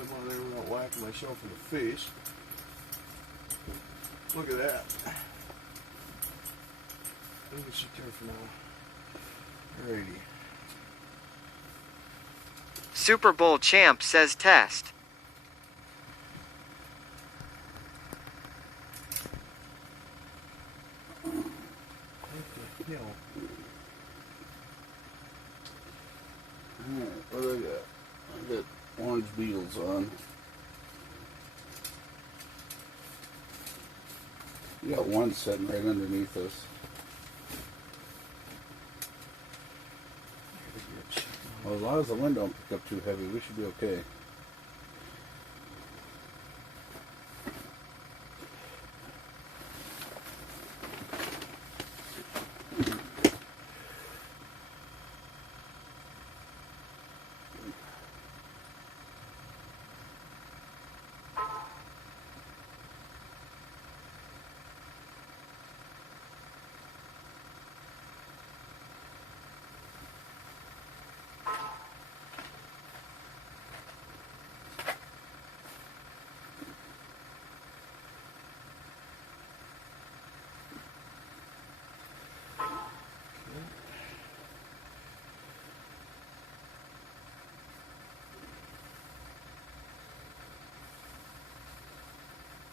them on there without whacking myself in the face. Look at that. Let me sit there for now. Alrighty. Super Bowl champ says test. What the hell? Alright, what do I got? I got orange beetles on. You got one sitting right underneath us. Well, as long as the wind don't pick up too heavy, we should be okay.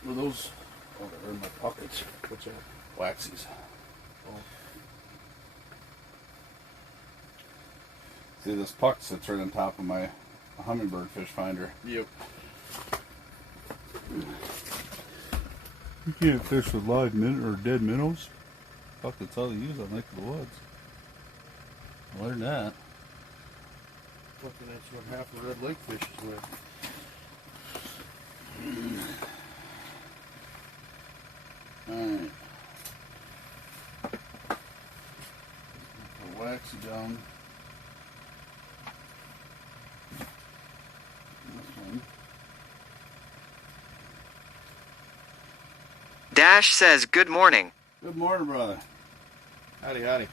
Well, those, oh, they're in my pockets. What's that? Waxies. Oh. See, this puck sits right on top of my hummingbird fish finder. Yep. You can't fish with live or dead minnows. Fuck, that's all they use on Lake of the Woods. I learned that. Fucking that's what half a red lake fish is with. Alright. Put waxy down. This one. Dash says good morning. Good morning, brother. Howdy, howdy.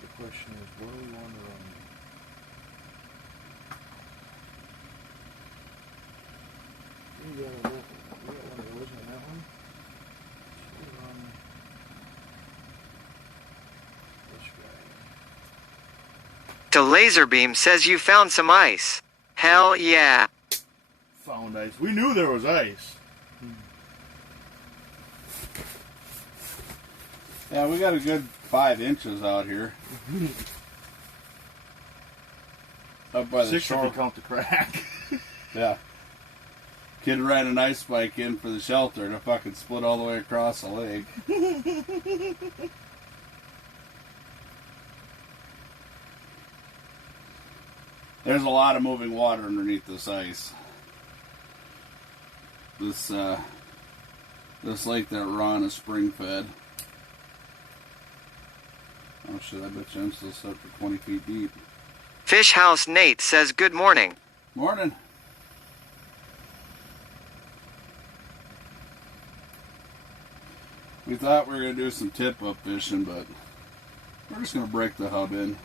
The question is, what do we want to run? You got one of those on that one? So we'll run this guy. To Laserbeam says you found some ice. Hell yeah. Found ice. We knew there was ice. Yeah, we got a good 5 inches out here. Up by the 6 shore. if you count the crack. Yeah. Kid ran an ice spike in for the shelter and it fucking split all the way across the lake. There's a lot of moving water underneath this ice. This lake that we're on is spring fed. Oh shit, I bet you I'm still set for 20 feet deep. Fish House Nate says good morning. Morning. We thought we were going to do some tip-up fishing, but we're just going to break the hub in.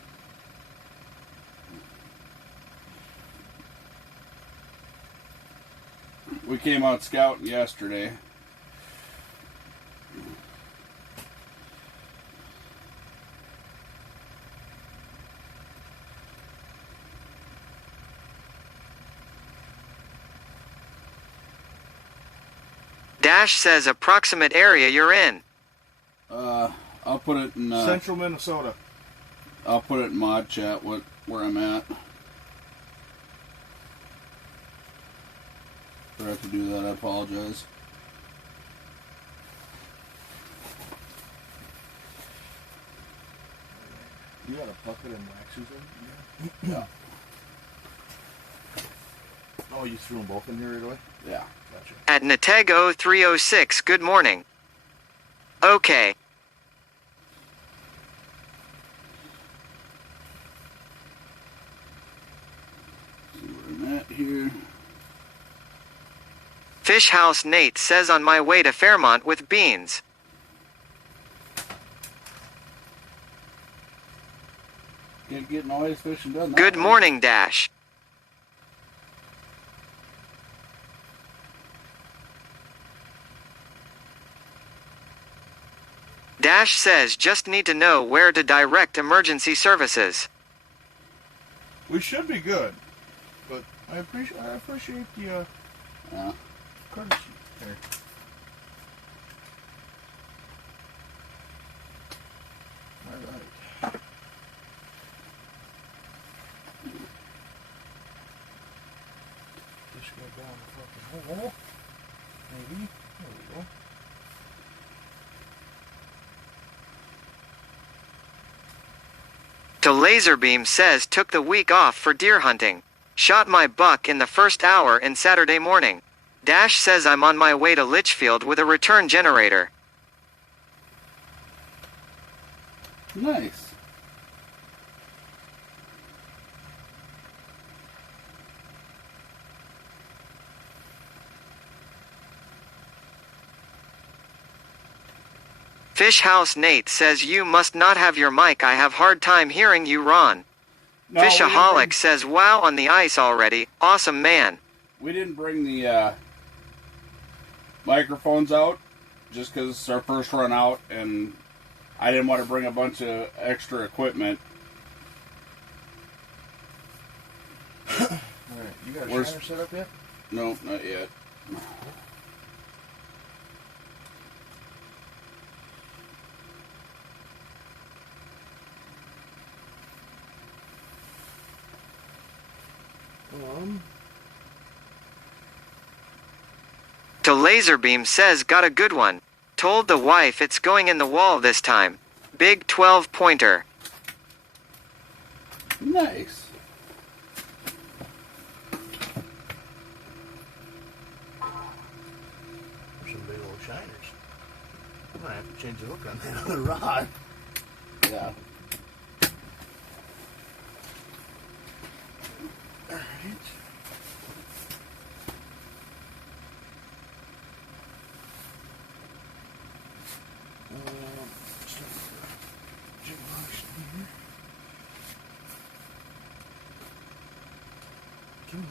We came out scouting yesterday. Dash says approximate area you're in. I'll put it in Central Minnesota. I'll put it in mod chat where I'm at. If I have to do that, I apologize. You got a bucket and waxes in? Yeah. Oh, you threw them both in here right away? Yeah. Gotcha. At Natego 306 good morning. Okay. See where I'm at here. Fish House Nate says on my way to Fairmont with beans. Can't get noise fishing done. that Good way. morning, Dash. Dash says just need to know where to direct emergency services. We should be good, but I appreciate the Yeah. courtesy there. All right. Just go down the fucking hole. Maybe. There we go. To Laserbeam says took the week off for deer hunting. Shot my buck in the first hour in Saturday morning. Dash says I'm on my way to Litchfield with a return generator. Nice. Fish House Nate says you must not have your mic. I have hard time hearing you, Ron. No, we didn't Fishaholic says wow on the ice already. Awesome man. We didn't bring the microphones out just because it's our first run out, and I didn't want to bring a bunch of extra equipment. All right. You got a Where's- shiner set up yet? No, not yet. To Laserbeam says got a good one. Told the wife it's going in the wall this time. Big 12-pointer. Nice. Some big old shiners. I'm gonna have to change the hook on that other rod. Yeah. All right. Jig box in here. Come on.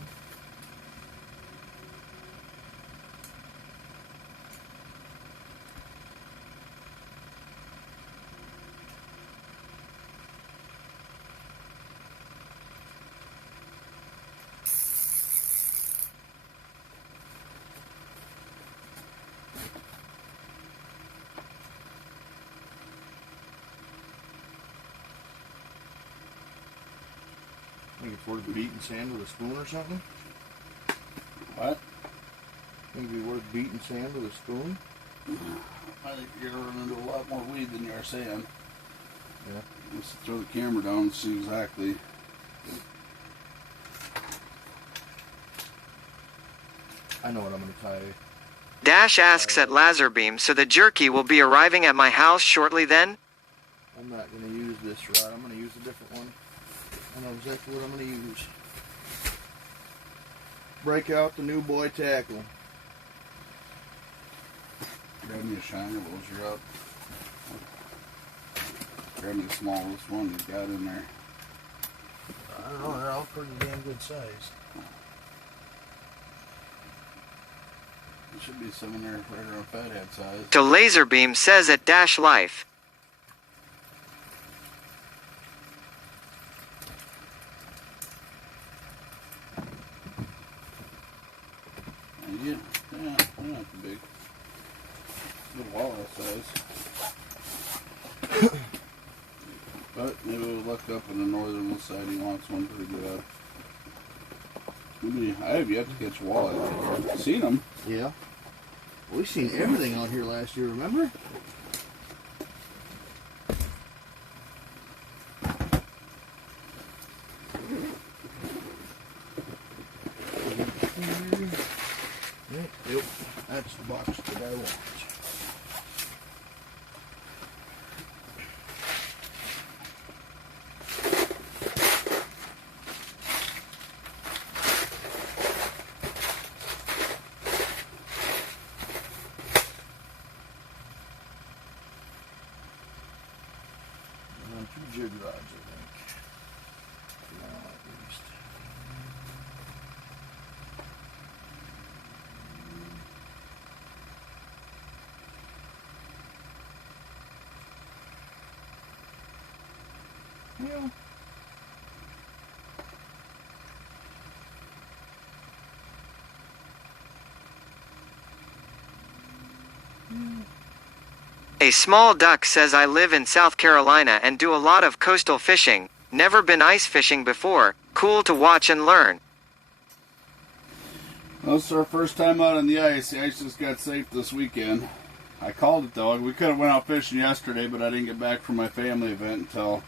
I think it's worth beating sand with a spoon or something. What? Think it'd be worth beating sand with a spoon. I think you're gonna run into a lot more weed than you are sand. Yeah. Let's throw the camera down and see exactly. I know what I'm gonna tie. Dash asks at Laserbeam so the jerky will be arriving at my house shortly then? I'm not gonna use this rod. I'm gonna use a different one. I know exactly what I'm gonna use. Break out the new boy tackle. Grab me a shiner while you're up. Grab me the smallest one you got in there. I don't know. They're all pretty damn good size. There should be some in there right around fathead size. To Laserbeam says at Dash Life. Yeah, they're not too big. Good walleye size. But maybe we'll look up in the northern side. He wants one pretty good. I have yet to catch walleye out here. Seen them. Yeah. We seen everything out here last year. Remember? Yep. That's the box that I want. Yeah. A small duck says I live in South Carolina and do a lot of coastal fishing. Never been ice fishing before. Cool to watch and learn. Well, it's our first time out on the ice. The ice just got safe this weekend. I called it though. We could have went out fishing yesterday, but I didn't get back from my family event until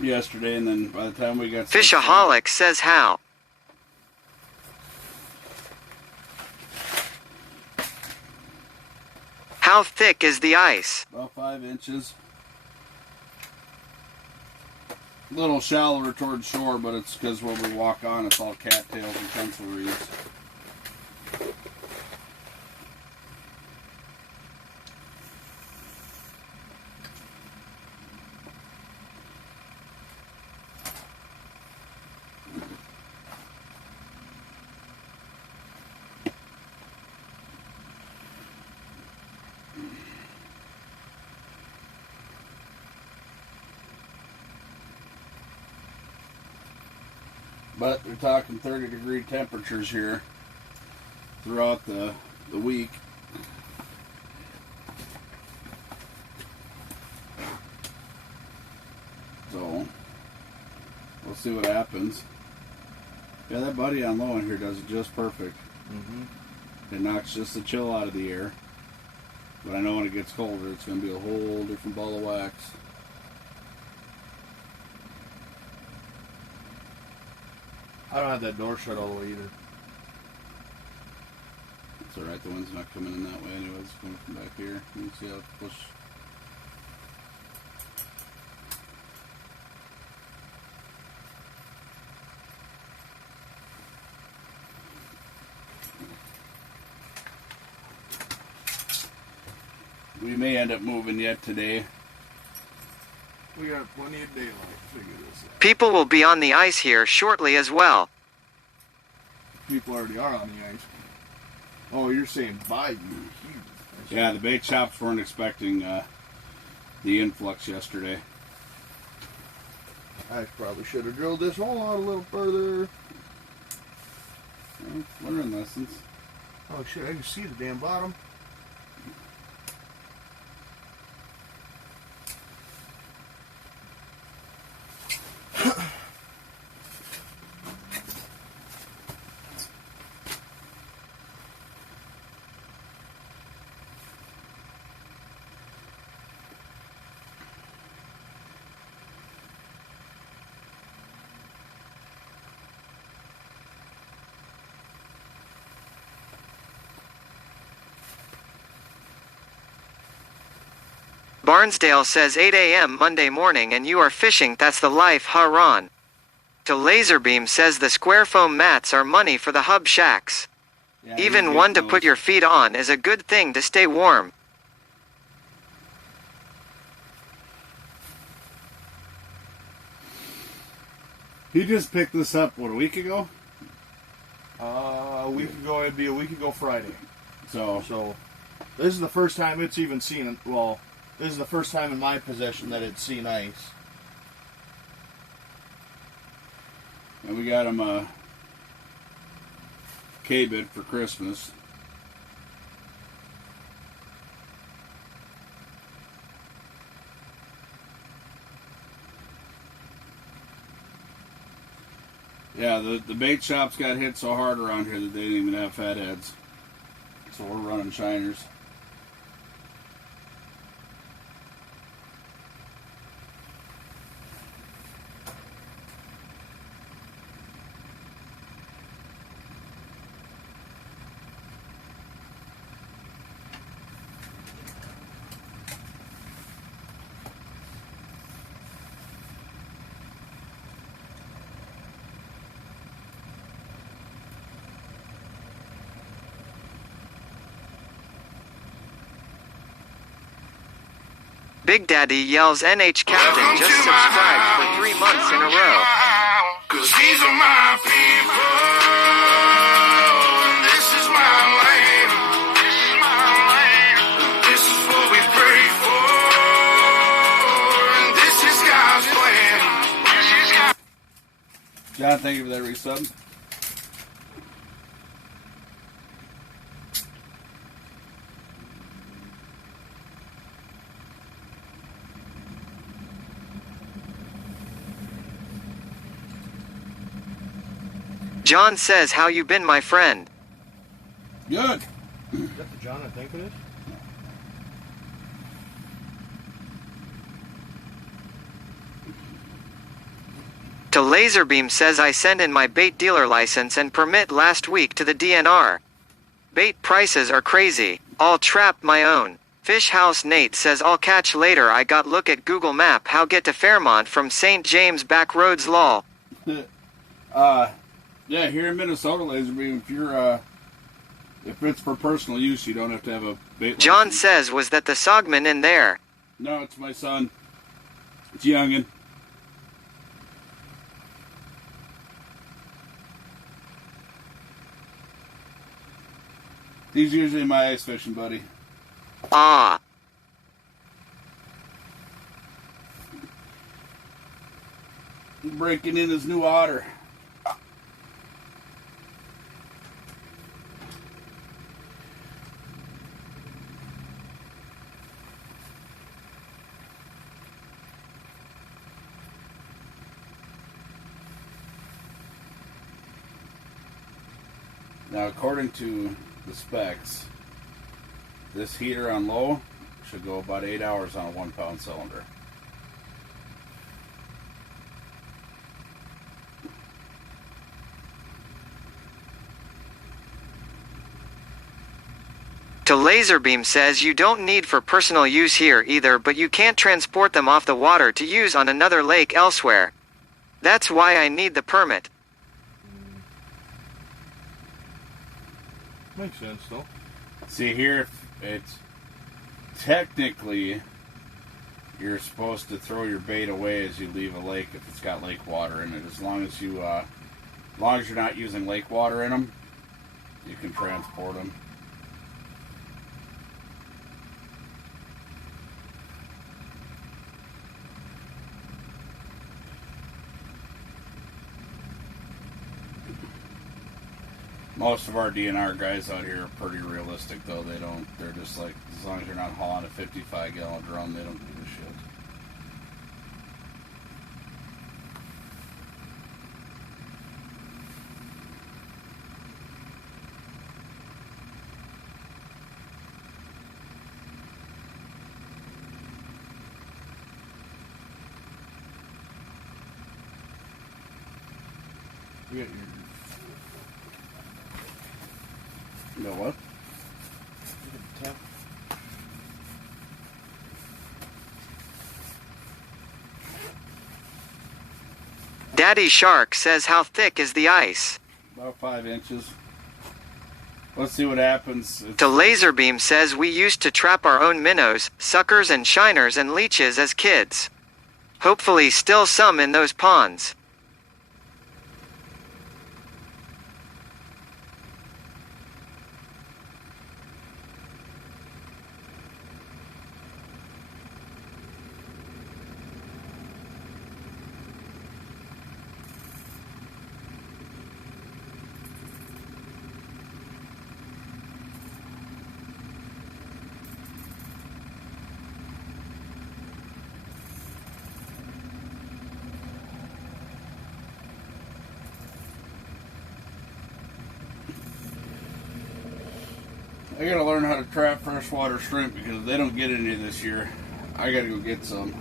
yesterday, and then by the time we got Fishaholic says how. How thick is the ice? about 5 inches. A little shallower towards shore, but it's because where we walk on, it's all cattails and pencil reeds. But they're talking 30-degree temperatures here throughout the week. So, we'll see what happens. Yeah, that buddy on low in here does it just perfect. Mm-hmm. It knocks just the chill out of the air. But I know when it gets colder, it's going to be a whole different ball of wax. I don't have that door shut all the way either. It's alright, the wind's not coming in that way anyways. It's coming from back here. You can see how it's pushed. We may end up moving yet today. We got plenty of daylight to figure this out. People will be on the ice here shortly as well. People already are on the ice. Oh, you're saying by you. Yeah, the bait shops weren't expecting the influx yesterday. I probably should have drilled this hole out a little further. Well, learning lessons. Oh shit, I can see the damn bottom. Barnsdale says 8 a.m. Monday morning and you are fishing, that's the life, huh Ron? To Laserbeam says the square foam mats are money for the hub shacks. Yeah, Even one to put your feet on is a good thing to stay warm. He just picked this up, what, a week ago? A week ago, it'd be a week ago Friday. So This is the first time it's even seen, well, this is the first time in my possession that it's seen ice. and we got him a K-bit for Christmas. Yeah, the bait shops got hit so hard around here that they didn't even have fat heads. So we're running shiners. Big Daddy yells NH Captain just subscribed for 3 months in a row. Cause these are my people. This is my land. This is my land. This is what we pray for. John, thank you for that resub. John says, how you been, my friend? Good. Is that the John I think it is? To Laserbeam says, I sent in my bait dealer license and permit last week to the DNR. Bait prices are crazy. All trap my own. Fish House Nate says, I'll catch later. I got look at Google Map how get to Fairmont from St. James back roads lol. Yeah, here in Minnesota, Laserbeam, if it's for personal use, you don't have to have a bait John license. says, was that the Sogman in there? No, it's my son. It's youngin'. He's usually my ice fishing buddy. Ah. Breaking in his new otter. Now, according to the specs, this heater on low should go about 8 hours on a 1 pound cylinder. To Laserbeam says, you don't need for personal use here either, but you can't transport them off the water to use on another lake elsewhere. That's why I need the permit. Makes sense, though. See here, it's technically you're supposed to throw your bait away as you leave a lake if it's got lake water in it. As long as you're not using lake water in them, you can transport them. Most of our DNR guys out here are pretty realistic, though. They're just like, as long as you're not hauling a 55-gallon drum, they don't give a shit. You got You know what? your tap. Daddy Shark says, how thick is the ice? About 5 inches. Let's see what happens. To Laserbeam says, we used to trap our own minnows, suckers and shiners and leeches as kids. Hopefully still some in those ponds. I gotta learn how to trap freshwater shrimp because they don't get any this year. I gotta go get some.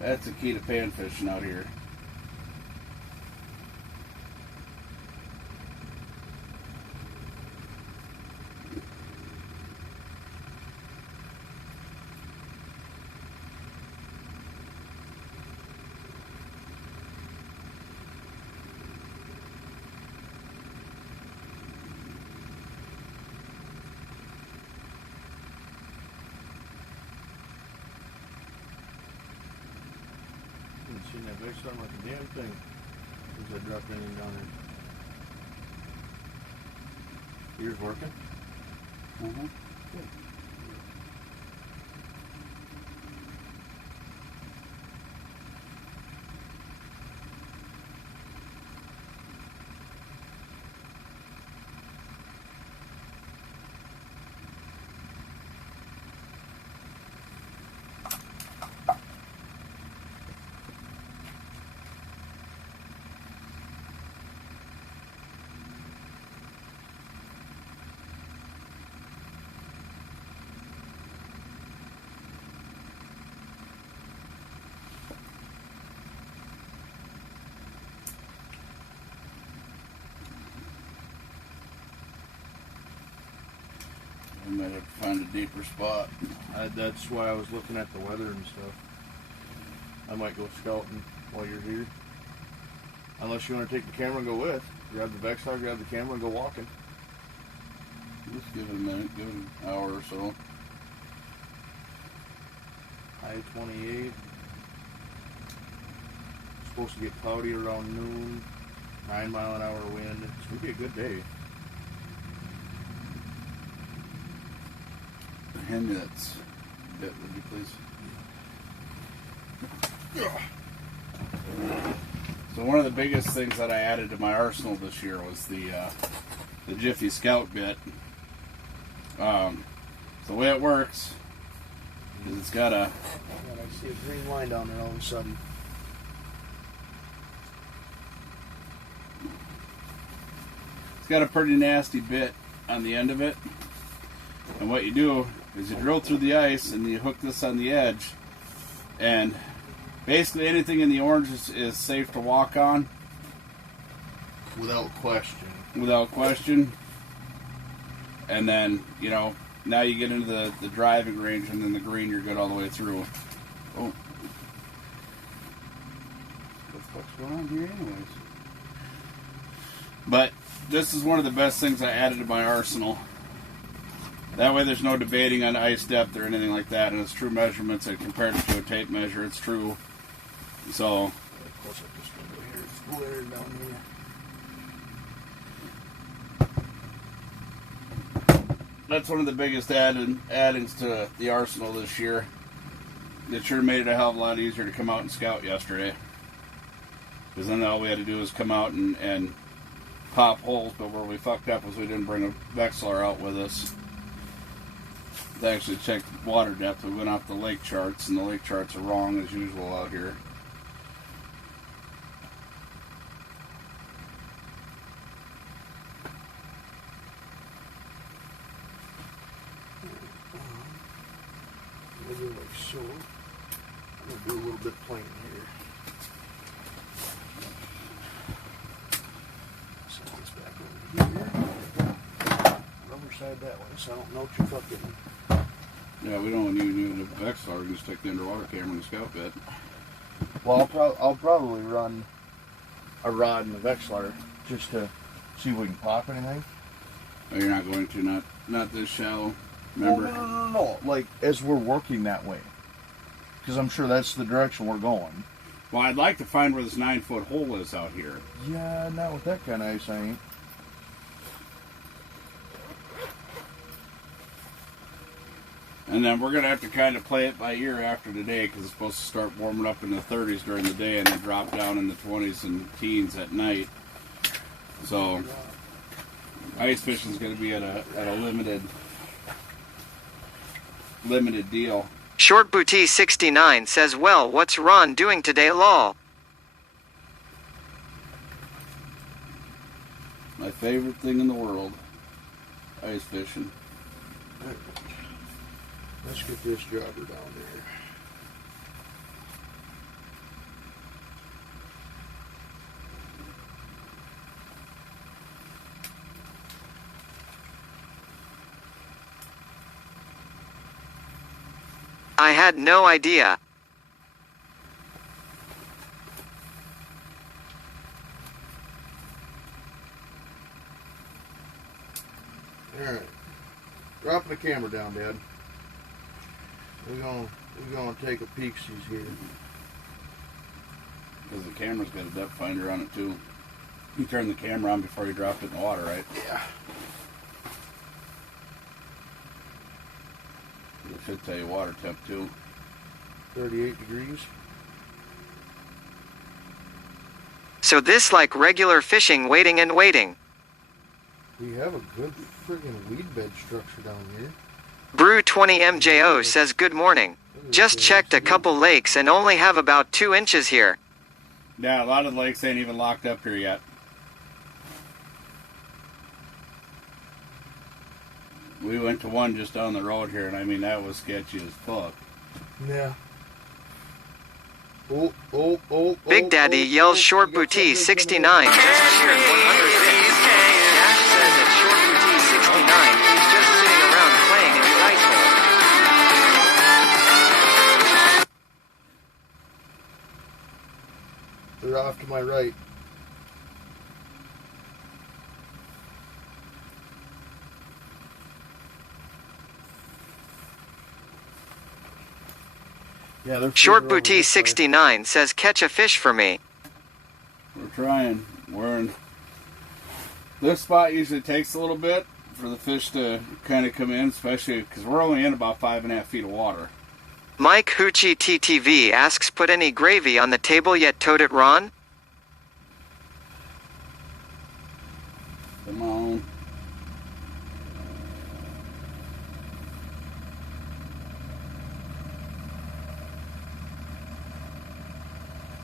That's the key to pan fishing out here. Haven't seen that big storm like a damn thing since I dropped anything down there. Yours working? Mm-hmm. We might have to find a deeper spot. That's why I was looking at the weather and stuff. I might go scouting while you're here. Unless you want to take the camera and go with. Grab the Vexlar, grab the camera, and go walking. Just give it a minute, give it an hour or so. High 28. Supposed to get cloudy around noon. 9-mile-an-hour wind. It's going to be a good day. Hand me that bit, would you please? So one of the biggest things that I added to my arsenal this year was the Jiffy Scout bit. The way it works is it's got a... God, I see a green line down there all of a sudden. It's got a pretty nasty bit on the end of it. And what you do is you drill through the ice and you hook this on the edge. And basically anything in the orange is safe to walk on. Without question. Without question. And then, you know, now you get into the driving range, and then the green, you're good all the way through. Oh. What the fuck's going on here anyways? But this is one of the best things I added to my arsenal. That way there's no debating on ice depth or anything like that, and it's true measurements, and compared to a tape measure, it's true. So... Close up this window here. It's glare down here. That's one of the biggest addings to the arsenal this year. It sure made it a hell of a lot easier to come out and scout yesterday. Because then all we had to do was come out and pop holes, but where we fucked up was we didn't bring a Vexlar out with us. They actually checked water depth. We went off the lake charts, and the lake charts are wrong as usual out here. Maybe like so. I'm going to do a little bit plain here. Set this back over here. Rubber side that way, so I don't know what you're fucking... Yeah, we don't even use a Vexlar. We can just take the underwater camera and the scout bit. Well, I'll probably run a rod in the Vexlar just to see if we can pop anything. Oh, you're not going to? Not this shallow? Remember? No. Like, as we're working that way. Because I'm sure that's the direction we're going. Well, I'd like to find where this 9-foot hole is out here. Yeah, not with that kind of ice, I ain't. And then we're going to have to kind of play it by ear after today, because it's supposed to start warming up in the 30s during the day and then drop down in the 20s and teens at night. So, ice fishing is going to be at a limited deal. Short Booty 69 says, well, what's Ron doing today, lol? My favorite thing in the world, ice fishing. Let's get this jobber down there. I had no idea. Alright. Dropping the camera down, Dad. We're gonna take a peek-sees here. Because the camera's got a depth finder on it too. You turn the camera on before you drop it in the water, right? Yeah. It should tell you water temp too. 38 degrees. So this like regular fishing, waiting and waiting. We have a good friggin' weed bed structure down here. Brew 20 MJO says good morning. Just checked a couple lakes and only have about 2 inches here. Yeah, a lot of the lakes ain't even locked up here yet. We went to one just down the road here, and I mean, that was sketchy as fuck. Yeah. Oh. Big Daddy yells Short Booty 69 just cleared 100 bits. Dash says at Short Booty 69 he's just sitting around playing off to my right. Yeah, they're Short further over Booty this way. 69 says catch a fish for me. We're trying. We're in. This spot usually takes a little bit for the fish to kind of come in, especially because we're only in about 5.5 feet of water. Mike Hoochie TTV asks put any gravy on the table yet toad it Ron? Come on.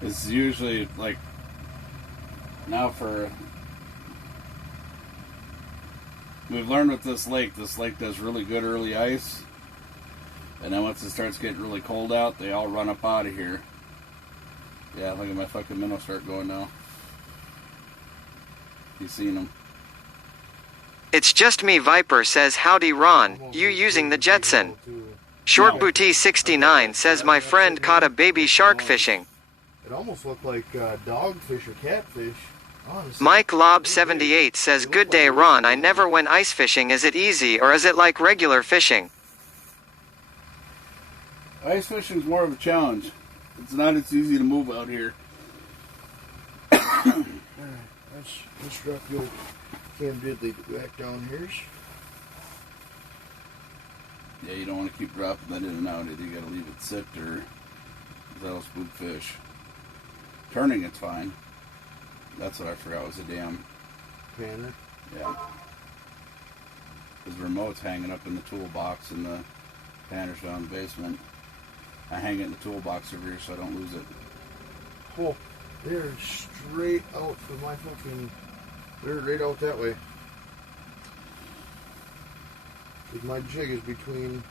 It's usually like now for we've learned with this lake does really good early ice, and then once it starts getting really cold out, they all run up out of here. Yeah, look at my fucking minnow start going now. You seen them? It's just me Viper says howdy Ron, you using the Jetson. Short No. Booty 69 says my friend caught a baby shark fishing. It almost looked like dogfish or catfish. Honestly. Mike Lob 78 says good day Ron, I never went ice fishing, is it easy or is it like regular fishing? Ice fishing's more of a challenge. It's not as easy to move out here. Alright, let's drop the old Cam Diddley back down here. Yeah, you don't want to keep dropping that in and out. Either you got to leave it sit or that'll spook fish. Turning it's fine. That's what I forgot was a damn. Panner. Yeah. Because the remote's hanging up in the toolbox and the panner's down in the basement. I hang it in the toolbox over here so I don't lose it. Oh, they're straight out for my fucking. They're right out that way. 'Cause my jig is between.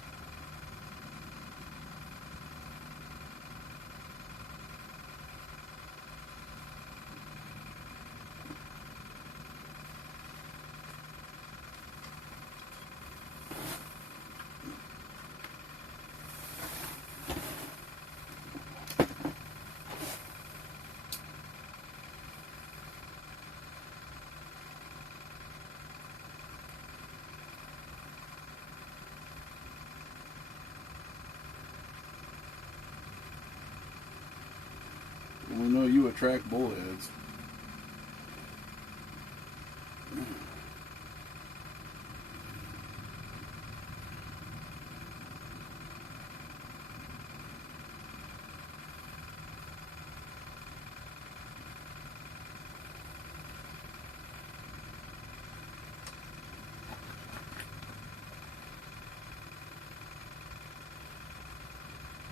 We know you attract bullheads.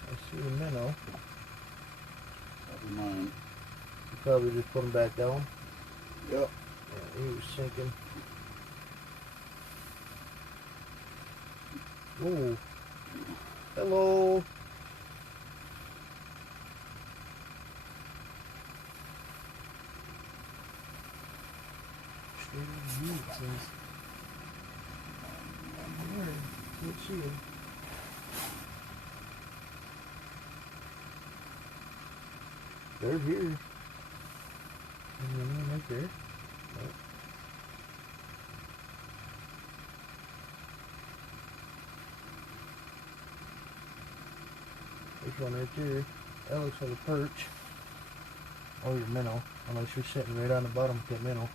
I see the minnow. Never mind. You probably just put him back down. Yep. Yeah, he was sinking. Ooh. Hello. Straight over you, it says. Where? Can't see him. They're here. And then right there. Oh. There's one right there. That looks like a perch. Or your minnow. Unless you're sitting right on the bottom of that minnow.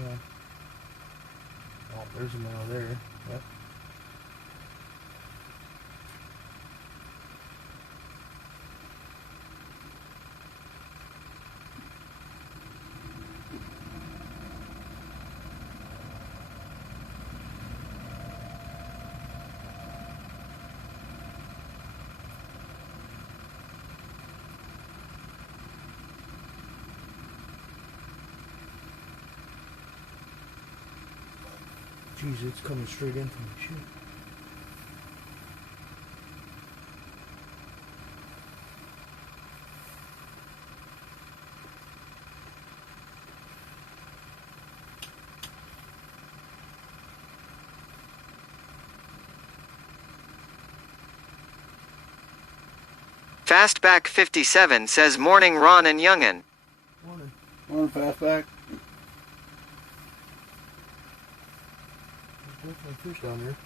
Yeah. Oh, there's a minnow there. Yep. Jeez, it's coming straight in from the chute. Fastback 57 says morning Ron and Youngin. Morning. Morning, Fastback. There's definitely fish down there.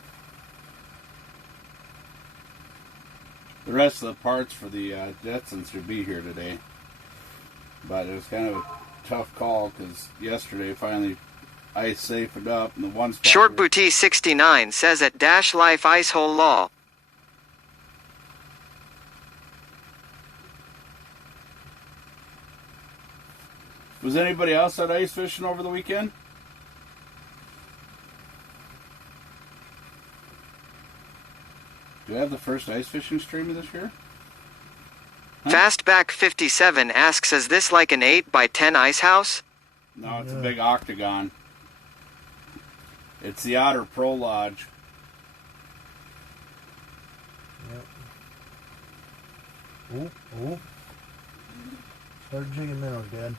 The rest of the parts for the Jetsons should be here today. But it was kind of a tough call because yesterday finally ice safened up and the one spot Short where- Booty 69 says at Dash Life Ice Hole Law. Was anybody else out ice fishing over the weekend? Do we have the first ice fishing stream of this year? Fastback 57 asks, is this like an 8 by 10 ice house? No, it's a Yeah. big octagon. It's the Otter Pro Lodge. Yep. Oh. Start jigging now, Dad.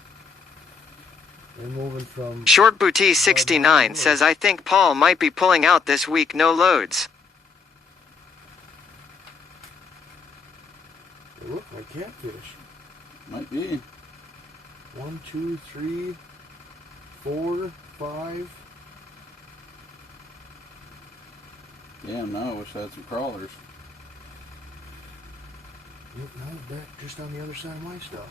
They're moving from... Short Booty 69 says, I think Paul might be pulling out this week, no loads. They look like catfish. Might be. 1, 2, 3, 4, 5. Damn, no, I wish I had some crawlers. Look, now they're back just on the other side of my stuff.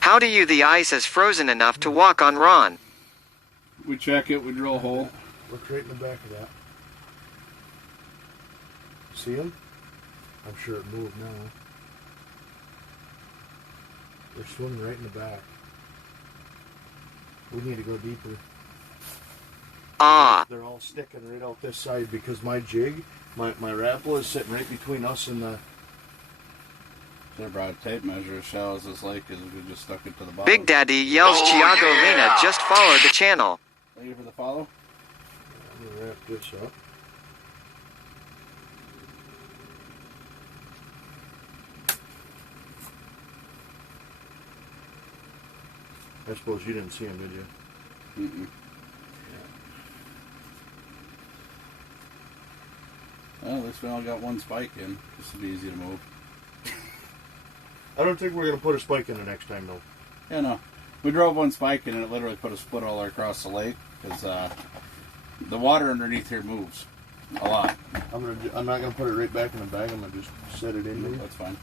How do you the ice is frozen enough to walk on Ron? We check it, we drill a hole. Look right in the back of that. See them? I'm sure it moved now. They're swimming right in the back. We need to go deeper. Ah, They're all sticking right out this side because my jig, my rapple is sitting right between us and the... Should have brought a tape measure as shallow as this lake is. We just stuck it to the bottom. Big Daddy yells Oh, Chiago yeah. Lena just followed the channel. Ready for the follow? I'm gonna wrap this up. I suppose you didn't see him, did you? Mm-mm. Well, at least we only got one spike in. This will be easy to move. I don't think we're gonna put a spike in the next time though. Yeah, no. We drove one spike in and it literally put a split all the way across the lake because the water underneath here moves a lot. I'm not gonna put it right back in the bag. I'm gonna just set it in there. That's fine.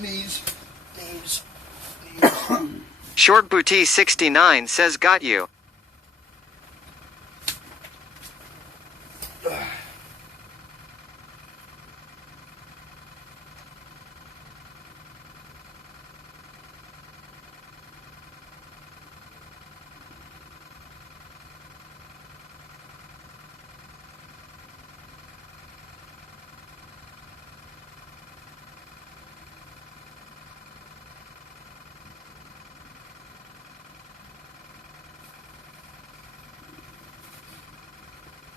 Knees. Short Booty 69 says got you.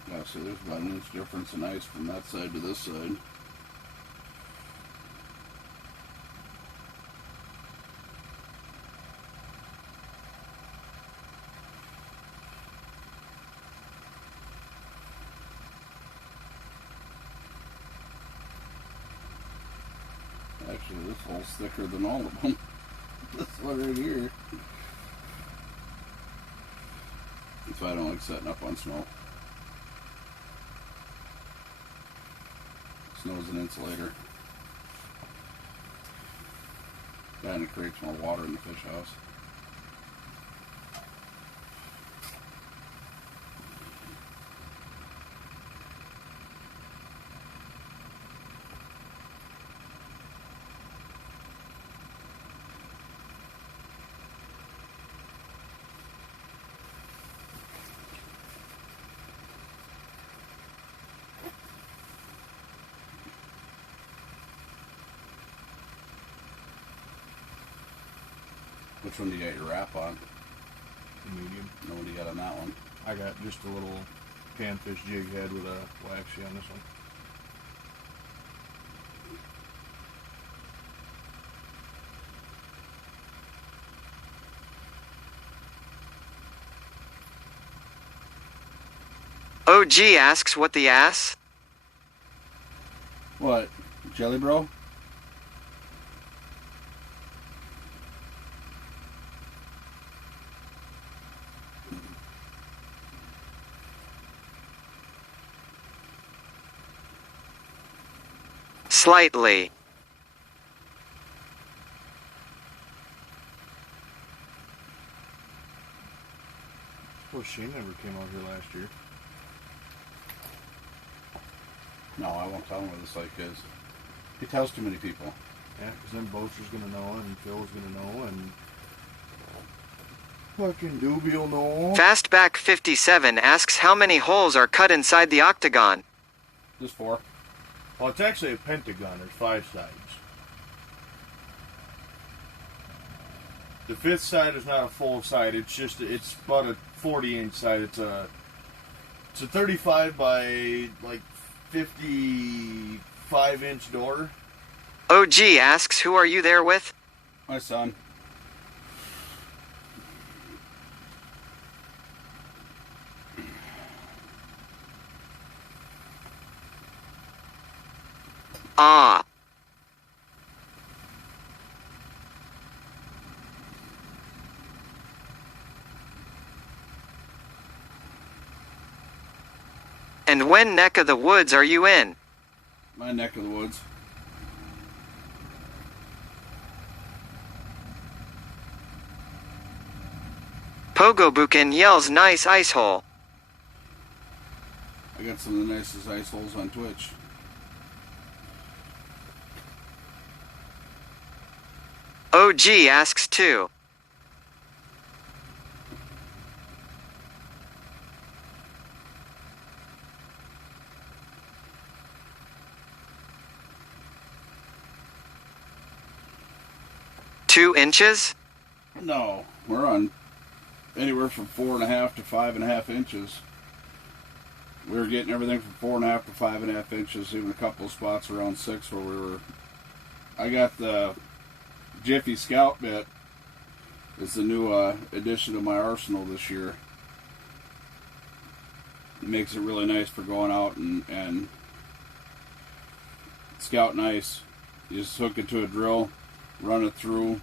Yeah, so there's about an inch difference in ice from that side to this side. Actually, this hole's thicker than all of them. This one right here. That's why I don't like setting up on snow. Snow's an insulator. And it creates more water in the fish house. Which one do you got your wrap on? Medium. No, what do you got on that one? I got just a little panfish jig head with a waxy on this one. OG asks what the ass? What? Jelly Bro? Slightly. Well, Shane never came out here last year. No, I won't tell him what this lake is. He tells too many people. Yeah, because then Boaster's going to know, and Phil's going to know, and fucking Doobie'll know. Fastback 57 asks how many holes are cut inside the octagon. Just 4. Well, it's actually a pentagon. There's 5 sides. The 5th side is not a full side. It's about a 40-inch side. It's a 35 by like 55-inch door. OG asks who are you there with? My son. Ah. And when neck of the woods are you in? My neck of the woods. Pogobukin yells nice ice hole. I got some of the nicest ice holes on Twitch. OG asks too. Two inches? No, we're on anywhere from 4.5 to 5.5 inches. We were getting everything from 4.5 to 5.5 inches, even a couple of spots around 6 where we were. I got the Jiffy Scout bit. It's the new addition to my arsenal this year. It makes it really nice for going out and scouting ice. You just hook it to a drill, run it through.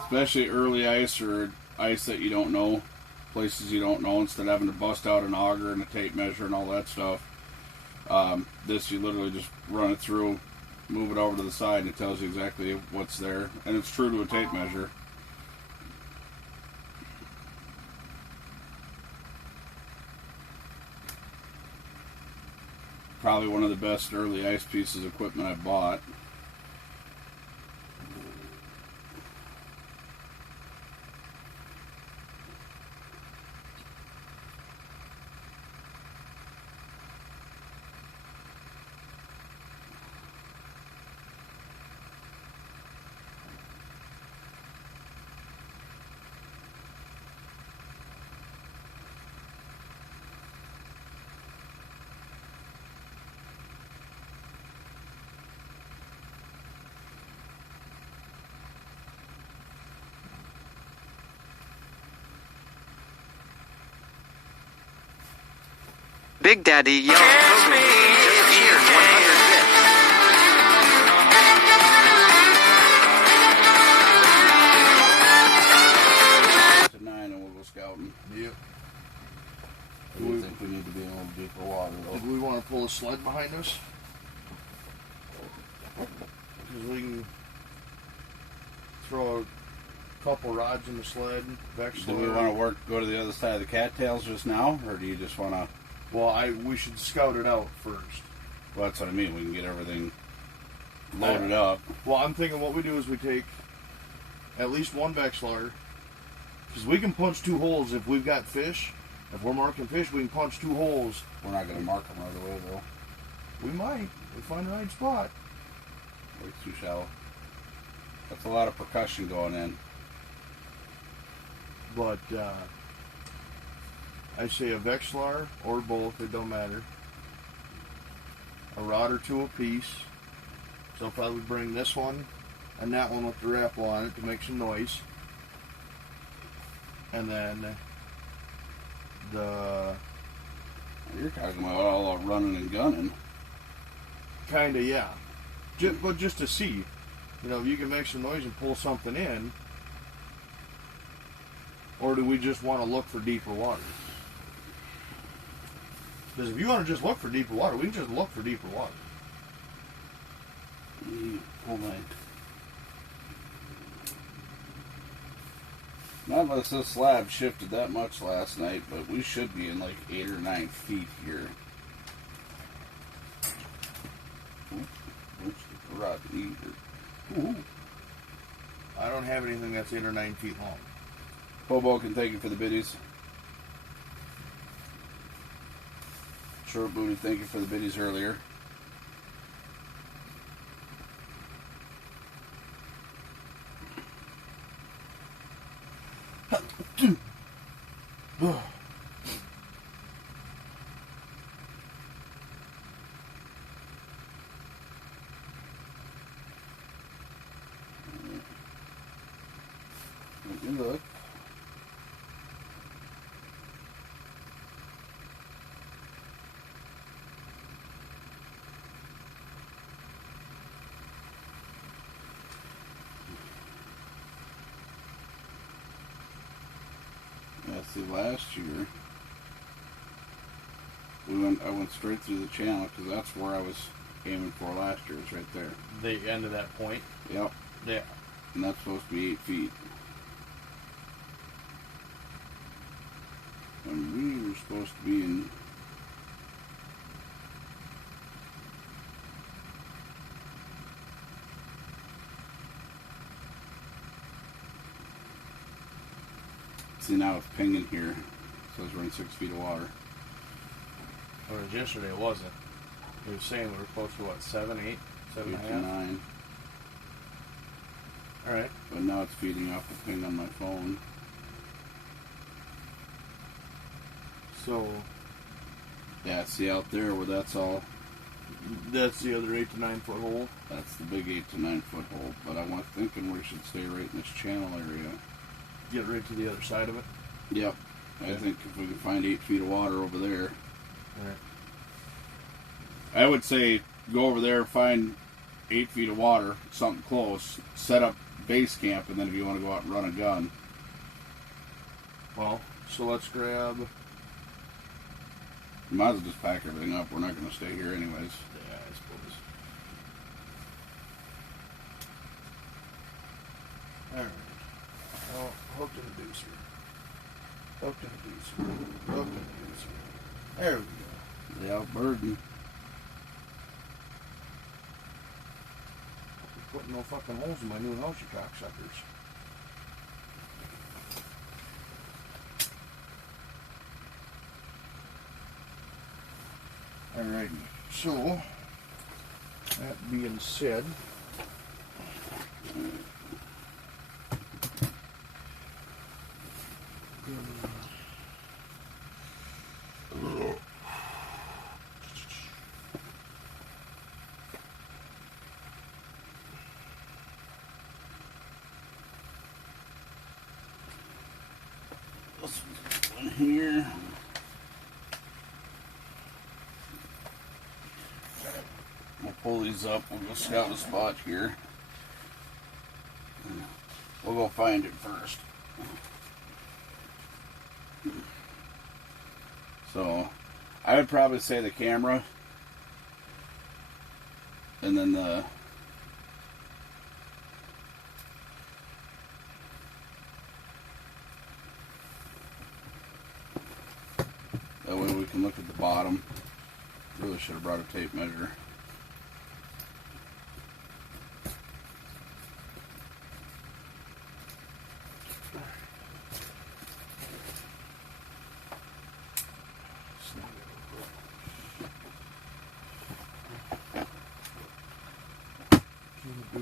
Especially early ice or ice that you don't know, places you don't know, instead of having to bust out an auger and a tape measure and all that stuff. This, you literally just run it through, move it over to the side, and it tells you exactly what's there. And it's true to a tape measure. Probably one of the best early ice pieces of equipment I bought. Big Daddy yells Pogobukin just cheered 100 bits. To 9 and we'll go scouting. Yep. We think we need to be in a little deeper water though. Did we want to pull a sled behind us? Because we can throw a couple rods in the sled, vex Do we want to go to the other side of the cattails just now, or do you just want to? Well, we should scout it out first. Well, that's what I mean. We can get everything loaded up. Well, I'm thinking what we do is we take at least one Vexlar, because we can punch 2 holes if we've got fish. If we're marking fish, we can punch 2 holes. We're not going to mark them right away, though. We might. We find the right spot. Way too shallow. That's a lot of percussion going in. But I say a Vexilar or both, it don't matter. A rod or two apiece. So I'll probably bring this one and that one with the rappel on it to make some noise. And then You're talking about all running and gunning. kinda, yeah. But just to see, you know, if you can make some noise and pull something in, or do we just want to look for deeper water? Because if you want to just look for deeper water, we can just look for deeper water. Hold on. Not unless this slab shifted that much last night, but we should be in like 8 or 9 feet here. Which the rod either. Ooh. I don't have anything that's 8 or 9 feet long. Hoboken, thank you for the biddies. Short Booty, thank you for the biddies earlier. Let me look. Yeah, see, last year I went straight through the channel because that's where I was aiming for last year. Was right there. The end of that point? Yep. Yeah. And that's supposed to be 8 feet. And we were supposed to be in. See, now it's pinging here. So we're in 6 feet of water. Whereas yesterday it wasn't. It was saying we were close to what, 7, 8, 7 8 and a to half? 9. Alright. But now it's feeding off the ping on my phone. So Yeah, see out there where that's all. that's the other 8 to 9 foot hole. That's the big 8 to 9 foot hole. But I was thinking we should stay right in this channel area. Get right to the other side of it. Yep. I Okay. think if we can find 8 feet of water over there. Alright. I would say go over there, find 8 feet of water, something close, set up base camp, and then if you want to go out and run a gun. Well, so let's grab. You might as well just pack everything up. We're not going to stay here anyways. Yeah, I suppose. Alright. Oh, hooked in the deucer. Hooked in the deucer. Hooked in the deucer. There we go. Lay out burden. Putting no fucking holes in my new house, you cocksuckers. Alrighty, so that being said, This one here. We'll pull these up. We'll go scout a spot here. We'll go find it first. So, I would probably say the camera, and then the that way we can look at the bottom. Really should have brought a tape measure.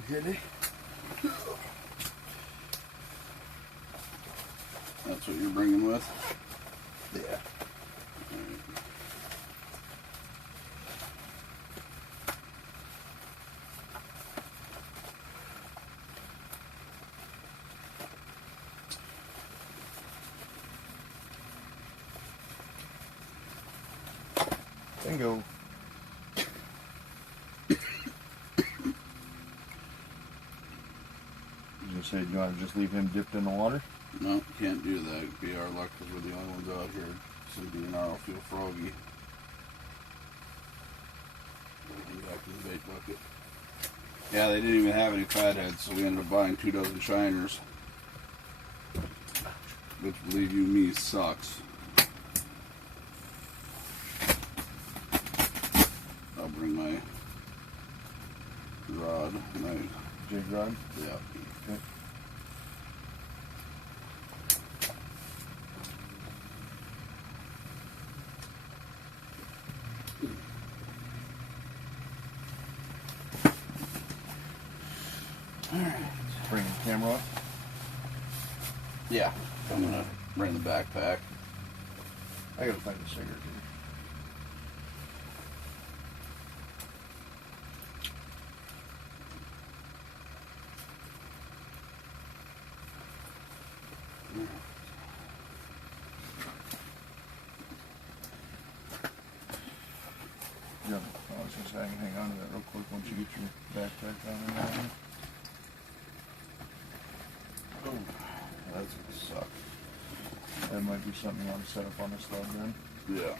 kidding. That's what you're bringing with? Yeah. Bingo. You say, do you want to just leave him dipped in the water? No, can't do that. It'd be our luck because we're the only ones out here. So DNR will feel froggy. Back to the bait bucket. Yeah, they didn't even have any fatheads, so we ended up buying 2 dozen shiners. Which, believe you me, sucks. I'll bring my rod. My Jig rod? yeah. Okay. Bring the camera up. Yeah. I'm gonna bring the backpack. I gotta find the cigarette here. Yeah, I was just saying, hang on to that real quick once you get your backpack on there. Oh, that's gonna suck. That might be something you want to set up on the sled then. Yeah.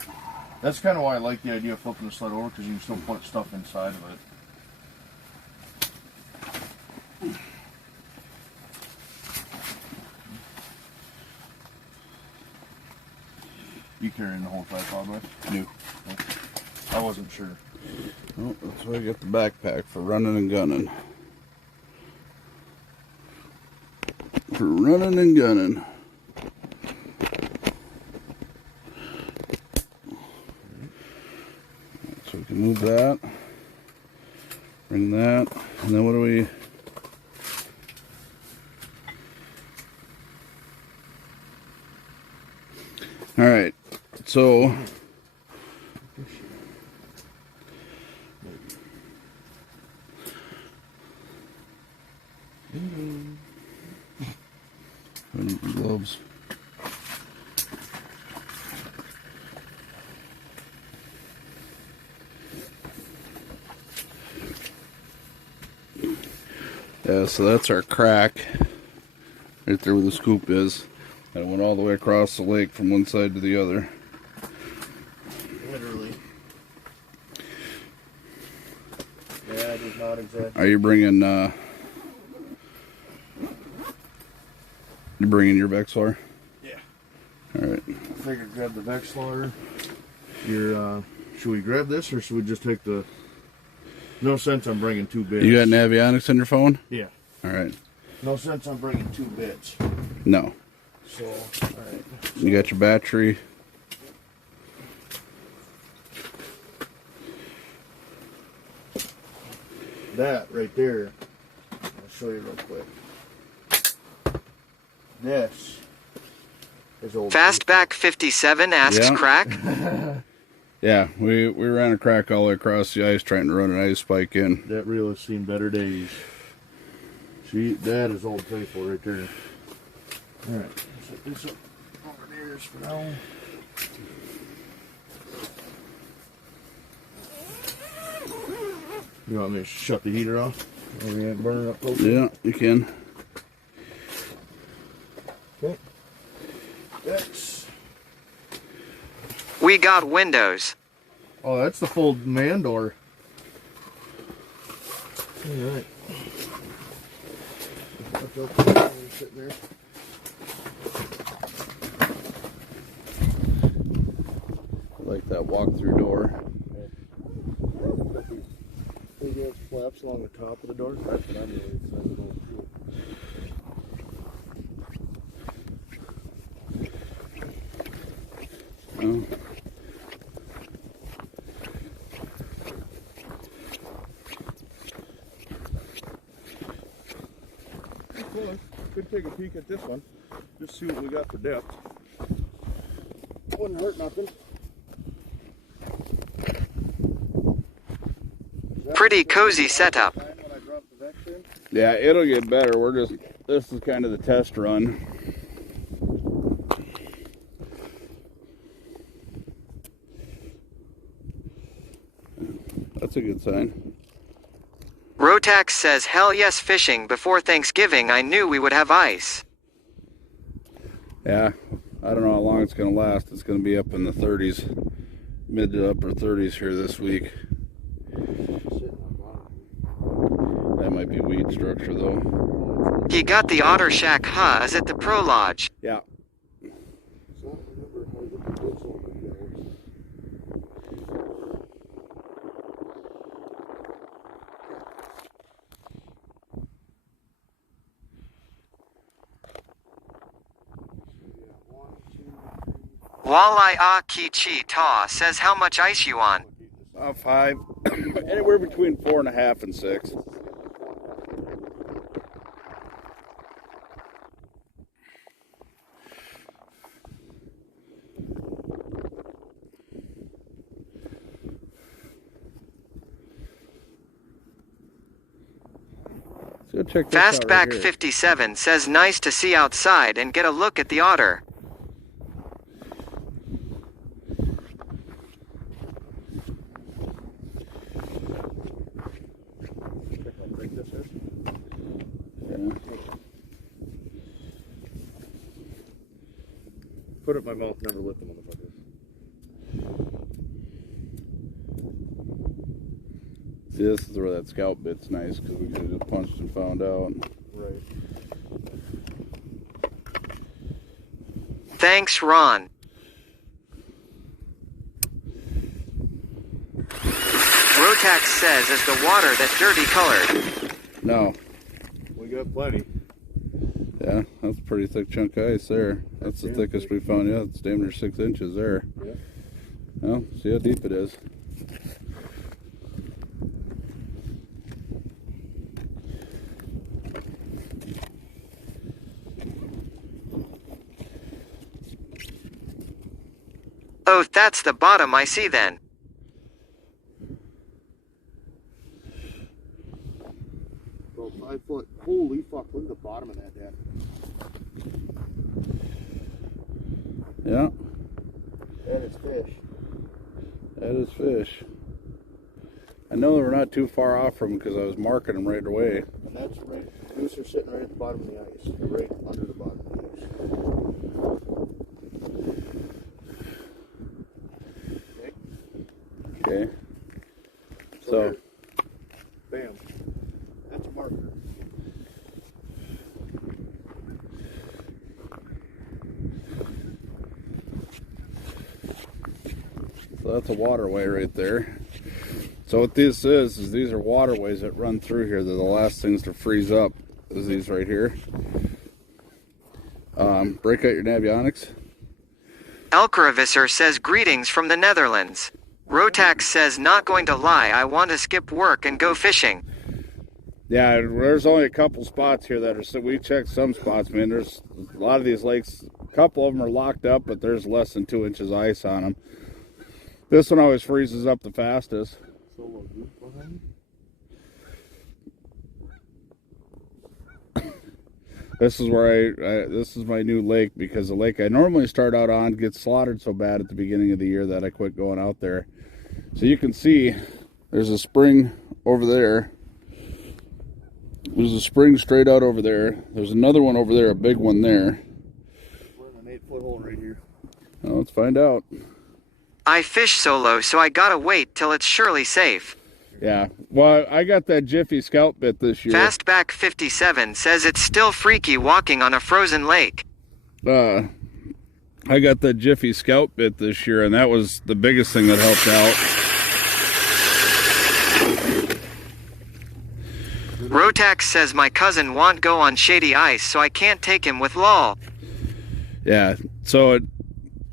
That's kind of why I like the idea of flipping the sled over, because you can still put stuff inside of it. You carrying the whole tripod with? No. I wasn't sure. Well, that's why I get the backpack for running and gunning. For running and gunning. So we can move that. Bring that. And then what do we... Alright. So... I need my gloves. Yeah, so that's our crack right there where the scoop is. And it went all the way across the lake from one side to the other. Literally. Yeah, I did not exactly. Are you bringing you bringing your Vexlar? Yeah. All right. I figured grab the Vexlar. Your, should we grab this or should we just take the... No sense I'm bringing 2 bits. You got Navionics on your phone? Yeah. All right. No sense I'm bringing 2 bits. No. So, alright. You got your battery. That right there, I'll show you real quick. This is old. Fastback 57 asks Yeah. crack. Yeah, we ran a crack all the way across the ice trying to run an ice spike in. That reel has seen better days. See, that is Old Faithful right there. Alright, set this up over there for now. You want me to shut the heater off? Or we ain't burning up close? Yeah, you can. Okay. That's... We got windows. Oh, that's the full man door. Alright. Sit there. Like that walk-through door. Big ass flaps along the top of the door. That's what I'm really excited about too. Oh. close. Could take a peek at this one. Just see what we got for depth. Wouldn't hurt nothing. Pretty cozy setup. Yeah, it'll get better. This is kind of the test run. That's a good sign. Rotax says hell yes fishing before Thanksgiving. I knew we would have ice. Yeah, I don't know how long it's going to last. It's going to be up in the 30s, mid to upper 30s here this week. That might be weed structure though. He got the Otter Shack Haas at the Pro Lodge. Yeah. Walleye Ah Ki Chi Ta says how much ice you on? 5, anywhere between 4.5 and 6. So check this out right Fastback here. 57 says nice to see outside and get a look at the otter. Put it in my mouth, never lift the motherfucker. See, this is where that scalp bit's nice because we could have just punched and found out. Right. Thanks, Ron. Rotax says is the water that dirty colored? No. We got plenty. Yeah, that's a pretty thick chunk of ice there. That's the thickest we found yet. It's damn near 6 inches there. Yeah. Well, see how deep it is. Oh, that's the bottom I see then. Bro, 5 foot. Holy fuck, look at the bottom of that, Dad. Yeah, That is fish. that is fish. I know we're not too far off from them because I was marking them right away. And that's right. Goose are sitting right at the bottom of the ice. Right under the bottom of the ice. Okay. So, there. Bam. That's a marker. so that's a waterway right there. So what this is these are waterways that run through here. They're the last things to freeze up. Is these right here. Break out your navionics. Elkeravisser says greetings from the Netherlands. Rotax says not going to lie, I want to skip work and go fishing. Yeah, there's only a couple spots here that are, so we checked some spots, man. There's a lot of these lakes, a couple of them are locked up, but there's less than 2 inches ice on them. This one always freezes up the fastest. Solo goose behind me? This is where this is my new lake, because the lake I normally start out on gets slaughtered so bad at the beginning of the year that I quit going out there. So you can see there's a spring over there. There's a spring straight out over there. There's another one over there, a big one there. We're in an 8-foot hole right here. Well, let's find out. I fish solo, so I gotta wait till it's surely safe. Yeah, well, I got that Jiffy Scout bit this year. Fastback 57 says it's still freaky walking on a frozen lake. I got that Jiffy Scout bit this year, and that was the biggest thing that helped out. Rotax says my cousin won't go on shady ice, so I can't take him with lol. Yeah, so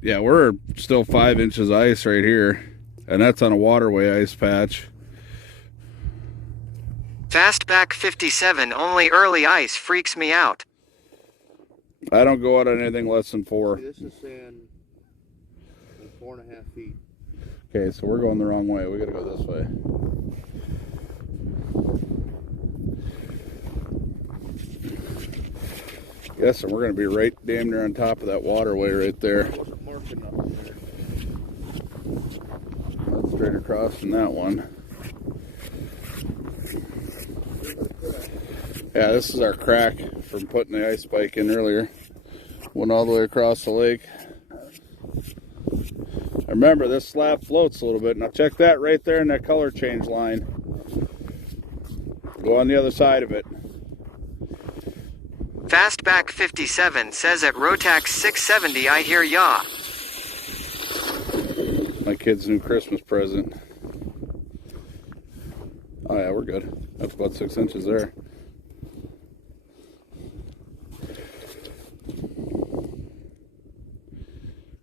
we're still 5 inches ice right here, and that's on a waterway ice patch. Fastback 57, only early ice freaks me out. I don't go out on anything less than 4. This is saying 4.5 feet. Okay, so we're going the wrong way. We gotta go this way. Yes, and we're gonna be right damn near on top of that waterway right there. Wasn't marking nothing there. That's straight across from that one. Yeah, this is our crack from putting the ice spike in earlier. Went all the way across the lake. Remember, this slab floats a little bit. Now check that right there in that color change line. Go on the other side of it. Fastback 57 says at Rotax 670 I hear ya. My kid's new Christmas present. Oh yeah, we're good. That's about 6 inches there.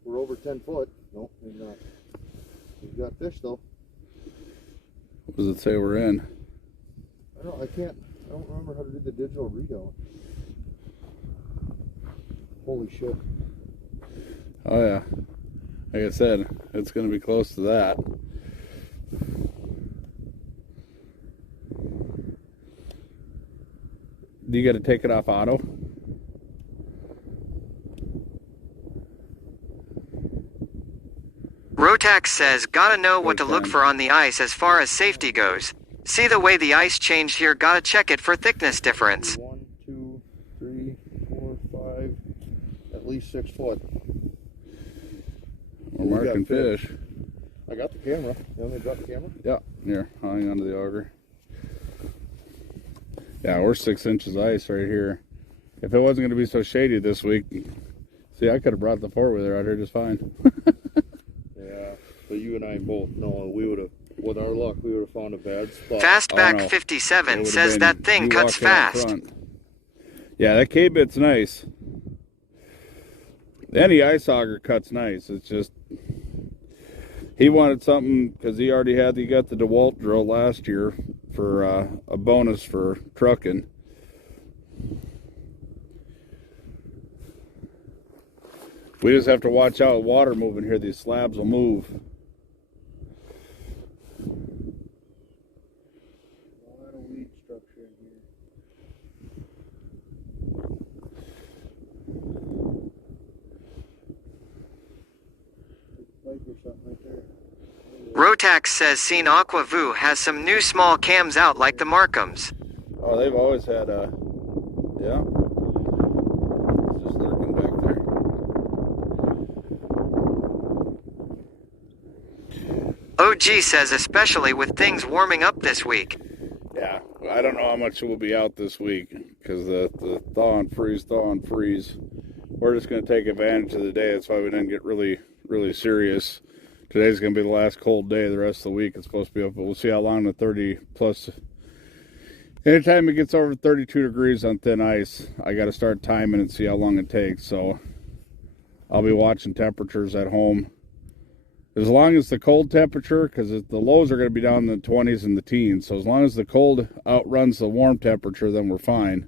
We're over 10 foot. Nope, maybe not. We've got fish though. What does it say we're in? I don't know, I don't remember how to do the digital readout. Holy shit. Oh yeah. Like I said, it's going to be close to that. Do you got to take it off auto? Rotax says gotta know what to look for on the ice as far as safety goes. See the way the ice changed here, gotta check it for thickness difference. 1, 2, 3, 4, 5, at least 6 foot. We're marking fish. I got the camera. You want me to drop the camera? Yeah, here, hang onto the auger. Yeah, we're 6 inches ice right here. If it wasn't going to be so shady this week, see, I could have brought the four-wheeler out here just fine. Yeah, but you and I both know we would have, with our luck, we would have found a bad spot. Fastback Oh, no. 57 It says would've that been thing you cuts walking out fast. front. Yeah, that K-bit's nice. Any ice auger cuts nice. It's just, he wanted something because he got the DeWalt drill last year for a bonus for trucking. We just have to watch out with water moving here. These slabs will move. A lot of weed structure in here. Pipe or something right there. Rotax says seen Aqua Vu has some new small cams out like the Markhams. Oh, they've always had a, yeah. It's just lurking back there. OG says especially with things warming up this week. Yeah, I don't know how much will be out this week because the thaw and freeze. We're just going to take advantage of the day. That's why we didn't get really serious. Today's going to be the last cold day. The rest of the week it's supposed to be up, but we'll see how long the 30 plus. Anytime it gets over 32 degrees on thin ice, I got to start timing and see how long it takes. So I'll be watching temperatures at home. As long as the cold temperature, because the lows are going to be down in the 20s and the teens. So as long as the cold outruns the warm temperature, then we're fine.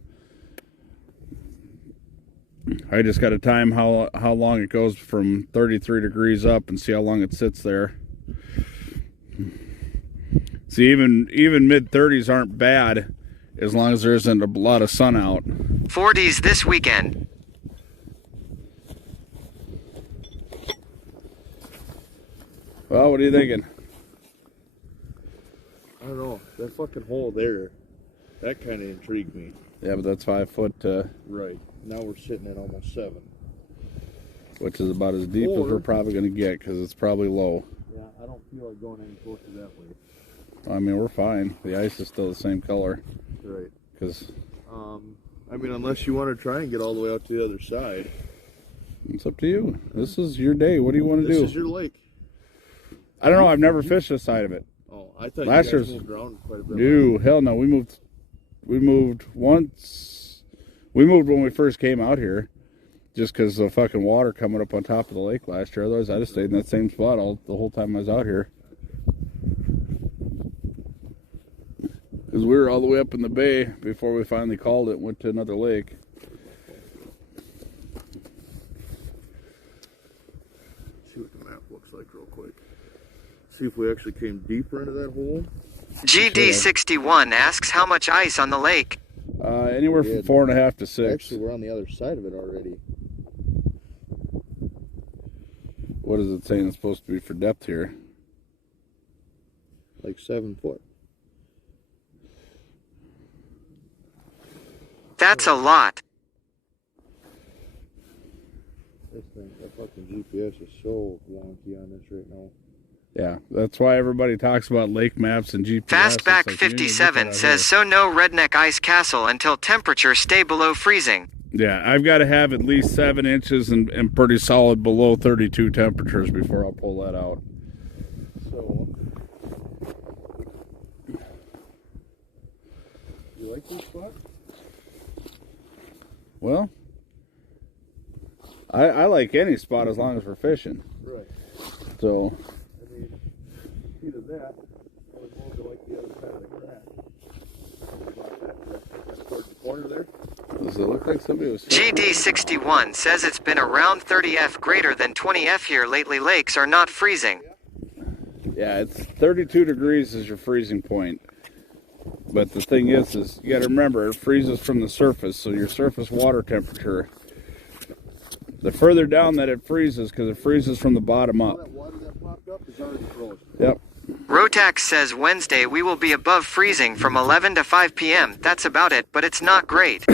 I just got to time how long it goes from 33 degrees up and see how long it sits there. See, even mid-30s aren't bad as long as there isn't a lot of sun out. 40s this weekend. Well, what are you thinking? I don't know. That fucking hole there, that kind of intrigued me. Yeah, but that's 5 foot, Right. Now we're sitting at almost 7. which is about as deep as we're probably going to get because it's probably low. Yeah, I don't feel like going any closer that way. I mean, we're fine. The ice is still the same color. Right. Because I mean, unless you want to try and get all the way out to the other side. it's up to you. This is your day. What do you want to do? This is your lake. I don't know. I've never fished this side of it. Oh, I thought Last you year's- guys moved around quite a bit. No, hell no. We moved once. We moved when we first came out here, just because the fucking water coming up on top of the lake last year. Otherwise, I'd have stayed in that same spot the whole time I was out here. Because we were all the way up in the bay before we finally called it and went to another lake. See what the map looks like real quick. See if we actually came deeper into that hole. GD61 asks how much ice on the lake. Anywhere from 4.5 to 6. Actually, we're on the other side of it already. What is it saying it's supposed to be for depth here? Like 7 foot. That's a lot. This thing, that fucking GPS is so wonky on this right now. Yeah, that's why everybody talks about lake maps and GPS. Fastback It's like, you need to get 57 that says here. so no redneck ice castle until temperatures stay below freezing. Yeah, I've got to have at least 7 inches and pretty solid below 32 temperatures before I'll pull that out. So, you like this spot? Well, I like any spot as long as we're fishing. Right. So, I mean, either that, or we'll go like the other side of the crack. That's towards the corner there. does it look like somebody was fishing? GD61 says it's been around 30F greater than 20F here lately. Lakes are not freezing. Yeah, it's 32 degrees is your freezing point. But the thing is you got to remember, it freezes from the surface, so your surface water temperature, the further down that it freezes, because it freezes from the bottom up. That water that popped up is already frozen. Yep. Rotax says Wednesday we will be above freezing from 11 to 5 p.m. That's about it, but it's not great.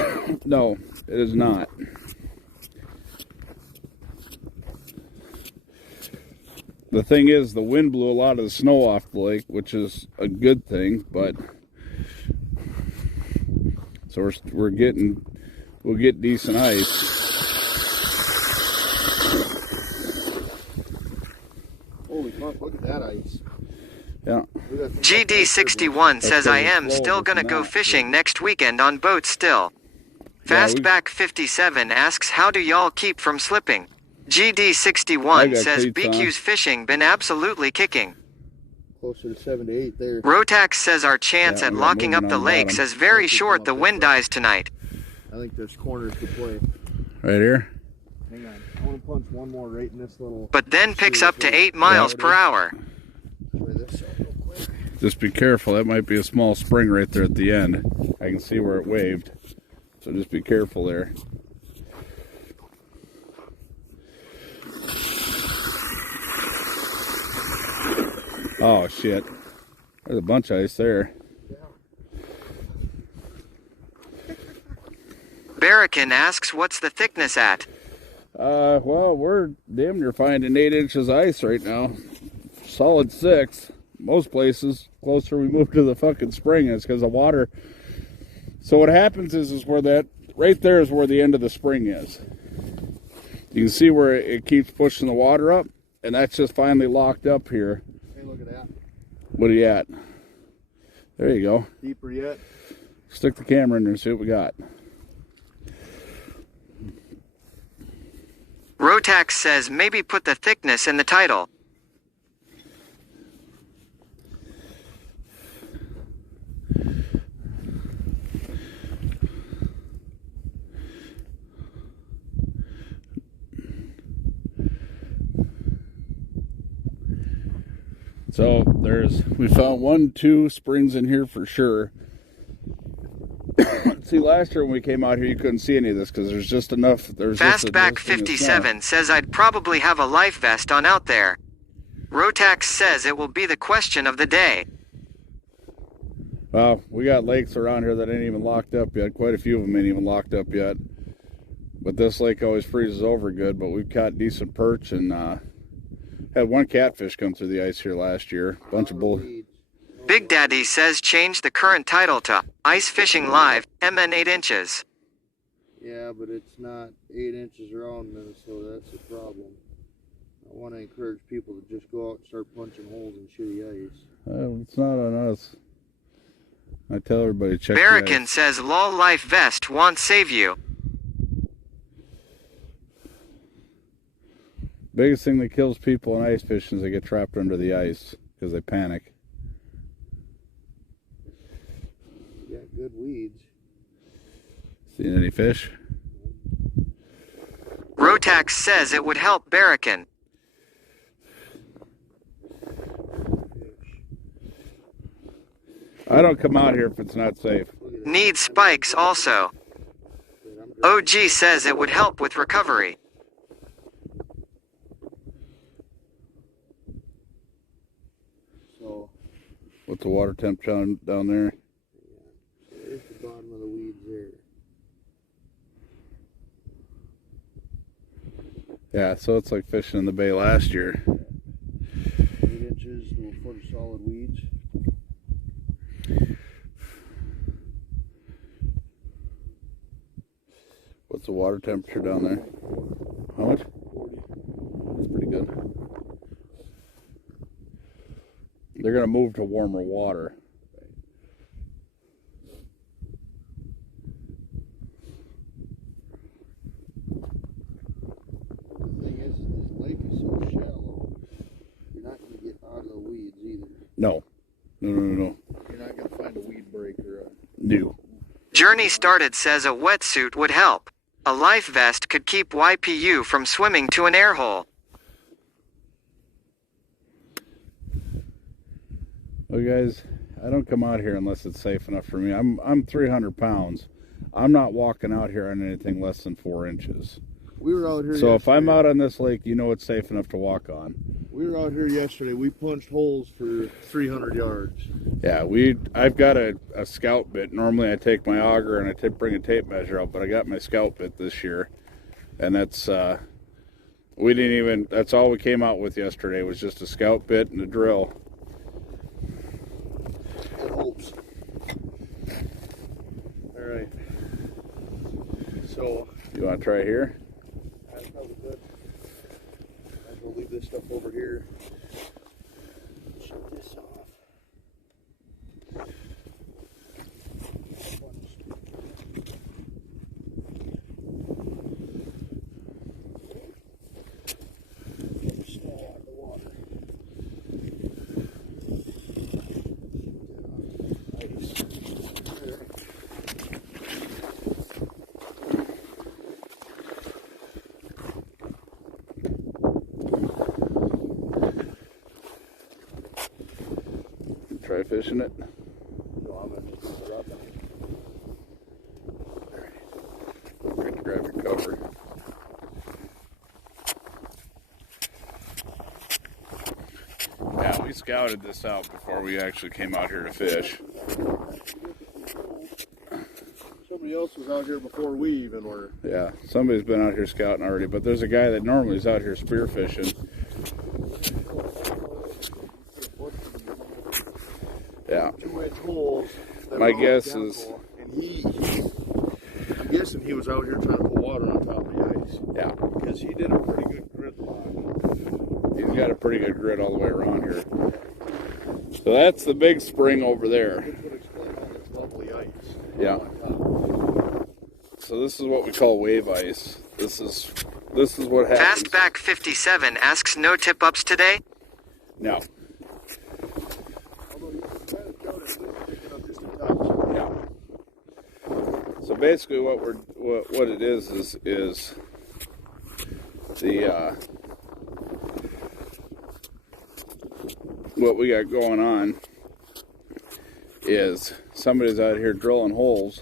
No, it is not. The thing is, the wind blew a lot of the snow off the lake, which is a good thing, but so we'll get decent ice. Holy fuck, look at that ice. Yeah. GD61 says I am still gonna go fishing next weekend on boats still. Fastback 57 asks how do y'all keep from slipping? GD61 says BQ's fishing been absolutely kicking. Closer to 7 to 8 there. Rotax says our chance at locking up the lakes is very short. The wind dies tonight. I think there's corners to play. Right here? Hang on. I want to punch one more right in this little... But then picks up to 8 miles per hour. Try this out real quick. Just be careful. That might be a small spring right there at the end. I can see where it waved. So just be careful there. Oh, shit. There's a bunch of ice there. Barracan asks what's the thickness at? Well, we're damn near finding 8 inches ice right now. Solid 6. Most places, closer we move to the fucking spring, it's because of water. So what happens is where that, right there is where the end of the spring is. You can see where it keeps pushing the water up, and that's just finally locked up here. Hey, look at that. What are you at? There you go. Deeper yet? Stick the camera in there and see what we got. Rotax says maybe put the thickness in the title. So we found 1, 2 springs in here for sure. See, last year when we came out here, you couldn't see any of this because there's just enough. Fastback 57 says I'd probably have a life vest on out there. Rotax says it will be the question of the day. Well, we got lakes around here that ain't even locked up yet. Quite a few of them ain't even locked up yet. But this lake always freezes over good. But we've caught decent perch and had 1 catfish come through the ice here last year. Bunch of bull. Big Daddy says change the current title to Ice Fishing Live, MN 8 inches. Yeah, but it's not 8 inches around Minnesota. That's the problem. I want to encourage people to just go out and start punching holes in shitty ice. It's not on us. I tell everybody check. Barracan says lol life vest won't save you. Biggest thing that kills people in ice fishing is they get trapped under the ice because they panic. good weeds. Seen any fish? Rotax says it would help Barracan. I don't come out here if it's not safe. Need spikes also. OG says it would help with recovery. So What's the water temp down there? there's the bottom of the weeds there. Yeah, so it's like fishing in the bay last year. 8 inches to a foot of solid weeds. What's the water temperature down there? How much? 40. That's pretty good. They're going to move to warmer water. The thing is, this lake is so shallow, you're not going to get out of the weeds either. No. No. You're not going to find a weed break or a... New. Journey Started says a wetsuit would help. A life vest could keep YPU from swimming to an air hole. Well, guys, I don't come out here unless it's safe enough for me. I'm 300 pounds. I'm not walking out here on anything less than 4 inches. We were out here So if I'm yesterday. out on this lake, you know it's safe enough to walk on. We were out here yesterday. We punched holes for 300 yards. Yeah, I've got a scout bit. Normally I take my auger and I bring a tape measure out, but I got my scout bit this year. And that's, that's all we came out with yesterday was just a scout bit and a drill. It hopes. All right. So You want to try here? that's probably good. I'm gonna leave this stuff over here. Shut this off. Stay out of the water. There. Try fishing it. No, I'm gonna just put it up. Great to grab your cover. Yeah, we scouted this out before we actually came out here to fish. Somebody else was out here before we even were. Yeah, somebody's been out here scouting already, but there's a guy that normally is out here spear fishing. Yeah. 2-inch holes. that My were all guess down is- hole. And I'm guessing he was out here trying to put water on top of the ice. Yeah, Because he did a pretty good grid lock. he's got a pretty good grid all the way around here. So that's the big spring over there. This would explain all this lovely ice. Yeah. On top. So this is what we call wave ice. This is what happens. Fastback 57 asks no tip ups today. No. Although you can kind of count it, it's picking up just a touch. Yeah. So basically, what it is the what we got going on is somebody's out here drilling holes.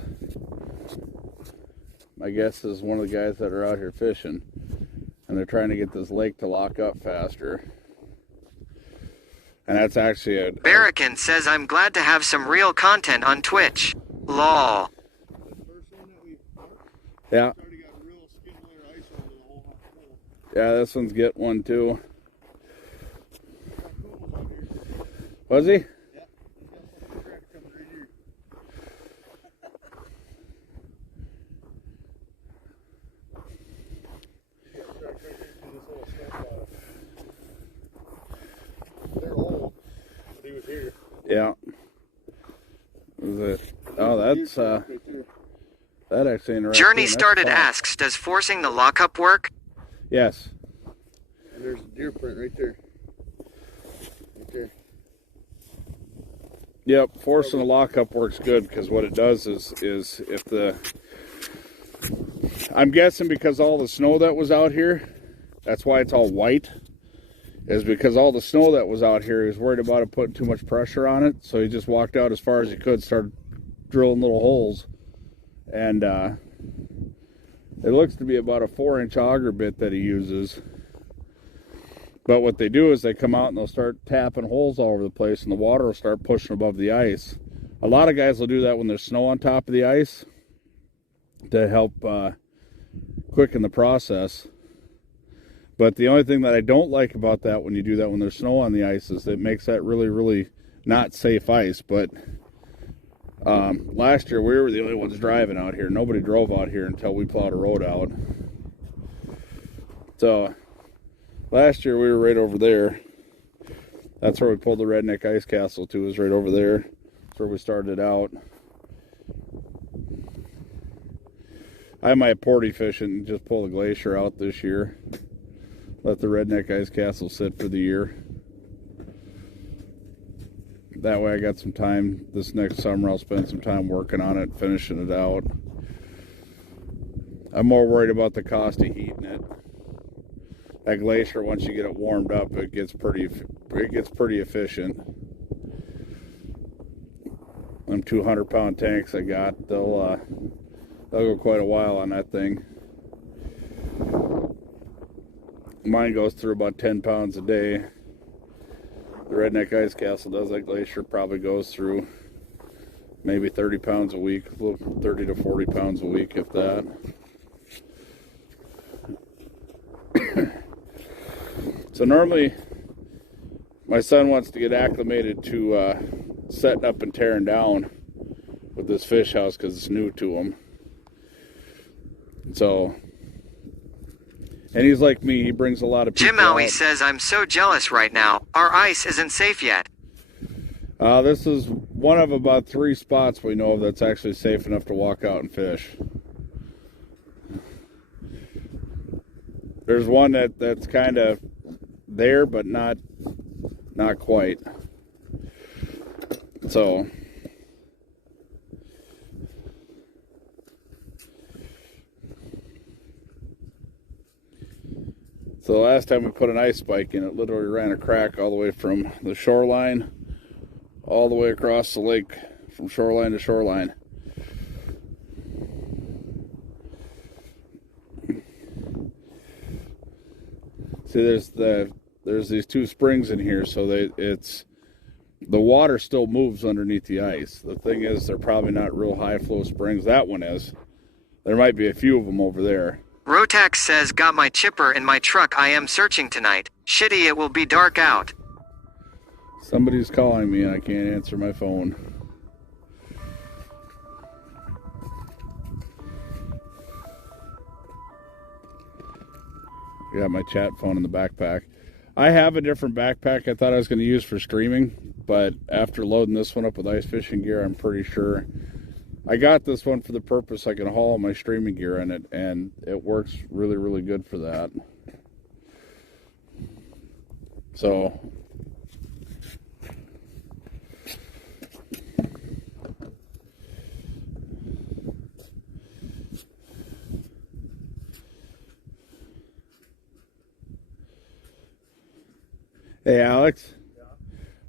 My guess is one of the guys that are out here fishing, and they're trying to get this lake to lock up faster. And that's actually a Barracan says I'm glad to have some real content on Twitch. Lol. The first one that we marked yeah. already got real skin layer ice over the whole hole. Yeah, this one's get one too. Raccoon was out here. Was he? Yeah, he's got something crack coming right here. He's got crack right here through this little snake bottom. They're old, but he was here. Yeah. Was it? Oh, that's Right there. that actually interesting. Journey That's Started fun. asks, does forcing the lockup work? Yes. And there's a deer print right there. Right there. Yep, forcing the lockup works good because what it does is if the, I'm guessing because all the snow that was out here, that's why it's all white, is because all the snow that was out here, he was worried about it putting too much pressure on it, so he just walked out as far as he could, started drilling little holes, and it looks to be about a 4-inch auger bit that he uses. But what they do is they come out and they'll start tapping holes all over the place, and the water will start pushing above the ice. A lot of guys will do that when there's snow on top of the ice to help quicken the process. But the only thing that I don't like about that when you do that when there's snow on the ice is that it makes that really, really not safe ice. But last year we were the only ones driving out here. Nobody drove out here until we plowed a road out. So last year we were right over there. That's where we pulled the Redneck Ice Castle to, is right over there. That's where we started out. I might porty fish and just pull the Glacier out this year. Let the Redneck Ice Castle sit for the year. That way I got some time this next summer. I'll spend some time working on it, finishing it out. I'm more worried about the cost of heating it. That Glacier, once you get it warmed up, it gets pretty efficient. Them 200-pound tanks I got, they'll go quite a while on that thing. Mine goes through about 10 pounds a day. The Redneck Ice Castle does. That Glacier probably goes through maybe 30 pounds a week, 30 to 40 pounds a week, if that. So normally, my son wants to get acclimated to setting up and tearing down with this fish house because it's new to him. So, and he's like me, he brings a lot of people Jim Maui out. says, I'm so jealous right now. Our ice isn't safe yet. This is one of about 3 spots we know of that's actually safe enough to walk out and fish. There's one that's kind of there, but not quite. So the last time we put an ice spike in, it literally ran a crack all the way from the shoreline all the way across the lake, from shoreline to shoreline. See, there's these 2 springs in here, so the water still moves underneath the ice. The thing is, they're probably not real high flow springs. That one is. There might be a few of them over there. Rotax says, got my chipper in my truck. I am searching tonight. Shitty, it will be dark out. Somebody's calling me and I can't answer my phone. I got my chat phone in the backpack. I have a different backpack I thought I was going to use for streaming, but after loading this one up with ice fishing gear, I'm pretty sure I got this one for the purpose I can haul my streaming gear in it, and it works really, really good for that. So hey, Alex. Yeah.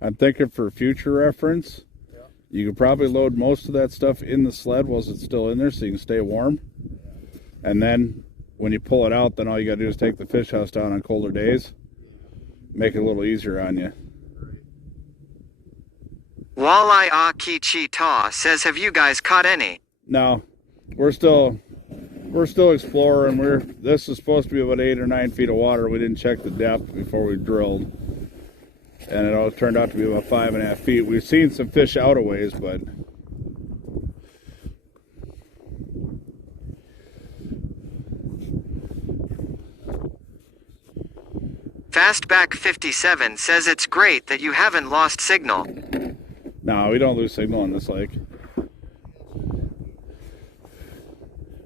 I'm thinking for future reference, yeah, you could probably load most of that stuff in the sled while it's still in there so you can stay warm. Yeah. And then when you pull it out, then all you got to do is take the fish house down on colder days. Make it a little easier on you. Walleye Akichi Ta says, have you guys caught any? No. We're still exploring. This is supposed to be about 8 or 9 feet of water. We didn't check the depth before we drilled. And it all turned out to be about 5.5 feet. We've seen some fish out a ways, but Fastback 57 says it's great that you haven't lost signal. no, we don't lose signal on this lake.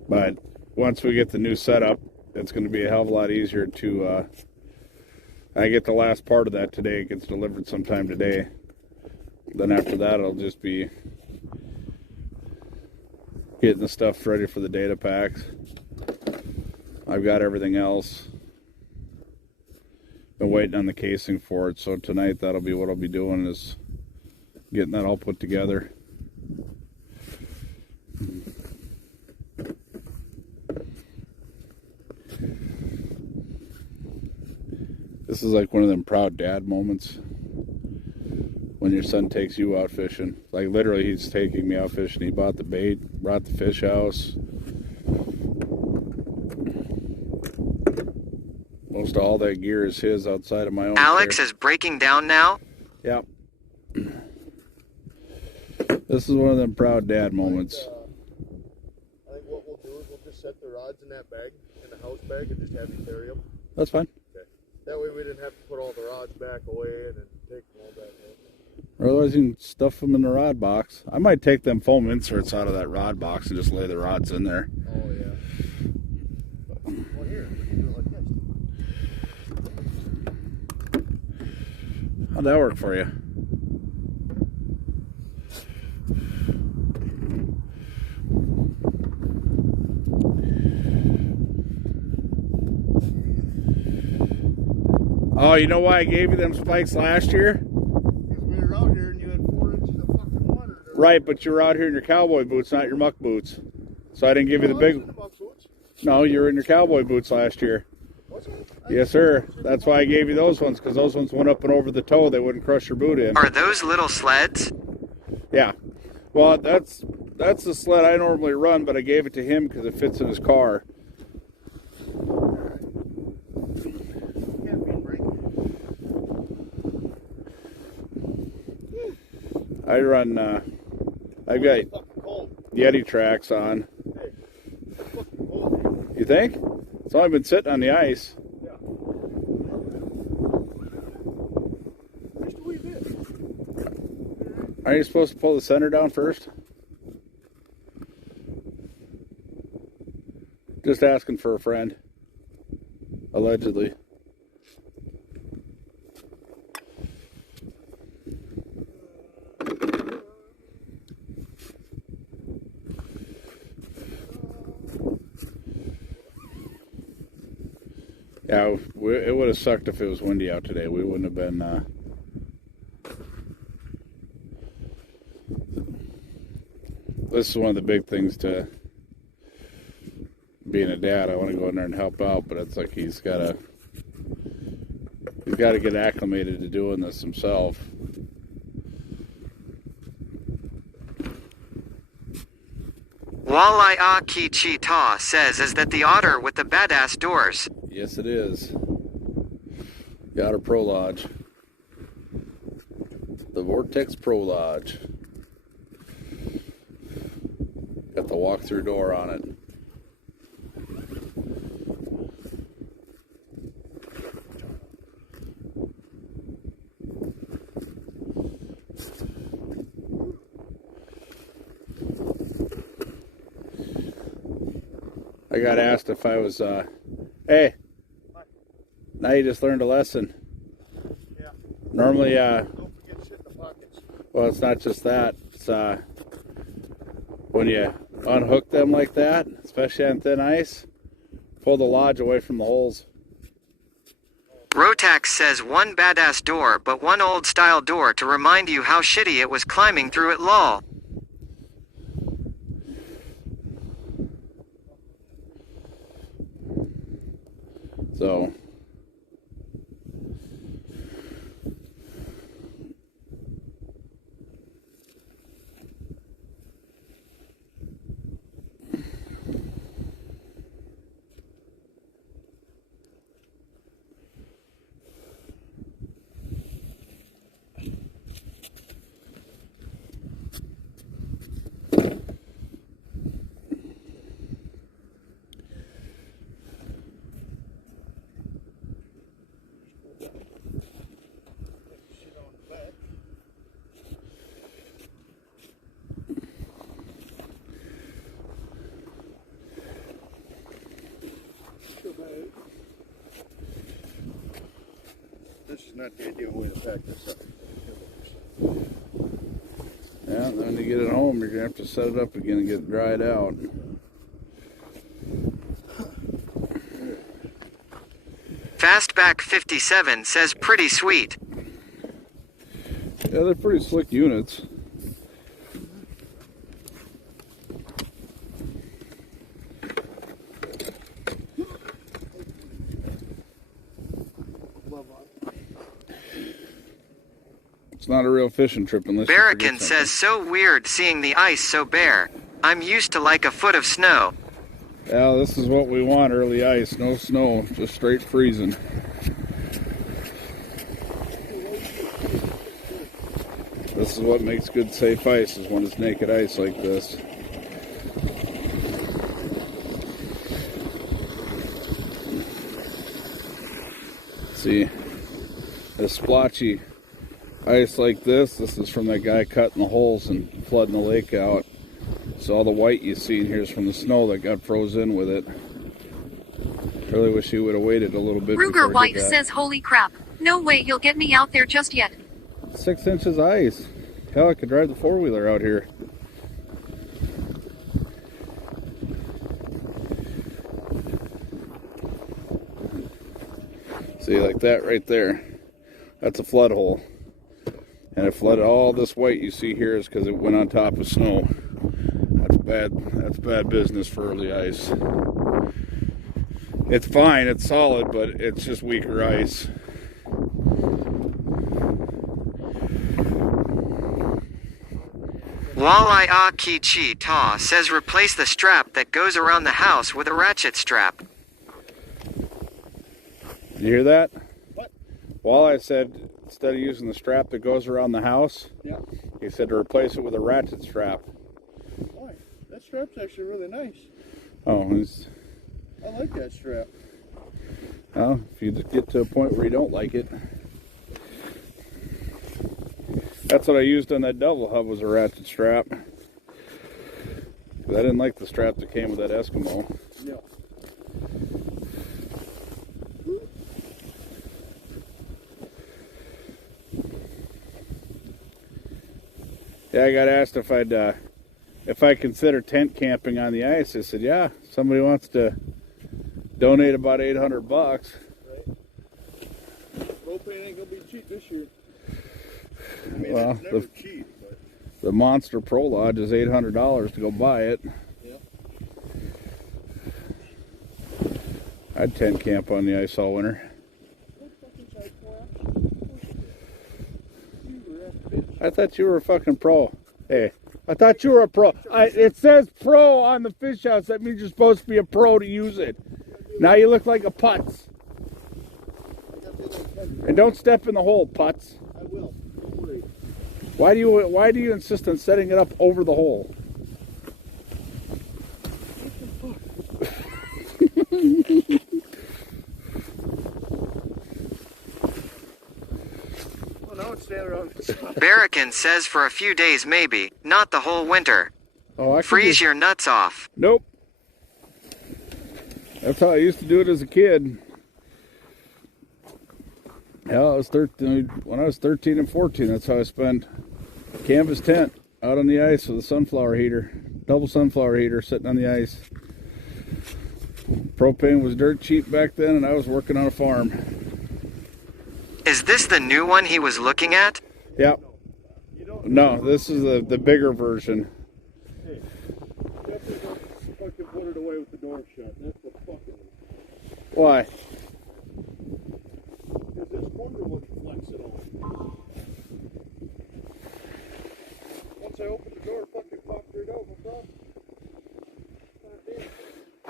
But once we get the new setup, it's going to be a hell of a lot easier to I get the last part of that today. It gets delivered sometime today. Then after that, it'll just be getting the stuff ready for the data packs. I've got everything else. Been waiting on the casing for it, so tonight that'll be what I'll be doing, is getting that all put together. This is like one of them proud dad moments when your son takes you out fishing. Like literally, he's taking me out fishing. He bought the bait, brought the fish house. Most of all that gear is his outside of my own. Alex care. is breaking down now. Yep. This is one of them proud dad moments. I think what we'll do is we'll just set the rods in that bag, in the house bag, and just have you carry them. That's fine. Okay. That way we didn't have to put all the rods back away and then take them all back in. Or otherwise you can stuff them in the rod box. I might take them foam inserts out of that rod box and just lay the rods in there. Oh, yeah. Well, here, we can do it like this. How'd that work for you? Oh, you know why I gave you them spikes last year? Because we were out here and you had 4 inches of fucking water. Right, but you were out here in your cowboy boots, not your muck boots. So I didn't give you the big... No, you were in your cowboy boots last year. Yes, sir. That's why I gave you those ones, because those ones went up and over the toe. They wouldn't crush your boot in. Are those little sleds? Yeah. Well, that's the sled I normally run, but I gave it to him because it fits in his car. I run, I've got Yeti tracks on. You think? It's only been sitting on the ice. Aren't you supposed to pull the center down first? Just asking for a friend. Allegedly. Yeah, it would have sucked if it was windy out today. We wouldn't have been... This is one of the big things to being a dad. I want to go in there and help out, but it's like he's got to get acclimated to doing this himself. Walleye Aki Chi Ta says, is that the otter with the badass doors? Yes, it is. The Otter Pro Lodge. The Vortex Pro Lodge. Got the walk-through door on it. I got asked if I was, hey, now you just learned a lesson. Yeah. Normally, Don't forget shit in the pockets. well, it's not just that. It's, when you unhook them like that, especially on thin ice, pull the lodge away from the holes. Rotax says one badass door but one old style door to remind you how shitty it was climbing through it, lol. So, This is not the ideal way to pack this up. and then when you get it home, you're gonna have to set it up again and get it dried out. Fastback 57 says pretty sweet. Yeah, they're pretty slick units. It's not a real fishing trip unless you forget Barracan something. says so weird seeing the ice so bare. I'm used to like a foot of snow. Yeah, this is what we want, early ice. No snow, just straight freezing. This is what makes good safe ice, is when it's naked ice like this. See, this splotchy ice like this is from that guy cutting the holes and flooding the lake out. So all the white you see in here is from the snow that got frozen with it. Really wish he would have waited a little bit. Ruger White says, holy crap. No way you'll get me out there just yet. 6 inches ice. Hell, I could drive the four-wheeler out here. See, like that right there. That's a flood hole. And it flooded all this white you see here is because it went on top of snow. That's bad business for early ice. It's fine, it's solid, but it's just weaker ice. Walleye Ah Ki Chi Ta says replace the strap that goes around the house with a ratchet strap. Did you hear that? What? Walleye said instead of using the strap that goes around the house, Yeah. he said to replace it with a ratchet strap. Why? That strap's actually really nice. Oh, I like that strap. well, if you just get to a point where you don't like it. That's what I used on that double hub, was a ratchet strap. 'Cause I didn't like the strap that came with that Eskimo. Yeah. Yeah, I got asked if I consider tent camping on the ice. I said, yeah, somebody wants to donate about $800. Propane ain't gonna be cheap this year. I mean, Well, it's never cheap, but The Monster Pro Lodge is $800 to go buy it. yeah. I'd tent camp on the ice all winter. I thought you were a fucking pro. Hey, I thought you were a pro. It says pro on the fish house. That means you're supposed to be a pro to use it. Now you look like a putz. And don't step in the hole, putz. I will. Don't worry. Why do you insist on setting it up over the hole? Well, now it's standing around. Barracan says for a few days maybe, not the whole winter. Oh, I Freeze your nuts off. Nope. That's how I used to do it as a kid. Yeah, I was 13 when I was 13 and 14. That's how I spent canvas tent out on the ice with a sunflower heater, double sunflower heater sitting on the ice. Propane was dirt cheap back then, and I was working on a farm. Is this the new one he was looking at? Yep. No, this is the bigger version. Definitely don't fucking put it away with the door shut. That's the fucking. Why? Because this corner would flex it all. Once I open the door, fucking pop right out, no problem.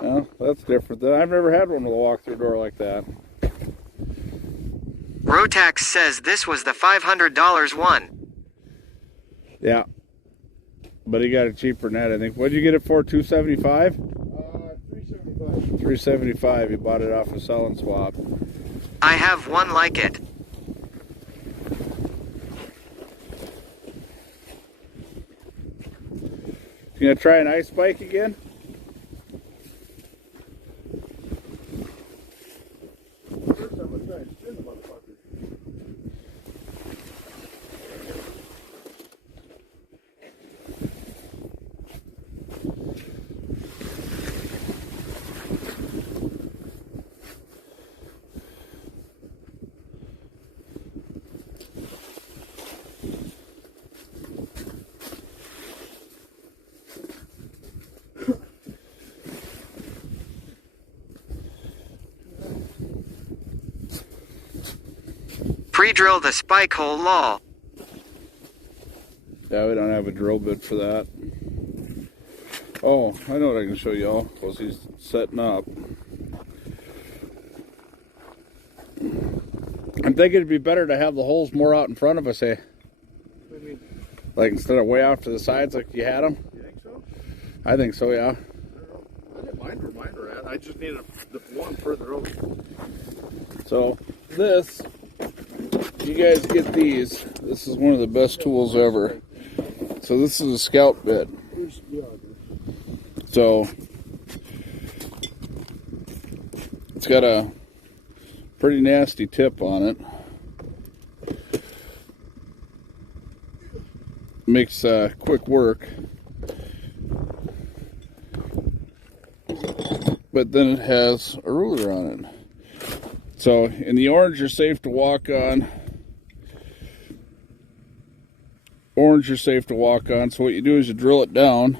Well, that's different. I've never had one with a walk-through door like that. Rotax says this was the $500 one. Yeah. But he got it cheaper than that, I think. What'd you get it for? $275? $375. $375. He bought it off a sell and swap. I have one like it. You gonna try an ice bike again? First time I tried to spin the motherfucker. Pre-drill the spike hole, lol. Yeah, we don't have a drill bit for that. Oh, I know what I can show y'all, because he's setting up. I'm thinking it'd be better to have the holes more out in front of us, eh? What do you mean? Like instead of way off to the sides like you had them? You think so? I think so, yeah. I don't know. I didn't mind where mine were at. I just needed the one further over. So this, you guys get these. This is one of the best tools ever. So this is a scout bit. So it's got a pretty nasty tip on it. Makes quick work. But then it has a ruler on it. So in the orange, you're safe to walk on. Orange, you're safe to walk on. So what you do is you drill it down,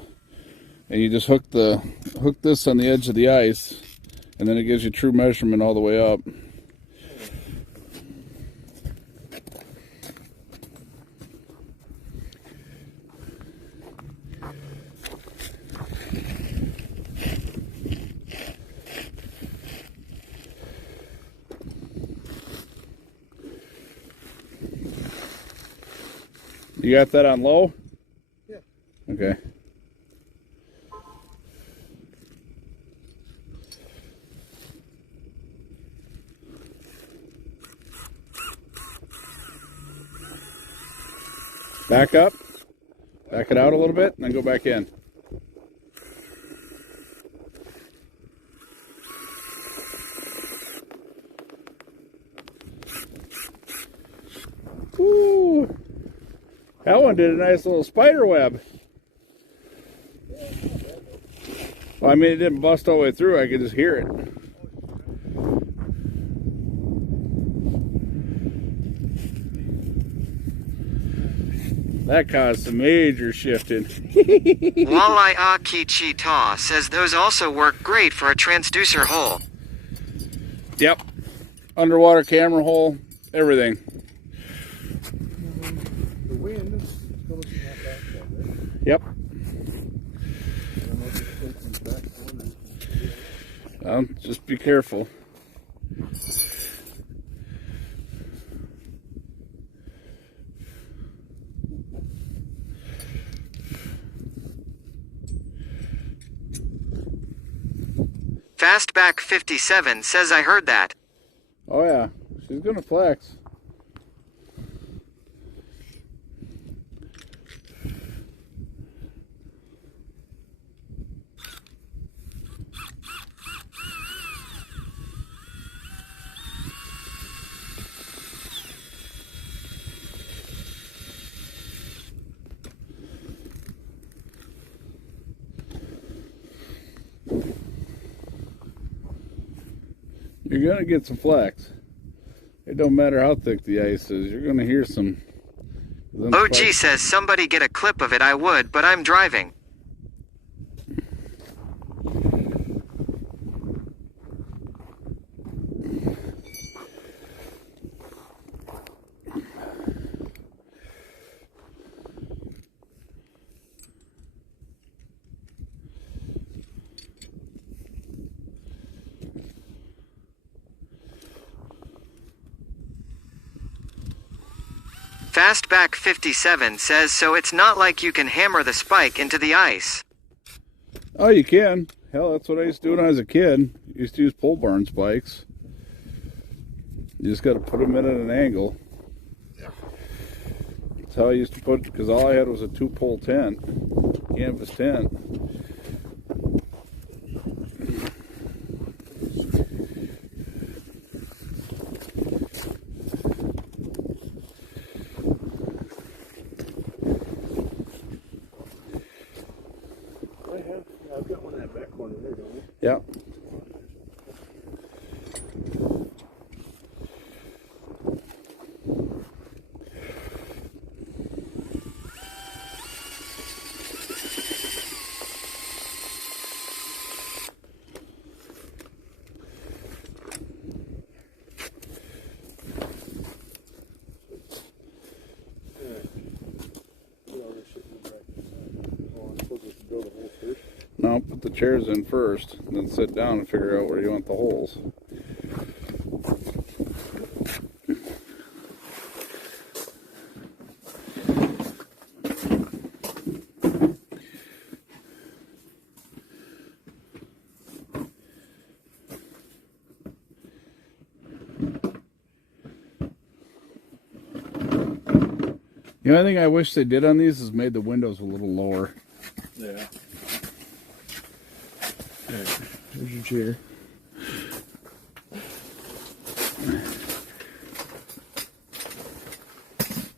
and you just hook this on the edge of the ice, and then it gives you true measurement all the way up. You got that on low? Yeah. Okay. Back up. Back it out a little bit, and then go back in. Woo! That one did a nice little spider web. Well, I mean, it didn't bust all the way through. I could just hear it. That caused some major shifting. Walleye Akichita says those also work great for a transducer hole. Yep. Underwater camera hole, everything. The wind is coming from that back side, right? Yep. I don't know if it's coming from the back corner. Just be careful. Fastback 57 says I heard that. Oh yeah, she's gonna flex. You're gonna get some flex. It don't matter how thick the ice is. You're gonna hear some. OG says somebody get a clip of it. I would, but I'm driving. Fastback 57 says so it's not like you can hammer the spike into the ice. Oh, you can. Hell, that's what I used to do when I was a kid. I used to use pole barn spikes. You just got to put them in at an angle. That's how I used to put, because all I had was a 2-pole tent, canvas tent. I've got one in that back corner there, don't we? Yeah. No, put the chairs in first, then sit down and figure out where you want the holes. The only thing I wish they did on these is made the windows a little lower. Yeah. Alright, here's your chair.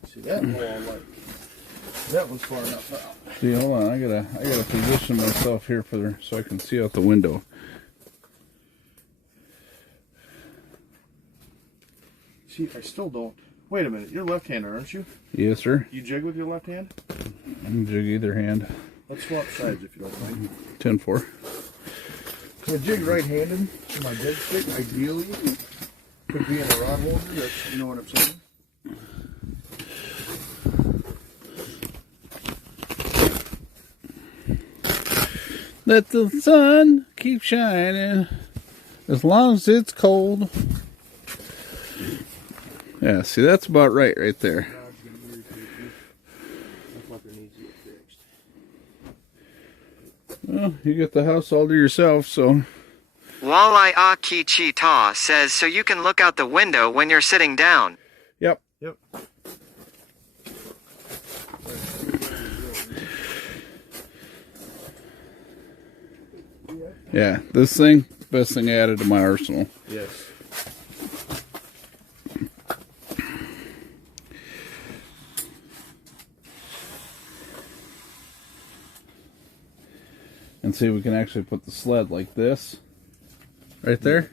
See that wall, like that one's far enough out. See, hold on, I gotta position myself here so I can see out the window. See, I still don't. Wait a minute, you're left-hander, aren't you? Yes, sir. You jig with your left hand? I can jig either hand. Let's swap sides if you don't mind. 10-4. So I jig right-handed. So my dead stick, ideally, could be in a rod holder. That's, you know what I'm saying? Let the sun keep shining as long as it's cold. Yeah, see, that's about right there. Well, you get the house all to yourself, so. Walleye Aki Ta says so you can look out the window when you're sitting down. Yep. Yep. Yeah, this thing, best thing I added to my arsenal. Yes. And see, we can actually put the sled like this. Right there.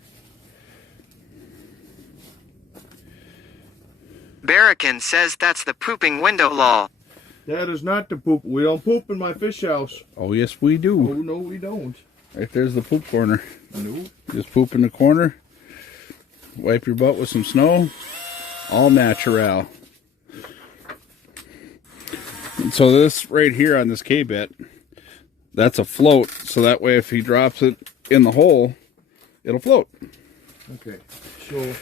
Barracan says that's the pooping window lol. That is not the poop. We don't poop in my fish house. Oh, yes, we Oh, do. no, we don't. Right there's the poop corner. No. Just poop in the corner. Wipe your butt with some snow. All natural. And so this right here on this K-bit, that's a float. So that way if he drops it in the hole, it'll float. Okay. So.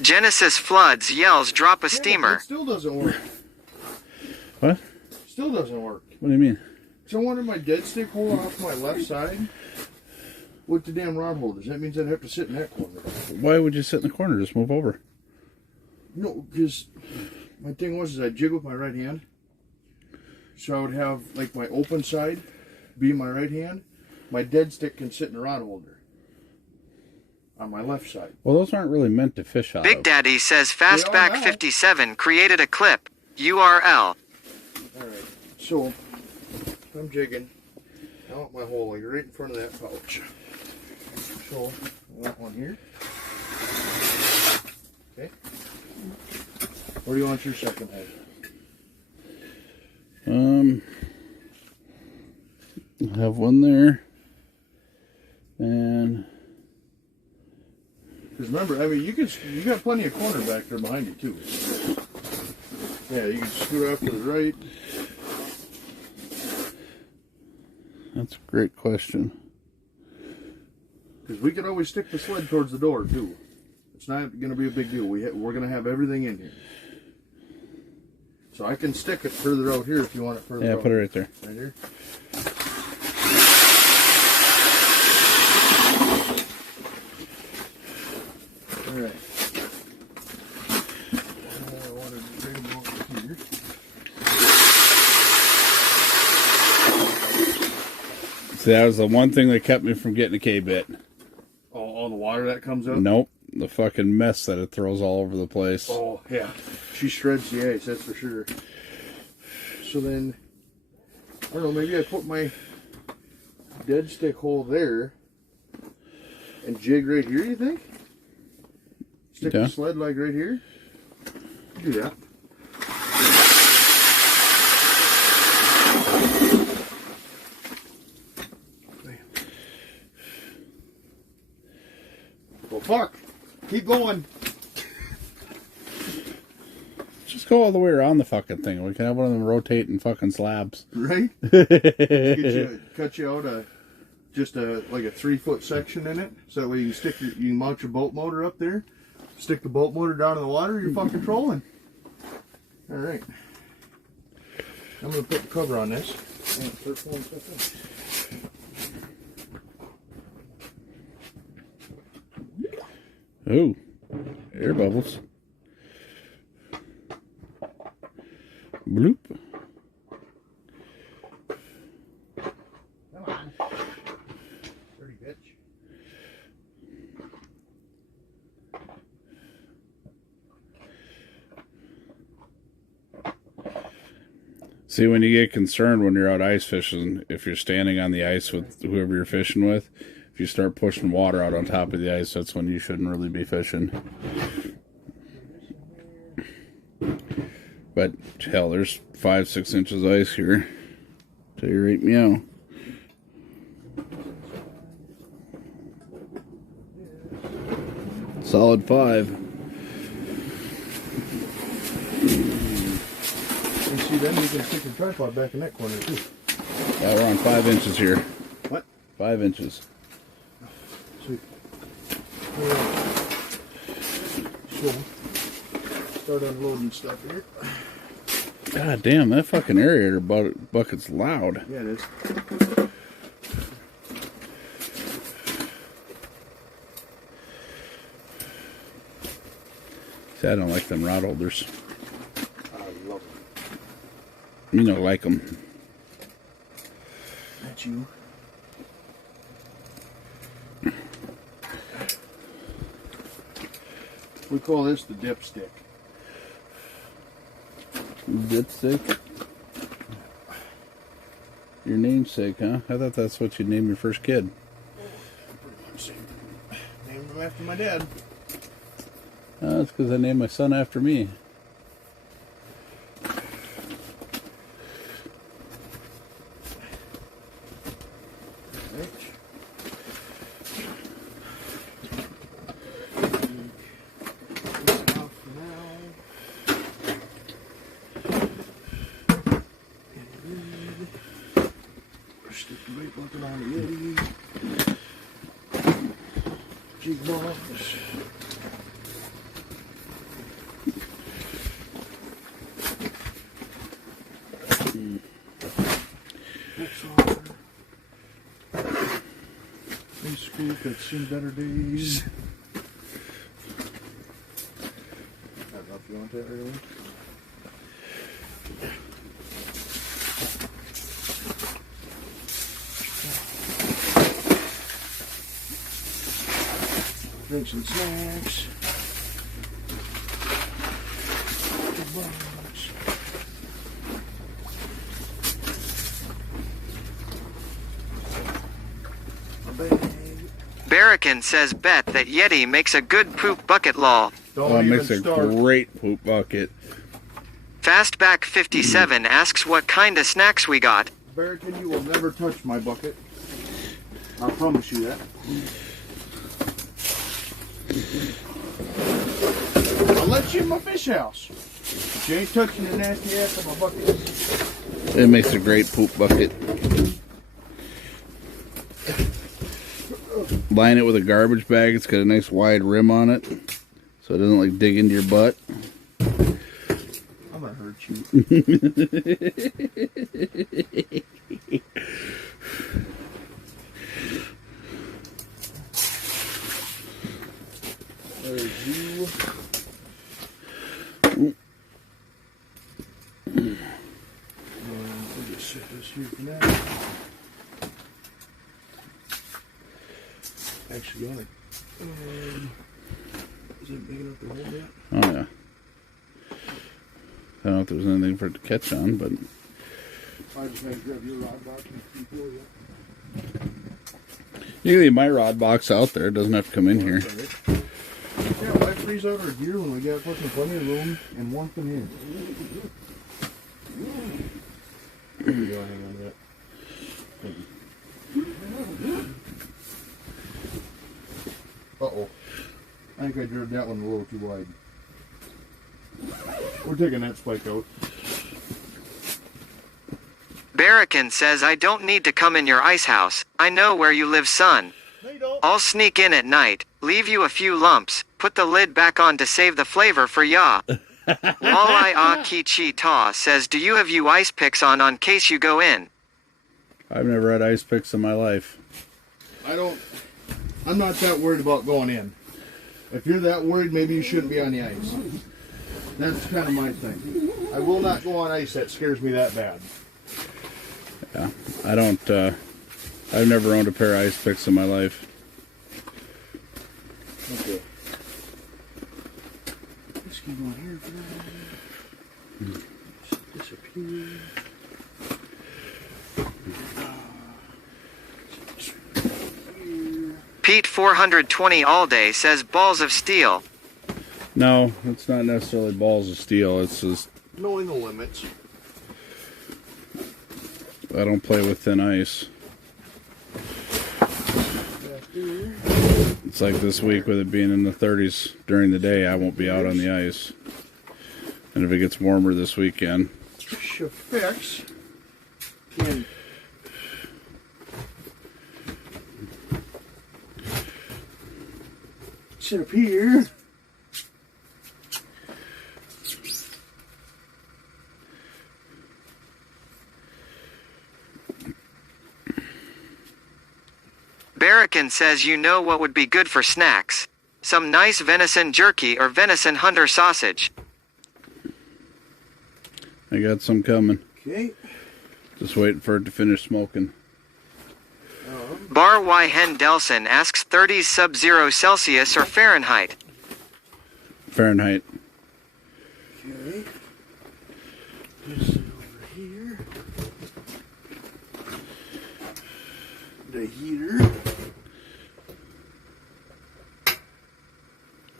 Genesis Floods yells drop a Yeah, steamer. it still doesn't work. What? Still doesn't work. What do you mean? So I wanted my dead stick hole off my left side with the damn rod holders. That means I'd have to sit in that corner. Why would you sit in the corner? Just move over. No, because my thing was I jig with my right hand. So I would have like my open side be my right hand. My dead stick can sit in the rod holder on my left side. Well, those aren't really meant to fish out Big of. Daddy says They are now. Fastback57 created a clip. URL. Alright, so I'm jigging. I want my hole like right in front of that pouch. So I want one here. Okay. Where do you want your second hole? I have one there. And Because remember, I mean, you got plenty of corner back there behind you too. Yeah, you can screw out to the right. that's a great question. Because we could always stick the sled towards the door too. It's not going to be a big deal. We're going to have everything in here. So I can stick it further out here if you want it further out. Yeah, put it right there. Right here. Alright. I wanted to bring them over here. See, that was the one thing that kept me from getting a K-bit. All the water that comes out? Nope. The fucking mess that it throws all over the place. Oh, yeah. She shreds the ice, that's for sure. So then, I don't know, maybe I put my dead stick hole there and jig right here, you think? Stick Yeah. the sled like right here? Do that. Well, fuck. Keep going. just go all the way around the fucking thing. We can have one of them rotating fucking slabs. Right? Cut you out like a 3-foot section in it, so that way you can mount your boat motor up there, stick the boat motor down in the water, you're fucking trolling. All right. I'm gonna put the cover on this. Oh, air bubbles. Bloop. Come on. Dirty bitch. See, when you get concerned when you're out ice fishing, if you're standing on the ice with whoever you're fishing with, if you start pushing water out on top of the ice, that's when you shouldn't really be fishing. But hell, there's 5-6 inches of ice here. Tell you right meow. Solid 5. And see, then you can stick your tripod back in that corner too. Yeah, we're on 5 inches here. What? 5 inches. Sweet. So, start unloading stuff here. God damn, that fucking aerator bucket's loud. Yeah, it is. See, I don't like them rod holders. I love it. You don't like them. That's you. We call this the dipstick. Dipstick? Your namesake, huh? I thought that's what you'd name your first kid. Named him after my dad. That's because I named my son after me. Stick the bait bucket on the Yeti. Jig box. Big scoop that's seen better days. I don't know if you want that really. Drinks and snacks. Big box. A bag. Barracan says bet that Yeti makes a good poop bucket lol. Don't Oh, it even makes a start. great poop bucket. Fastback57 asks what kind of snacks we got. Barracan, you will never touch my bucket. I promise you that. I'll let you in my fish house. But you ain't touching the nasty ass of my bucket. It makes a great poop bucket. Line it with a garbage bag. It's got a nice wide rim on it, so it doesn't like dig into your butt. I'm gonna hurt you. There's you. And we'll just set this here for now. Actually, got it. Is it big enough to hold that? Oh yeah. I don't know if there's anything for it to catch on, but I just had to grab your rod box and pour you. you can leave my rod box out there. It doesn't have to come in here. Yeah, why freeze out our gear when we got fucking plenty of room and warmth in here? There you go, hang on to that. Thank you. Uh-oh. I think I drove that one a little too wide. We're taking that spike out. Barracan says I don't need to come in your ice house. I know where you live, son. No, you don't. I'll sneak in at night, leave you a few lumps, put the lid back on to save the flavor for ya. Walleye Akichi Ta says, do you have you ice picks on case you go in? I've never had ice picks in my life. I'm not that worried about going in. If you're that worried, maybe you shouldn't be on the ice. That's kind of my thing. I will not go on ice. That scares me that bad. Yeah, I don't. I've never owned a pair of ice picks in my life. Okay. Let's keep on here for that. Disappear. Pete 420 all day says balls of steel. No, it's not necessarily balls of steel. It's just Knowing the limits. I don't play with thin ice. It's like this week with it being in the 30s during the day, I won't be out on the ice. And if it gets warmer this weekend, Shafix can sit up here. Barracan says you know what would be good for snacks. Some nice venison jerky or venison hunter sausage. I got some coming. Okay. Just waiting for it to finish smoking. Bar Y Hendelson asks 30s sub-zero Celsius or Fahrenheit. Fahrenheit. Okay. This is over here. The heater.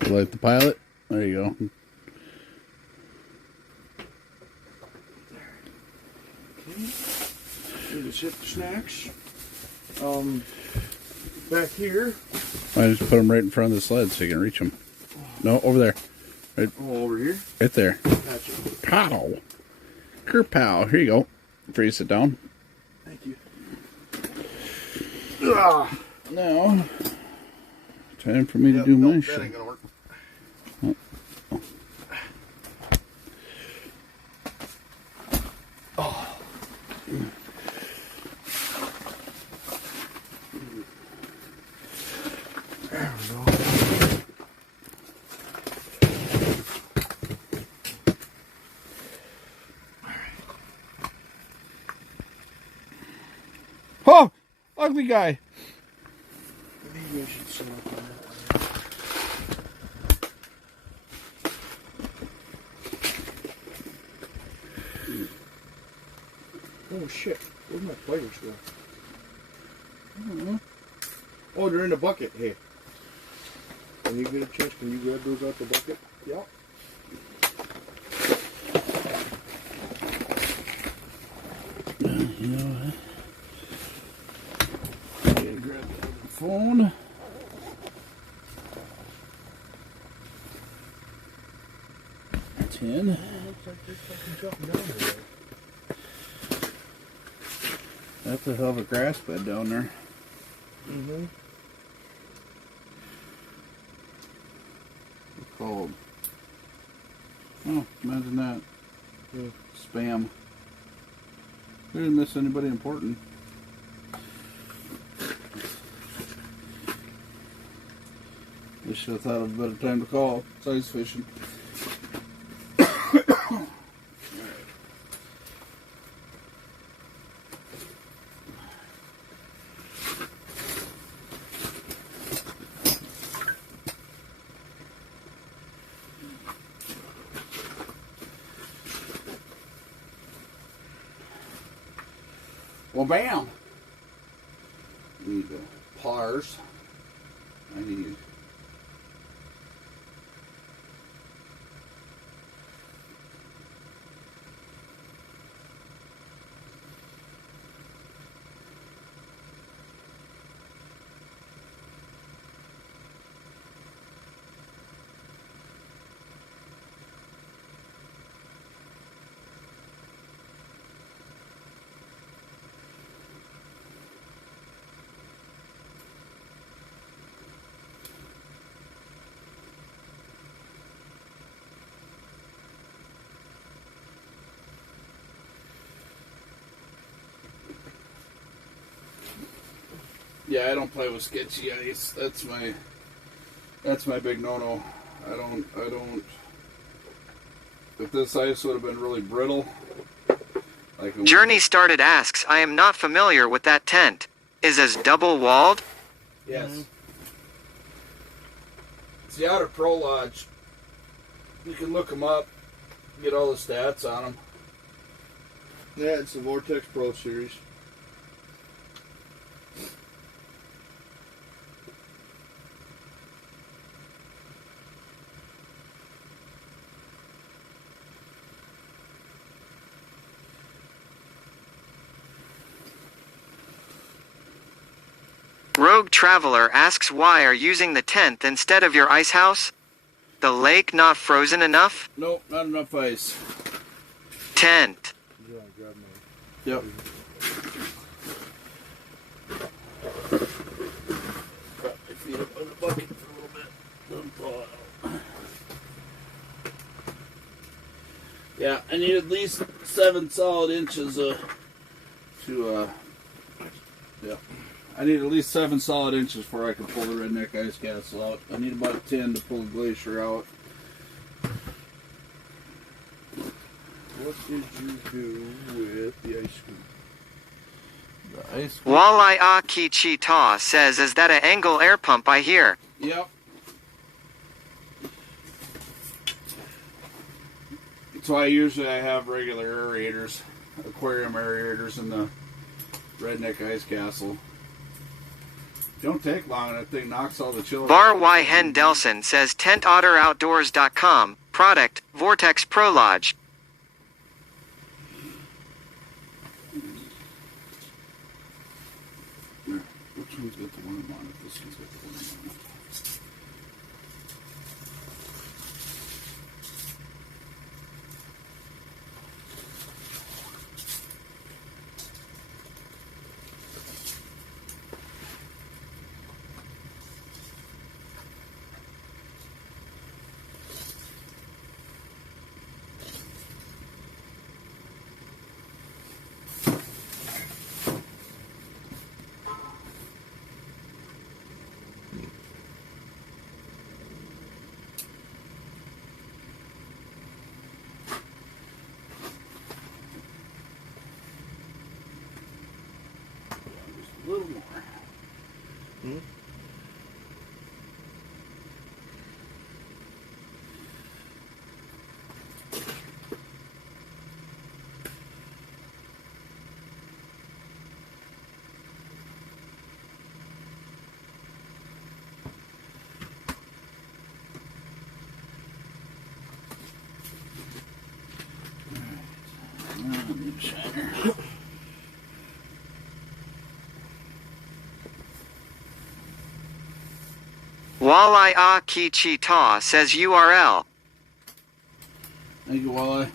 Light the pilot. There you go. Okay. Just hit the snacks. Back here. I just put them right in front of the sled so you can reach them. No, over there. Right, Oh, over here. right there. Gotcha. Pow. Kerpow. Here you go. Before you sit down. Thank you. Ah. Now, time for me to do my that shit. ain't gonna work. There we go. Oh, ugly guy. Maybe I should set up on that. Oh shit! Where's my pliers go? I don't know. Oh, they're in the bucket. Hey, when you get a chance, can you grab those out the bucket? Yep. You know what? Okay, grab the phone. Tin. Looks like they're fucking jumping down there. That's a hell of a grass bed down there. Mm-hmm. Cold. Oh, imagine that. Yeah. Spam. We didn't miss anybody important. They should have thought of a better time to call. It's ice fishing. Well, bam! We need the pliers. I need. Yeah, I don't play with sketchy ice. That's my big no-no. I don't. If this ice would have been really brittle, like it Journey Started asks, I am not familiar with that tent. Is as double walled? Yes. It's the Outer Pro Lodge. You can look them up, get all the stats on them. Yeah, it's the Vortex Pro Series. Rogue Traveler asks why are using the tent instead of your ice house? The lake not frozen enough? Nope, not enough ice. Tent. Yep. Put my feet up on the bucket for a little bit. Don't fall out. Yeah, I need at least 7 solid inches I need at least 7 solid inches before I can pull the Redneck Ice Castle out. I need about 10 to pull the Glacier out. What did you do with the ice scoop? The ice. Walleye Aki Ta says, is that an angle air pump I hear? Yep. That's why usually I have regular aerators, aquarium aerators in the Redneck Ice Castle. Don't take long, and that thing knocks all the chill. Bar Y Hendelson says TentOtterOutdoors.com, product, Vortex Pro Lodge. Which one's got the worm on it? This one's got the worm on it. A little more. Now, new shiner. Walleye Aki Ta says URL. Thank you, Walleye.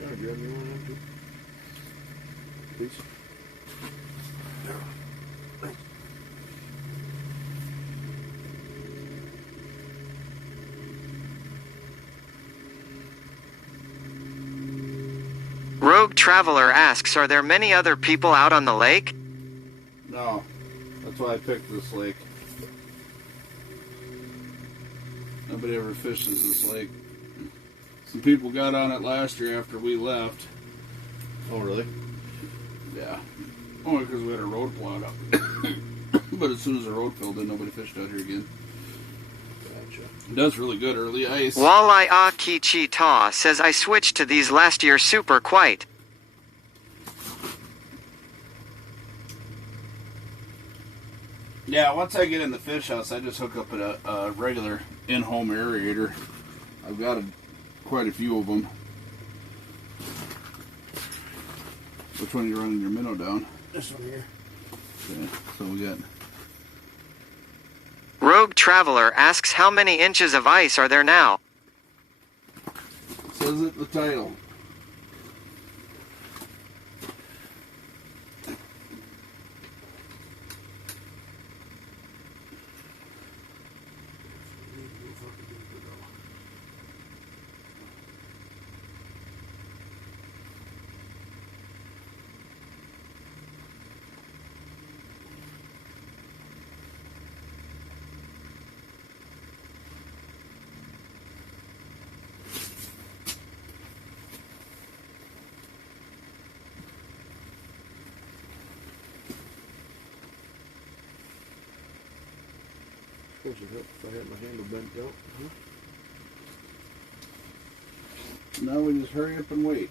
Yeah, grab me one of them, please. Rogue Traveler asks, are there many other people out on the lake? No, that's why I picked this lake. Nobody ever fishes this lake. Some people got on it last year after we left. Oh, really? Yeah. Only because we had a road plowed up. But as soon as the road filled in, nobody fished out here again. Gotcha. It does really good early ice. Walleye Aki Ta says, I switched to these last year super quite. Yeah, once I get in the fish house, I just hook up a regular in-home aerator. I've got quite a few of them. Which one are you running your minnow down? This one here. Okay, so we got... Rogue Traveler asks, how many inches of ice are there now? Says it in the title. suppose it'd help if I had my handle bent out. Huh? Now we just hurry up and wait.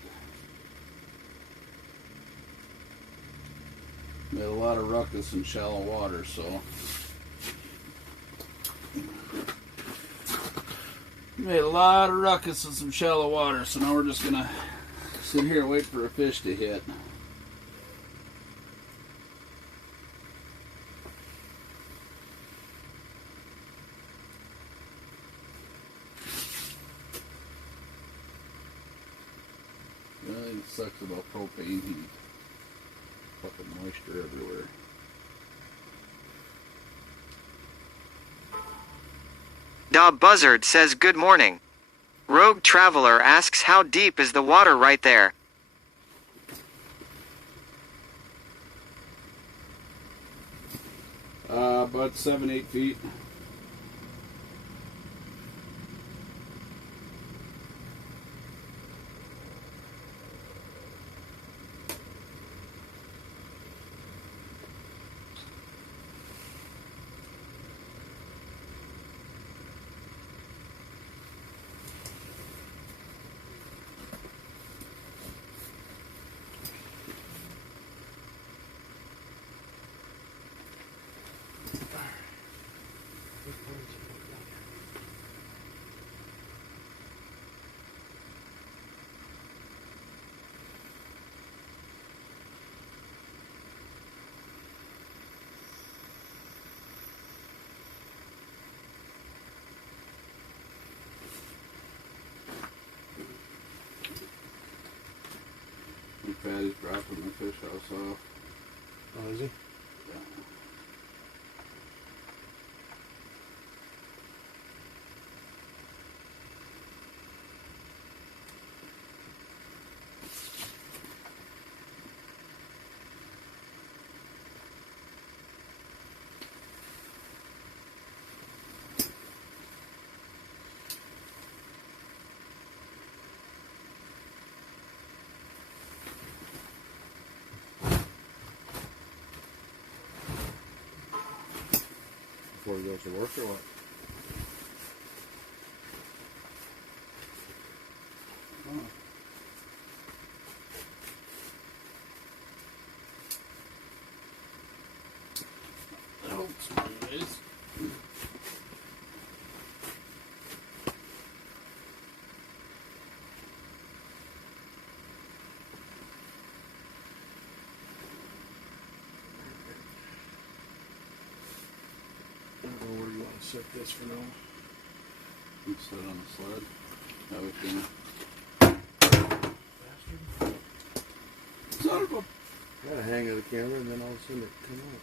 Made a lot of ruckus in shallow water, so. Made a lot of ruckus in some shallow water, so now we're just gonna sit here and wait for a fish to hit. The only thing that sucks about propane heat. Fucking moisture everywhere. Da Buzzard says good morning. Rogue Traveler asks how deep is the water right there? About 7-8 feet. Patty's dropping the fish house off. Oh, is he? Yeah. Before he goes to work or what? I don't know where you want to set this for now. You sit on the sled. That way can. Bastard. Son of a. Gotta hang of the camera and then all of a sudden it come out.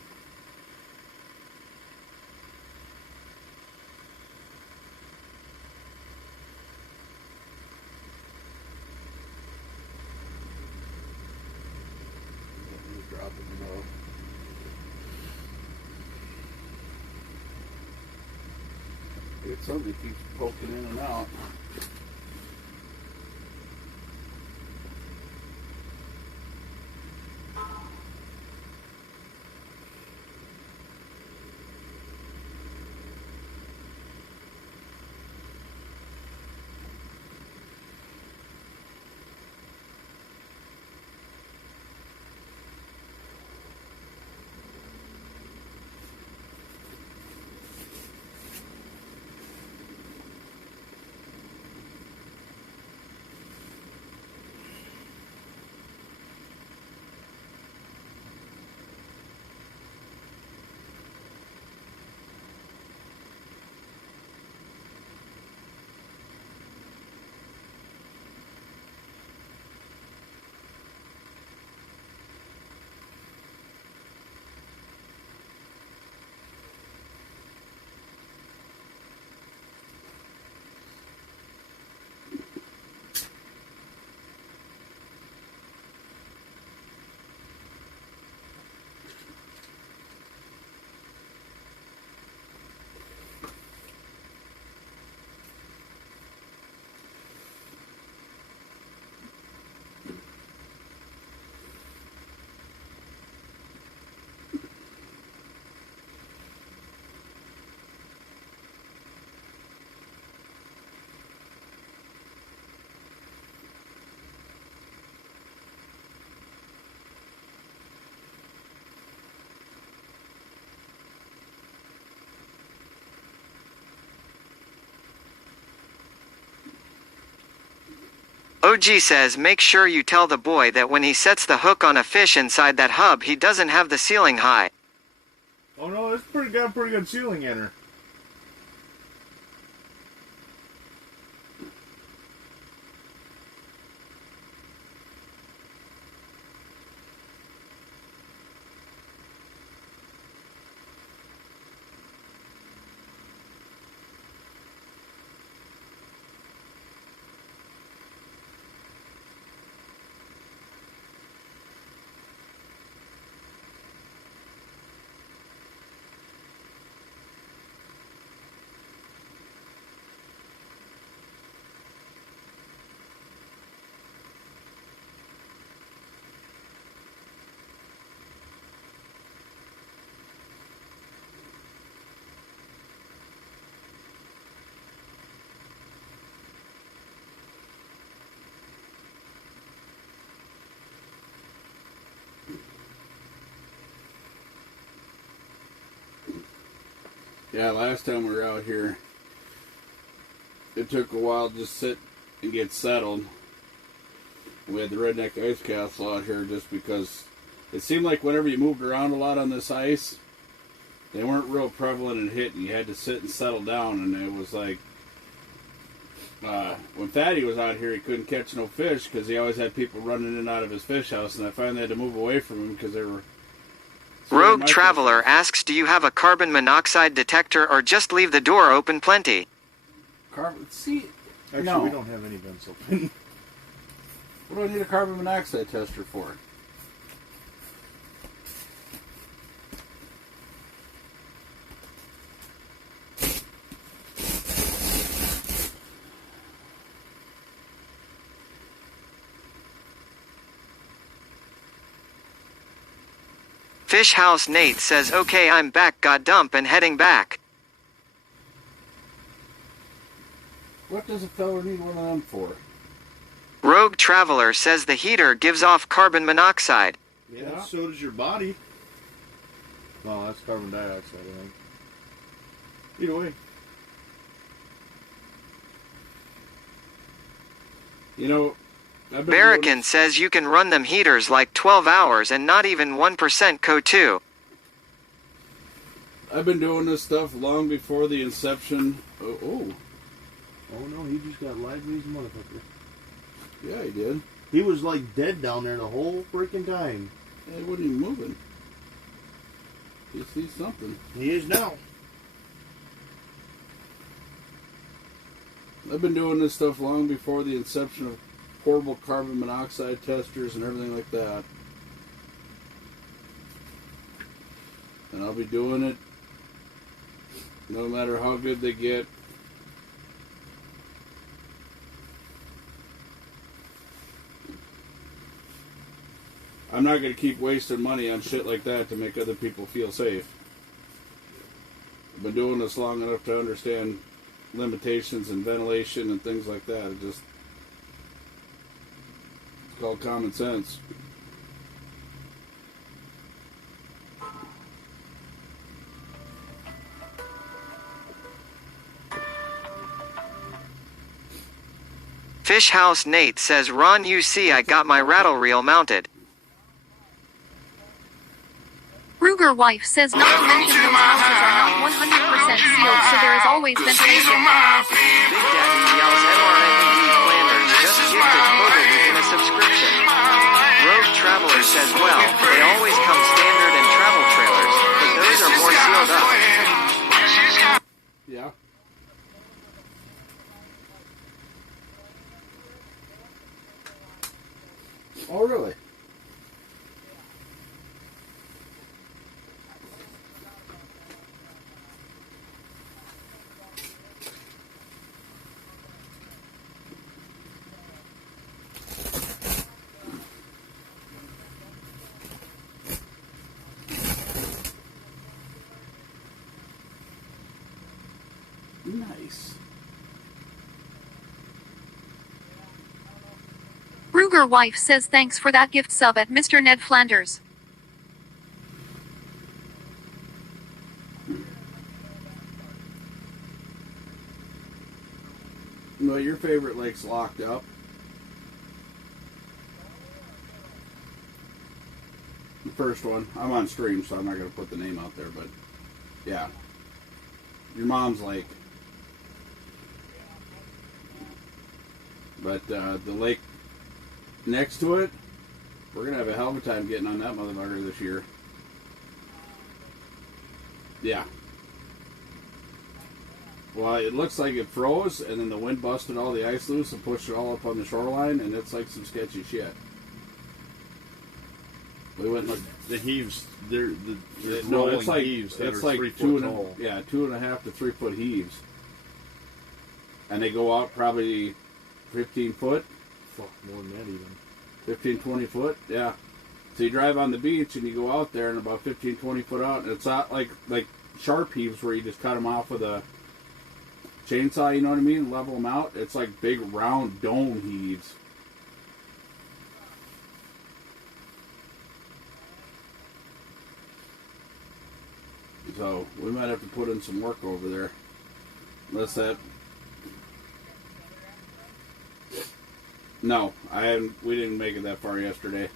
Dropping it off. It's somebody keeps poking in and out. OG says make sure you tell the boy that when he sets the hook on a fish inside that hub, he doesn't have the ceiling high. Oh no, it's got a pretty good ceiling in her. Yeah, last time we were out here, it took a while to just sit and get settled. We had the Redneck Ice Castle out here just because it seemed like whenever you moved around a lot on this ice, they weren't real prevalent in hitting. You had to sit and settle down, and it was like, when Fatty was out here, he couldn't catch no fish because he always had people running in and out of his fish house, and I finally had to move away from him because they were... Rogue Traveler asks, do you have a carbon monoxide detector or just leave the door open plenty? See, Actually, no. we don't have any vents open. What do I need a carbon monoxide tester for? Fish House Nate says, okay, I'm back, got dump and heading back. What does a fella need one of them for? Rogue Traveler says the heater gives off carbon monoxide. Yeah, so does your body. No, that's carbon dioxide, I think. Either way. You know, I've been Barrican says you can run them heaters like 12 hours and not even 1% CO2. I've been doing this stuff long before the inception. Oh, no, he just got lively as a motherfucker. yeah, he did. He was like dead down there the whole freaking time. He wasn't even moving. He sees something. He is now. I've been doing this stuff long before the inception of portable carbon monoxide testers and everything like that. And I'll be doing it no matter how good they get. I'm not going to keep wasting money on shit like that to make other people feel safe. I've been doing this long enough to understand limitations and ventilation and things like that. It's called common sense. Fish House Nate says, Ron, you see I got my rattle reel mounted. Ruger wife says not to mention those houses are not 100% sealed, so there is always These ventilation. are my Big people. Daddy yells MRND Flanders just gifted Hogan in a subscription. Rogue Traveler says, well, they always come standard and travel trailers, but those are more sealed up. Yeah. Oh, really? Nice. Ruger wife says thanks for that gift sub at Mr. Ned Flanders. Well, your favorite lake's locked up. first one. I'm on stream, so I'm not going to put the name out there, but yeah. Your mom's lake. But the lake next to it, we're going to have a hell of a time getting on that motherfucker this year. Yeah. Well, it looks like it froze, and then the wind busted all the ice loose and pushed it all up on the shoreline, and it's like some sketchy shit. We went like The heaves, they're no, rolling it's like heaves that it's are like 3 2 foot and tall. 2.5 to 3 foot heaves, and they go out probably 15 foot, Fuck, more than that even. 15, 20 foot. Yeah. So you drive on the beach and you go out there and about 15, 20 foot out, and it's not like sharp heaves where you just cut them off with a chainsaw, you know what I mean, and level them out. It's like big round dome heaves. So we might have to put in some work over there. Unless that. No, I haven't. We didn't make it that far yesterday.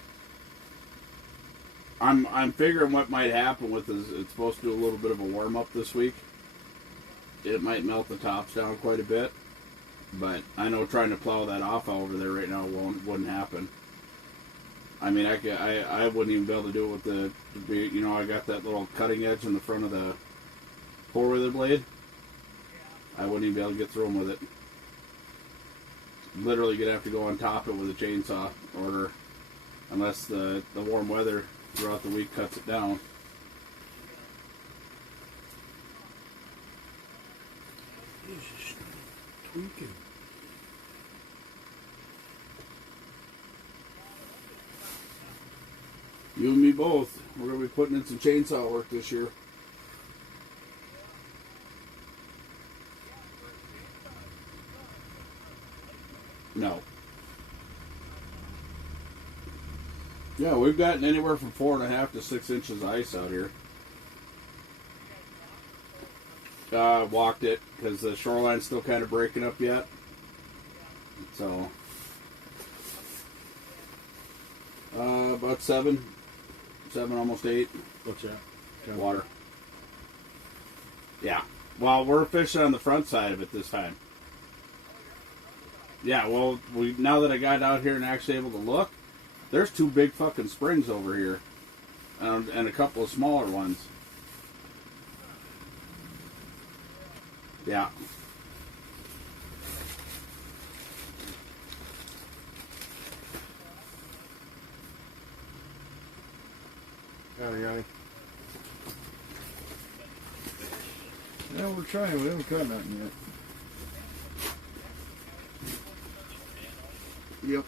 I'm figuring what might happen with this. It's supposed to do a little bit of a warm up this week. It might melt the tops down quite a bit, but I know trying to plow that off over there right now wouldn't happen. I mean, I wouldn't even be able to do it with the, I got that little cutting edge in the front of the four-wheeler blade. I wouldn't even be able to get through them with it. Literally, you'd have to go on top of it with a chainsaw, unless the warm weather throughout the week cuts it down. Jesus, tweaking. You and me both. We're going to be putting in some chainsaw work this year. No. Yeah, we've gotten anywhere from 4.5 to 6 inches of ice out here. Walked it because the shoreline's still kind of breaking up yet. So, about 7, almost 8. What's that? Water. Yeah. Well, we're fishing on the front side of it this time. Yeah, well, now that I got out here and actually able to look, there's 2 big fucking springs over here, and a couple of smaller ones. Yeah. Howdy, Yanni. Yeah, we're trying. We haven't caught nothing yet. Yep.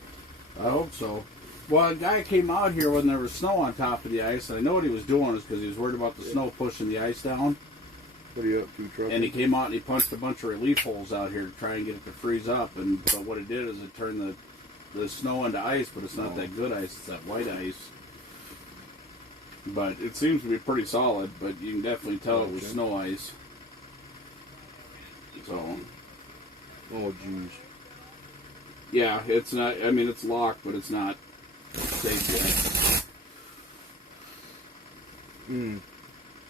I hope so. Well, a guy came out here when there was snow on top of the ice. I know what he was doing is because he was worried about the snow pushing the ice down. What are you up to, truck? And he came out and he punched a bunch of relief holes out here to try and get it to freeze up. But what it did is it turned the snow into ice, but it's not that good ice. It's that white ice. But it seems to be pretty solid, but you can definitely tell it was snow ice. So, Oh, jeez. yeah, it's not, I mean, it's locked, but it's not safe yet.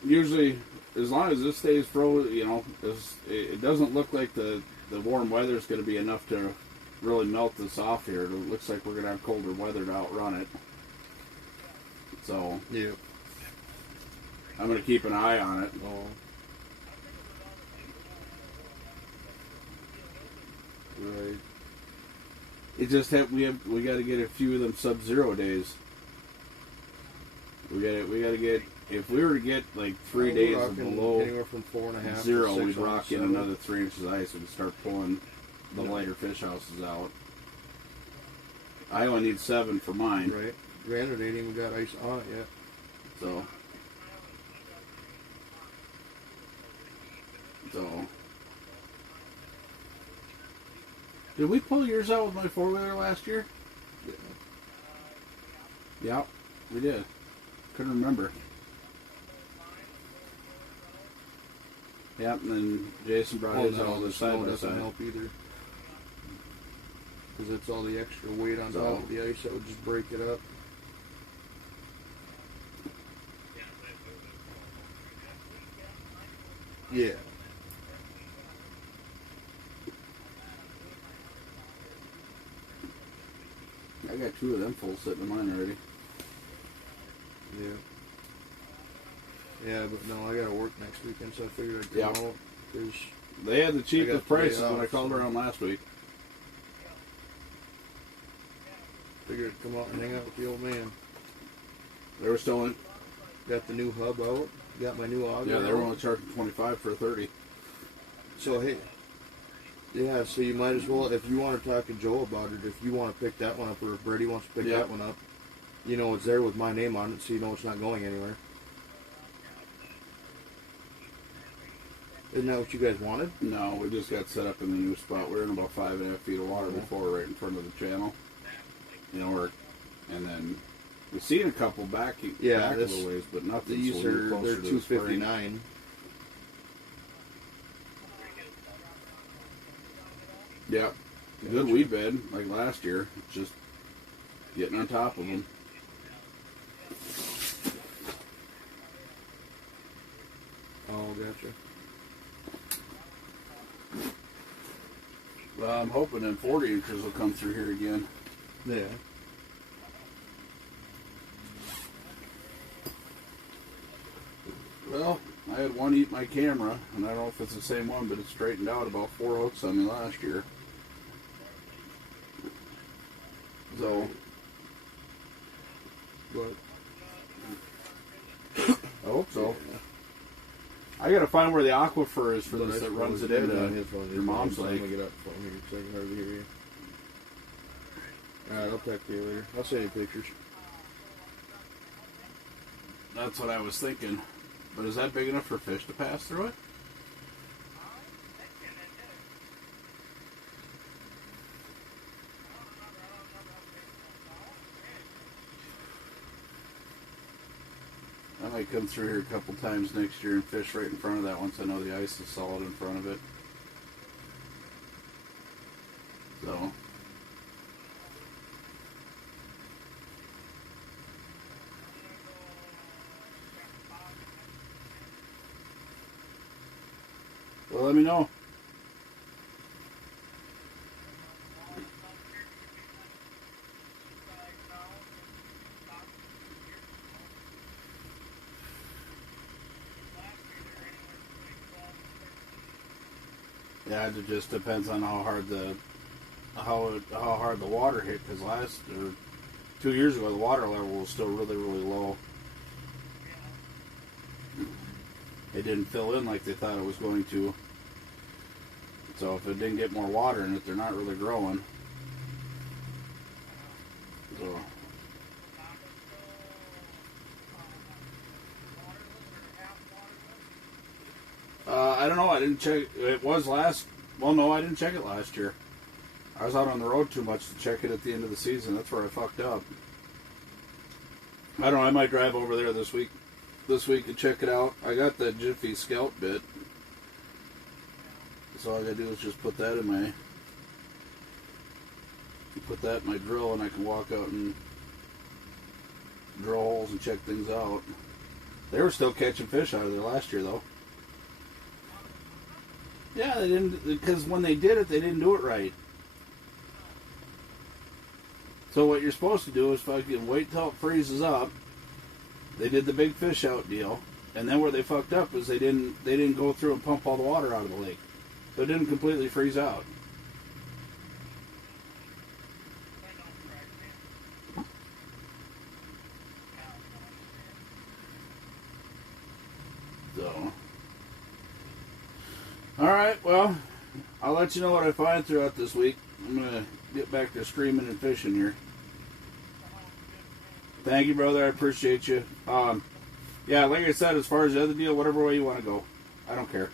Usually, as long as this stays frozen, it doesn't look like the warm weather is going to be enough to really melt this off here. It looks like we're going to have colder weather to outrun it. So, Yep. I'm going to keep an eye on it. Oh. Right. It just we got to get a few of them sub-zero days. We got to get, if we were to get like 3 days of below anywhere from 4.5 zero, to 6 we'd on rock in 7. another 3 inches of ice and start pulling the lighter fish houses out. I only need 7 for mine. Right. Granted, ain't even got ice on it yet. So did we pull yours out with my 4-wheeler last year? Yeah, we did. Couldn't remember. Yep, and then Jason brought his out the the side snow by doesn't side. help either. Because it's all the extra weight on So- top of the ice that would just break it up. Yeah. I got 2 of them full sitting in mine already. Yeah. Yeah, but no, I gotta work next weekend, so I figured I'd come Yeah. out. Cause They had the got cheapest the day prices when off, I called so- around last week. figured I'd come out and hang out with the old man. They were still in. Got the new hub out. Got my new auger. Yeah, they were out. only charging $25 for a 30. So hey, yeah. So you might as well, if you want to talk to Joe about it, if you want to pick that one up, or if Brady wants to pick Yeah. that one up, you know it's there with my name on it, so you know it's not going anywhere. Isn't that what you guys wanted? No, we just got set up in the new spot. We're in about 5.5 feet of water before, right in front of the channel. You know, and then we've seen a couple back a little ways, but nothing. These so are they're to the spring. $259. Yeah, good weed bed like last year. It's just getting on top of them. Oh, gotcha. Well, I'm hoping them 40 inches will come through here again. Yeah. Well, I had one eat my camera, and I don't know if it's the same one, but it straightened out about 4 hooks on me last year. So, But I hope so. I gotta find where the aquifer is for but this I that runs it suppose into Dad on his phone. your mom's I'm lake. gonna get up for me so I can hardly hear you. Alright, I'll text you later. I'll send you pictures. That's what I was thinking. But is that big enough for fish to pass through it? I might come through here a couple times next year and fish right in front of that once I know the ice is solid in front of it. So. Well, let me know. Yeah, it just depends on how hard how hard the water hit. Because 2 years ago, the water level was still really low. It didn't fill in like they thought it was going to. So if it didn't get more water in it, they're not really growing. So. I don't know. I didn't check. It was last. Well, no, I didn't check it last year. I was out on the road too much to check it at the end of the season. That's where I fucked up. I don't know. I might drive over there this week. This week to check it out. I got the Jiffy Scout bit. So all I gotta do is just put that in my drill, and I can walk out and drill holes and check things out. They were still catching fish out of there last year, though. Yeah, they didn't, because when they did it, they didn't do it right. So what you're supposed to do is fucking wait till it freezes up. They did the big fish out deal, and then where they fucked up is they didn't go through and pump all the water out of the lake, so it didn't completely freeze out. So, all right, well, I'll let you know what I find throughout this week. I'm gonna get back to streaming and fishing here. Thank you, brother. I appreciate you. Yeah, like I said, as far as the other deal, whatever way you want to go, I don't care.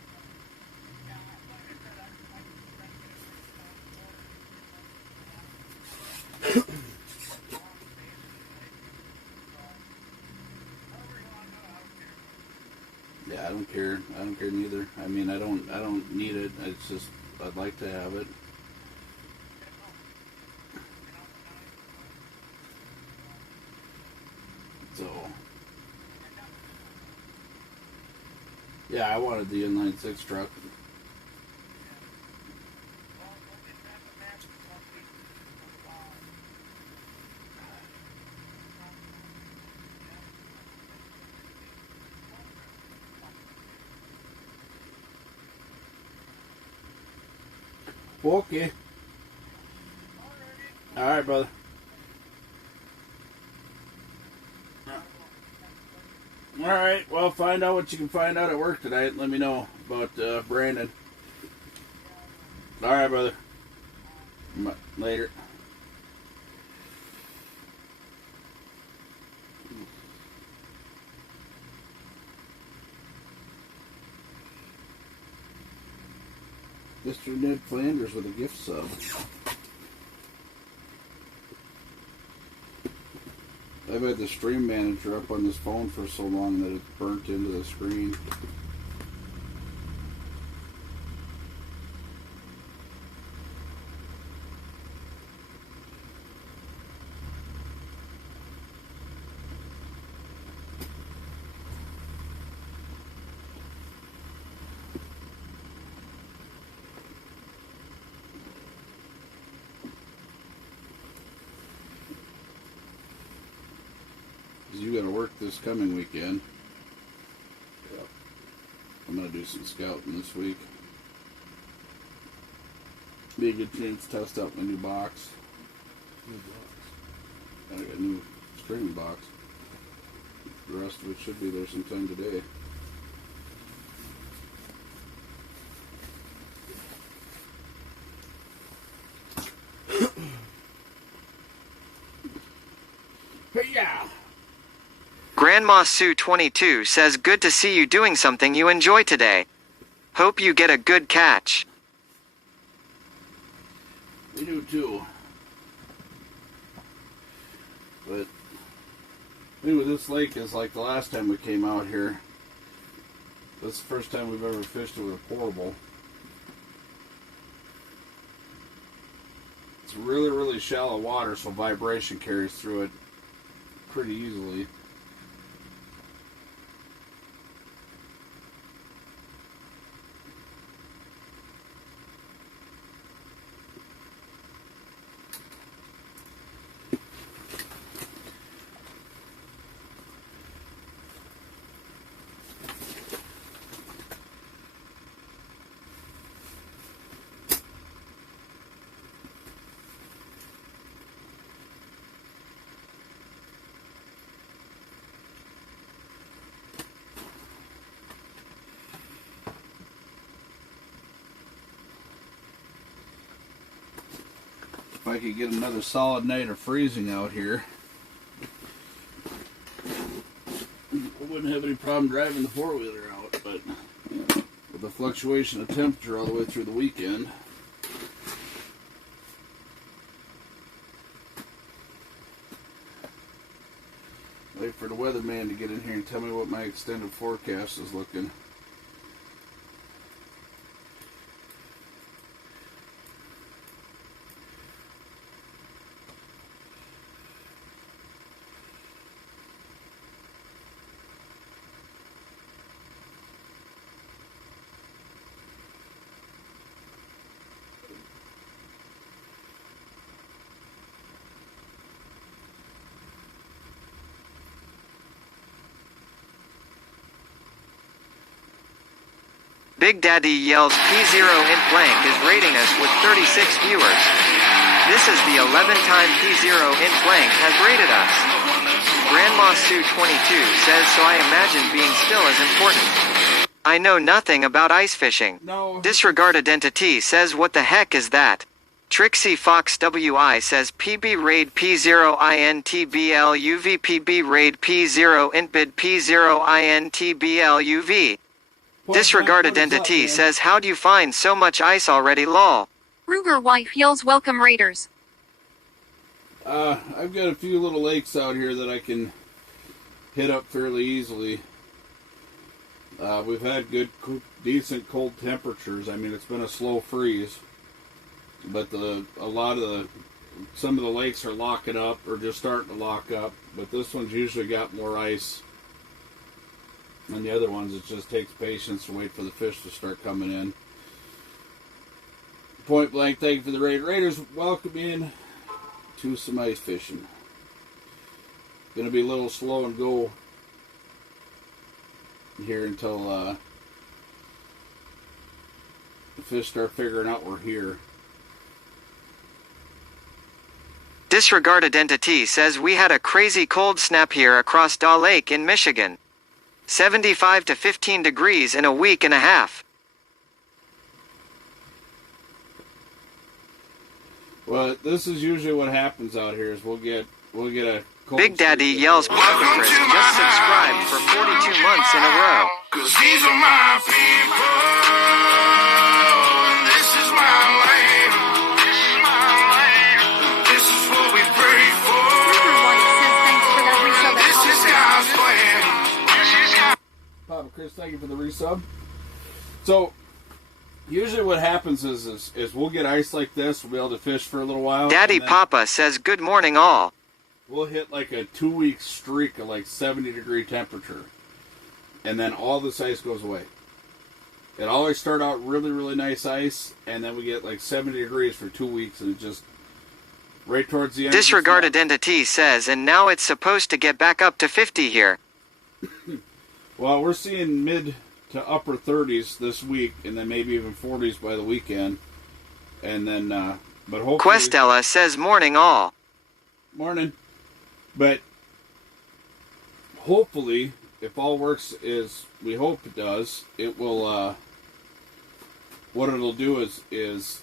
Yeah, I don't care. I don't care neither. I mean, I don't need it. It's just I'd like to have it. So, Yeah, I wanted the inline 6 truck. Okay. All right, brother. All right. Well, find out what you can find out at work tonight. Let me know about Brandon. All right, brother. Later. Mr. Ned Flanders with a gift sub. I've had the stream manager up on this phone for so long that it's burnt into the screen. You got to work this coming weekend. Yep. I'm going to do some scouting this week. Be a good chance to test out my new box. I got a new streaming box. The rest of it should be there sometime today. Hey-ya! Grandma Sue 22 says good to see you doing something you enjoy today. Hope you get a good catch. We do too. But anyway, this lake is like the last time we came out here. This is the first time we've ever fished it with a portable. It's really, really shallow water, so vibration carries through it pretty easily. If I could get another solid night of freezing out here, I wouldn't have any problem driving the four-wheeler out, but with the fluctuation of temperature all the way through the weekend, wait for the weatherman to get in here and tell me what my extended forecast is looking. Big Daddy Yells P0 Int Blank is rating us with 36 viewers. This is the 11th time P0 Int Blank has rated us. Grandma Sue 22 says, so I imagine being still is important. I know nothing about ice fishing. No. Disregard Identity says, what the heck is that? Trixie Fox WI says PB Raid P0 INTBL UV PB Raid P0 Intbid P0 INTBL UV. Disregard Identity says, how do you find so much ice already lol? Ruger wife yells welcome raiders. I've got a few little lakes out here that I can hit up fairly easily. We've had good, decent cold temperatures. I mean, it's been a slow freeze, but some of the lakes are locking up or just starting to lock up. But this one's usually got more ice And the other ones, it just takes patience to wait for the fish to start coming in. Point blank, thank you for the raid. Raiders, welcome in to some ice fishing. Gonna be a little slow and go here until the fish start figuring out we're here. Disregard Identity says we had a crazy cold snap here across Daw Lake in Michigan. 75 to 15 degrees in a week and a half. Well, this is usually what happens out here is we'll get a cold Big Daddy snap. yells Papa Chris just subscribed for 42 months in a row. Cause these are my people. This is my land. This is my land. This is what we pray for. Ruger White says thanks for that resub at This is God's Papa plan. This is God's Papa Chris, thank you for the resub. So, usually what happens is we'll get ice like this, we'll be able to fish for a little while. Daddy and then Papa says good morning all. we'll hit like a 2-week streak of like 70-degree temperature. And then all this ice goes away. It always start out really, really nice ice, and then we get like 70 degrees for 2 weeks, and it just right towards the end. Disregard it's not- Identity says and now it's supposed to get back up to 50 here. Well, we're seeing mid to upper 30s this week, and then maybe even 40s by the weekend. And then, but hopefully... Questella says morning all. Morning. But hopefully, if all works as we hope it does, it will, what it'll do is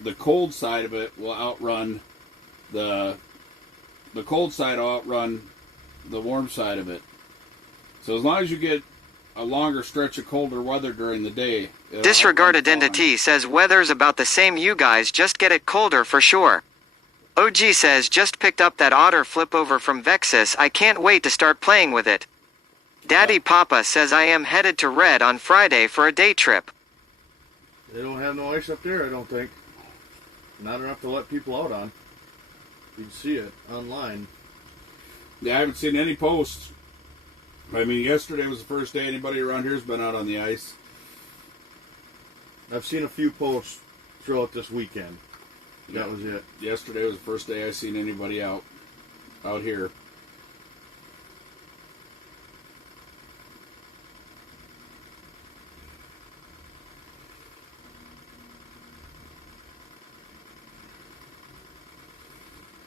the cold side of it will outrun the cold side will outrun the warm side of it. So as long as you get a longer stretch of colder weather during the day. it'll Disregard outrun thawing. Identity says weather's about the same, you guys just get it colder for sure. OG says just picked up that otter flip over from Vexus, I can't wait to start playing with it. Daddy Papa says I am headed to Red on Friday for a day trip. They don't have no ice up there, I don't think. Not enough to let people out on. You can see it online. Yeah, I haven't seen any posts. I mean, yesterday was the first day anybody around here has been out on the ice. I've seen a few posts throughout this weekend. That was it. Yesterday was the first day I seen anybody out here.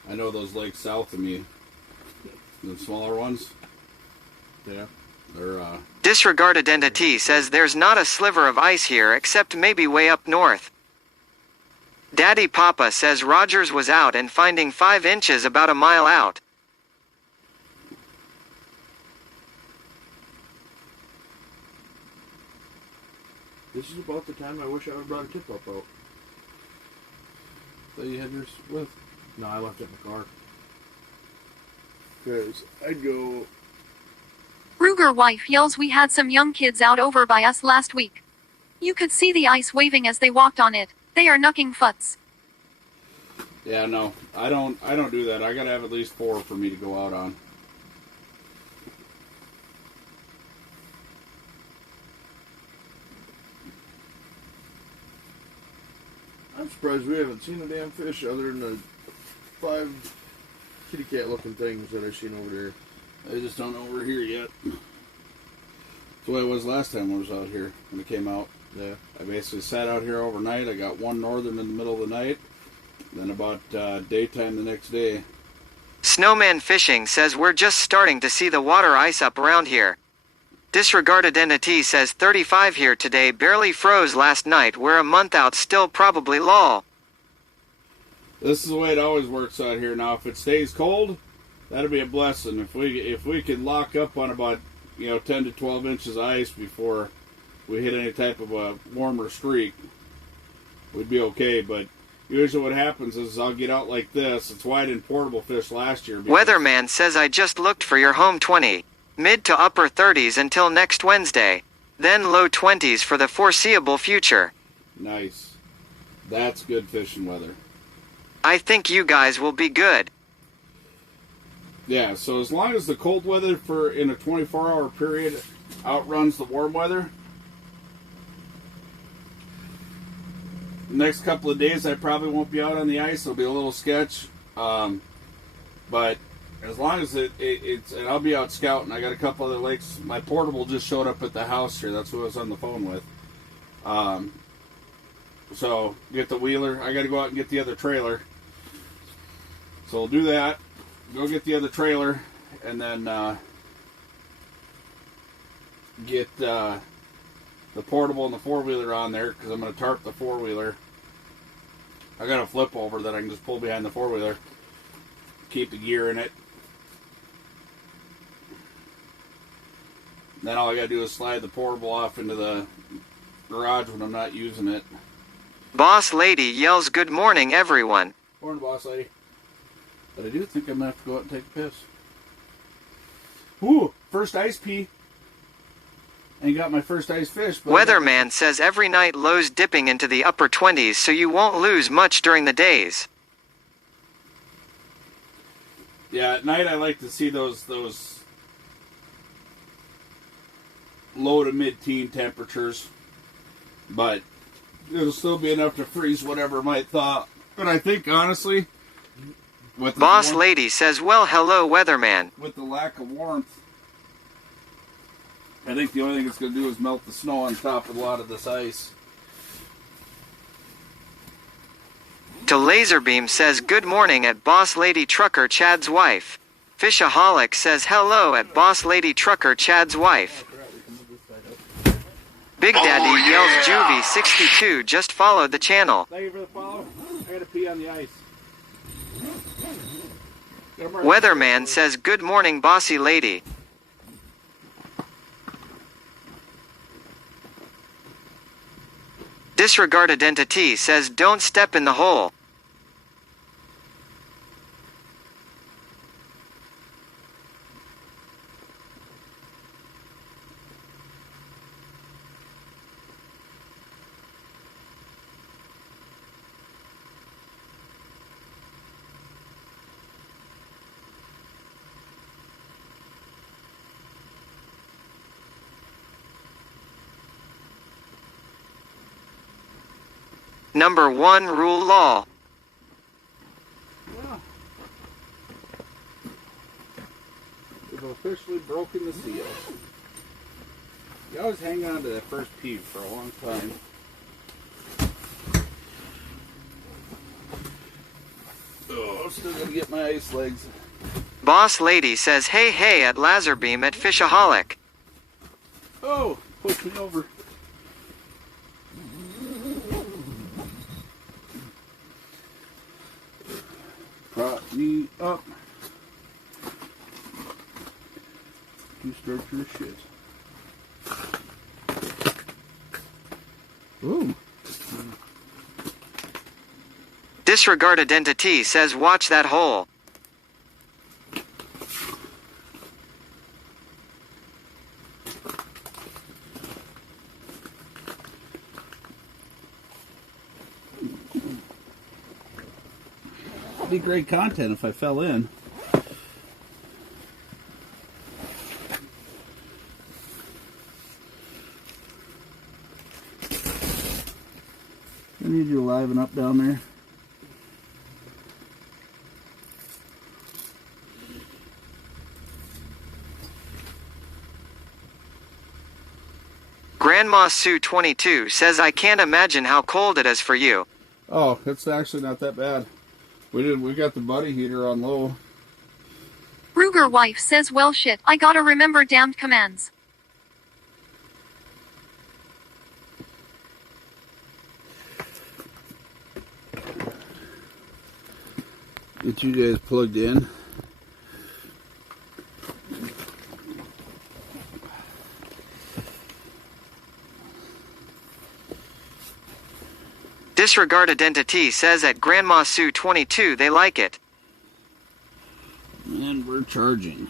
I know those lakes south of me, the smaller ones, Yeah. they're Disregard Identity says there's not a sliver of ice here except maybe way up north. Daddy Papa says Rogers was out and finding 5 inches about a mile out. This is about the time I wish I would have brought a tip-up out. that you had yours with. No, I left it in the car. Because I'd go... Ruger wife yells we had some young kids out over by us last week. You could see the ice waving as they walked on it. They are knucking futs. Yeah, no, I don't do that. I gotta have at least 4 for me to go out on. I'm surprised we haven't seen a damn fish other than the 5 kitty cat looking things that I've seen over there. I just don't know we're here yet. That's the way it was last time I was out here when it came out. Yeah. I basically sat out here overnight. I got one northern in the middle of the night. Then about daytime the next day. Snowman Fishing says we're just starting to see the water ice up around here. Disregard Identity says 35 here today, barely froze last night, we're a month out still probably lol. This is the way it always works out here. Now, if it stays cold, that'll be a blessing. If we can lock up on about 10 to 12 inches of ice before we hit any type of a warmer streak, we'd be okay. But usually what happens is I'll get out like this. It's why I didn't portable fish last year. Weatherman says I just looked for your home 20. Mid to upper 30s until next Wednesday. Then low 20s for the foreseeable future. Nice. That's good fishing weather. I think you guys will be good. Yeah, so as long as the cold weather in a 24-hour period outruns the warm weather. Next couple of days I probably won't be out on the ice. It'll be a little sketch. But as long as it's, and I'll be out scouting. I got a couple other lakes. My portable just showed up at the house here. That's who I was on the phone with. So get the wheeler. I got to go out and get the other trailer. So we'll do that. Go get the other trailer, and then get the portable and the four-wheeler on there, because I'm going to tarp the four-wheeler. I got a flip over that I can just pull behind the four-wheeler. Keep the gear in it. Then all I got to do is slide the portable off into the garage when I'm not using it. Boss lady yells good morning everyone. Morning, boss lady. But I do think I'm going to have to go out and take a piss. Ooh, first ice pee. And got my first ice fish. But Weatherman says every night lows dipping into the upper 20s, so you won't lose much during the days. Yeah, at night I like to see those low to mid-teen temperatures. But it'll still be enough to freeze whatever might thaw. But I think, honestly, with the Boss lady says, well, hello, weatherman. with the lack of warmth, I think the only thing it's going to do is melt the snow on top of a lot of this ice. To Laserbeam says good morning at Boss Lady Trucker Chad's wife. Fishaholic says hello at Boss Lady Trucker Chad's wife. Big Daddy yells Juvie 62 just followed the channel. Thank you for the follow. I got to pee on the ice. Weatherman says good morning bossy lady. Disregard identity says don't step in the hole. Number 1 rule law. Yeah. We've officially broken the seal. You always hang on to that first pee for a long time. Oh, I'm still gonna get my ice legs. Boss lady says hey at Laserbeam at Fishaholic. Oh, push me over. Prop me up. You start your shit. Ooh. Disregard identity says watch that hole. Be great content if I fell in. I need you to liven up down there. Grandma Sue 22 says I can't imagine how cold it is for you. Oh, it's actually not that bad. We got the buddy heater on low. Ruger wife says well shit, I gotta remember damned commands. Get you guys plugged in. Disregard identity says at Grandma Sue 22 they like it. And we're charging.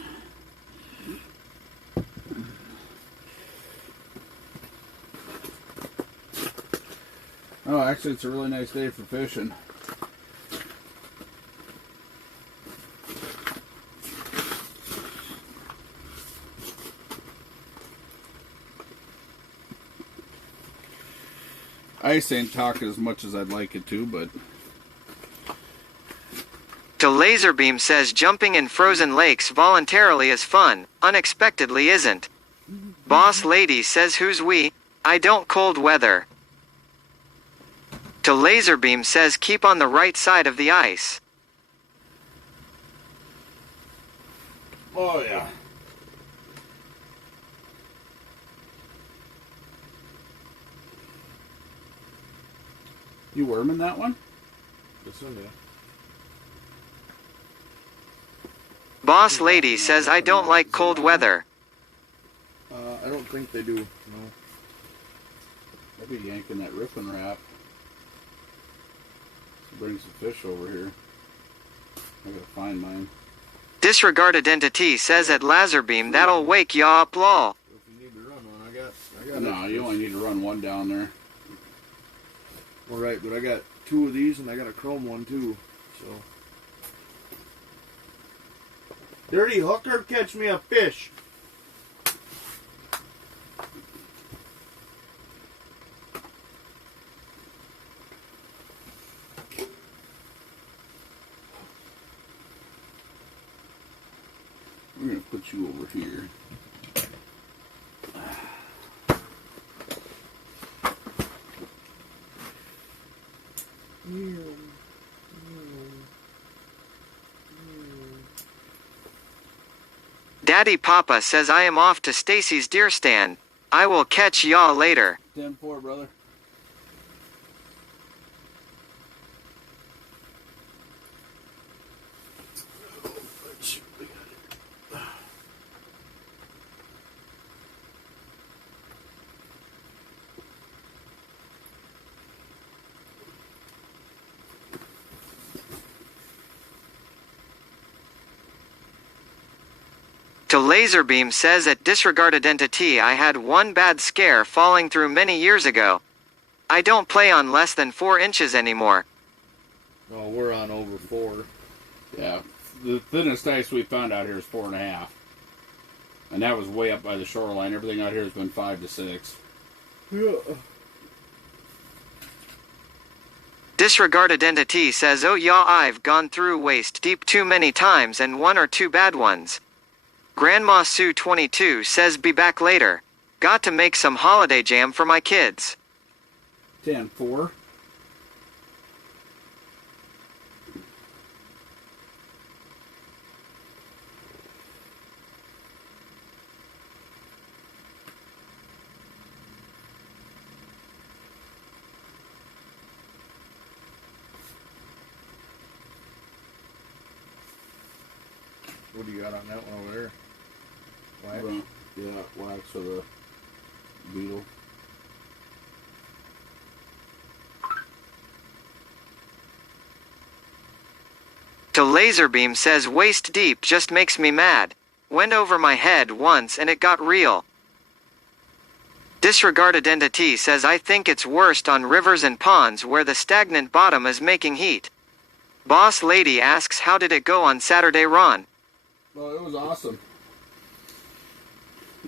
Oh, actually it's a really nice day for fishing. Ice ain't talking as much as I'd like it to, but To Laserbeam says jumping in frozen lakes voluntarily is fun, unexpectedly isn't. Boss Lady says who's we? I don't cold weather. To Laserbeam says keep on the right side of the ice. oh yeah. You worming that one? This one, yeah. Boss Lady says I don't like cold weather. I don't think they do. No. I'd be yanking that ripping wrap. Bring some fish over here. I gotta find mine. Disregarded Entity says at Laserbeam that'll wake ya up lol. If you need to run one, I got. No, you only need to run one down there. All right, but I got 2 of these and I got a chrome one too. So. Dirty hooker, catch me a fish. We're gonna put you over here. Daddy Papa says I am off to Stacy's deer stand. I will catch y'all later. 10-4, brother. To Laserbeam says at Disregarded Entity I had one bad scare falling through many years ago. I don't play on less than 4 inches anymore. Oh, we're on over 4. Yeah, the thinnest ice we found out here is 4.5, and that was way up by the shoreline. Everything out here has been 5 to 6. Yeah. Disregarded Entity says oh yeah I've gone through waist deep too many times and 1 or 2 bad ones. Grandma Sue 22 says be back later. Got to make some holiday jam for my kids. 10-4. What do you got on that one over there? Wax? Yeah, wax for the beetle. To Laserbeam says waist deep just makes me mad. Went over my head once and it got real. Disregarded Entity says I think it's worst on rivers and ponds where the stagnant bottom is making heat. Boss Lady asks how did it go on Saturday Ron? Well, it was awesome.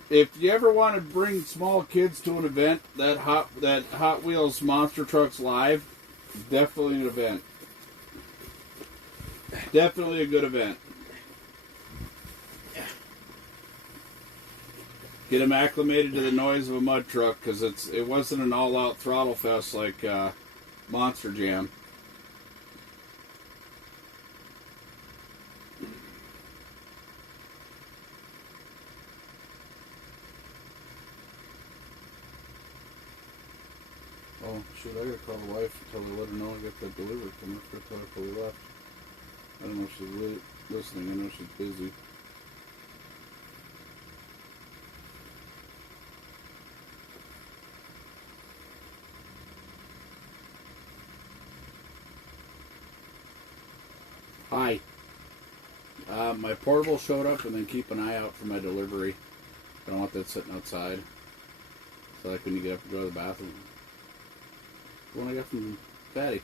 If you ever want to bring small kids to an event, that Hot Wheels Monster Trucks Live, definitely an event. Definitely a good event. Get them acclimated to the noise of a mud truck, because it wasn't an all-out throttle fest like Monster Jam. Oh, shit, I gotta call the wife and tell her, let her know I got that delivery coming up. I thought I fully left. I don't know if she's listening. I know she's busy. Hi. My portable showed up, and then keep an eye out for my delivery. I don't want that sitting outside. So like when you get up and go to the bathroom. The one I got from Fatty.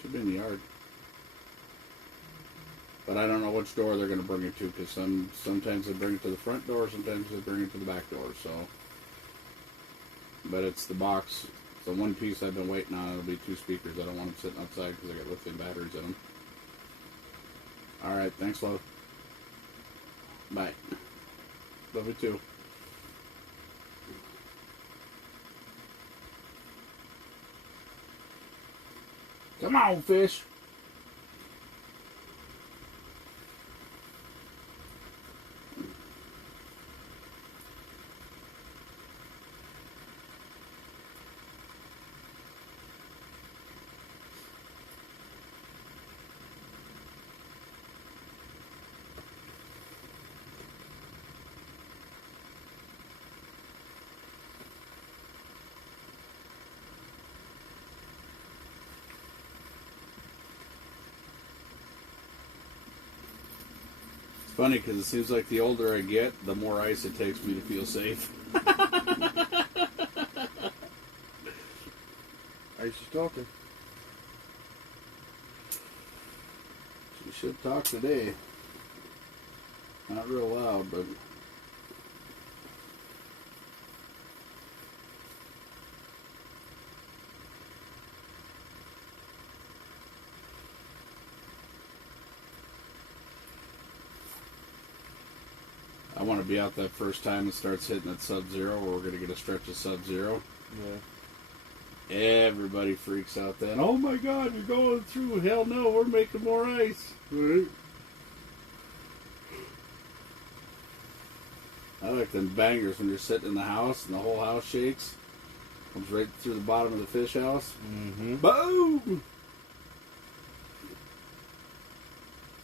Should be in the yard. But I don't know which door they're going to bring it to, because sometimes they bring it to the front door, sometimes they bring it to the back door, so but it's the box. So one piece I've been waiting on. It'll be 2 speakers. I don't want them sitting outside because I got lithium batteries in them. All right, thanks, love. Bye. Love you too. Come on, fish. Funny because it seems like the older I get, the more ice it takes me to feel safe. Ice is talking. She should talk today. Not real loud, but... I want to be out that first time it starts hitting at sub-zero, where we're going to get a stretch of sub-zero. Yeah. Everybody freaks out then. Oh my God, you're going through. Hell no, we're making more ice. Right. I like them bangers when you're sitting in the house and the whole house shakes. Comes right through the bottom of the fish house. Mm-hmm. Boom!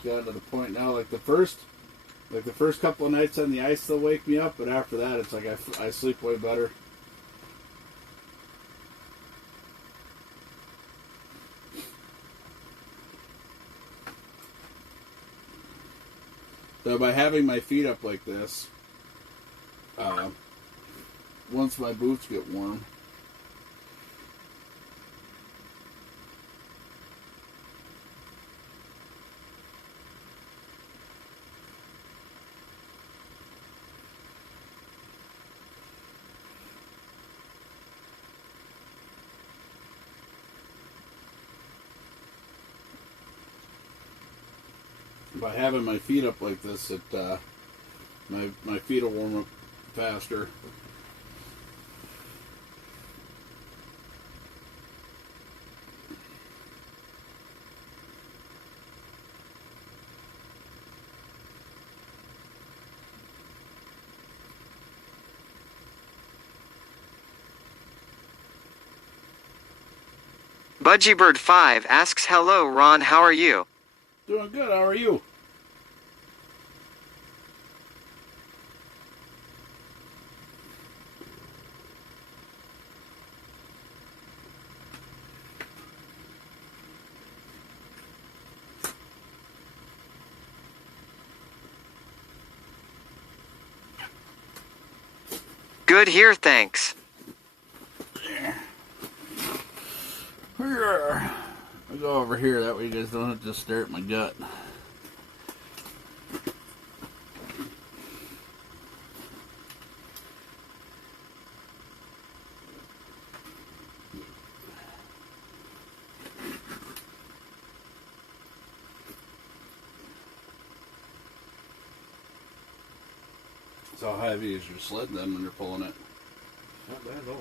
Got to the point now, like the first couple of nights on the ice, they'll wake me up, but after that, it's like I sleep way better. So by having my feet up like this, once my boots get warm, by having my feet up like this, my feet will warm up faster. Budgiebird5 asks, hello Ron, how are you? Doing good, how are you? Good here, thanks. Here. I'll go over here, that way you guys don't have to stare at my gut. So how heavy is your sled then when you're pulling it? Not bad at all.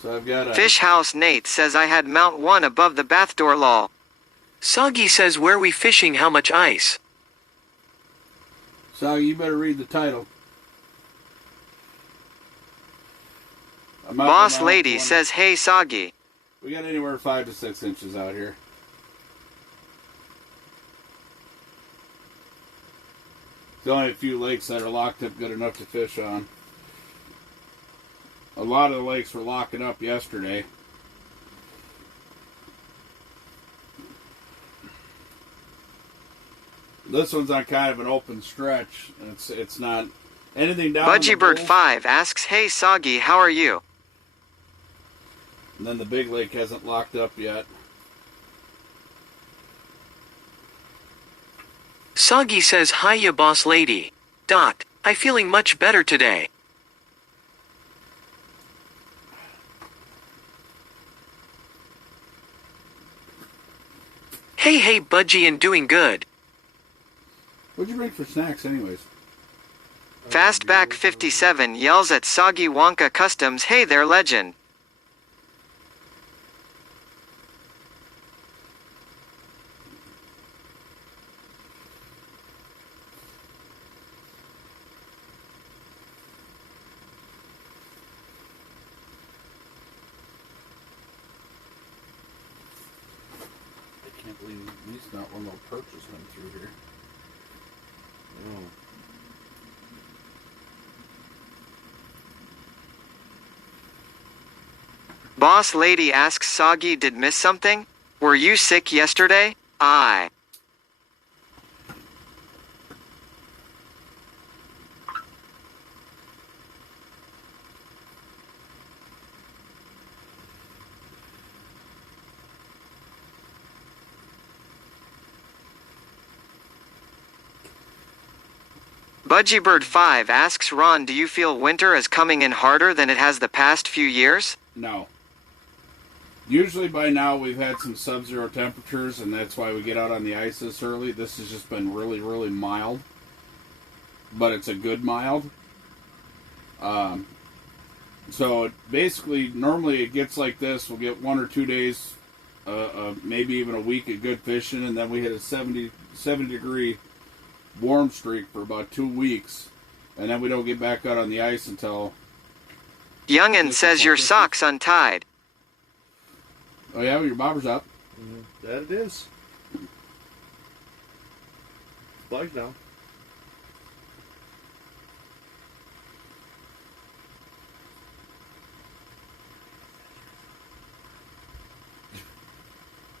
So I've got a... Fish House Nate says I had Mount 1 above the bath door lol. Soggy says where we fishing, how much ice? So you better read the title. Boss Lady says hey Soggy. We got anywhere 5 to 6 inches out here. There's only a few lakes that are locked up good enough to fish on. A lot of the lakes were locking up yesterday. This one's on kind of an open stretch. It's not anything down. Budgiebird5 asks, hey Soggy, how are you? And then the big lake hasn't locked up yet. Soggy says hiya boss lady. Dot. I'm feeling much better today. Hey, Budgie, and doing good. What'd you bring for snacks, anyways? Fastback 57 yells at Soggy Wonka Customs, hey there, legend. I can't believe at least not one little purchase went through here. Oh. Boss lady asks Soggy, did miss something? Were you sick yesterday? Aye. Budgiebird 5 asks Ron, do you feel winter is coming in harder than it has the past few years? No. Usually by now we've had some sub-zero temperatures, and that's why we get out on the ice this early. This has just been really, really mild. But it's a good mild. So basically, normally it gets like this. We'll get 1 or 2 days, maybe even a week of good fishing, and then we hit a 70 degree warm streak for about 2 weeks. And then we don't get back out on the ice until... Youngin says your sock's untied. Oh yeah, your bobber's up. That it is. Flag's down.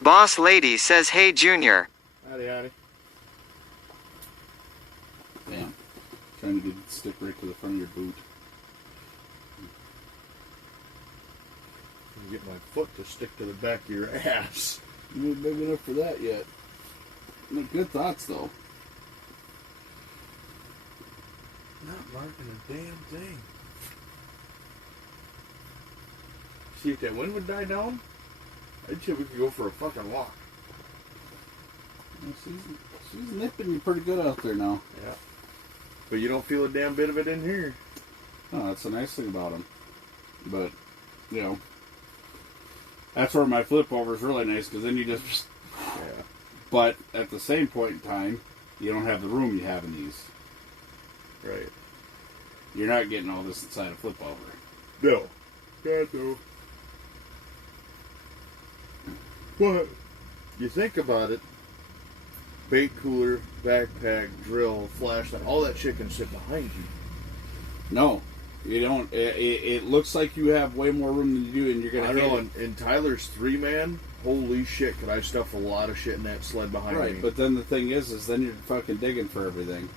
Boss lady says, hey Junior. Howdy, howdy. Damn. Trying to get it stick right to the front of your boot. Get my foot to stick to the back of your ass. You ain't big enough for that yet. Good thoughts, though. Not marking a damn thing. See if that wind would die down, I'd say we could go for a fucking walk. She's nipping you pretty good out there now. Yeah. But you don't feel a damn bit of it in here. Oh, that's the nice thing about them. But, you know, that's where my flip over is really nice, because then you just... Yeah. But at the same point in time, you don't have the room you have in these. Right. You're not getting all this inside a flip over. No. God, no. But you think about it, bait cooler, backpack, drill, flashlight, all that shit can sit behind you. No. You don't. It looks like you have way more room than you do, and you're going to... I don't know, in Tyler's 3-man, holy shit, could I stuff a lot of shit in that sled behind me. Right, but then the thing is then you're fucking digging for everything.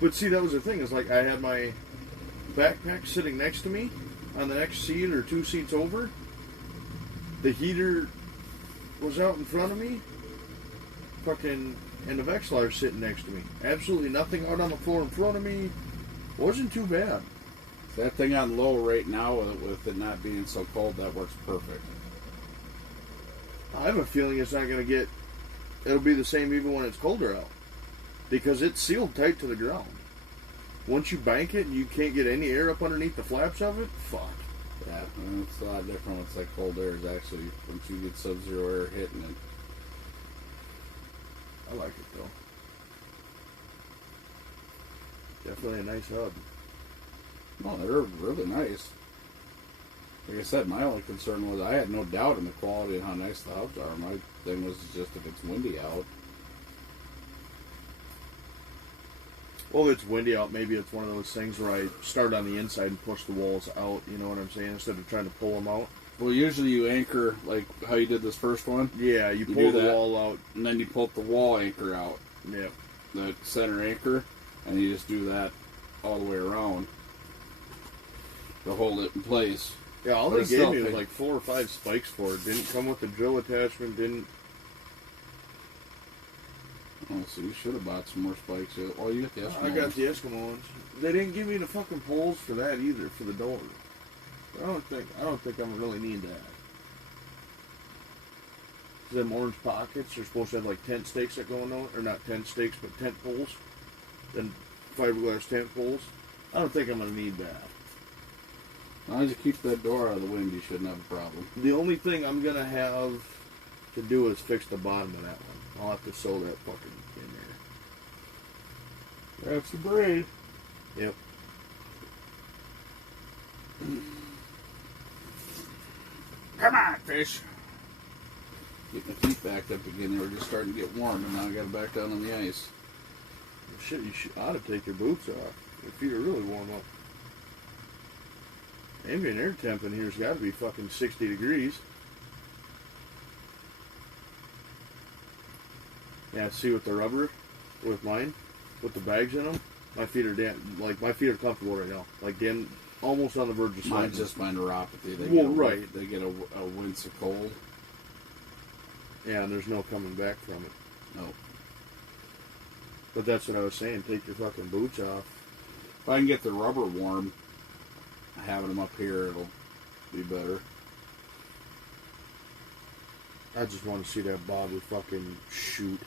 But see, that was the thing, is like I had my backpack sitting next to me on the next seat or 2 seats over. The heater was out in front of me. Fucking, and the Vexilar sitting next to me. Absolutely nothing out on the floor in front of me. Wasn't too bad. That thing on low right now, with it not being so cold, that works perfect. I have a feeling it's not going to get... It'll be the same even when it's colder out. Because it's sealed tight to the ground. Once you bank it and you can't get any air up underneath the flaps of it, fuck. Yeah, and it's a lot different once that cold air is actually, once you get sub-zero air hitting it. I like it though. Definitely a nice hub. No, they're really nice. Like I said, my only concern was I had no doubt in the quality and how nice the hubs are. My thing was just if it's windy out. Well, if it's windy out, maybe it's one of those things where I start on the inside and push the walls out, you know what I'm saying, instead of trying to pull them out. Well, usually you anchor, like how you did this first one. Yeah, you do pull the that, wall out. and then you pull the wall anchor out. Yeah. The center anchor, and you just do that all the way around to hold it in place. Yeah, all But they it's gave still me was big. like 4 or 5 spikes for it. Didn't come with the drill attachment, didn't... Oh, so you should have bought some more spikes. Oh, you got the Eskimo I got ones. the Eskimo ones. They didn't give me the fucking poles for that either, for the door. I don't think I'm gonna really need that. Them orange pockets are supposed to have like tent stakes that go in those, or not tent stakes, but tent poles. Then fiberglass tent poles. I don't think I'm gonna need that. As long as you keep that door out of the wind, you shouldn't have a problem. The only thing I'm gonna have to do is fix the bottom of that one. I'll have to sew that fucking in there. That's the braid. Yep. Come on, fish. Get my feet back up again. They were just starting to get warm, and now I got to back down on the ice. Shit, you ought to take your boots off. Your feet are really warm up. Ambient air temp in here's got to be fucking 60 degrees. Yeah, see with the rubber, with mine, with the bags in them, my feet are damn, like my feet are comfortable right now. Like damn, almost on the verge of sweating. Mine's just my neuropathy. They Well, get right. They get a wince of cold. Yeah, and there's no coming back from it. No. But that's what I was saying. Take your fucking boots off. If I can get the rubber warm, having them up here, it'll be better. I just want to see that bobber fucking shoot.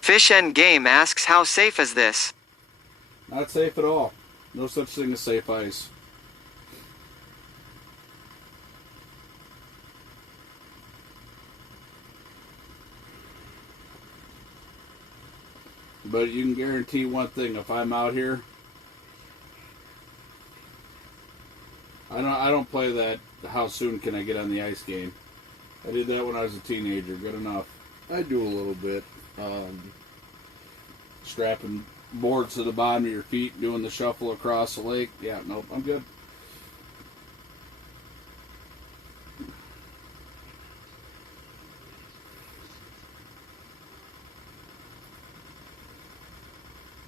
Fish and Game asks, how safe is this? Not safe at all. No such thing as safe ice. But you can guarantee one thing: if I'm out here, I don't play that how soon can I get on the ice game. I did that when I was a teenager. Good enough. I do a little bit. Strapping boards to the bottom of your feet, doing the shuffle across the lake. Yeah, nope, I'm good.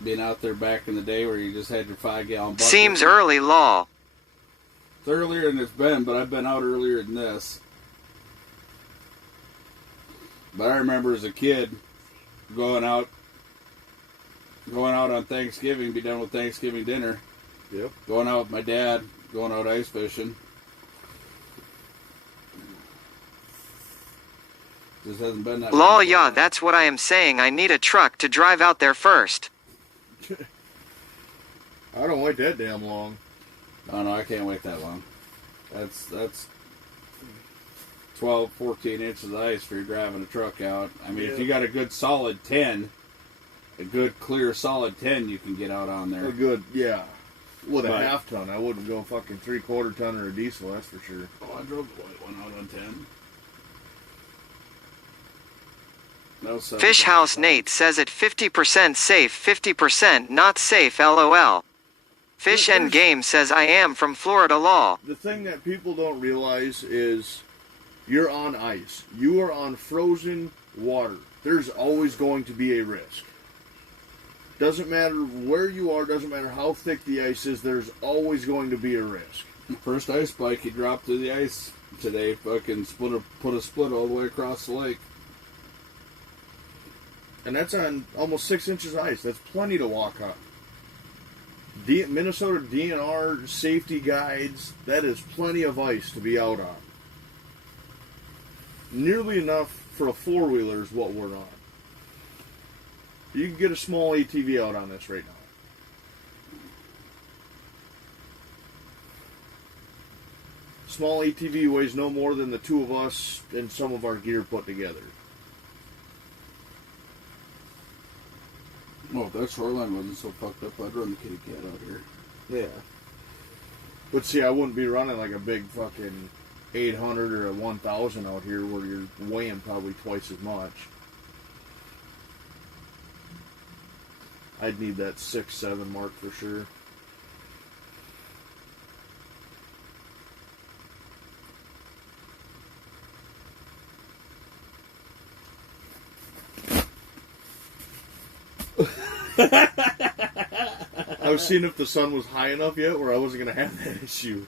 Being out there back in the day where you just had your 5-gallon bucket. Seems early, lol. It's earlier than it's been, but I've been out earlier than this. But I remember as a kid going out on Thanksgiving, be done with Thanksgiving dinner. Yep. Going out with my dad, going out ice fishing. Just hasn't been that Lol, long. yeah, that's what I am saying. I need a truck to drive out there first. I don't wait that damn long. Oh no, I can't wait that long. That's 12, 14 inches of ice for you driving a truck out. I mean, if you got a good solid 10, a good clear solid 10, you can get out on there. A good, yeah. With a But- half ton, I wouldn't go fucking 3/4 ton or a diesel, that's for sure. Oh, I drove the white one out on 10. No, Fish House Nate says it 50% safe, 50% not safe, lol. Fish and Game says I am from Florida, lol. The thing that people don't realize is you're on ice. You are on frozen water. There's always going to be a risk. Doesn't matter where you are, doesn't matter how thick the ice is, there's always going to be a risk. First ice bike he dropped through the ice today, fucking put a split all the way across the lake. And that's on almost 6 inches of ice. That's plenty to walk on. Minnesota DNR safety guides, that is plenty of ice to be out on. Nearly enough for a four-wheeler is what we're on. You can get a small ATV out on this right now. Small ATV weighs no more than the two of us and some of our gear put together. Well, if that shoreline wasn't so fucked up, I'd run the kitty cat out here. Yeah. But see, I wouldn't be running like a big fucking 800 or a 1000 out here where you're weighing probably twice as much. I'd need that 6-7 mark for sure. I was seeing if the sun was high enough yet where I wasn't going to have that issue.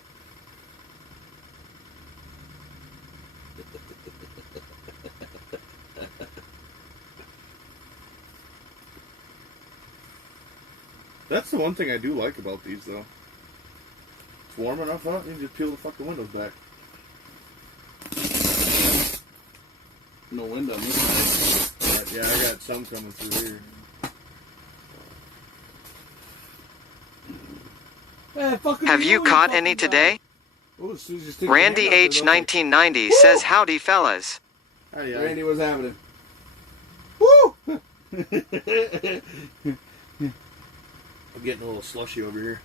That's the one thing I do like about these, though. It's warm enough out, and you just peel the fucking windows back. No wind on this side. Yeah, I got some coming through here. Have you caught any today? Oh, as soon as you stick your Randy hand out H there, 1990 says howdy fellas. Hey, Randy, what's happening? Woo! I'm getting a little slushy over here.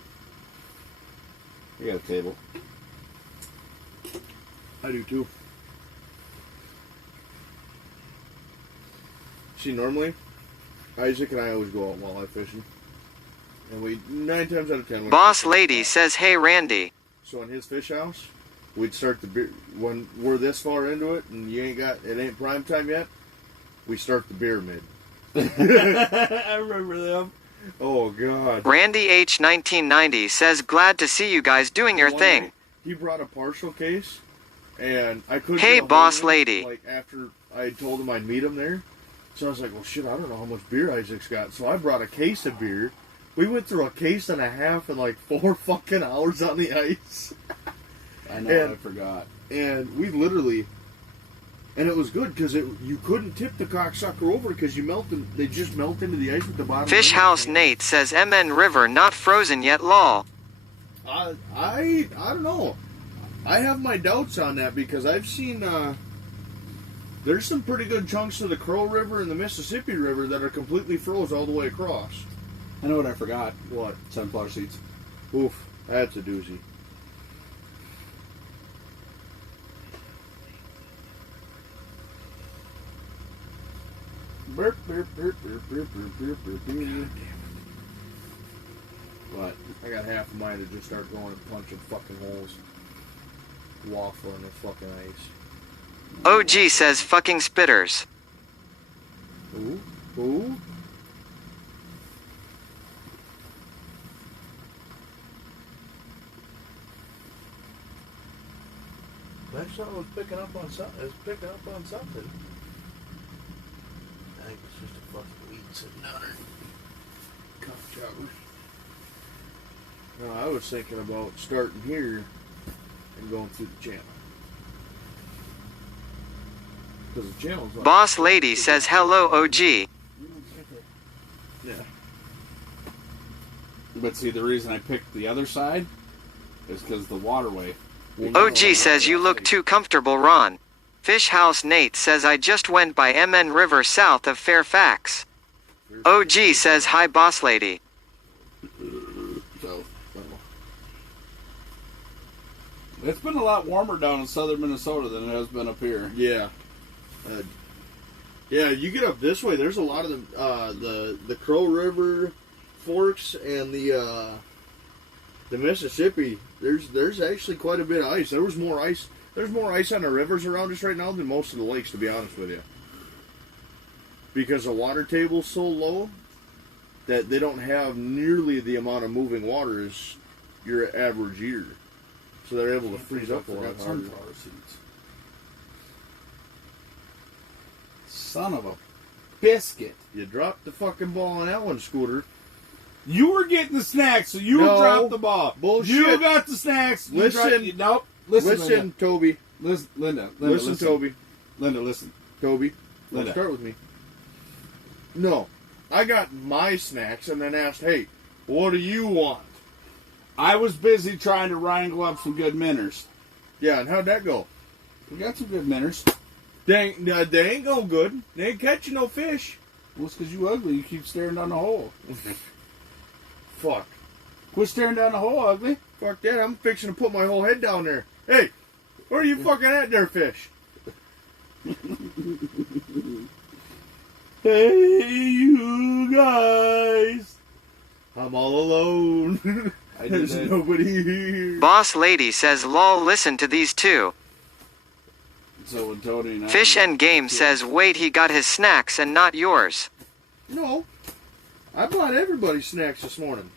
You got a table. I do too. See, normally, Isaac and I always go out walleye fishing. And we, 9 times out of 10, we Boss lady says hey Randy. So in his fish house, we'd start the beer, when we're this far into it and you ain't got, it ain't prime time yet, we start the beer mid. I remember them. Oh, God. Randy H 1990 says glad to see you guys doing your One thing. night, he brought a partial case, and I couldn't Hey, get a hold boss of him, lady. Like, after I told him I'd meet him there. So I was like, well, shit, I don't know how much beer Isaac's got. So I brought a case of beer. We went through a case and a half in like 4 fucking hours on the ice. I know, And- I forgot. And we literally, and it was good because you couldn't tip the cocksucker over because you melted. They just melt into the ice with the bottom. Fish House Nate says MN River not frozen yet lol. I don't know. I have my doubts on that because I've seen there's some pretty good chunks of the Crow River and the Mississippi River that are completely froze all the way across. I know what I forgot. What? Sunflower seeds. Oof, that's a doozy. Burp, burp, burp, burp, burp, burp, burp, burp, burp. What? I got half of mine to just start going and punching fucking holes. Waffling the fucking ice. OG says fucking spitters. Ooh, ooh. That shot was picking up on something. It's picking up on something. I think it's just a fucking weed sitting down there. Cock choppers. No, I was thinking about starting here and going through the channel. Because the channel's like... Boss lady says hello OG. Yeah. But see, the reason I picked the other side is because the waterway. OG says you look too comfortable Ron. Fish House Nate says I just went by MN River south of Fairfax. OG says hi boss lady. So, it's been a lot warmer down in southern Minnesota than it has been up here. Yeah. Yeah, you get up this way, there's a lot of the Crow River forks and the Mississippi. There's actually quite a bit of ice. There's more ice on the rivers around us right now than most of the lakes, to be honest with you. Because the water table's so low that they don't have nearly the amount of moving water as your average year. So they're able to freeze up a lot harder. Sunflower seeds. Son of a biscuit. You dropped the fucking ball on that one, Scooter. You were getting the snacks, so you No. dropped the ball. Bullshit. You got the snacks. You Listen. nope. Listen, Listen, Toby. Linda. Listen, Toby. Linda, listen. Toby. Linda. Start with me. No. I got my snacks and then asked, hey, what do you want? I was busy trying to wrangle up some good minners. Yeah, and how'd that go? We got some good minners. They ain't going good. They ain't catching no fish. Well, it's because you ugly. You keep staring down the hole. Fuck. Quit staring down the hole, ugly. Fuck that. I'm fixing to put my whole head down there. Hey, where are you fucking at there, fish? Hey, you guys. I'm all alone. I did There's that. nobody here. Boss lady says lol listen to these two. So when Tony and I Fish and Game says wait he got his snacks and not yours. No. I bought everybody snacks this morning.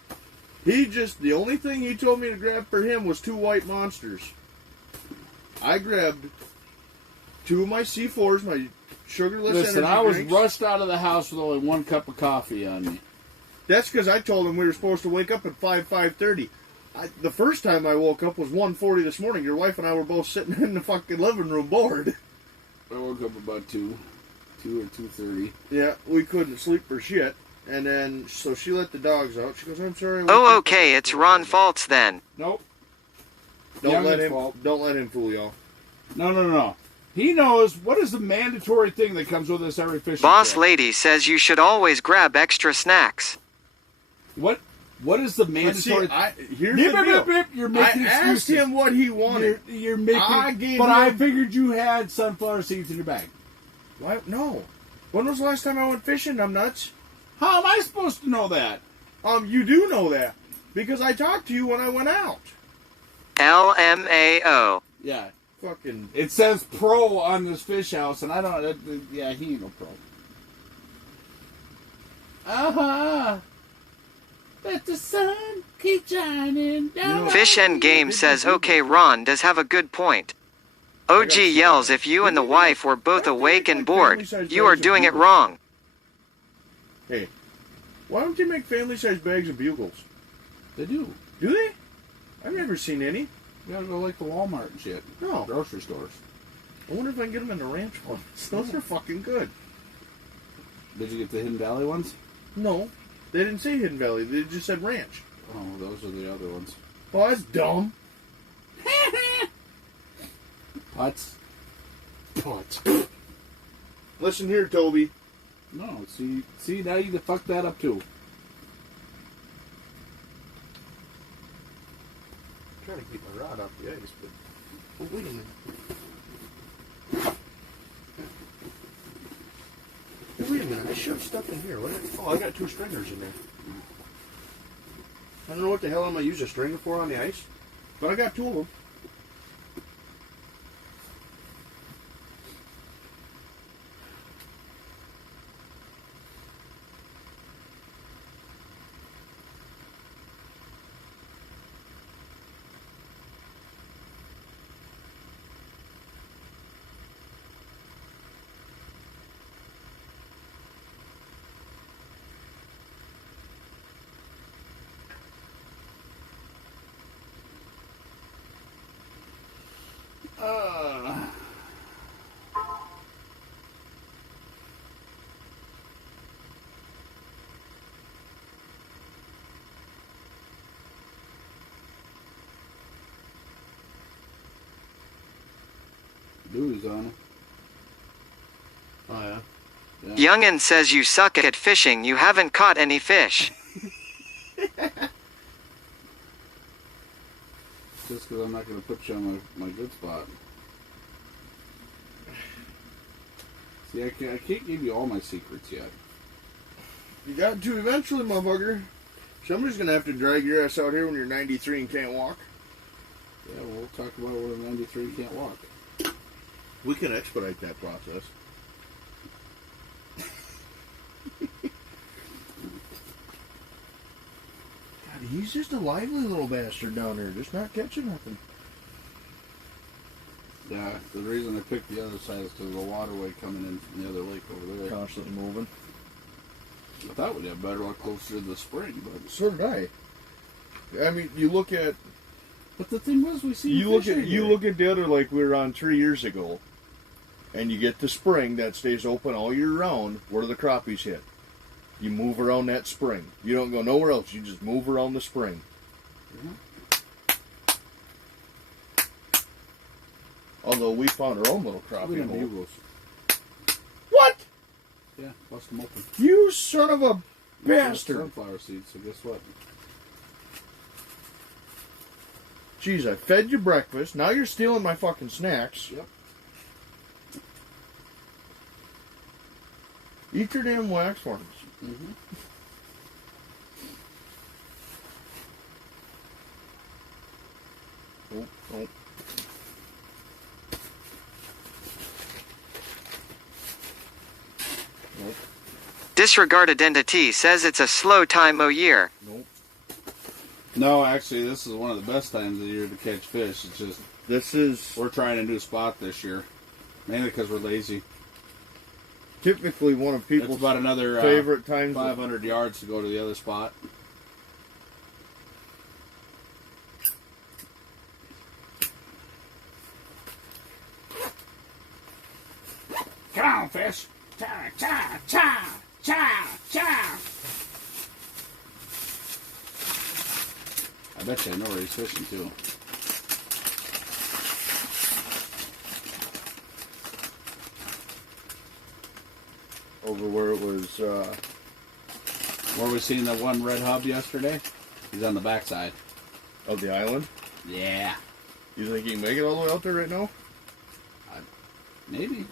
The only thing he told me to grab for him was 2 white monsters. I grabbed 2 of my C4s, my sugarless Listen, energy I was drinks. rushed out of the house with only 1 cup of coffee on me. That's because I told him we were supposed to wake up at 5:30. The first time I woke up was 1:40 this morning. Your wife and I were both sitting in the fucking living room bored. I woke up about 2 or 2:30. Yeah, we couldn't sleep for shit. And then, so she let the dogs out. She goes, I'm sorry. I woke Oh, up." okay, it's Ron faults then. Nope. Don't let Youngin's him. fault. Don't let him fool y'all. No. He knows what is the mandatory thing that comes with this every fishing Boss trip. lady says you should always grab extra snacks. What is the But see, mandatory? here's Beep, the beep, deal. beep, beep. You're making I asked excuses. him what he wanted. You're making. I gave I him- figured you had sunflower seeds in your bag. What? No. When was the last time I went fishing? I'm nuts. How am I supposed to know that? You do know that because I talked to you when I went out. LMAO. Yeah. Fucking. It says pro on this fish house, and I don't. Yeah, he ain't no pro. Let the sun keep shining down. Fish and Game says okay, Ron does have a good point. OG yells if you and the wife were both awake and bored, you are doing it wrong. Hey, why don't you make family-sized bags of bugles? They do. Do they? I've never seen any. You gotta go like the Walmart and shit. No. Grocery stores. I wonder if I can get them in the ranch ones. Those are fucking good. Did you get the Hidden Valley ones? No, they didn't say Hidden Valley. They just said ranch. Oh, those are the other ones. Oh, that's dumb. Putts? Putts. Listen here, Toby. No, see, now you fucked that up too. I'm trying to keep my rod off the ice, but oh, wait a minute. Hey, wait a minute. I shoved stuff in here. Oh, I got 2 stringers in there. I don't know what the hell I'm gonna use a stringer for on the ice, but I got 2 of them. Dude's on it. Oh yeah. Youngin says you suck at fishing, you haven't caught any fish. Just because I'm not going to put you on my good spot. See, I can't give you all my secrets yet. You got to eventually, motherfucker. Somebody's gonna have to drag your ass out here when you're 93 and can't walk. Yeah, we'll talk about when I'm 93 can't walk. We can expedite that process. God, he's just a lively little bastard down there, just not catching nothing. Yeah, the reason I picked the other side is because of the waterway coming in from the other lake over there. Constantly moving. I thought we'd have better luck closer to the spring, but So did I. I mean, you look at the thing was we see you look at the other lake we were on 3 years ago, and you get the spring that stays open all year round. Where do the crappies hit? You move around that spring. You don't go nowhere else. You just move around the spring. Mhm. Although we found our own little We crappie didn't hole. bugles. What? Yeah, bust them open. You son of a bastard! Sunflower seeds. So guess what? Jeez, I fed you breakfast. Now you're stealing my fucking snacks. Yep. Eat your damn wax worms. Mm-hmm. Oh, oh. Nope, Disregard identity says it's a slow time o' year. nope. No, actually, this is one of the best times of the year to catch fish. It's just This is... we're trying a new spot this year, mainly because we're lazy. typically one of It's people's about another favorite times. 500 yards to go to the other spot. Come on, fish. Cha, cha, cha, cha, cha. I bet you I know where he's fishing too. Over where it was, Where we seen the one red hub yesterday? He's on the backside. of the island. Yeah. You think he can make it all the way out there right now? Maybe.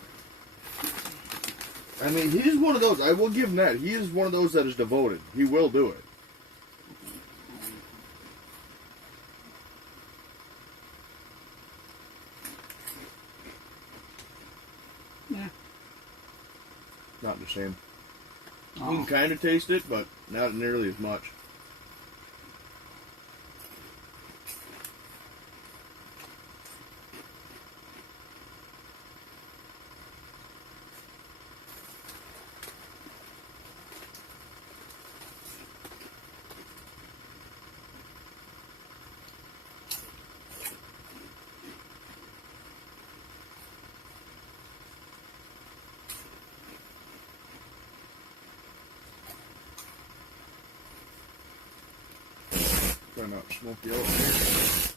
I mean, he's one of those. I will give him that. He is one of those that is devoted. He will do it. Yeah. Not the same. You Oh. can kind of taste it, but not nearly as much. Try not to smoke you out here.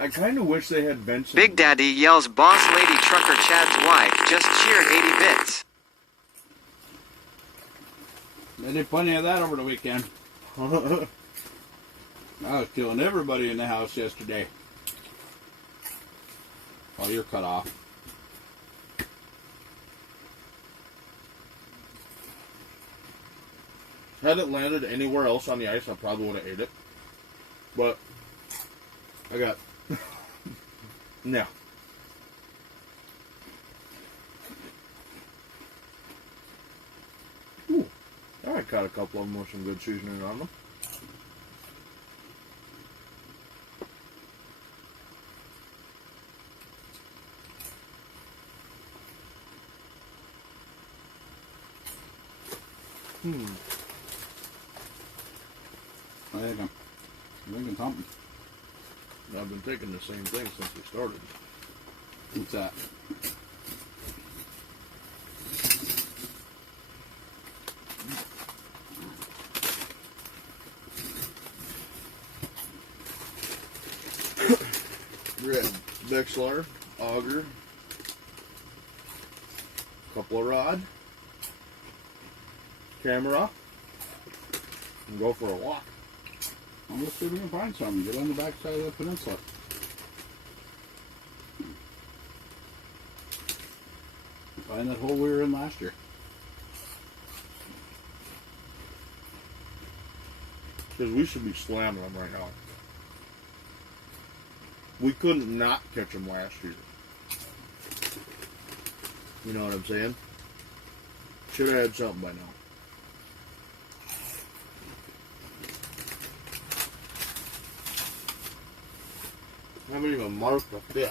I kind of wish they had Benson. Big Daddy yells Boss Lady Trucker Chad's wife just cheered 80 bits. They did plenty of that over the weekend. I was killing everybody in the house yesterday. Oh, you're cut off. Had it landed anywhere else on the ice, I probably would have ate it. But I got no. Ooh, I caught a couple of them with some good seasoning on them. I think I'm drinking something. I've been taking the same thing since we started. What's that? Red Vexlar, auger, couple of rod, camera, and go for a walk. I'm gonna see if we can find something. Get on the backside of the peninsula. Find that hole we were in last year. Because we should be slamming them right now. We couldn't not catch them last year. You know what I'm saying? Should have had something by now. I haven't even marked the fish.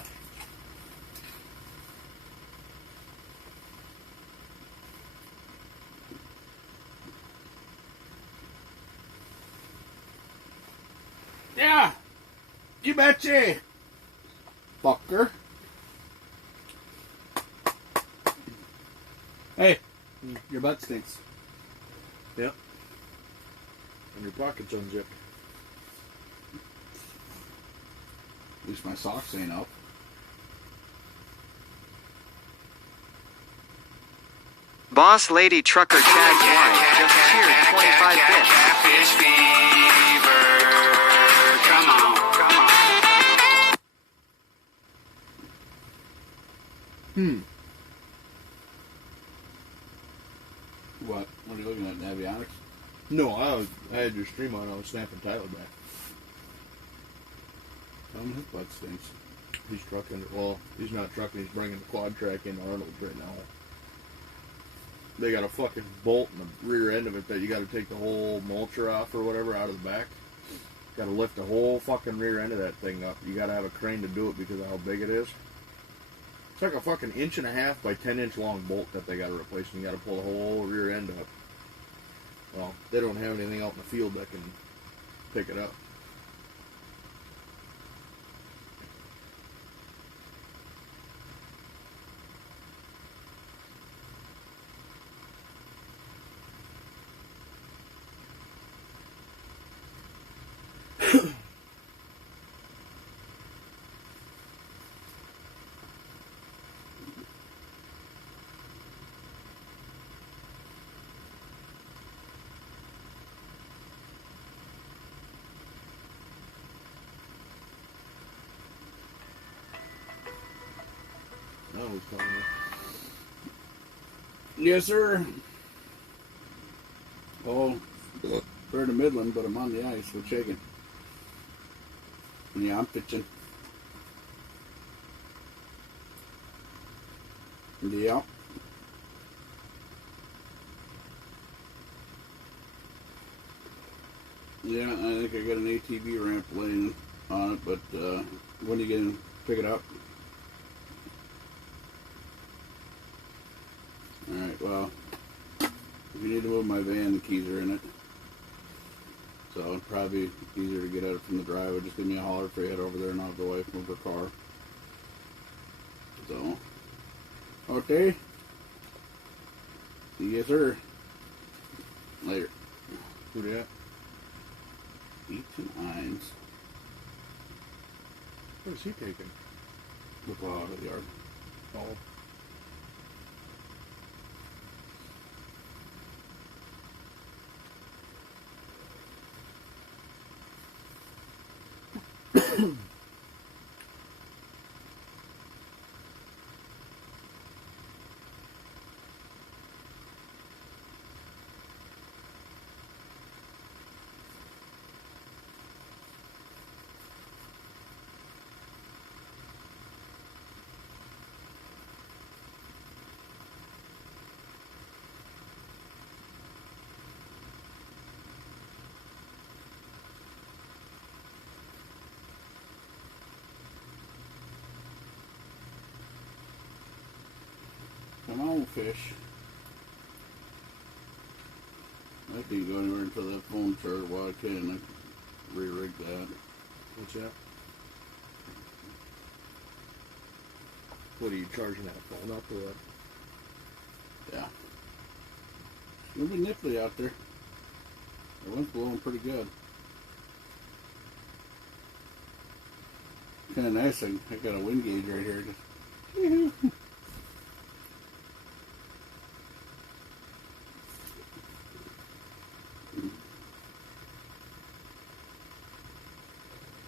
Yeah! You betcha! Fucker. Hey, your butt stinks. Yep. And your pocket's unzipped. At least my socks ain't up. Boss Lady Trucker Chad's wife just cheered 25 bits. Catfish fever. Come on, come on. What? What are you looking at? Navionics? No, I had your stream on. I was snapping Tyler back. Tell him his butt stinks. He's trucking. Well, he's not trucking. He's bringing the quad track in Arnold right now. They got a fucking bolt in the rear end of it that you got to take the whole mulcher off or whatever out of the back. Got to lift the whole fucking rear end of that thing up. You got to have a crane to do it because of how big it is. It's like a fucking 1.5 by 10-inch long bolt that they got to replace, and you got to pull the whole rear end up. Well, they don't have anything out in the field that can pick it up. Now who's calling me? Yes, sir. Oh, we're in the Midland, but I'm on the ice. We're shaking. Yeah, I'm pitching. Yeah. Yeah, I think I got an ATV ramp laying on it, but when are you going to pick it up? Alright, well, if you need to move my van, the keys are in it. So it'd probably be easier to get out from the driveway. Just give me a holler if you head over there and I'll have the wife move her car. So, okay. Yes, sir. Later. Who that? Ethan Hines. What is he taking? The plow out of the yard. Oh. Come on, fish. I can't go anywhere until that phone charged. Well, I can. I re-rig that. What's that? What are you charging that phone up or what? Yeah. It's gonna be nipply out there. The wind's blowing pretty good. Kind of nice. I got a wind gauge right here. Just,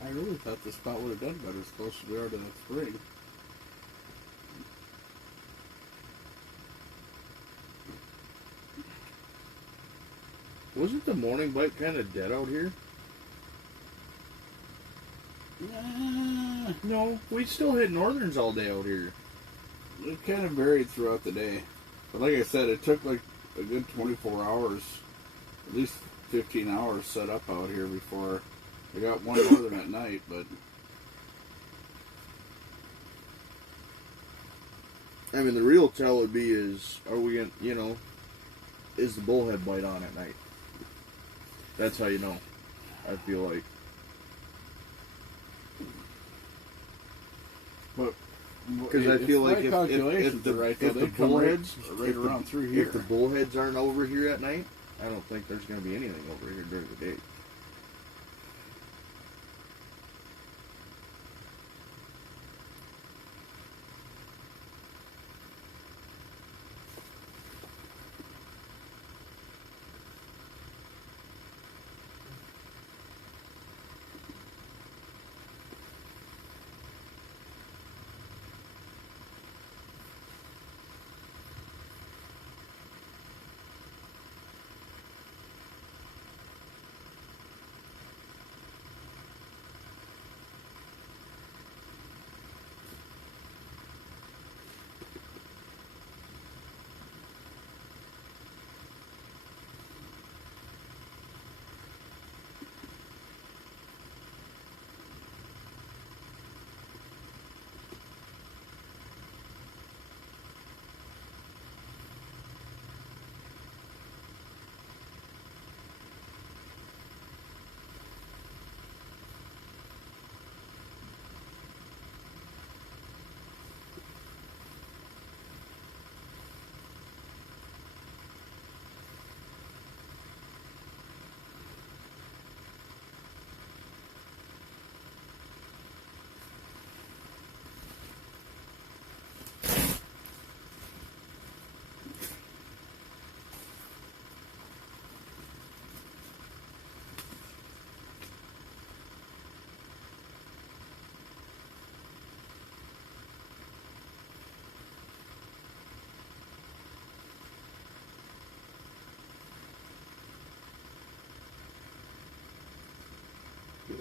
I really thought the spot would have done better as close as we are to that spring. Wasn't the morning bite kind of dead out here? No, we still hit northerns all day out here. It kind of varied throughout the day. But like I said, it took like a good 24 hours, at least 15 hours set up out here before I got one northern at night, but I mean, the real tell would be is, are we gonna, is the bullhead bite on at night? That's how you know. I feel like. but Because I feel like if the bullheads right around through here. if the bullheads aren't over here at night, I don't think there's going to be anything over here during the day.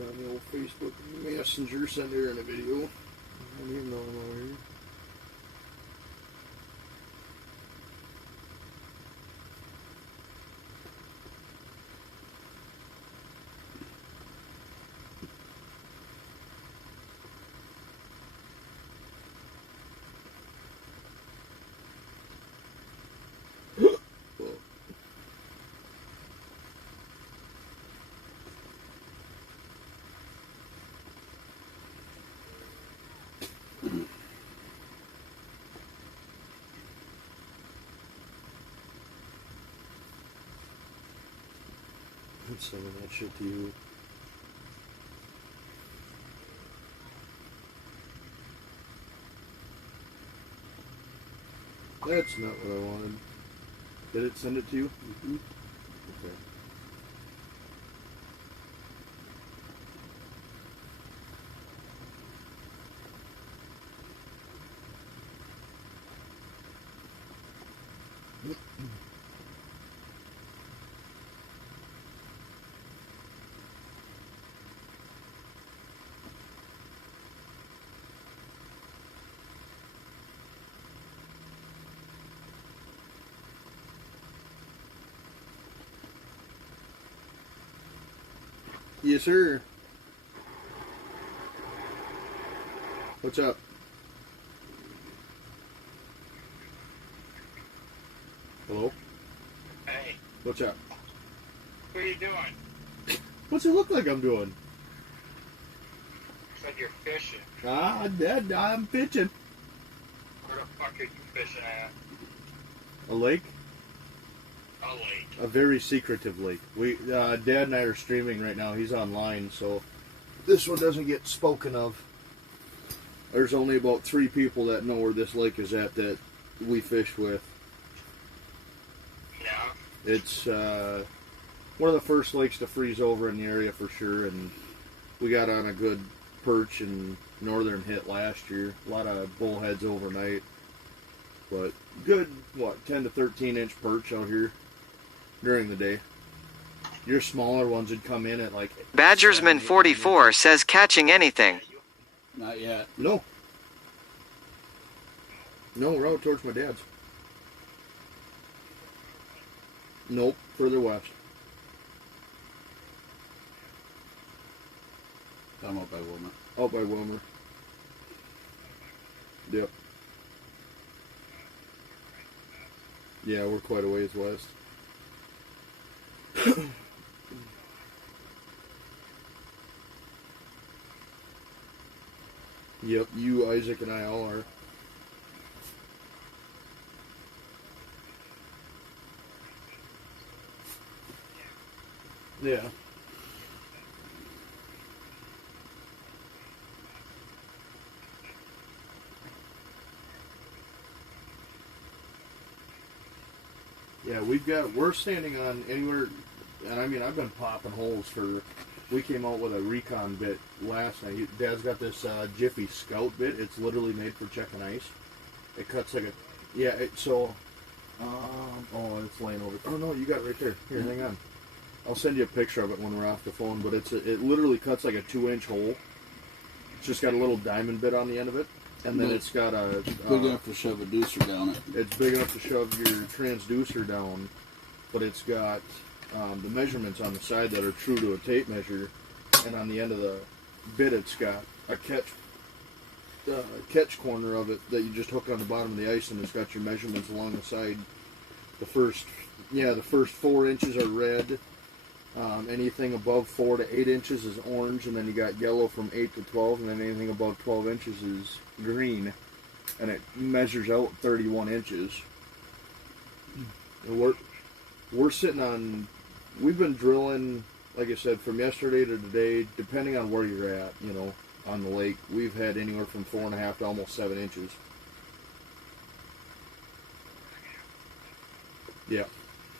on the old Facebook Messenger, send her in a video. I don't even know over here. I'm sending that shit to you. That's not what I wanted. Did it send it to you? Mm-hmm. Okay. Yes, sir. What's up? Hello? Hey, What's up? what are you doing? What's it look like I'm doing? Looks like you're fishing. I'm pitching. Where the fuck are you fishing at? A lake? A lake. A very secretive lake. Dad and I are streaming right now. He's online, so this one doesn't get spoken of. There's only about 3 people that know where this lake is at that we fish with. Yeah. It's one of the first lakes to freeze over in the area for sure, and we got on a good perch and northern hit last year. A lot of bullheads overnight, but good, 10 to 13 inch perch out here during the day. Your smaller ones would come in at like... Badgersman 44 says catching anything. Not yet. No, we're out towards my dad's. Nope, further west. I'm up by Wilma. Out by Wilmer. Yep. Yeah, we're quite a ways west. Yep, you, Isaac, and I all are. Yeah. Yeah, we're standing on anywhere, and I mean, I've been popping holes for, we came out with a recon bit last night. Dad's got this Jiffy Scout bit. It's literally made for checking ice. It cuts like a, yeah, oh, it's laying over. Oh no, you got it right there. Here, hang on. I'll send you a picture of it when we're off the phone, but it literally cuts like a 2-inch hole. It's just got a little diamond bit on the end of it, and then it's got a... Big enough to shove a deucer down it. It's big enough to shove your transducer down, but it's got the measurements on the side that are true to a tape measure, and on the end of the bit it's got a catch corner of it that you just hook on the bottom of the ice, and it's got your measurements along the side. The first 4 inches are red. Anything above 4 to 8 inches is orange, and then you got yellow from 8 to 12, and then anything above 12 inches is green, and it measures out 31 inches. And we're sitting on, we've been drilling, like I said, from yesterday to today, depending on where you're at, on the lake, we've had anywhere from 4.5 to almost 7 inches. Yeah.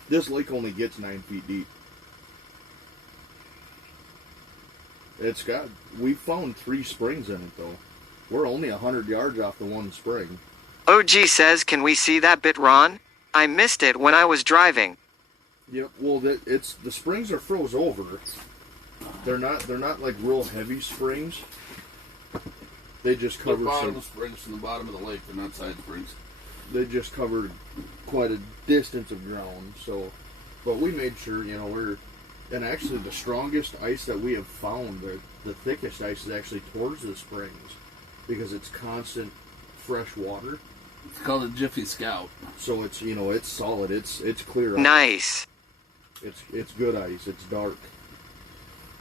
This lake only gets 9 feet deep. We found 3 springs in it though. We're only 100 yards off the one spring. OG says, can we see that bit, Ron? I missed it when I was driving. Yep, well, the springs are froze over. They're not like real heavy springs. They just The cover bottom some. of springs from the bottom of the lake. They're not side springs. They just covered quite a distance of ground. So, but we made sure, you know, and actually the strongest ice that we have found, the thickest ice is actually towards the springs because it's constant fresh water. It's called a Jiffy Scout. So it's, you know, it's solid. It's clear ice. Nice. It's good ice. It's dark.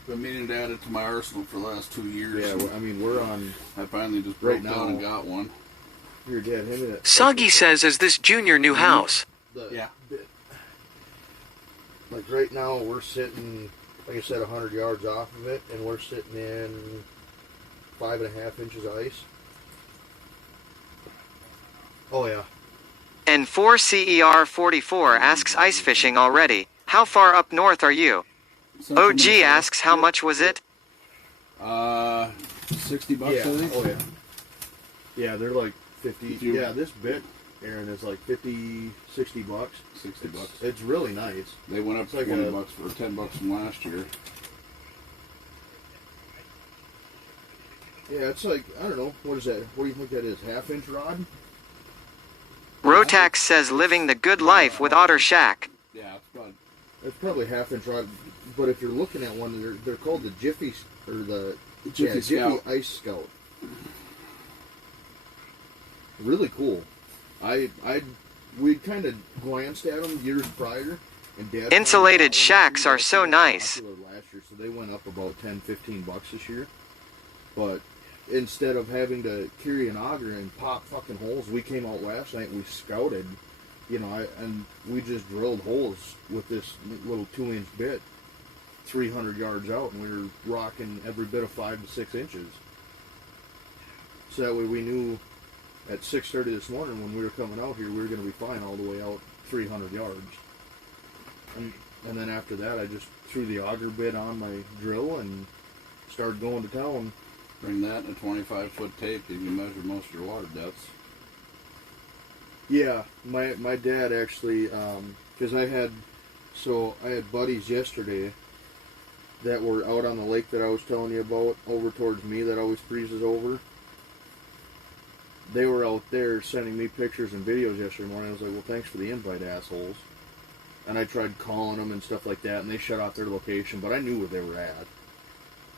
Been meaning to add it to my arsenal for the last 2 years. Yeah, I mean, we're on. I finally just Right broke down and now- got one. Here, Dad, hand me that. Soggy says, is this Junior new house? Yeah. Like right now, we're sitting, like I said, 100 yards off of it, and we're sitting in 5.5 inches of ice. Oh yeah. And 4CER44 asks ice fishing already. How far up north are you? Central OG Minnesota. asks how much was it? $60, Yeah. I think. Oh yeah. Yeah, they're like 50. If you- Yeah, this bit, Aaron, is like 50, 60 bucks. $60. It's really nice. They went up It's like $20 a- bucks for $10 from last year. Yeah, it's like, I don't know, what is that? What do you think that is? Half-inch rod? Rotax says living the good life with Otter Shack. Yeah, it's about It's probably half-inch rod, but if you're looking at one, they're called the Jiffy, or the Jiffy Scout. Jiffy Ice Scout. Really cool. We kind of glanced at them years prior, and Dad. Insulated found out shacks one are of so them was nice. popular last year, so they went up about 10, 15 bucks this year. But instead of having to carry an auger and pop fucking holes, we came out last night. We scouted, you know, and we just drilled holes with this little 2-inch bit, 300 yards out, and we were rocking every bit of 5 to 6 inches. So that way we knew at 6:30 this morning when we were coming out here, we were going to be fine all the way out 300 yards. And then after that, I just threw the auger bit on my drill and started going to town. bring that and a 25-foot tape and you measure most of your water depths. Yeah, my dad actually, because I had buddies yesterday that were out on the lake that I was telling you about over towards me that always freezes over. They were out there sending me pictures and videos yesterday morning. I was like, well, thanks for the invite, assholes. And I tried calling them and stuff like that, and they shut off their location, but I knew where they were at.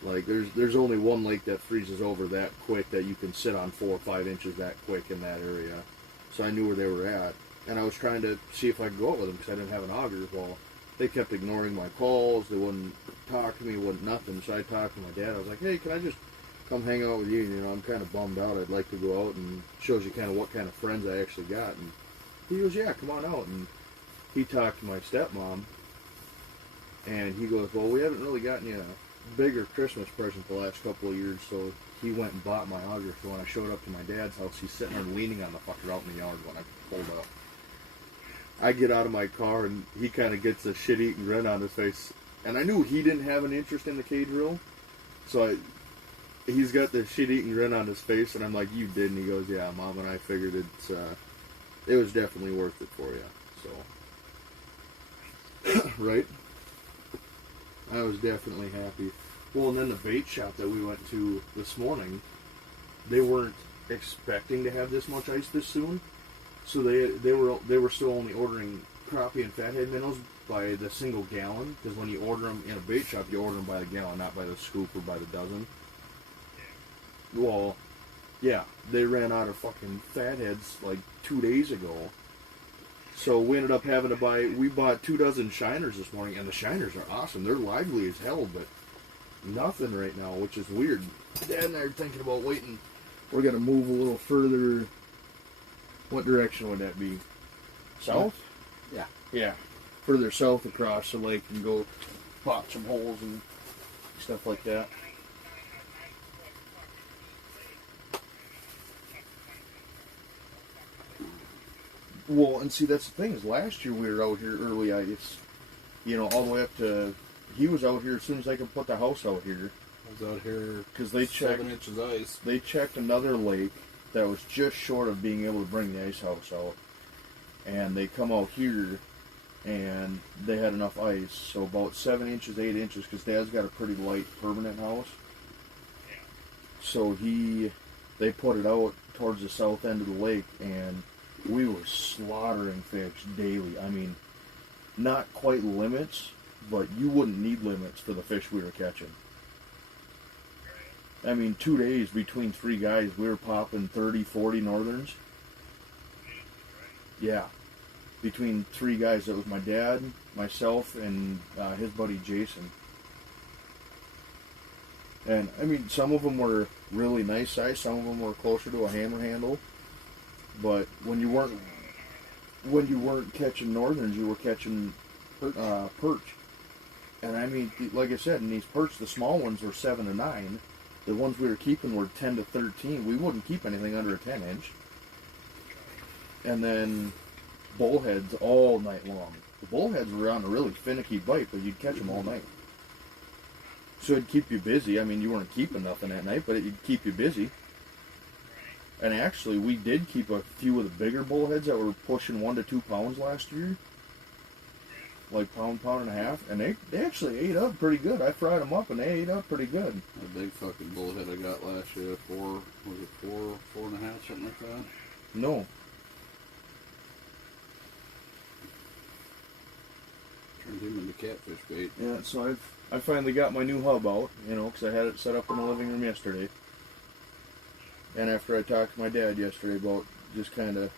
Like, there's only one lake that freezes over that quick that you can sit on 4 or 5 inches that quick in that area. So I knew where they were at. And I was trying to see if I could go out with them because I didn't have an auger. Well, they kept ignoring my calls. They wouldn't talk to me, wouldn't nothing. So I talked to my dad. I was like, hey, can I just come hang out with you? You know, I'm kind of bummed out. I'd like to go out, and shows you kind of what kind of friends I actually got. And he goes, yeah, come on out. And he talked to my stepmom, and he goes, well, we haven't really gotten you a bigger Christmas present the last couple of years, so he went and bought my auger. So when I showed up to my dad's house, he's sitting there leaning on the fucker out in the yard when I pulled up. I get out of my car, and he kind of gets a shit-eating grin on his face. And I knew he didn't have an interest in the K-drill, so he's got the shit-eating grin on his face, and I'm like, you did? And he goes, yeah, Mom and I figured it was definitely worth it for you. So, right? I was definitely happy. Well, and then the bait shop that we went to this morning, they weren't expecting to have this much ice this soon, so they were still only ordering crappie and fathead minnows by the single gallon, because when you order them in a bait shop, you order them by the gallon, not by the scoop or by the dozen. Well, yeah, they ran out of fucking fatheads like 2 days ago. So we ended up having to we bought 2 dozen shiners this morning, and the shiners are awesome. They're lively as hell, but nothing right now, which is weird. Dad and I are thinking about waiting. We're going to move a little further. What direction would that be? South? Yeah. Yeah. Further south across the lake and go pop some holes and stuff like that. Well, and see, that's the thing, is last year we were out here early ice, you know, all the way up to, he was out here as soon as I could put the house out here. I was out here Because they checked, 7 inches ice. they checked another lake that was just short of being able to bring the ice house out. And they come out here, and they had enough ice, so about 7 inches, 8 inches, because Dad's got a pretty light permanent house. So they put it out towards the south end of the lake, and we were slaughtering fish daily. I mean, not quite limits, but you wouldn't need limits for the fish we were catching. I mean, 2 days between 3 guys, we were popping 30, 40 northerns. Yeah. Between 3 guys, that was my dad, myself, and his buddy Jason. And, I mean, some of them were really nice size, some of them were closer to a hammer handle. But when you weren't catching northerns, you were catching perch. And I mean, like I said, in these perch, the small ones were 7 to 9. The ones we were keeping were 10 to 13. We wouldn't keep anything under a 10 inch. And then bullheads all night long. The bullheads were on a really finicky bite, but you'd catch them all night. So it'd keep you busy. I mean, you weren't keeping nothing at night, but it'd keep you busy. And actually, we did keep a few of the bigger bullheads that were pushing 1 to 2 pounds last year. Like pound and a half. And they actually ate up pretty good. I fried them up and they ate up pretty good. A big fucking bullhead I got last year, 4 and a half, something like that? No. Turned him into catfish bait. Yeah, so I finally got my new hub out, because I had it set up in the living room yesterday. And after I talked to my dad yesterday about just kind of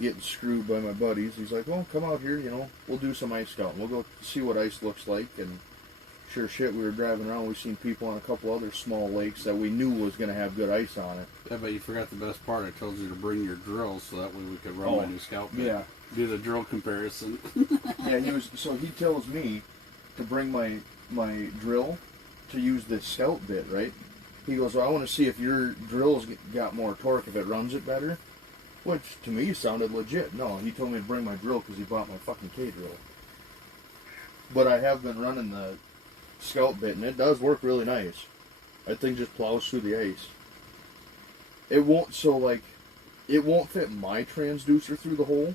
getting screwed by my buddies, he's like, well, come out here, we'll do some ice scouting. We'll go see what ice looks like. And sure shit, we were driving around, we seen people on a couple other small lakes that we knew was going to have good ice on it. Yeah, but you forgot the best part. I told you to bring your drills so that way we could run my new scout bit. Yeah. Do the drill comparison. Yeah, he tells me to bring my drill to use this scout bit, right? He goes, well, I want to see if your drill's got more torque, if it runs it better. Which, to me, sounded legit. No, he told me to bring my drill because he bought my fucking K-drill. But I have been running the scout bit, and it does work really nice. That thing just plows through the ice. It won't fit my transducer through the hole,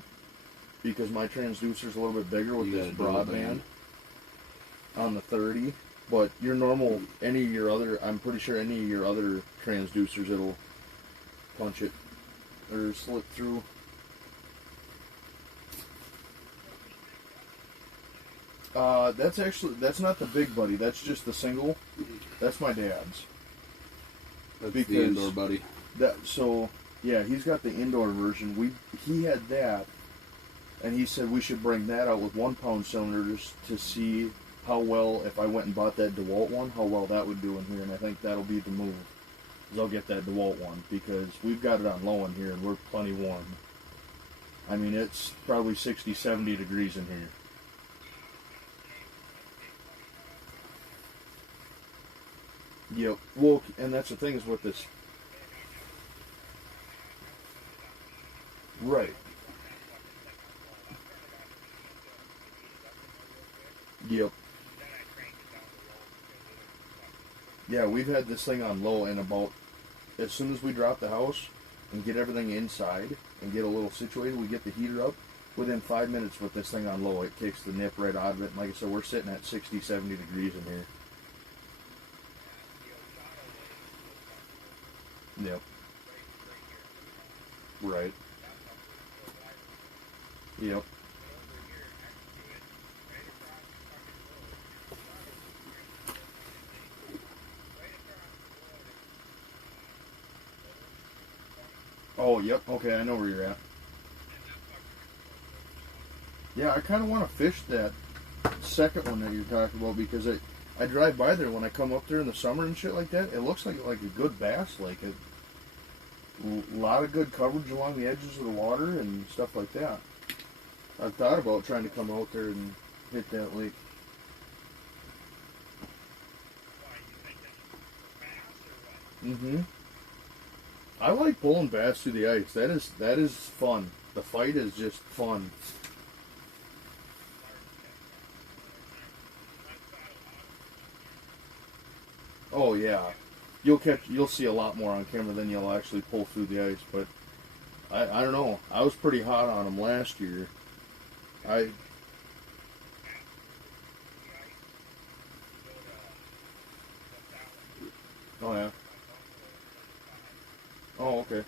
because my transducer's a little bit bigger with this broadband on the 30. But your normal, I'm pretty sure any of your other transducers, it'll punch it or slip through. That's not the big buddy. That's just the single. That's my dad's. That's the indoor buddy. Yeah, he's got the indoor version. He had that, and he said we should bring that out with 1 pound cylinders to see how well, if I went and bought that DeWalt one, how well that would do in here. And I think that'll be the move. I'll get that DeWalt one, because we've got it on low in here and we're plenty warm. I mean, it's probably 60, 70 degrees in here. Yep. Well, and that's the thing is with this. Right. Yep. Yeah, we've had this thing on low, and about as soon as we drop the house and get everything inside and get a little situated, we get the heater up. Within 5 minutes with this thing on low, it kicks the nip right out of it. And like I said, we're sitting at 60, 70 degrees in here. Yep. Right. Yep. Oh, yep. Okay, I know where you're at. Yeah, I kind of want to fish that second one that you're talking about, because I drive by there when I come up there in the summer and shit like that. It looks like a good bass lake. A lot of good coverage along the edges of the water and stuff like that. I've thought about trying to come out there and hit that lake. Mm-hmm. I like pulling bass through the ice. That is fun. The fight is just fun. Oh yeah, you'll see a lot more on camera than you'll actually pull through the ice. But I don't know. I was pretty hot on them last year. Oh yeah. Oh okay.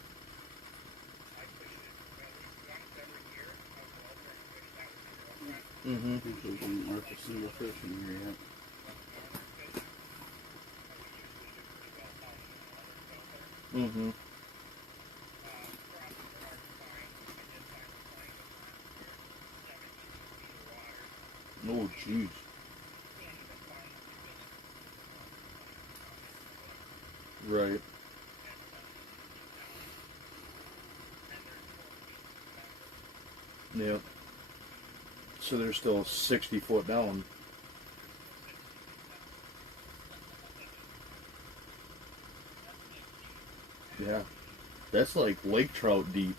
Mm-hmm. We didn't mark a single fish in here yet. Mm-hmm. Oh jeez. Right. Yep. So they're still 60 foot down. Yeah. That's like lake trout deep.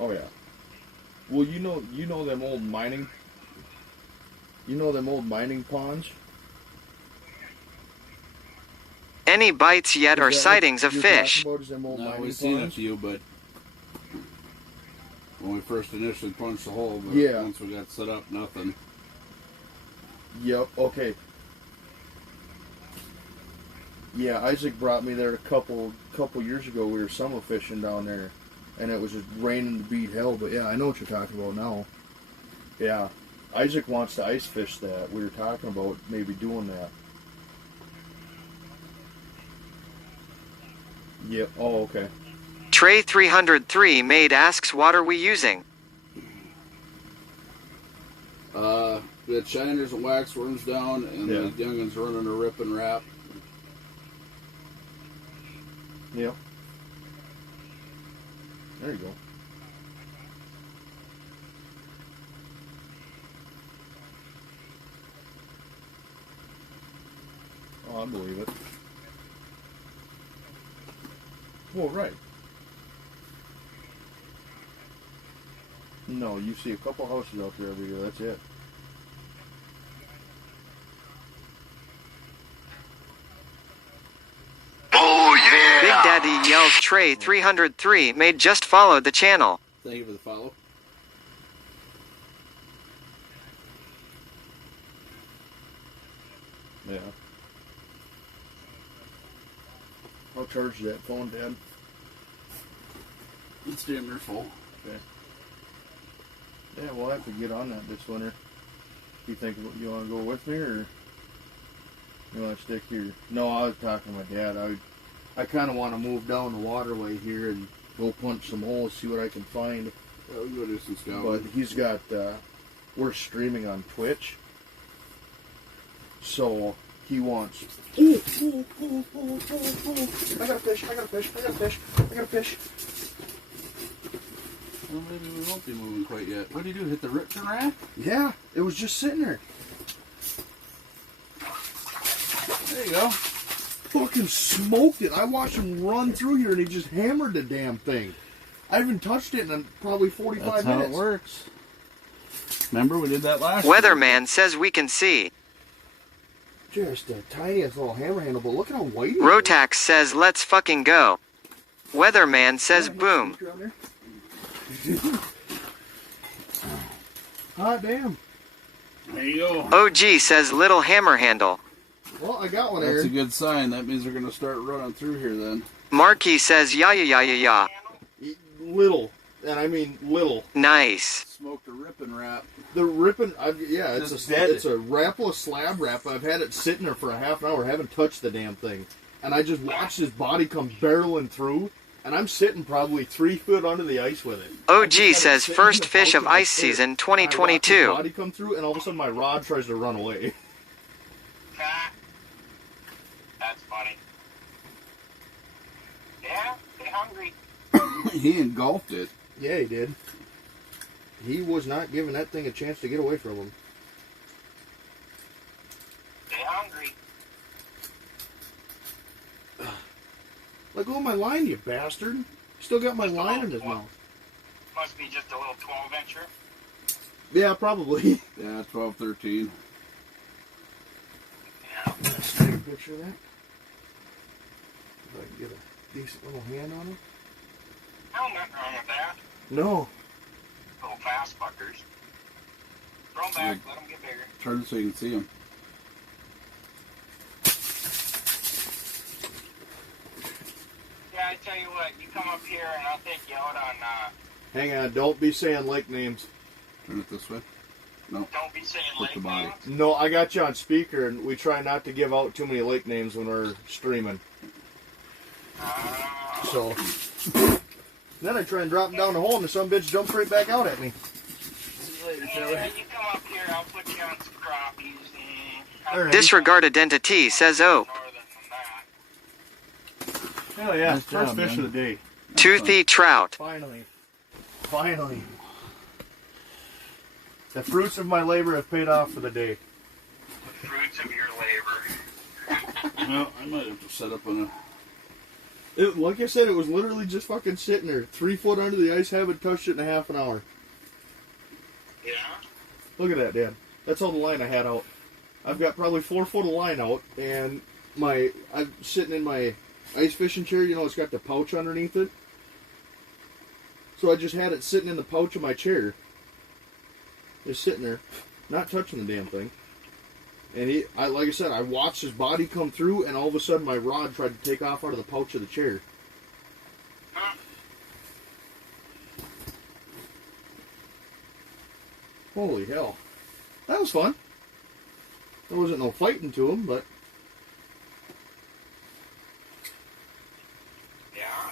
Oh yeah. Well, you know them old mining. You know them old mining ponds. Any bites yet or Is that sightings what of you're fish? talking about, is them old No, mining we've seen a ponds? few, but when we first initially punched the hole, but Yeah. once we got set up, nothing. Yep. Okay. Yeah, Isaac brought me there a couple years ago. We were summer fishing down there, and it was just raining to beat hell. But yeah, I know what you're talking about now. Yeah, Isaac wants to ice fish that. We were talking about maybe doing that. Yep. Oh, okay. Trey 303 made asks what are we using? We had shiners and wax worms down, and Yeah. the youngins running a rip and wrap. Yep. There you go. Oh, I believe it. Well, right. No, you see a couple houses out there every year. That's it. Oh yeah! Big Daddy yells Trey 303 made just followed the channel. Thank you for the follow. Yeah. I'll charge that phone, Dad. It's damn near full. Okay. Yeah, we'll have to get on that this winter. You think you want to go with me, or you want to stick here? No, I was talking to my dad. I kind of want to move down the waterway here and go punch some holes, see what I can find. Yeah, we'll go do some scouting. But he's got, we're streaming on Twitch. So he wants. I got a fish, I got a fish, I got a fish, I got a fish. Well, maybe we won't be moving quite yet. What do you do? Hit the rip and wrap? Yeah, it was just sitting there. There you go. Fucking smoked it. I watched him run through here and he just hammered the damn thing. I haven't touched it in probably 45 That's minutes. how it works. Remember, we did that last year. Weatherman says we can see. Just the tiniest little hammer handle, but look at how white it is. Rotax says let's fucking go. Weatherman says boom. Hot damn. There you go. OG says little hammer handle. Well, I got one That's there. a good sign. That means they're going to start running through here then. Marky says ya ya ya ya ya. Little. And I mean little. Nice. Smoked a rip and wrap. The ripping, yeah, it's Just a dead. it's a wrapless slab wrap. I've had it sitting there for a half an hour, haven't touched the damn thing, and I just watched his body come barreling through, and I'm sitting probably 3 foot under the ice with it. I OG just had it says sitting first in the fish pouch of in my ice shirt, season and I watched his 2022. body come through, and all of a sudden my rod tries to run away. Ah, that's funny. Yeah, they hungry. He engulfed it. Yeah, he did. He was not giving that thing a chance to get away from him. They hungry. Let go of my line, you bastard! Still got my line in his mouth. Must be just a little 12-incher. Yeah, probably. Yeah, 12, 13. Let's take a picture of that. If I can get a decent little hand on him. No, nothing wrong with that. No. Little fast fuckers. Throw them back, let them get bigger. Turn it so you can see them. Yeah, I tell you what, you come up here and I'll take you out on, Hang on, don't be saying lake names. Turn it this way. No. don't be saying With the lake body. names. No, I got you on speaker, and we try not to give out too many lake names when we're streaming. So then I try and drop him down the hole, and the son bitch jumps right back out at me. Yeah, you come up here, I'll put you on some crappies. And Alright. Disregard identity, says O. northern than that. Hell yeah, Nice first job, fish man. of the day. Toothy trout. Finally. Finally. The fruits of my labor have paid off for the day. The fruits of your labor. Well, I might have to set up on Like I said, it was literally just fucking sitting there. 3 foot under the ice, haven't touched it in a half an hour. Yeah? Look at that, Dad. That's all the line I had out. I've got probably 4 foot of line out, and I'm sitting in my ice fishing chair. You know, it's got the pouch underneath it. So I just had it sitting in the pouch of my chair. Just sitting there, not touching the damn thing. And like I said, I watched his body come through, and all of a sudden my rod tried to take off out of the pouch of the chair. Huh? Holy hell. That was fun. There wasn't no fighting to him, but Yeah?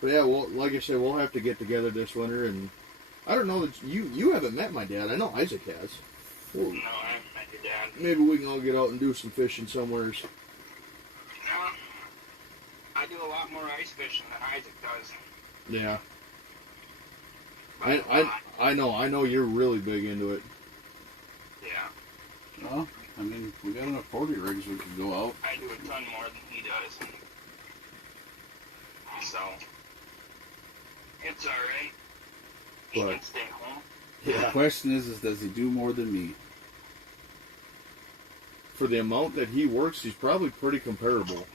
But yeah, well, like I said, we'll have to get together this winter, and I don't know that you haven't met my dad. I know Isaac has. Well, No, I haven't met your dad. maybe we can all get out and do some fishing somewheres. No. I do a lot more ice fishing than Isaac does. Yeah, I know you're really big into it. Yeah. Well, I mean, we got enough 40 rigs we could go out. I do a ton more than he does. So, it's alright. He But- can stay home. The question is does he do more than me? For the amount that he works, he's probably pretty comparable.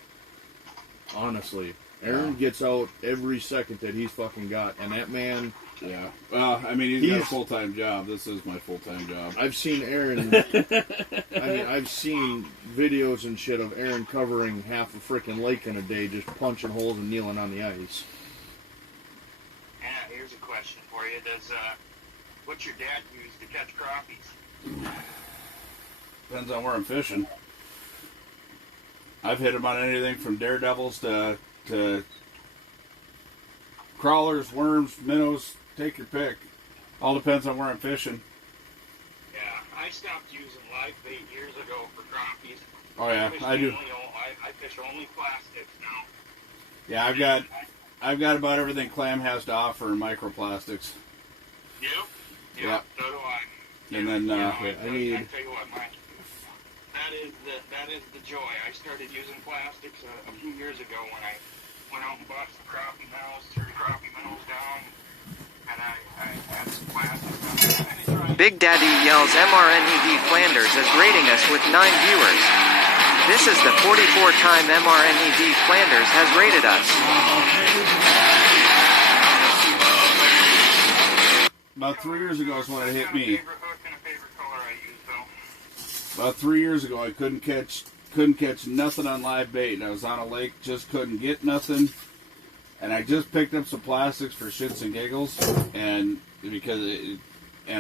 Honestly, Aaron gets out every second that he's fucking got, and that man. Yeah. Well, I mean, he's got a He's- full-time job. This is my full-time job. I've seen Aaron. I've seen videos and shit of Aaron covering half a freaking lake in a day, just punching holes and kneeling on the ice. Yeah, here's a question for you. What's your dad use to catch crappies? Depends on where I'm fishing. I've hit him on anything from daredevils to crawlers, worms, minnows. Take your pick. All depends on where I'm fishing. Yeah, I stopped using live bait years ago for crappies. Oh yeah, fish I do. I fish only plastics now. Yeah, I've got about everything clam has to offer in microplastics. Yep. Yeah. So do I. And then okay, I need- I tell you what, Mike. That is the joy. I started using plastics a few years ago when I went out and bought some crappie minnows, threw crappie minnows down, and I had some plastics. Big Daddy yells MRNED Flanders is rating us with 9 viewers. This is the 44th time MRNED Flanders has rated us. about 3 years ago is when it hit me. Favorite hook and a favorite color I use though. About 3 years ago, I couldn't catch nothing on live bait, and I was on a lake, just couldn't get nothing. And I just picked up some plastics for shits and giggles, and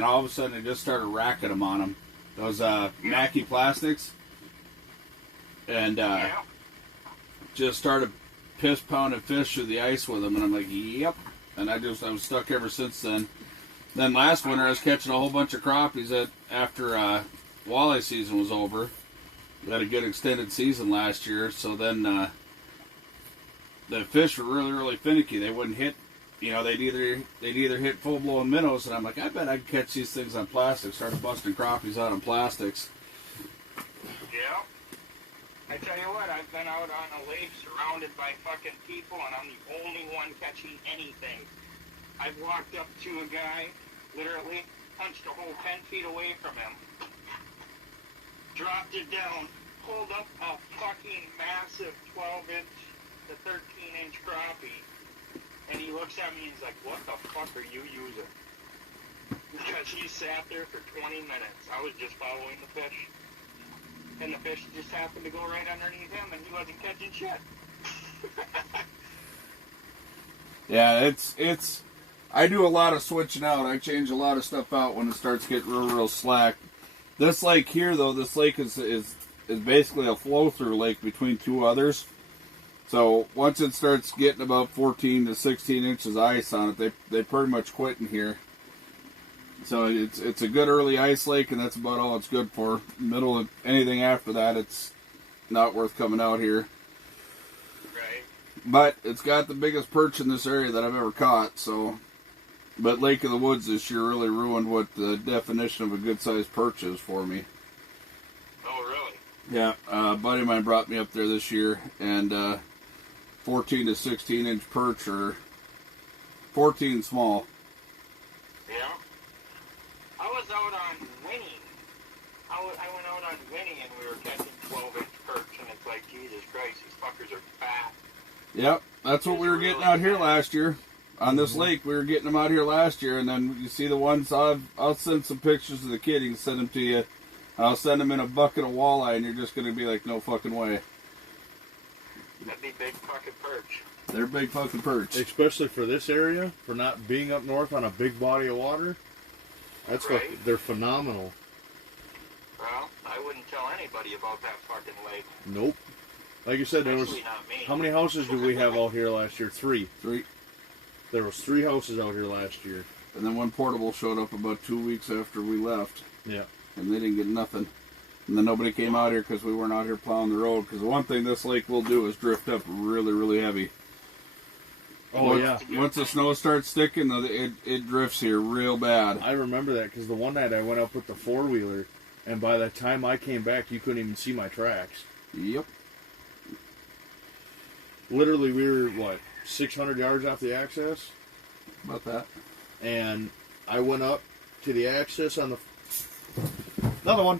all of a sudden I just started racking them on them. Those Mackie plastics, and Yeah. just started piss pounding fish through the ice with them, and I'm like, yep. And I was stuck ever since then. Then last winter I was catching a whole bunch of crappies after walleye season was over. We had a good extended season last year, so then the fish were really, really finicky. They wouldn't hit, they'd either hit full blown minnows, and I'm like, I bet I could catch these things on plastic. Started busting crappies out on plastics. Yeah. I tell you what, I've been out on a lake surrounded by fucking people, and I'm the only one catching anything. I've walked up to a guy, literally punched a hole 10 feet away from him, dropped it down, pulled up a fucking massive 12-inch the 13-inch crappie, and he looks at me and he's like, "What the fuck are you using?" Because he sat there for 20 minutes. I was just following the fish, and the fish just happened to go right underneath him, and he wasn't catching shit. Yeah, it's. I do a lot of switching out. I change a lot of stuff out when it starts getting real slack. This lake here, though, this lake is basically a flow-through lake between two others. So once it starts getting about 14 to 16 inches ice on it, they pretty much quit in here. So it's a good early ice lake, and that's about all it's good for. Middle of anything after that, it's not worth coming out here. Right. But it's got the biggest perch in this area that I've ever caught. So, but Lake of the Woods this year really ruined what the definition of a good-sized perch is for me. Oh, really? Yeah, a buddy of mine brought me up there this year, and 14 to 16 inch perch, or 14 small. Yeah. I was out on Winnie. I went out on Winnie, and we were catching 12-inch perch, and it's like, Jesus Christ, these fuckers are fat. Yep, that's what we were getting out here last year. On this lake, we were getting them out here last year, and then you see the ones, I'll send some pictures to the kid, he can send them to you. I'll send them in a bucket of walleye, and you're just going to be like, no fucking way. That'd be big fucking perch. They're big fucking perch. Especially for this area, for not being up north on a big body of water. That's Right. they're phenomenal. Well, I wouldn't tell anybody about that fucking lake. Nope. Like you said, there was. Especially not me. How many houses did we have out here last year? 3. 3. There was 3 houses out here last year. And then one portable showed up about 2 weeks after we left. Yeah. And they didn't get nothing. And then nobody came out here because we weren't out here plowing the road. Because the one thing this lake will do is drift up really, really heavy. Oh, yeah. Once the snow starts sticking, it drifts here real bad. I remember that because the one night I went up with the 4-wheeler, and by the time I came back, you couldn't even see my tracks. Yep. Literally, we were, 600 yards off the access? About that. And I went up to the access on the... Another one.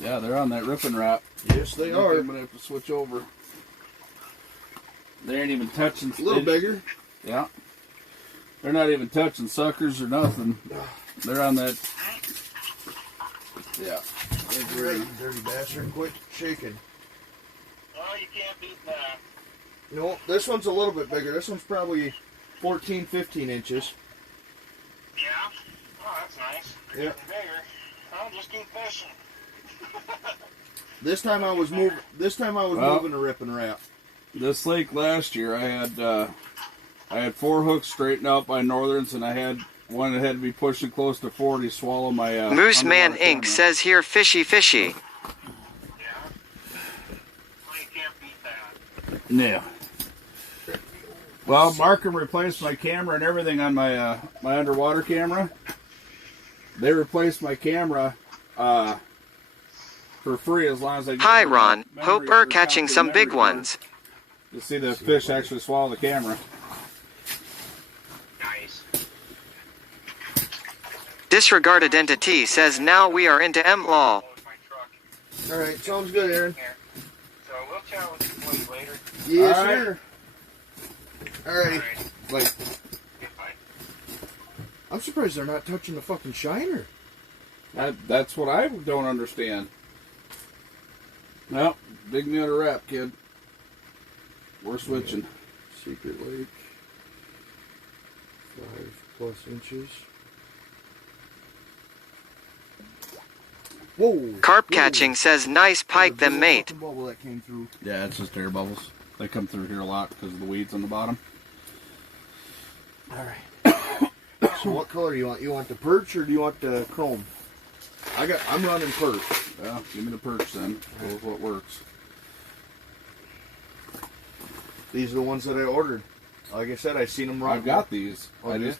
Yeah, they're on that ripping wrap. Yes, they are. I'm going to have to switch over. They ain't even touching. A little bigger. Yeah. They're not even touching suckers or nothing. They're on that. Yeah. Right, dirty bastard. Quit shaking. Oh, you can't beat that. No, this one's a little bit bigger. This one's probably 14, 15 inches. Yeah? Oh, that's nice. Yeah. Getting bigger. I'll just keep fishing. This time I was moving a rip and wrap. This lake last year, I had 4 hooks straightened out by Northerns, and I had one that had to be pushing close to 40 swallow my. Moose Man underwater Inc. camera. says here fishy fishy. Yeah? Well, you can't beat that. Yeah. Well, Markham replaced my camera and everything on my my underwater camera. They replaced my camera for free as long as I get Hi the Ron, memory hope for catching counting some big memory card. ones. You see the fish actually swallow the camera. Nice. Disregarded entity says now we are into MLOL. Load my truck All right, sounds good, Aaron. here. So we'll chat with you boys later. Yes, All right. sir. All right. Alright. Like, Goodbye. I'm surprised they're not touching the fucking shiner. That's what I don't understand. Well, dig me under wrap, kid. We're switching. Secret Lake. 5+ inches. Whoa. Carp catching says nice pike them mate. Bubble that came through. Yeah, it's just air bubbles. They come through here a lot because of the weeds on the bottom. All right. So what color do you want? You want the perch or do you want the chrome? I'm running perch. Well, give me the perch then. Go with what works. These are the ones that I ordered. Like I said, I seen them right. I've got these. Okay.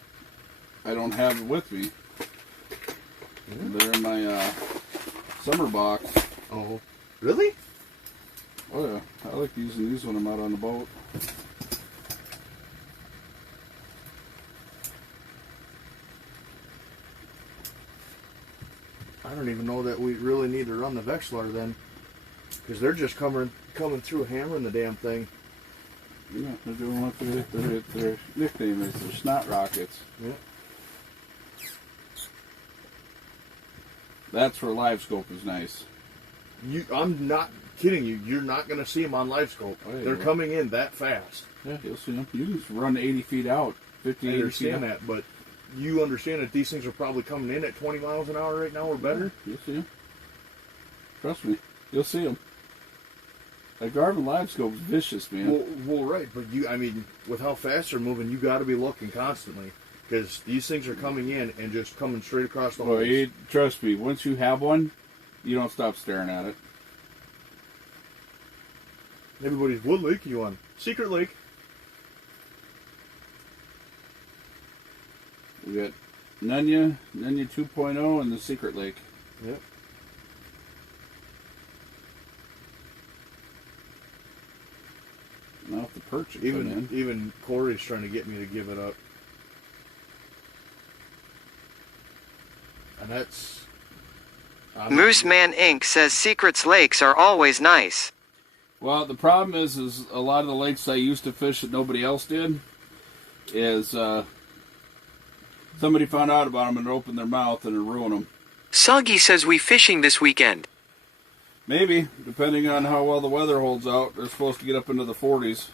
I don't have it with me. They're in my summer box. Oh, really? Oh yeah, I like using these when I'm out on the boat. I don't even know that we really need to run the Vexlar then, because they're just covering coming through hammering the damn thing. Yeah, they're doing what their nickname is. They're snot rockets. Yeah. That's where live scope is nice. I'm not kidding you. You're not going to see them on live scope. Oh, yeah, They're you will. coming in that fast. Yeah, you'll see them. You can just run 80 feet out, 50, I 80 feet understand out. that, but you understand that these things are probably coming in at 20 miles an hour right now or better? You'll see them. Trust me, you'll see them. That Garmin live scope is vicious, man. Well, right, but with how fast they're moving, you got to be looking constantly because these things are coming in and just coming straight across the Well, holes. trust me, once you have one, you don't stop staring at it. Everybody's, what lake are you on? Secret Lake. We got Nunya 2.0, and the Secret Lake. Yep. Now if the perch would come in. Even Corey's trying to get me to give it up. And that's... Moose Man Inc. says Secrets lakes are always nice. Well, the problem is a lot of the lakes I used to fish that nobody else did is somebody found out about them and opened their mouth and it ruined them. Soggy says we fishing this weekend. Maybe, depending on how well the weather holds out. They're supposed to get up into the 40s.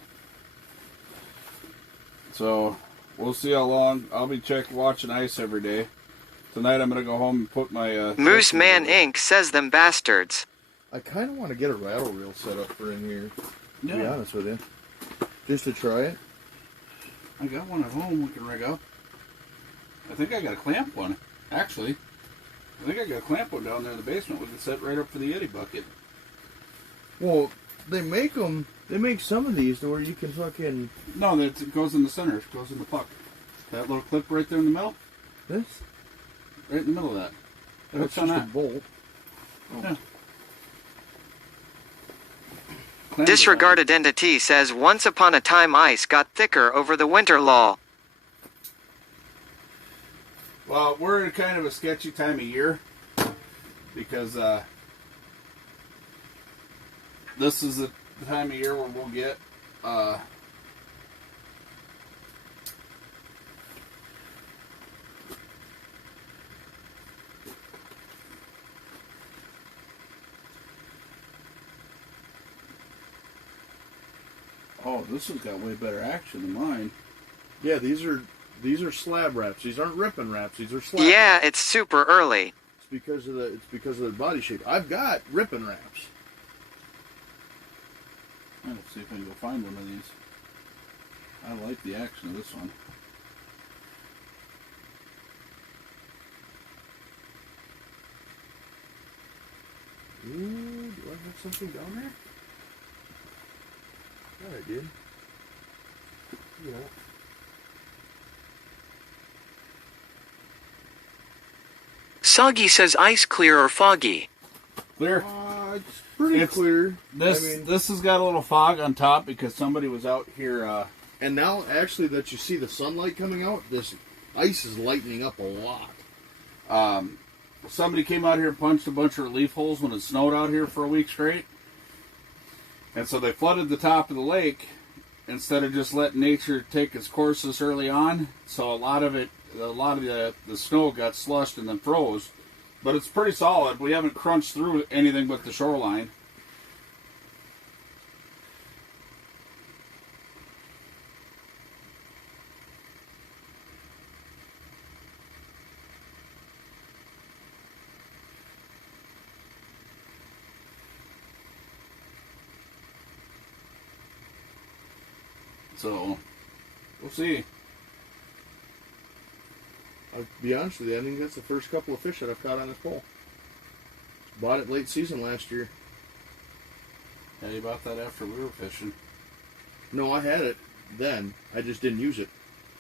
So, we'll see how long. I'll be watching ice every day. Tonight I'm going to go home and put my... Moose Man Inc. says them bastards. I kind of want to get a rattle reel set up for in here, to be Yeah. honest with you. Just to try it. I got one at home we can rig up. I think I got a clamp one, actually. I think I got a clamp one down there in the basement we can set right up for the Yeti bucket. Well, they make some of these to where you can fucking... No, it goes in the center. It goes in the puck. That little clip right there in the middle? This? Right in the middle of that. That's Hooks on just a that. bolt. Yeah. Clamp Disregarded entity says once upon a time ice got thicker over the winter lull. Well, we're in kind of a sketchy time of year because this is the time of year where we'll get oh, this has got way better action than mine. Yeah, these are slab wraps. These aren't ripping wraps. These are slab Yeah, wraps. it's super early. It's because of the body shape. I've got ripping wraps. Let's see if I can go find one of these. I like the action of this one. Ooh, do I have something down there? Yeah, I did. Yeah. Soggy says ice clear or foggy. Clear. It's pretty It's- clear. This has got a little fog on top because somebody was out here. And now, actually, that you see the sunlight coming out, this ice is lightening up a lot. Somebody came out here and punched a bunch of relief holes when it snowed out here for a week straight. And so they flooded the top of the lake instead of just letting nature take its course this early on. So a lot of the snow got slushed and then froze. But it's pretty solid. We haven't crunched through anything but the shoreline. So, we'll see. I'll be honest with you, I think that's the first couple of fish that I've caught on this pole. Bought it late season last year. Yeah, you bought that after we were fishing. No, I had it then. I just didn't use it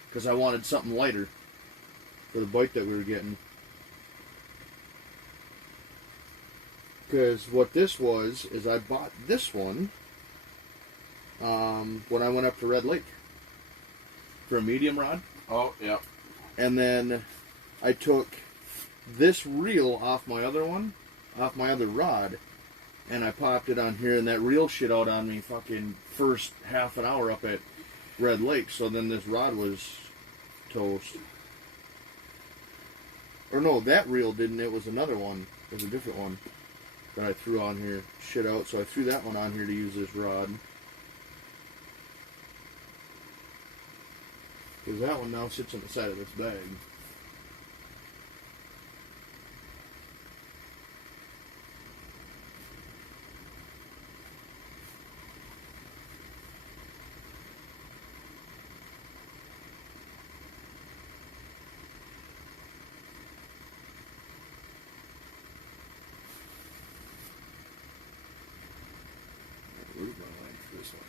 because I wanted something lighter for the bite that we were getting. Because what this was is I bought this one when I went up to Red Lake for a medium rod. Oh, yeah. And then I took this reel off my other one, off my other rod, and I popped it on here, and that reel shit out on me fucking first half an hour up at Red Lake. So then this rod was toast. Or no, that reel didn't. It was another one. It was a different one that I threw on here. Shit out. So I threw that one on here to use this rod. Because that one now sits on the side of this bag. Where's my line for this one?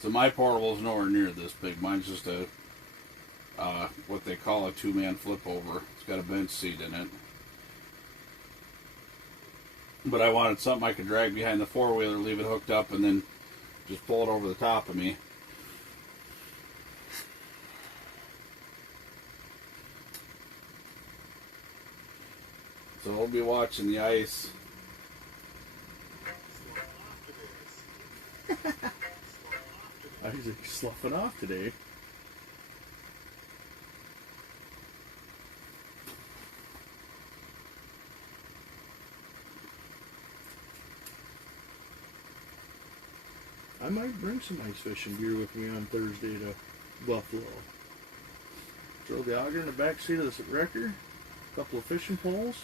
So my portable is nowhere near this big. Mine's just a what they call a two-man flip over. It's got a bench seat in it. But I wanted something I could drag behind the four-wheeler, leave it hooked up, and then just pull it over the top of me. So we'll be watching the ice. Isaac's sloughing off today. I might bring some ice fishing gear with me on Thursday to Buffalo. Throw the auger in the back seat of the wrecker, a couple of fishing poles.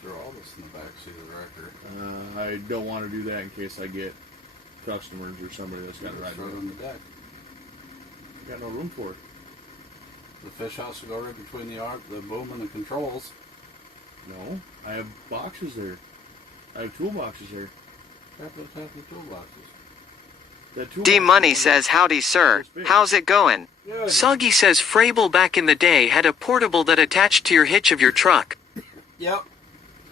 Throw all this in the back seat of the wrecker. I don't want to do that in case I get customers or somebody that's got to ride Throw it with on them. the deck. Got no room for it. The fish house will go right between the boom and the controls. No, I have boxes there. I have toolboxes there. Half the toolboxes. That toolbox D Money is says, "Howdy, sir. How's it going?" Good. Soggy says, Frable back in the day had a portable that attached to your hitch of your truck. Yep.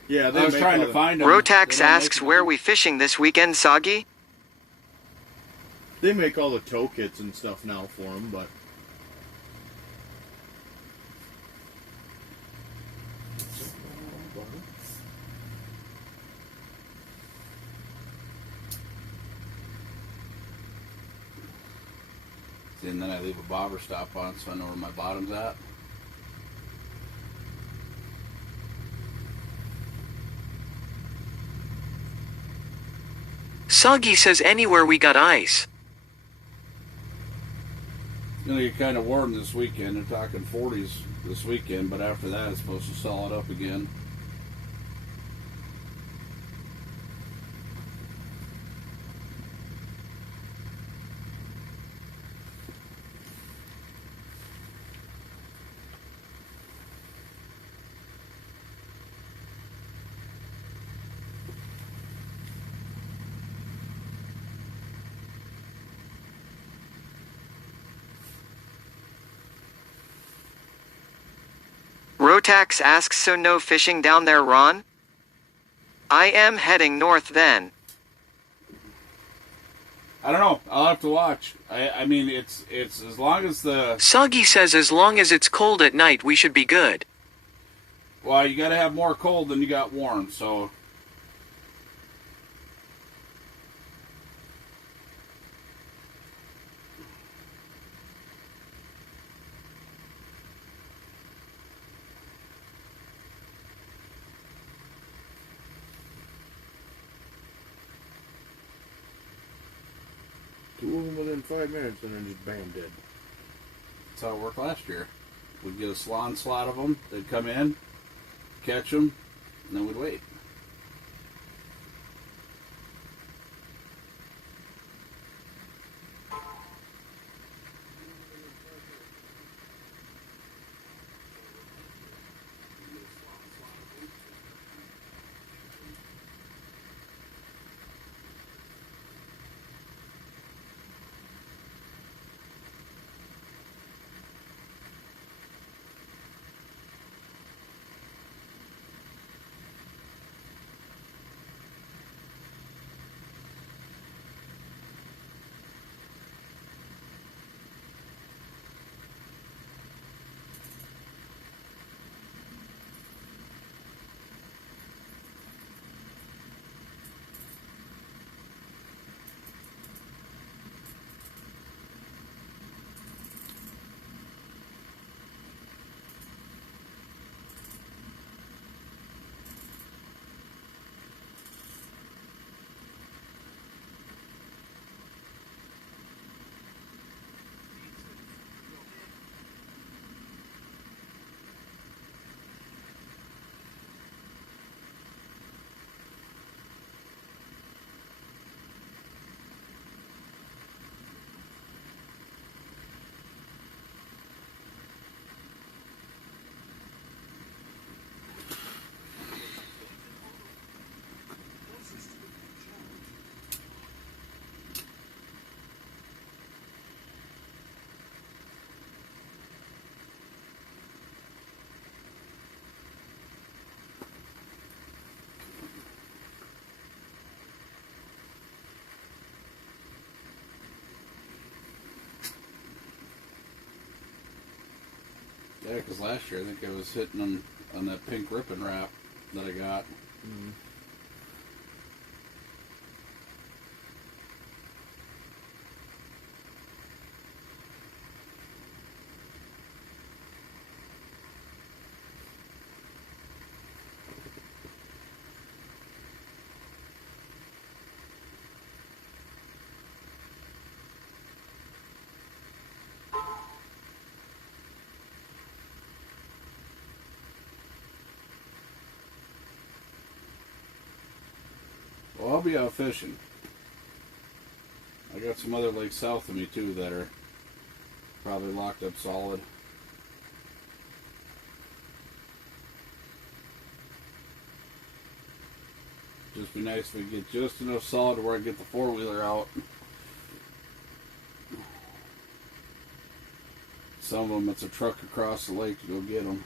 Yeah, they I was make trying all to the- find them. Rotax asks, where we fishing this weekend, Soggy? They make all the tow kits and stuff now for them, but And then I leave a bobber stop on so I know where my bottom's at. Soggy says, anywhere we got ice. It's going to get kind of warm this weekend. They're talking 40s this weekend, but after that it's supposed to solid up again. Rotax asks, so no fishing down there, Ron? I am heading north then. I don't know. I'll have to watch. I mean, it's as long as the... Soggy says, as long as it's cold at night, we should be good. Well, you got to have more cold than you got warm, so... two of them within 5 minutes and then just bam, dead. That's how it worked last year. We'd get a onslaught of them. They'd come in, catch them, and then we'd wait. Yeah, because last year I think I was hitting them on that pink ripping wrap that I got. Well, I'll be out fishing. I got some other lakes south of me too that are probably locked up solid. Just be nice if we get just enough solid to where I get the four-wheeler out. Some of them, it's a truck across the lake to go get them.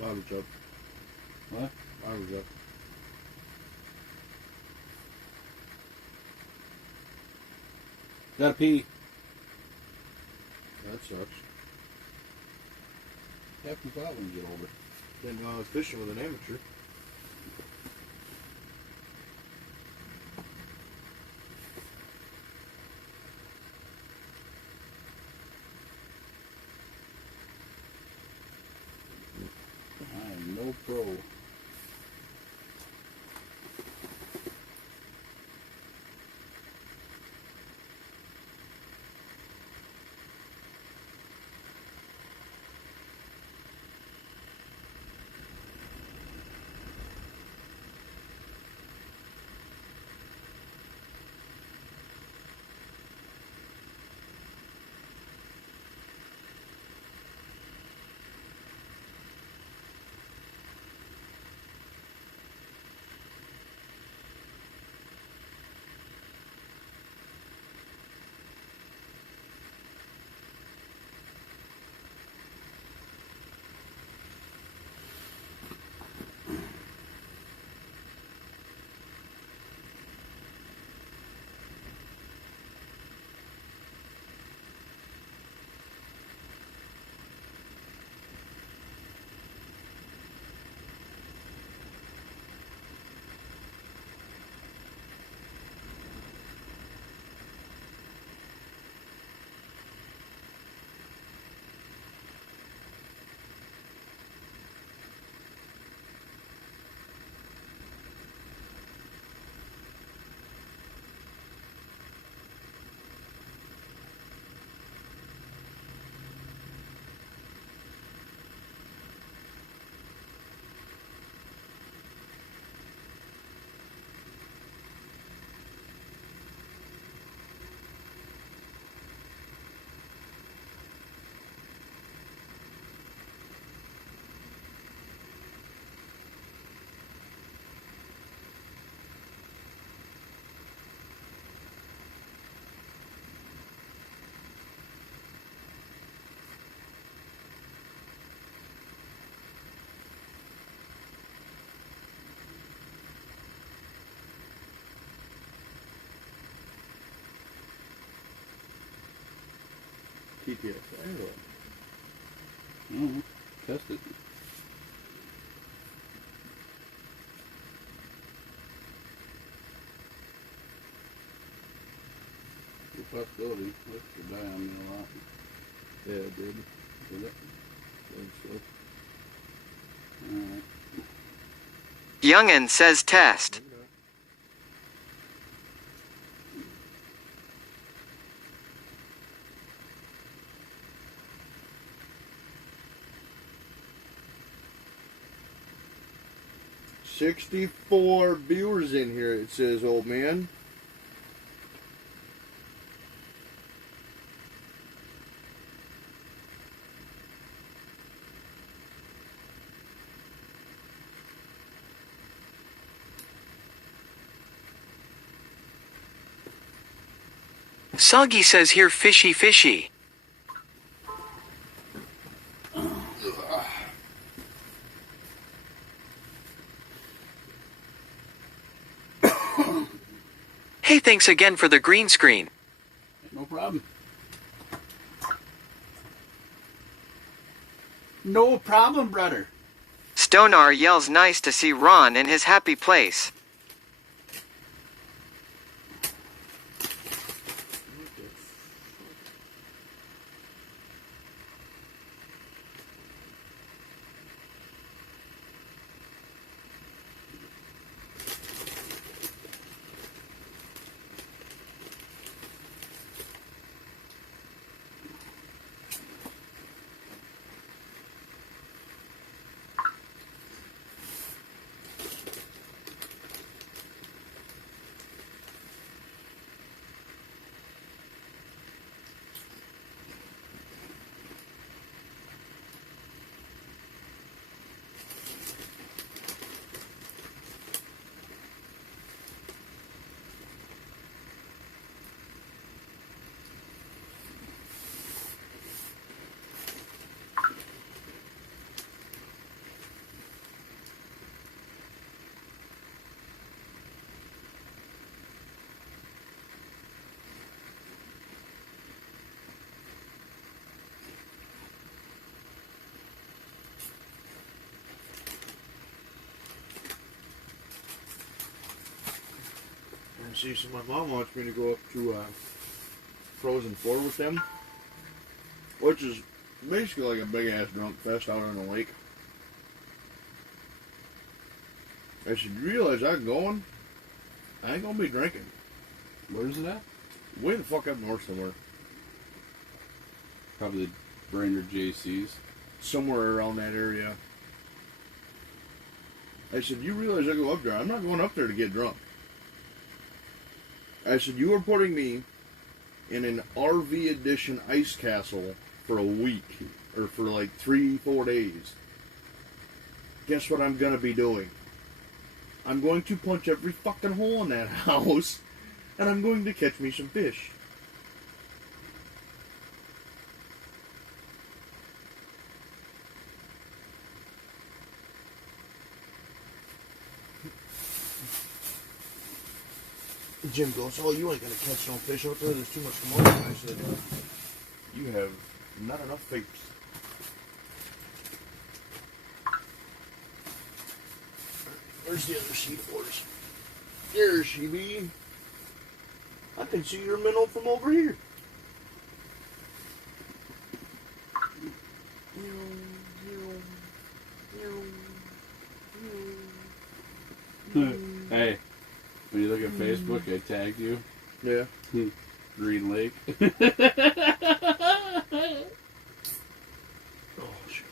Bobby's up. What? Bobby's up. Gotta pee. That sucks. Happens out when you get older. Didn't know I was fishing with an amateur. I am no pro. TPS. Mm-hmm. Test it. The possibility. Look for diameter a lot. Yeah, it did. Did it? Think so. Alright. Youngin says test. $64 viewers in here, it says, old man. Soggy says here fishy fishy. Hey, thanks again for the green screen. No problem. No problem, brother. Stonar yells nice to see Ron in his happy place. see, so my mom wants me to go up to Frozen 4 with them, which is basically like a big ass drunk fest out on the lake. I said, you realize I'm going? I ain't gonna be drinking. Where's it at? Way the fuck up north somewhere. Probably the Brainerd JC's. Somewhere around that area. I said, you realize I go up there? I'm not going up there to get drunk. I said, you are putting me in an RV edition ice castle for a week. Or for like 3-4 days. Guess what I'm going to be doing? I'm going to punch every fucking hole in that house. And I'm going to catch me some fish. Jim goes, oh, you ain't gonna catch no fish out there. There's too much commotion. I said, you have not enough faith. Where's the other seed horse? There she be. I can see your minnow from over here. Hey, when you look at Facebook, I tagged you. Yeah. Green Lake. Oh, shit.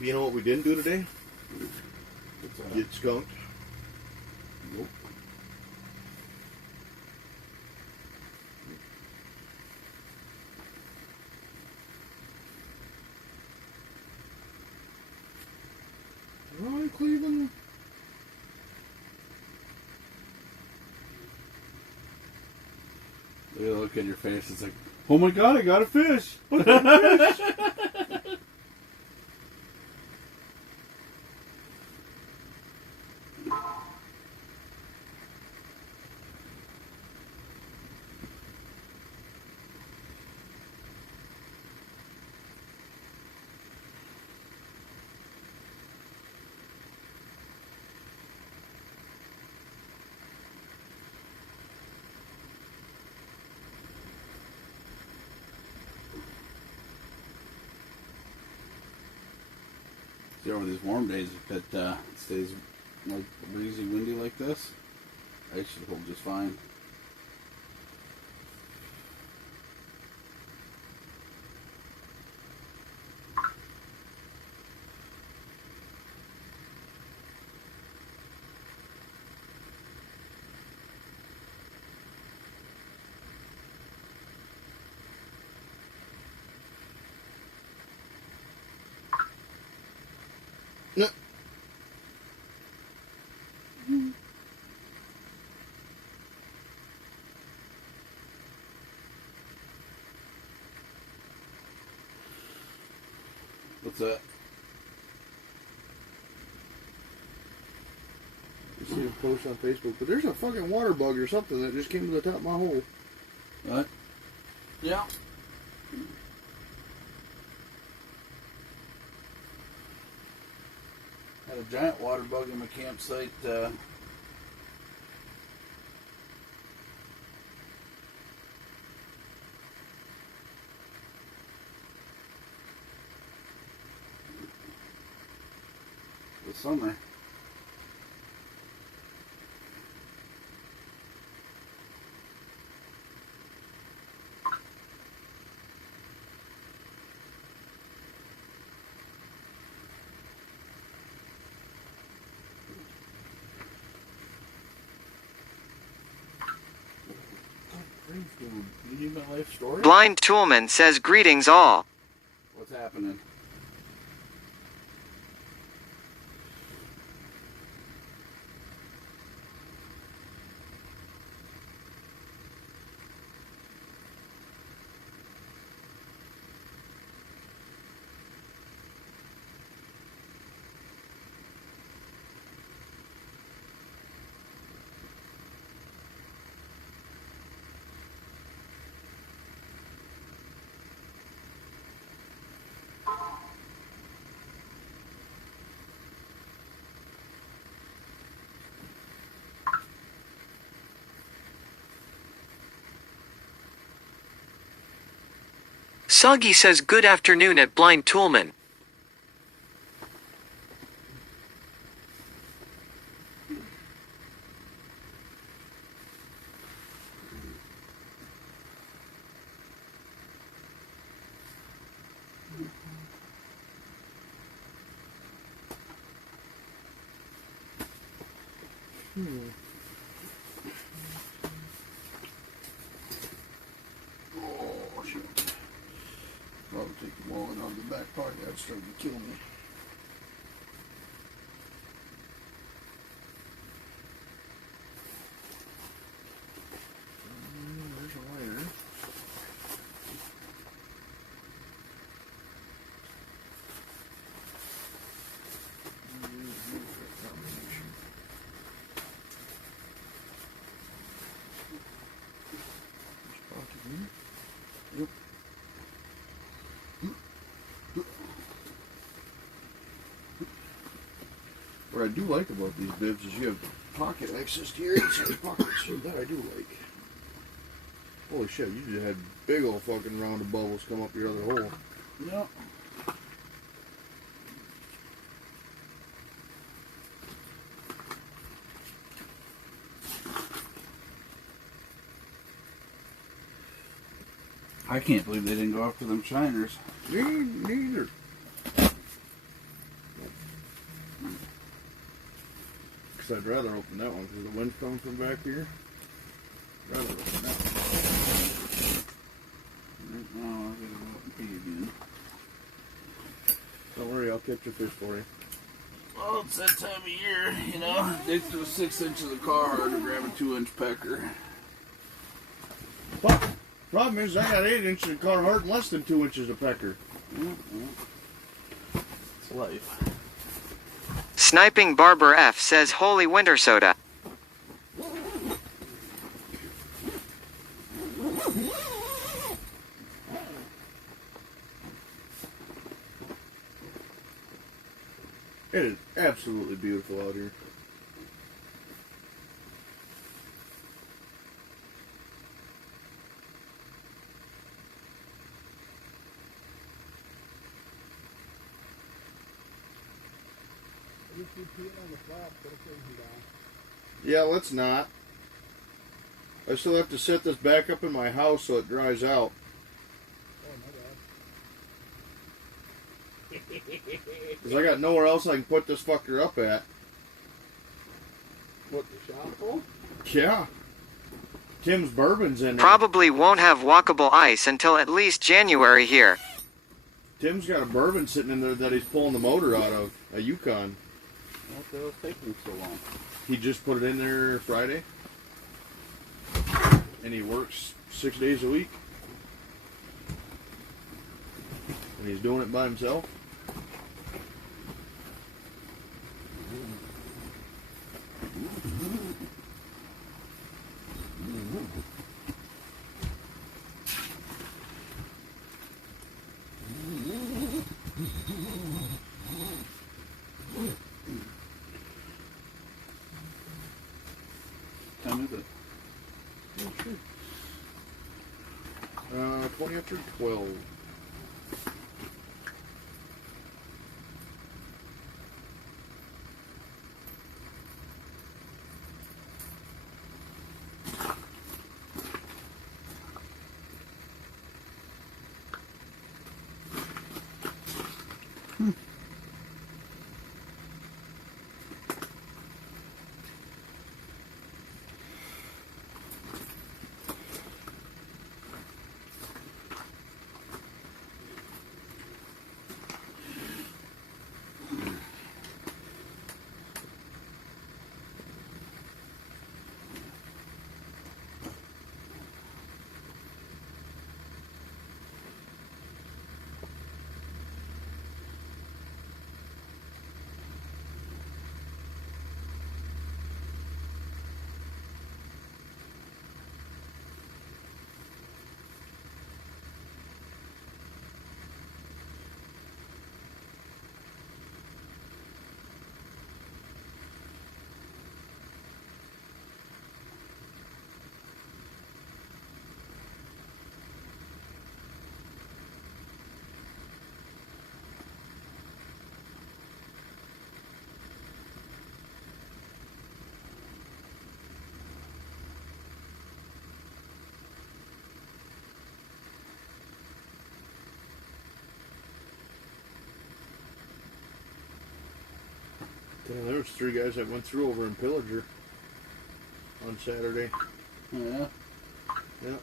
You know what we didn't do today? Get skunked. Nope. Hi, Cleveland. They look at your face, it's like, oh my god, I got a fish! See, over these warm days, if it stays like breezy, windy like this, ice should hold just fine. No. What's that? You see a post on Facebook, but there's a fucking water bug or something that just came to the top of my hole. What? Yeah. Had a giant water bug in my campsite. This summer. You need my life story? Blind Toolman says greetings all. What's happening? Soggy says good afternoon at Blind Toolman. Oh, shit. Probably take the wallet out of the back pocket. That's starting to kill me. There's a lighter. Yep. What I do like about these bibs is you have pocket access to your inside pockets. So that I do like. Holy shit, you just had big old fucking round of bubbles come up your other hole. Yep. I can't believe they didn't go after them shiners. Me neither. Because I'd rather open that one because the wind's coming from back here. Rather open that one. Oh, I gotta go up and pee again. Don't worry, I'll catch a fish for you. Well, it's that time of year, you know. They threw 6 inches of carhard to grab a 2-inch pecker. But problem is, I got 8 inches of Carhartt and less than 2 inches of pecker. It's life. Sniping Barber F says holy winter soda. It is absolutely beautiful out here. Yeah, let's not. I still have to set this back up in my house so it dries out. Because I got nowhere else I can put this fucker up at. What, the shop full? Yeah. Tim's bourbon's in there. Probably won't have walkable ice until at least January here. Tim's got a bourbon sitting in there that he's pulling the motor out of, a Yukon. What the hell's taking so long? He just put it in there Friday. And he works 6 days a week. And he's doing it by himself. Time is it? 20 after 12. Yeah, there was 3 guys that went through over in Pillager on Saturday. Yeah. Yep.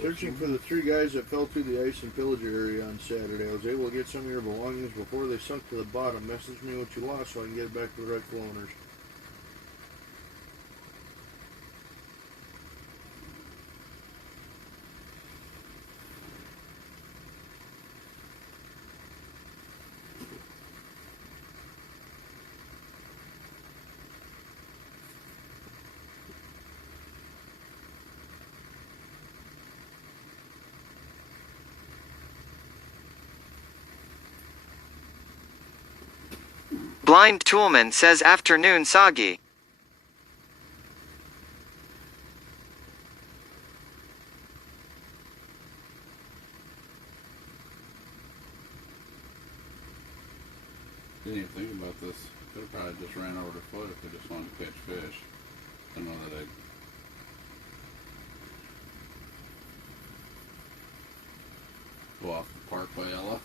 Searching for the 3 guys that fell through the ice in Pillager area on Saturday. I was able to get some of your belongings before they sunk to the bottom. Message me what you lost so I can get it back to the rightful owners. Blind Toolman says afternoon soggy. Didn't even think about this. Could have probably just ran over the foot if they just wanted to catch fish. I know that I'd go off the park by Ella.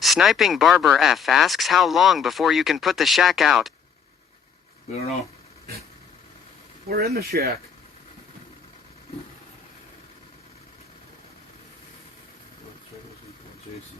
Sniping Barber F asks how long before you can put the shack out. We don't know. We're in the shack. Jason.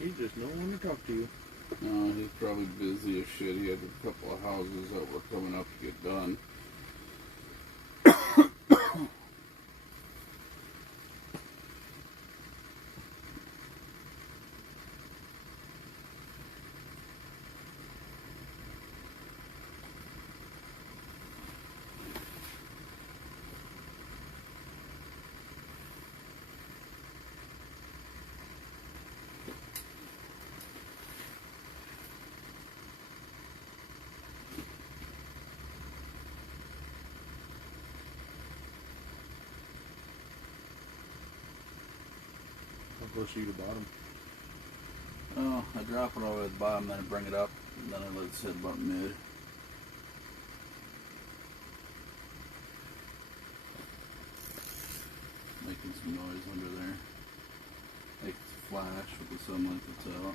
He just no one to talk to you. No, he's probably busy as shit. He had a couple of houses that were coming up to get done. I'll go see the bottom. Oh, I drop it over at the bottom, then I bring it up, and then I let it sit about mid. Making some noise under there. Makes a flash with the sunlight that's out.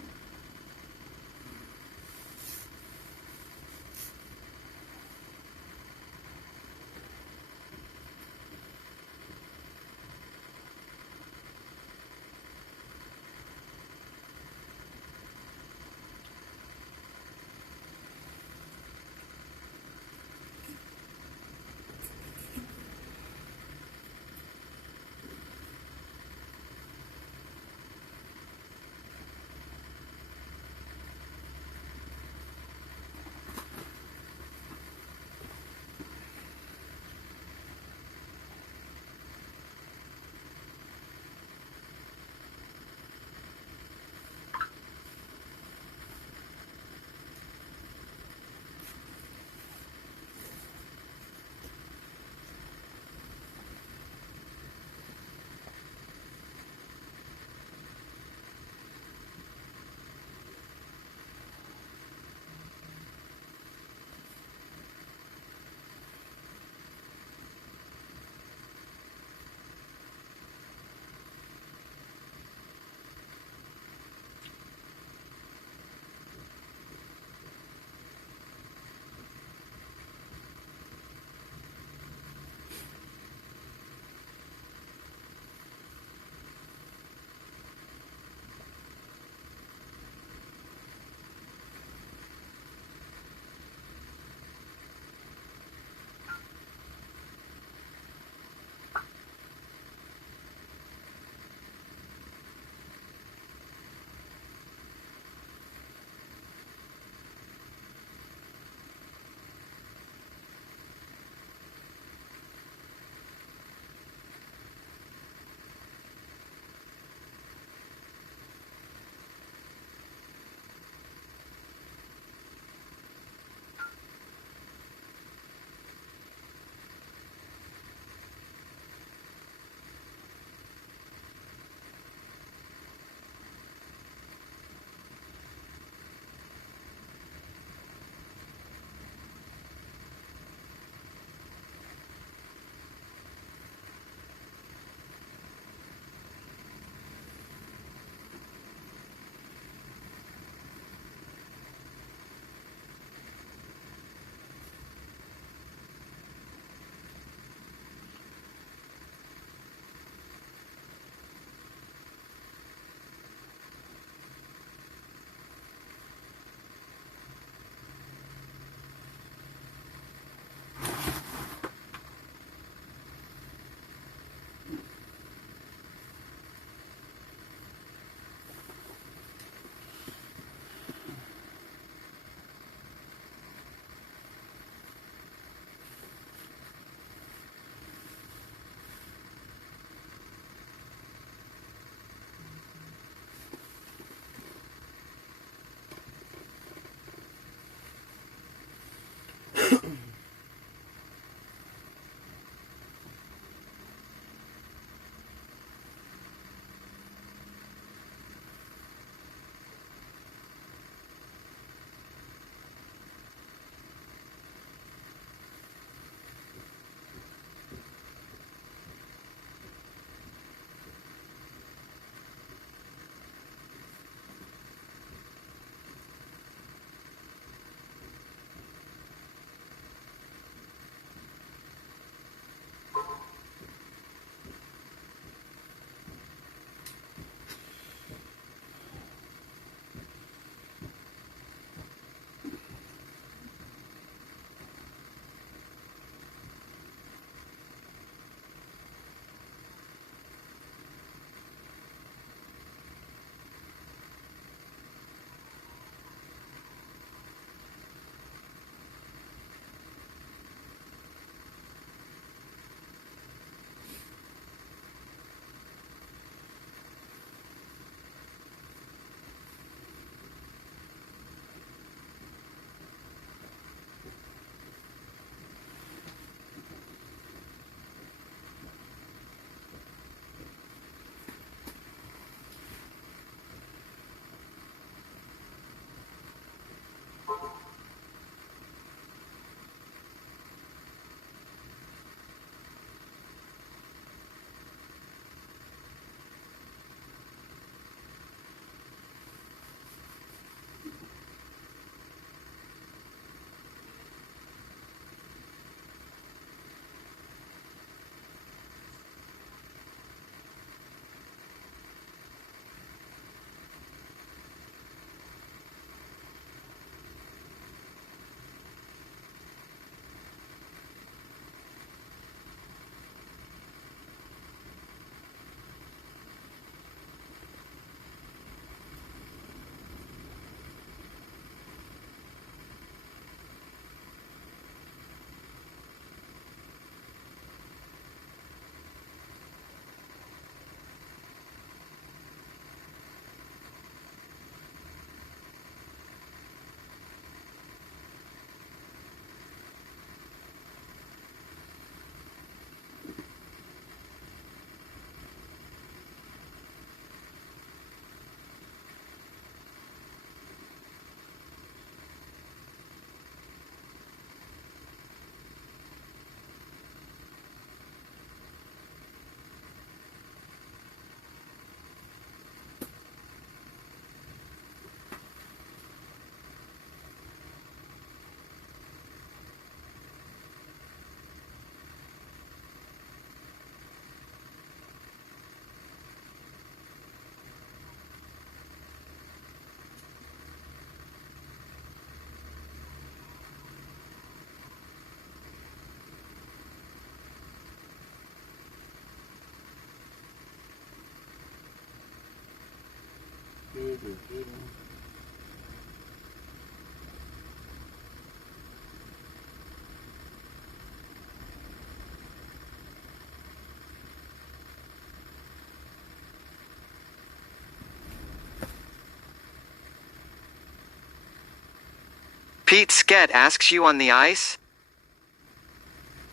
Pete Skett asks you on the ice?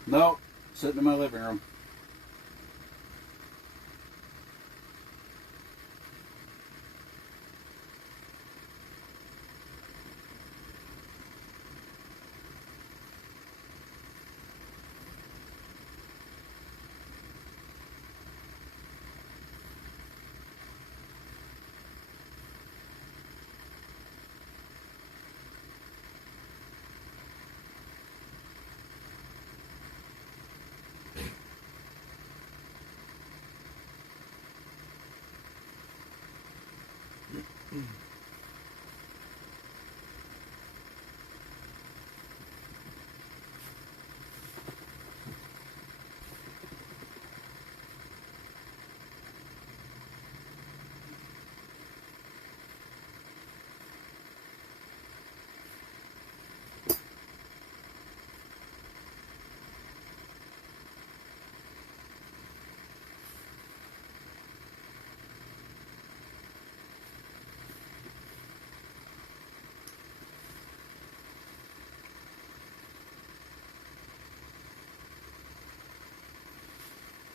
No, sitting in my living room.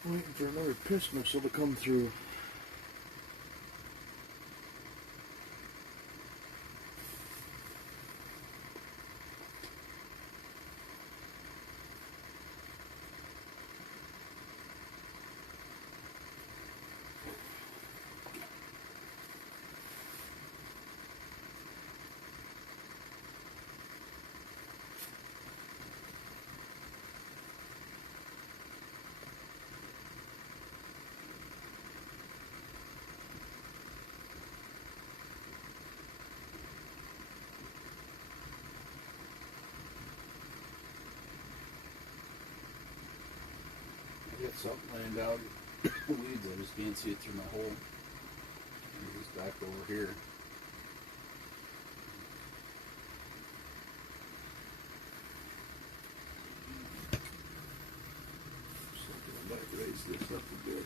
Waiting for another piss missile to come through. I got something laying down. Weeds, I just can't see it through my hole. It's back over here. I might raise this up a bit.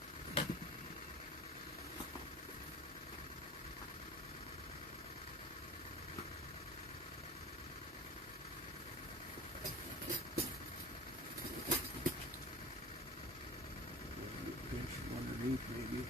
Pinch from underneath, maybe.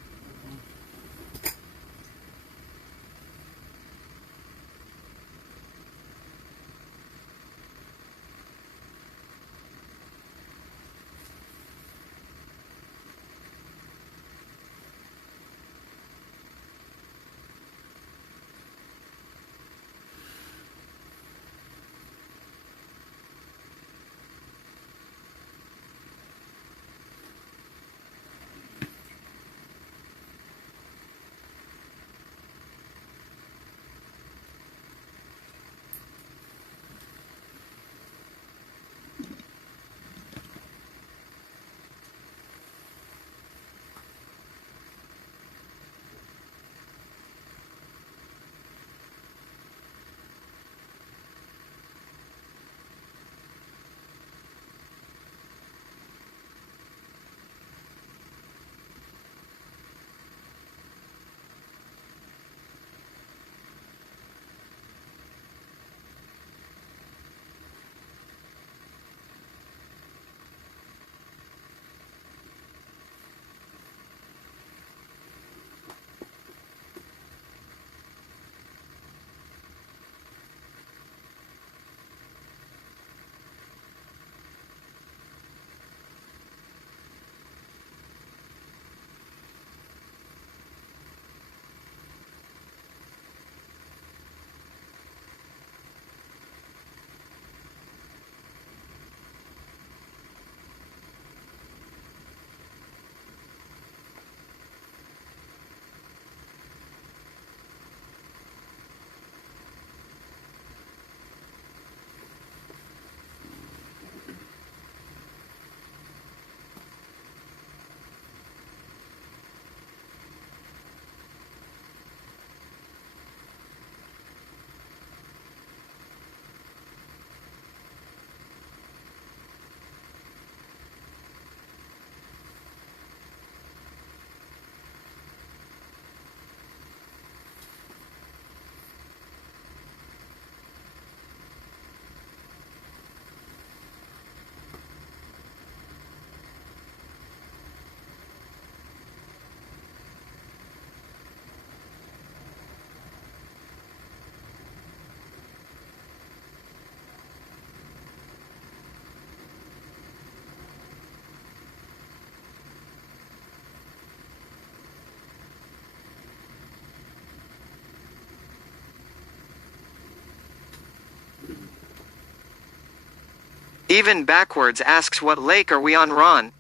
Even backwards asks what lake are we on, Ron?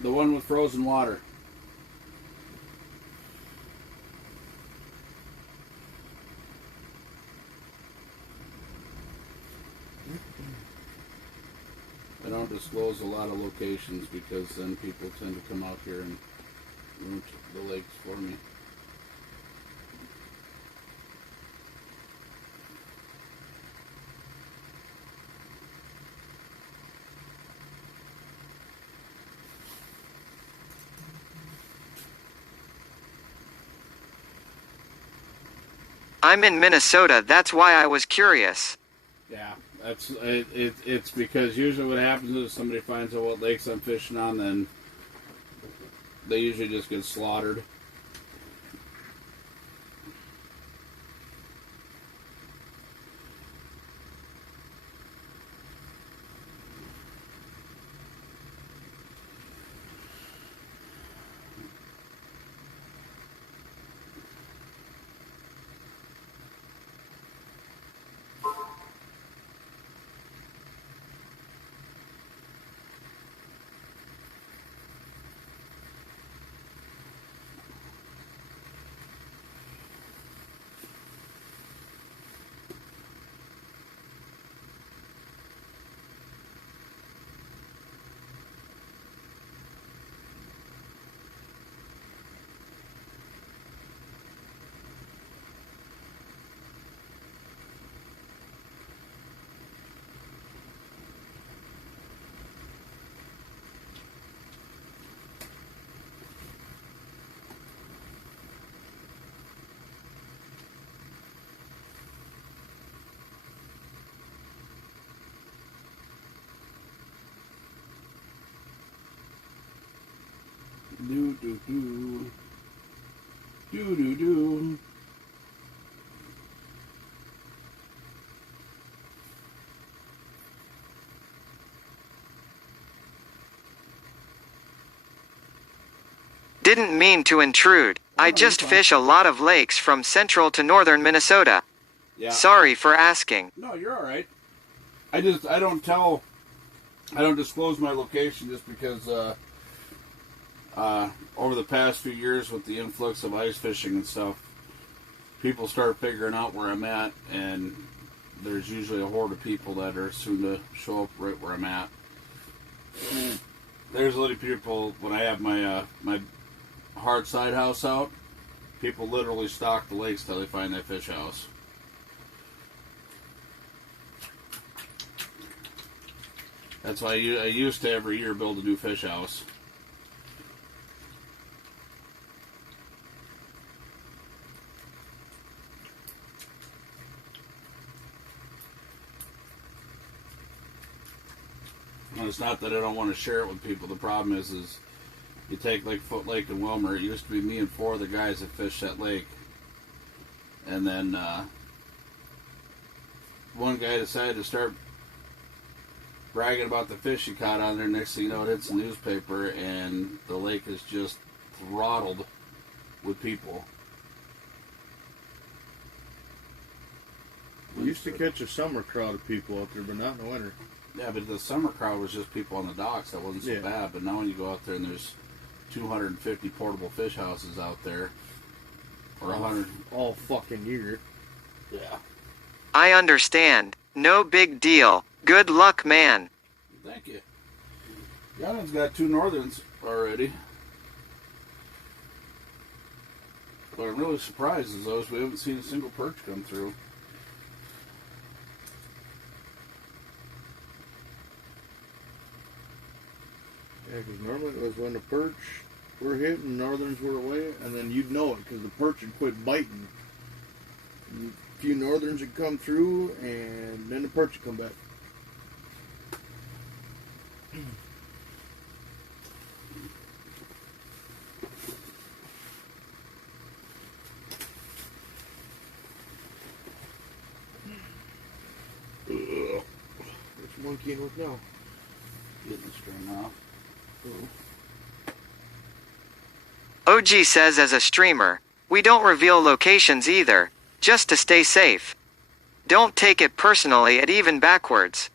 The one with frozen water. I don't disclose a lot of locations because then people tend to come out here and ruin the lakes for me. I'm in Minnesota, that's why I was curious. Yeah, it's because usually what happens is somebody finds out what lakes I'm fishing on, then they usually just get slaughtered. Do do do. Do do do. Didn't mean to intrude. I just fish a lot of lakes from central to northern Minnesota. Yeah. Sorry for asking. No, you're all right. I don't disclose my location just because over the past few years with the influx of ice fishing and stuff, people start figuring out where I'm at, and there's usually a horde of people that are soon to show up right where I'm at. There's a lot of people, when I have my my hard side house out, people literally stalk the lakes till they find that fish house. That's why I used to every year build a new fish house. And it's not that I don't want to share it with people. The problem is you take like Foot Lake and Wilmer. It used to be me and four of the guys that fished that lake. And then one guy decided to start bragging about the fish he caught on there. Next thing you know, it hits the newspaper, and the lake is just throttled with people. We used to catch a summer crowd of people out there, but not in the winter. Yeah, but the summer crowd was just people on the docks. That wasn't so bad. But now when you go out there and there's 250 portable fish houses out there, or 100 all fucking year. Yeah. I understand. No big deal. Good luck, man. Thank you. Young'un's got 2 northerns already. What I'm really surprised is those we haven't seen a single perch come through. Yeah, because normally it was when the perch were hitting, northerns were away, and then you'd know it because the perch would quit biting. And a few northerns would come through, and then the perch would come back. Which monkey in with now? Getting the string off. OG says as a streamer, we don't reveal locations either, just to stay safe. Don't take it personally at even backwards.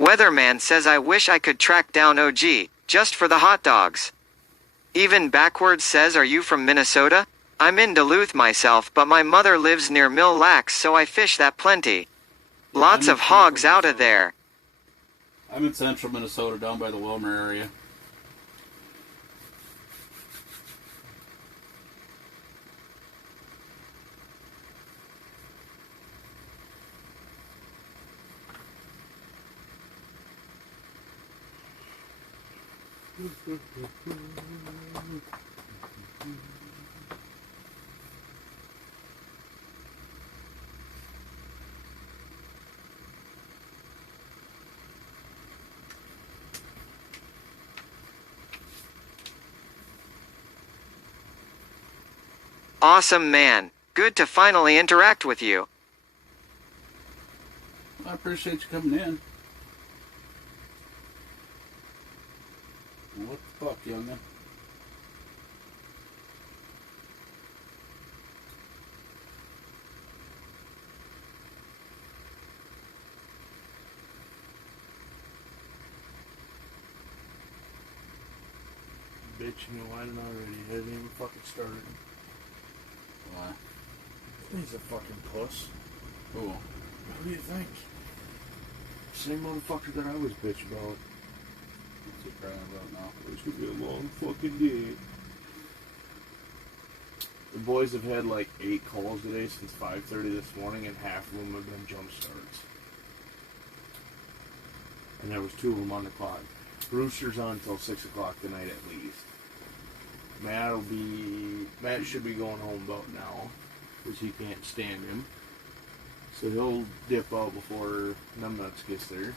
Weatherman says I wish I could track down OG, just for the hot dogs. Even backwards says are you from Minnesota? I'm in Duluth myself but my mother lives near Mill Lacs so I fish that plenty. Lots I'm of in hogs central out of there. I'm in central Minnesota, down by the Wilmer area. Awesome man. Good to finally interact with you. I appreciate you coming in. What the fuck, youngin'? Bitching and whining already. Hasn't even fucking started. Why? He's a fucking puss. Who? What do you think? Same motherfucker that I was bitch about. What's he crying about now? It's gonna be a long fucking day. The boys have had like 8 calls today since 5:30 this morning, and half of them have been jump starts. And there was 2 of them on the clock. Brewster's on until 6 o'clock tonight at least. Matt should be going home about now, because he can't stand him. So he'll dip out before Numbnuts gets there.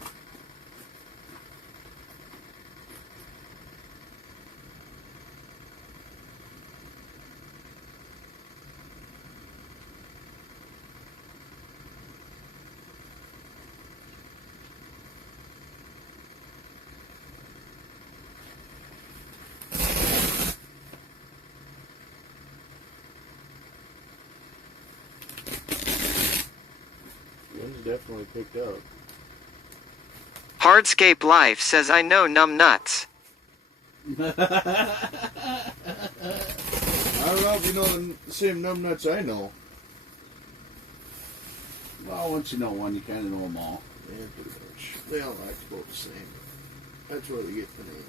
Wind's definitely picked up. Hardscape Life says I know Numbnuts. I don't know if you know the same Numbnuts I know. Well, once you know one, you kind of know them all. Yeah, pretty much. They all act about the same. That's where they get the name.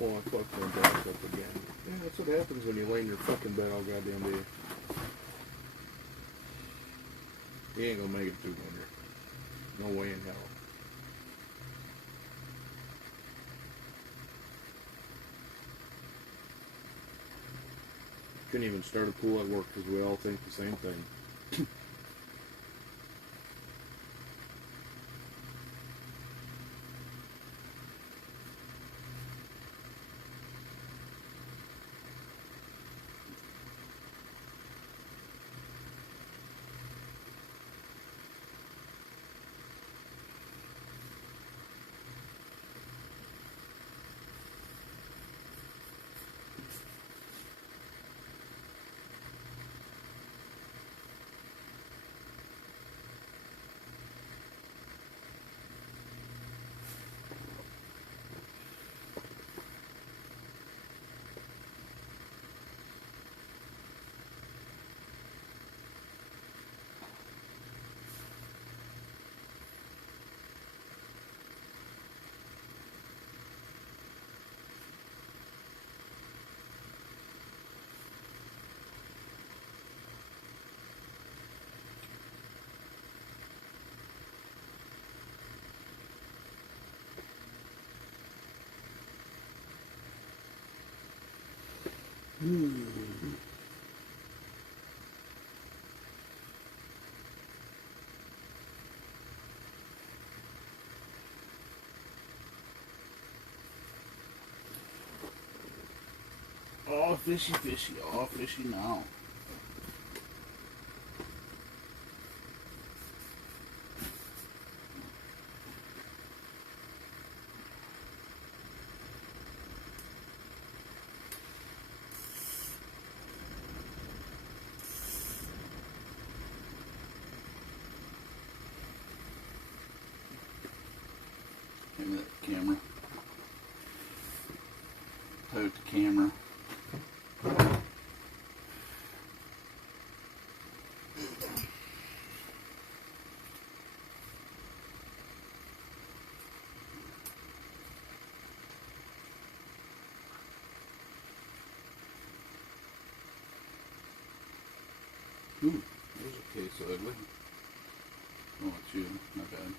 Oh, I fucked my back up again. Yeah, that's what happens when you lay in your fucking bed all goddamn day. You ain't gonna make it through winter. No way in hell. Couldn't even start a pool at work because we all think the same thing. All fishy, all fishy now. Give me that camera. Play with the camera. Ooh, there's a case of ugly. Oh, it's you. Not bad.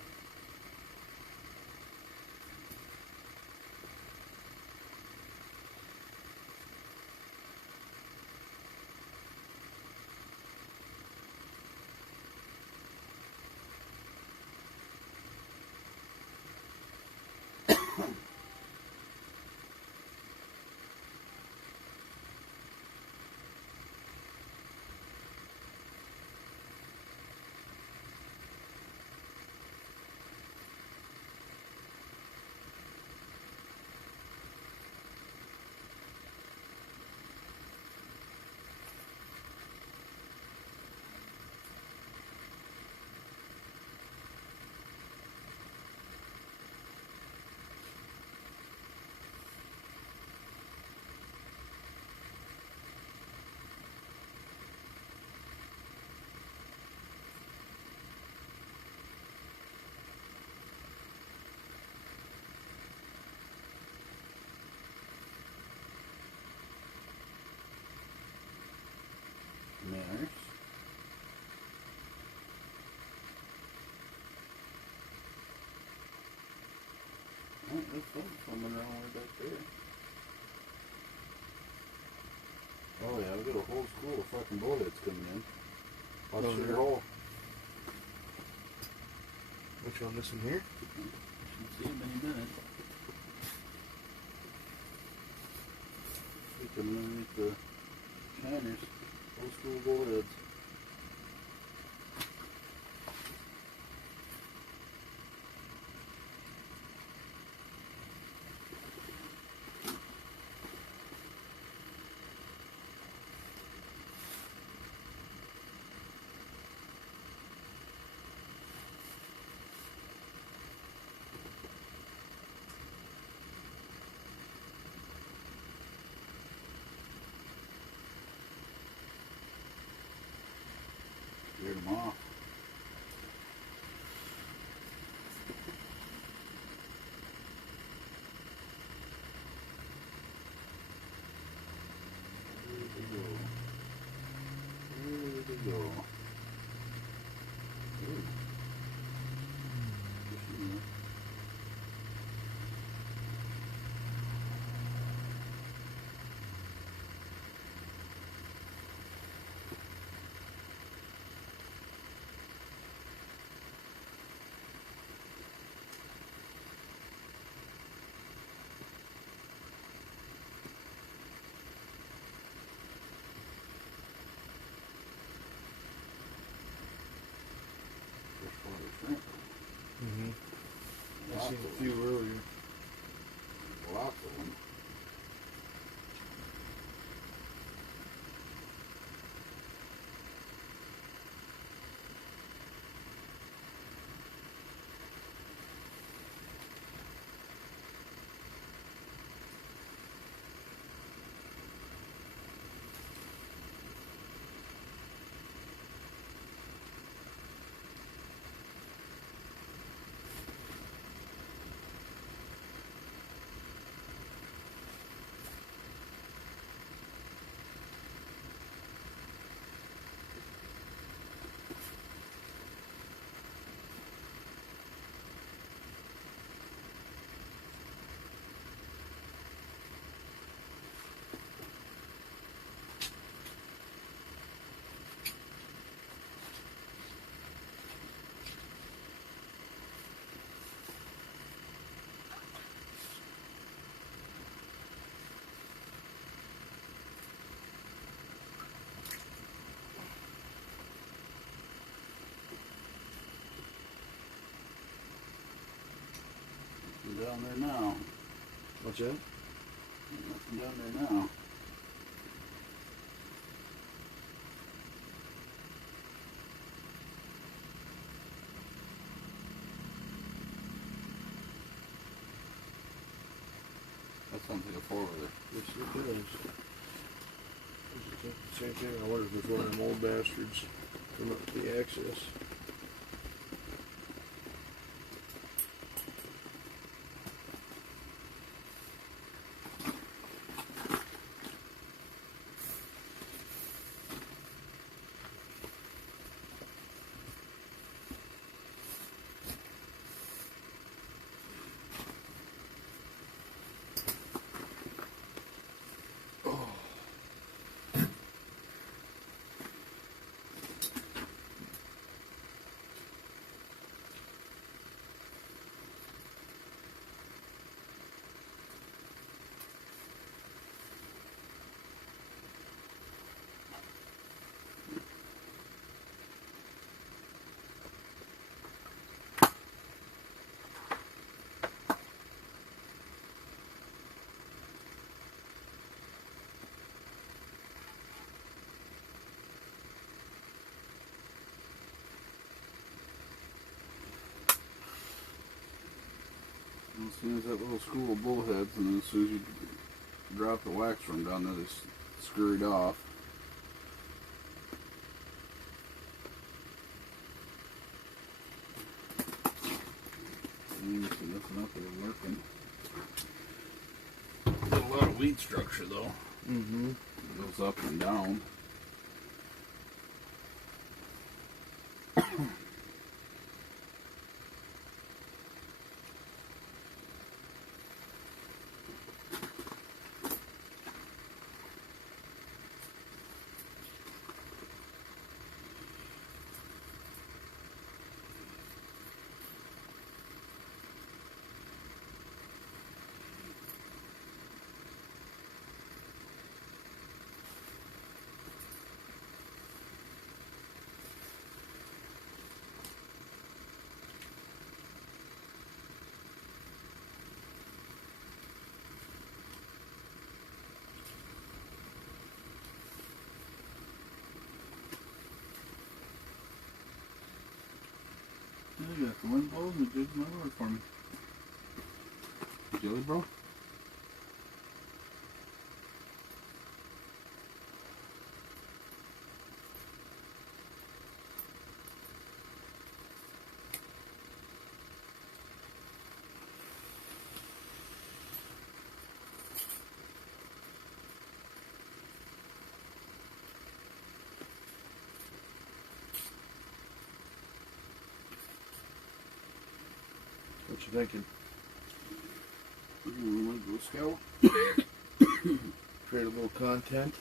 Manners. Oh, there's something wrong way back there. Oh yeah, we got a whole school of fucking bullheads coming in. Watch Oh, your yeah. hole. Which one? This one here? Should see them any minute. We coming underneath the shiners. Old school bullheads. Scared them off. Where did they go? Ooh. Freshwater shrimp. Mm-hmm. I Lots seen of a few them. earlier. Lots of them. Nothing down there now. What's that? Nothing down there now. That sounds like a four-wheeler. Yes, it does. Same thing. I wonder if it's one of them old bastards coming up to the access. As soon as that little school of bullheads, and then as soon as you drop the wax from down there, they scurried off. You can see nothing up there working. Got a lot of weed structure though. Mm-hmm. It goes up and down. I got the wind blows and it did my work for me. Jelly, bro? What you thinking? Might go scout. Create a little content.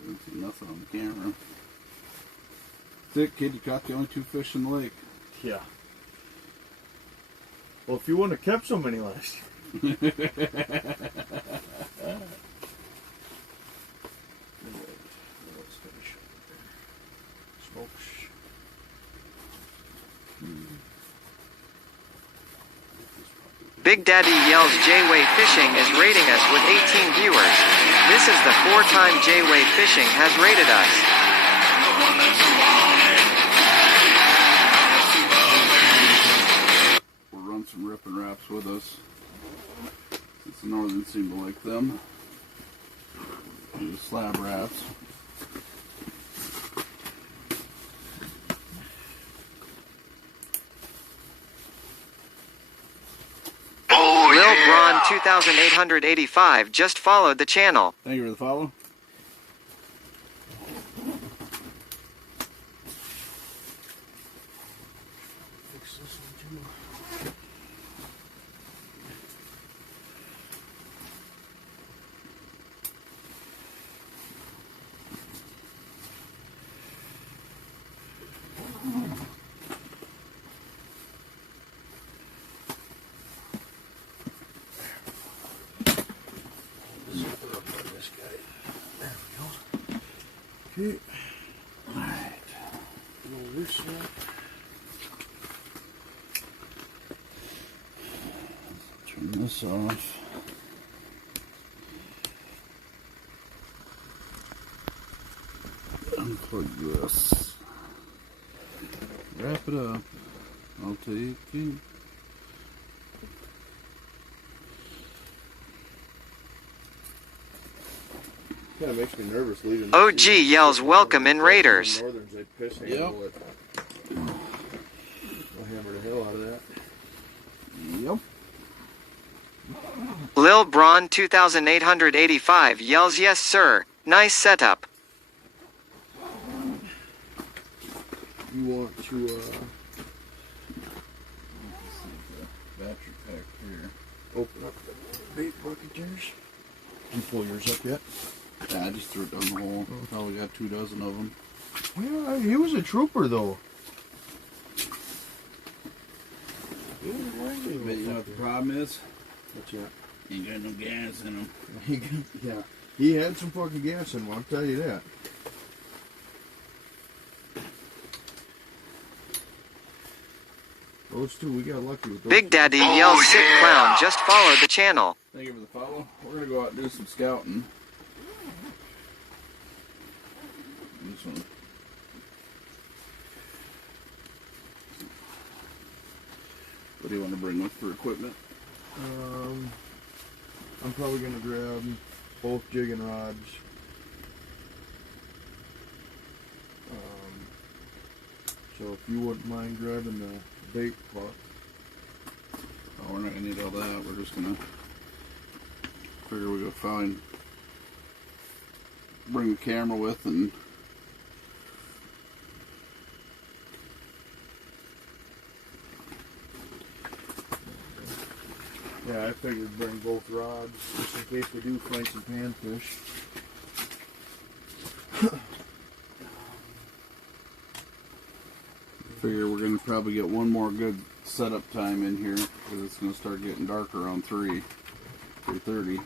Didn't see nothing on the camera. Thick kid, you caught the only 2 fish in the lake. Yeah. Well, if you wouldn't have kept so many last year. Let's finish up there. Smokes. Big Daddy Yells J-Way Fishing is rating us with 18 viewers. This is the 4th time J-Way Fishing has rated us. We'll run some rip and wraps with us. Since the northern seem to like them. Do slab wraps. Lil Braun 2885 just followed the channel. Thank you for the follow. Fix this one too. Zip it up on this guy. Okay. Alright. Roll this up. Turn this off. Unplug this. Wrap it up. I'll take it. Kind of makes me nervous leaving. OG yells welcome in Raiders. Northerns, they piss handle it. I'll hammer the hell out of that. Yep. Lil Braun 2885 yells yes sir. Nice setup. You want to, Battery pack here. open up the bait bucket yours? You pull yours up yet? Yeah, I just threw it down the hole. Probably got 2 dozen of them. Well, he was a trooper, though. But you know what the problem is? What's that? Ain't got no gas in them. Yeah, he had some fucking gas in him, I'll tell you that. Those two, we got lucky with those. Big Daddy yells sick clown. Just follow the channel. Thank you for the follow. We're gonna go out and do some scouting. This one. What do you want to bring with for equipment? I'm probably gonna grab both jigging rods. So if you wouldn't mind grabbing the bait hook. Oh, we're not gonna need all that. We're just gonna figure we go find. Bring the camera with and. Yeah, I figured bring both rods just in case we do find some panfish. Figure we're gonna probably get one more good setup time in here because it's gonna start getting dark around 3:30.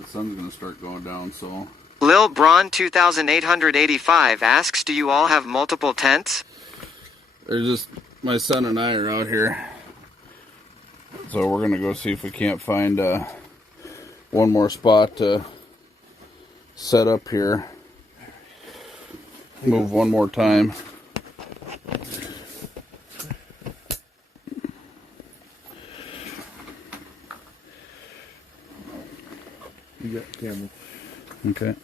The sun's gonna start going down, so. Lil Braun 2885 asks, do you all have multiple tents? There's just my son and I are out here, so we're gonna go see if we can't find one more spot to set up here. Move one more time. You got the camera. Okay.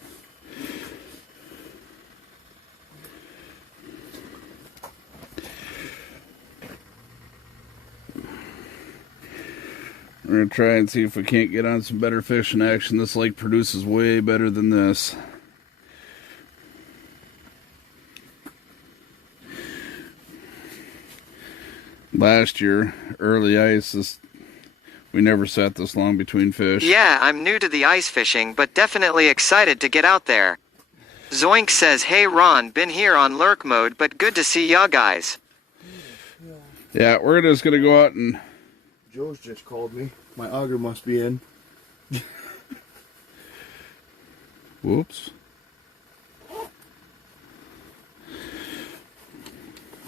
We're going to try and see if we can't get on some better fishing action. This lake produces way better than this. Last year, early ice, we never sat this long between fish. Yeah, I'm new to the ice fishing, but definitely excited to get out there. Zoink says, hey Ron, been here on lurk mode, but good to see y'all guys. Yeah, we're just going to go out and... Joe's just called me. My auger must be in. Whoops.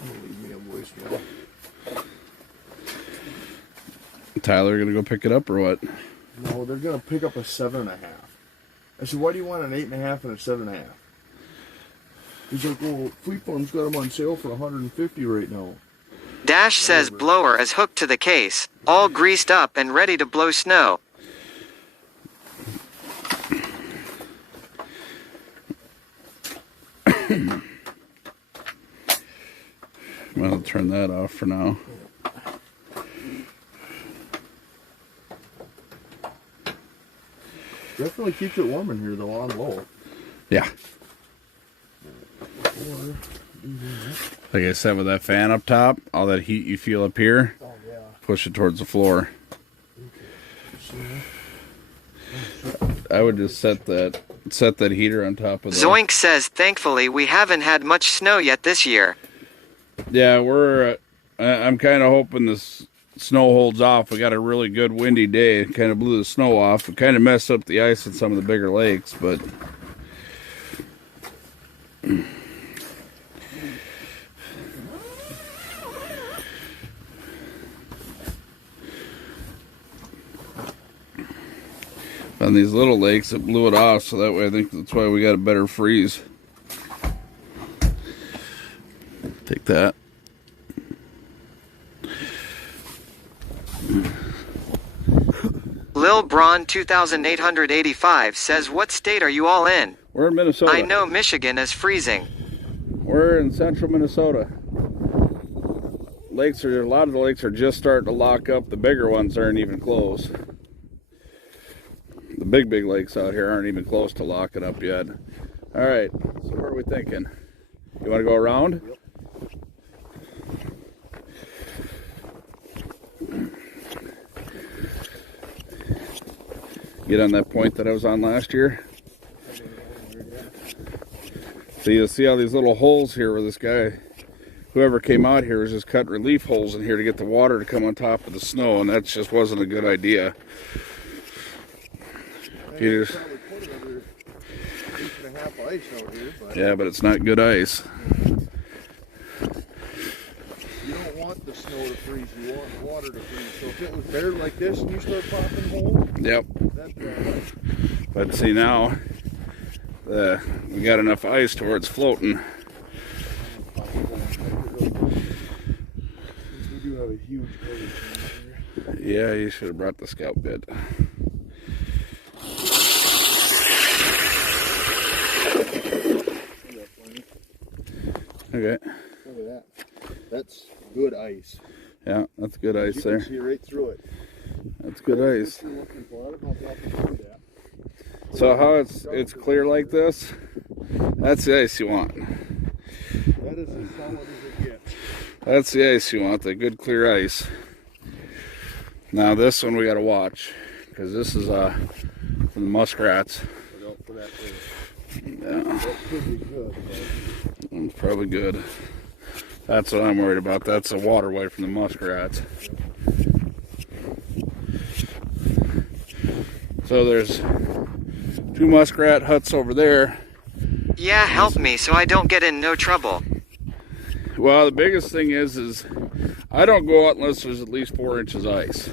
Leave me a voicemail. Tyler gonna go pick it up or what? No, they're gonna pick up a 7.5. I said, why do you want an 8.5 and a 7.5? He's like, well, Fleet Farm's got them on sale for $150 right now. Dash says blower is hooked to the case, all greased up and ready to blow snow. I'll turn that off for now. Definitely keeps it warm in here though, on low. Yeah. Like I said, with that fan up top, all that heat you feel up here, Oh yeah. push it towards the floor. I would just set that heater on top of the... Zoink says, thankfully we haven't had much snow yet this year. Yeah, I'm kind of hoping this snow holds off. We got a really good windy day. It kind of blew the snow off. It kind of messed up the ice in some of the bigger lakes, but on these little lakes, it blew it off, so that way I think that's why we got a better freeze. Take that. Lil Braun 2885 says, what state are you all in? We're in Minnesota. I know Michigan is freezing. We're in central Minnesota. Lakes are, a lot of the lakes are just starting to lock up. The bigger ones aren't even close. The big lakes out here aren't even close to locking up yet. All right, so what are we thinking? You want to go around? Yep. Get on that point that I was on last year. So you'll see all these little holes here where this guy, whoever came out here, was just cutting relief holes in here to get the water to come on top of the snow, and that just wasn't a good idea. You just, Ice out here, but yeah, but it's not good ice. you don't want the snow to freeze, you want water to freeze. So if it was bare like this and you start popping holes, Yep. that's right. But see now, we got enough ice to where it's floating. We do have a huge hurricane here. Yeah, you should have brought the scout bit. Okay. Look at that. That's good ice. Yeah, that's good ice You there. can see right through it. That's good ice. What you're looking for. I don't know if I can do that. So how it's clear like this, that's the ice you want. That is as solid as it gets. That's the ice you want, the good clear ice. Now this one we gotta watch, because this is from the muskrats. Look out for that thing. Yeah, That could be good, but it's probably good. That's what I'm worried about. That's a waterway from the muskrats. So there's 2 muskrat huts over there. Yeah, help me so I don't get in no trouble. Well, the biggest thing is I don't go out unless there's at least 4 inches ice.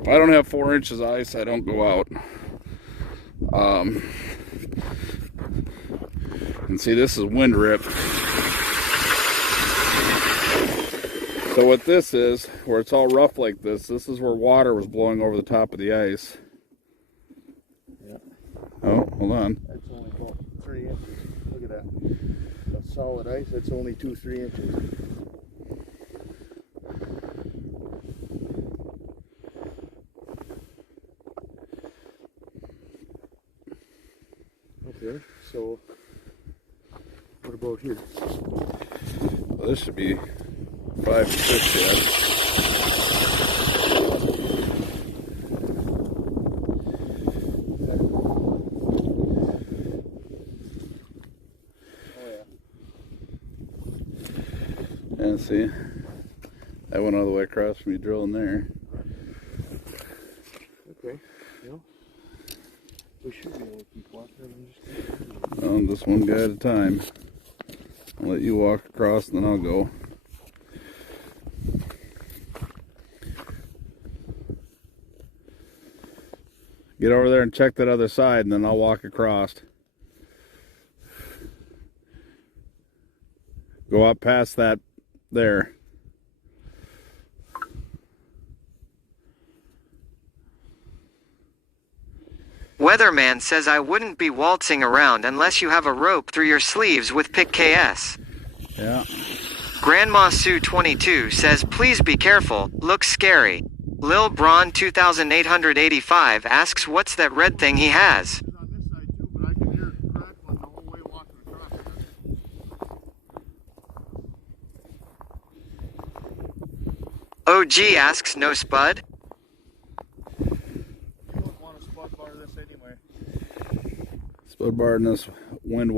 If I don't have 4 inches ice, I don't go out. And see, this is wind rip. So what this is, where it's all rough like this is where water was blowing over the top of the ice. yeah, Oh, hold on. that's only about 3 inches. Look at that. That's solid ice. That's only 2-3 inches. Okay, so what about here? Well, this should be 5 to 6 yet. Oh yeah. And see, that went all the way across from you drilling there. Okay. Yeah. We should be able to keep walking and just keep Just one guy at a time. I'll let you walk across and then I'll go. Get over there and check that other side and then I'll walk across. Go up past that there. Weatherman says I wouldn't be waltzing around unless you have a rope through your sleeves with Pick KS. Yeah. Grandma Sue 22 says please be careful, looks scary. Lil Braun 2885 asks what's that red thing he has. on this side too, but I can hear it crackling the whole way walking across it. OG asks no spud. You don't want to spud bar this anyway. Spud bar and this wind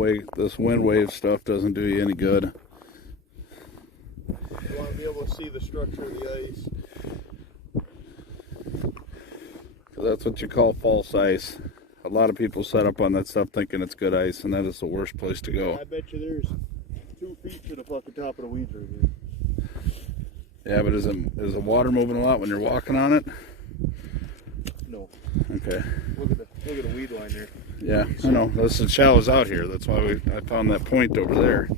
wave stuff doesn't do you any good. You want to be able to see the structure of the ice. That's what you call false ice. A lot of people set up on that stuff thinking it's good ice, and that is the worst place to go. I bet you there's 2 feet to the fucking top of the weeds right here. Yeah, but is the water moving a lot when you're walking on it? No. Okay. Look at the weed line there. Yeah, I know. This is shallows out here. That's why I found that point over there.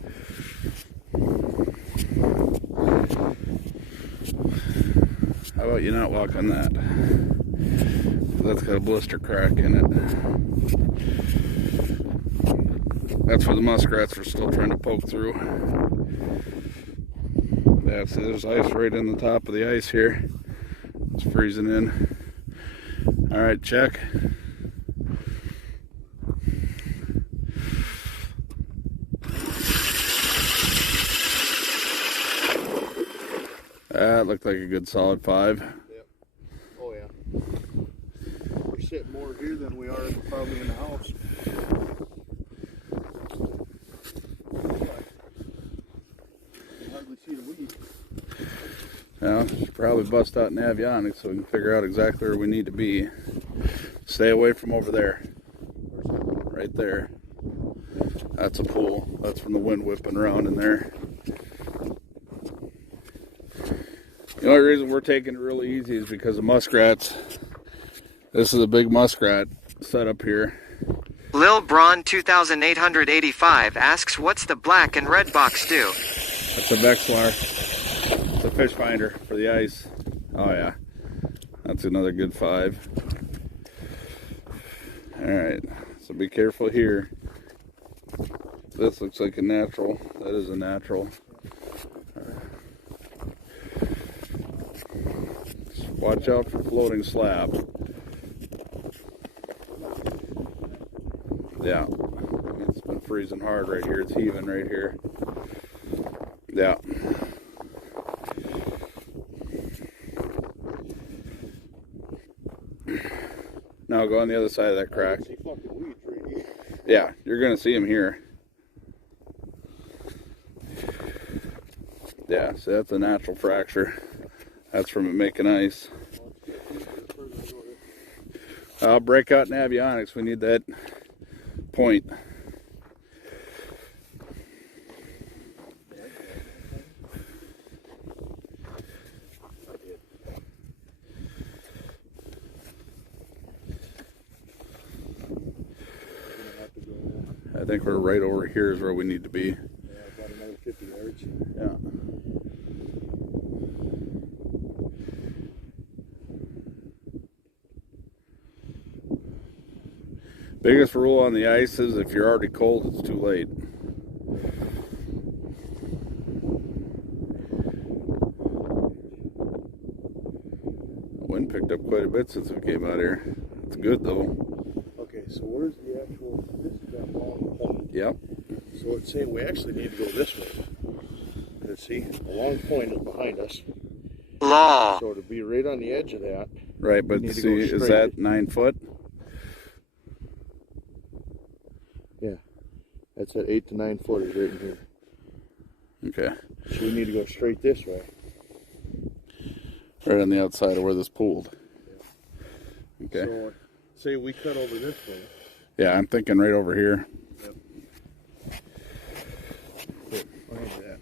How about you not walk on that? That's got a blister crack in it. That's where the muskrats are still trying to poke through. Yeah, see, there's ice right in the top of the ice here. It's freezing in. All right, check. That looked like a good solid 5. Yep. Oh yeah. We're sitting more here than we are probably in the house. You hardly see the weed. Now, should probably bust out Navionics so we can figure out exactly where we need to be. Stay away from over there. Right there. That's a pool. That's from the wind whipping around in there. The only reason we're taking it really easy is because of muskrats. This is a big muskrat setup here. Lil Braun 2885 asks, what's the black and red box do? That's a Vexilar. It's a fish finder for the ice. Oh yeah. That's another good 5. Alright, so be careful here. This looks like a natural. That is a natural. Watch out for floating slab. Yeah, it's been freezing hard right here. It's heaving right here. Yeah. Now go on the other side of that crack. See fucking weeds right here. Yeah, you're gonna see them here. Yeah, so that's a natural fracture. That's from it making ice. I'll break out Navionics. We need that point. I think we're right over here is where we need to be. Yeah, about another 50 yards. Yeah. Biggest rule on the ice is if you're already cold, it's too late. The wind picked up quite a bit since we came out here. It's good though. Okay, so where's the actual, this is that long point. Yep. So it's saying we actually need to go this way. Let's see, a long point is behind us. Law. So to be right on the edge of that. Right, but need to see, go is straight. that 9 foot? Yeah. That's at 8 to 9 footers right in here. Okay. So we need to go straight this way. Right on the outside of where this pooled. Okay. So say we cut over this way. Yeah, I'm thinking right over here. Find that.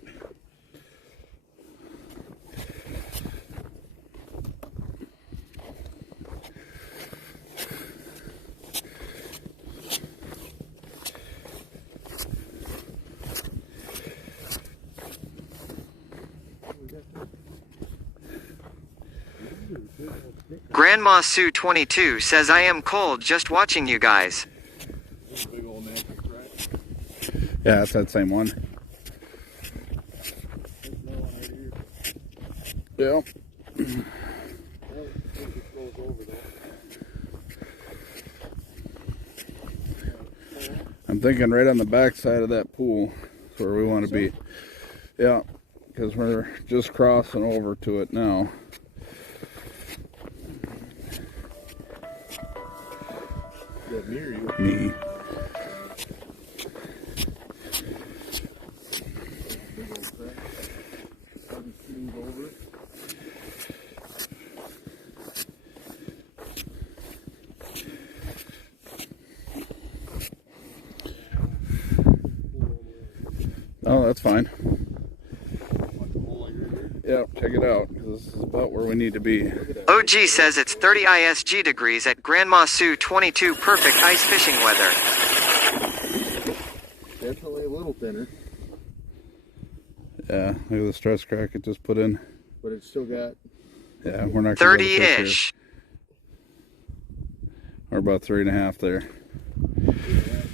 Grandma Sue 22 says, I am cold just watching you guys. Big old natural crack. Yeah, that's that same one. There's no one right here. Yeah. Well, I think it goes over there. I'm thinking right on the back side of that pool is where we want to be. Yeah, because we're just crossing over to it now. That near you. Me. Big old crack. Probably smooth over it. Oh, that's fine. Like a hole like right here. Yep, check it out, because this is about where we need to be. OG says it's 30 ISG degrees at Grandma Sue 22 perfect ice fishing weather. Definitely a little thinner, Yeah, look at the stress crack it just put in. but it's still got. Yeah, we're not gonna be able to fish here. 30-ish. We're about 3.5 there.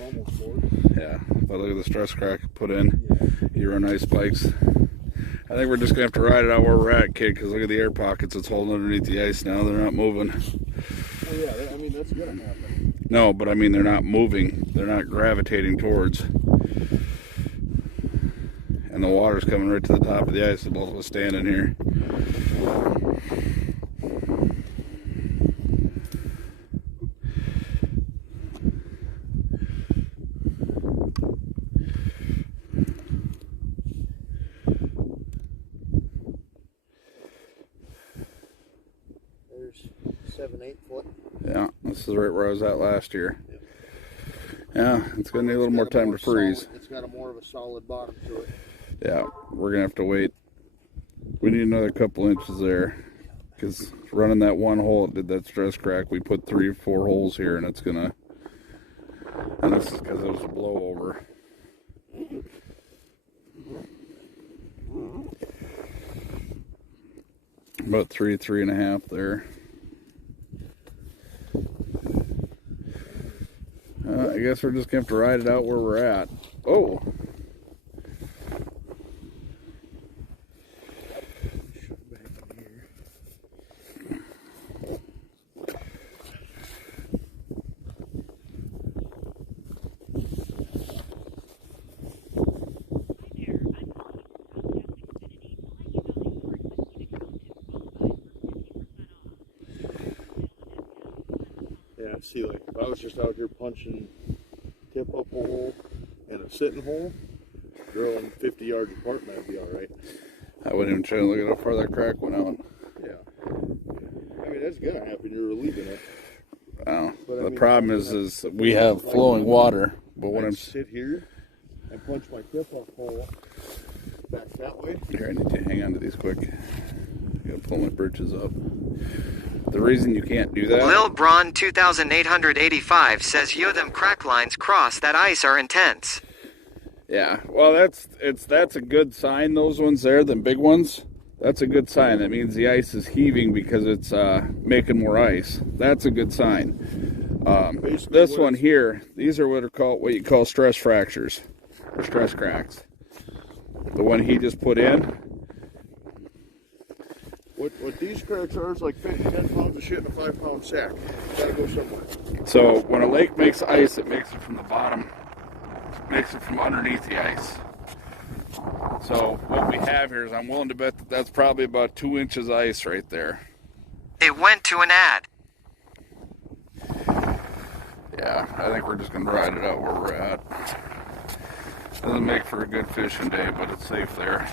Almost 4. Yeah, but look at the stress crack it put in. You run ice spikes. I think we're just gonna have to ride it out where we're at, kid, because look at the air pockets it's holding underneath the ice now. They're not moving. Oh yeah, I mean that's gonna happen. No, but I mean they're not moving. They're not gravitating towards. And the water's coming right to the top of the ice. The both of us standing here. There's 7-8 foot. Yeah, this is right where I was at last year. Yeah, it's gonna need a little more time to freeze. It's got a more of a solid bottom to it. Yeah, we're gonna have to wait. We need another couple inches there, because running that one hole, it did that stress crack. We put 3 or 4 holes here, and it's gonna. And this is because it was a blowover. About 3.5 there. I guess we're just gonna have to ride it out where we're at. Oh. Yeah, see, like if I was just out here punching tip up a hole and a sitting hole, drilling 50 yards apart, that'd be all right. I wouldn't even try to look at how far that crack went out. Yeah. I mean, that's gonna happen. You're relieving it. Wow. But, I The mean, problem is we have flowing water, but when I'd I'm sit here and punch my tip up hole back that way. here, I need to hang on to these quick. I gotta pull my britches up. The reason you can't do that. Lil Braun 2885 says yo them crack lines cross that ice are intense. Yeah, well, that's a good sign. Those ones there, the big ones, that's a good sign. That means the ice is heaving because it's making more ice. That's a good sign. This one here, these are what you call stress fractures or stress cracks. The one he just put in. What these cracks are is like 10 pounds of shit in a 5-pound sack. Gotta go somewhere. So when a lake makes ice, it makes it from the bottom, makes it from underneath the ice. So what we have here is, I'm willing to bet that that's probably about 2 inches ice right there. It went to an ad. Yeah, I think we're just gonna ride it out where we're at. Doesn't make for a good fishing day, but it's safe there.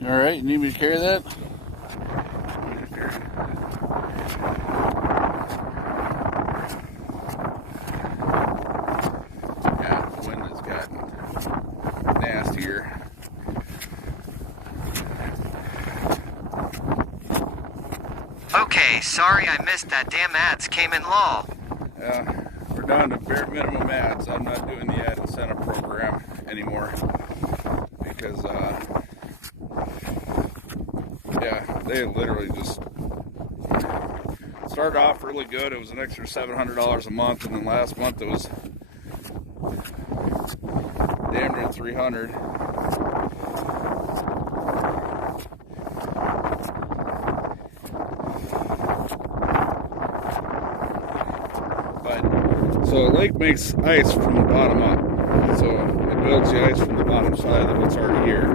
All right, you need me to carry that? Yeah, the wind has gotten nastier. Okay, sorry I missed that damn ads came in lol. Yeah, we're down to bare minimum ads. I'm not doing the ad incentive program anymore because, yeah, they literally just started off really good. It was an extra $700 a month, and then last month it was damn near $300. So a lake makes ice from the bottom up. So it builds the ice from the bottom side of what's already here.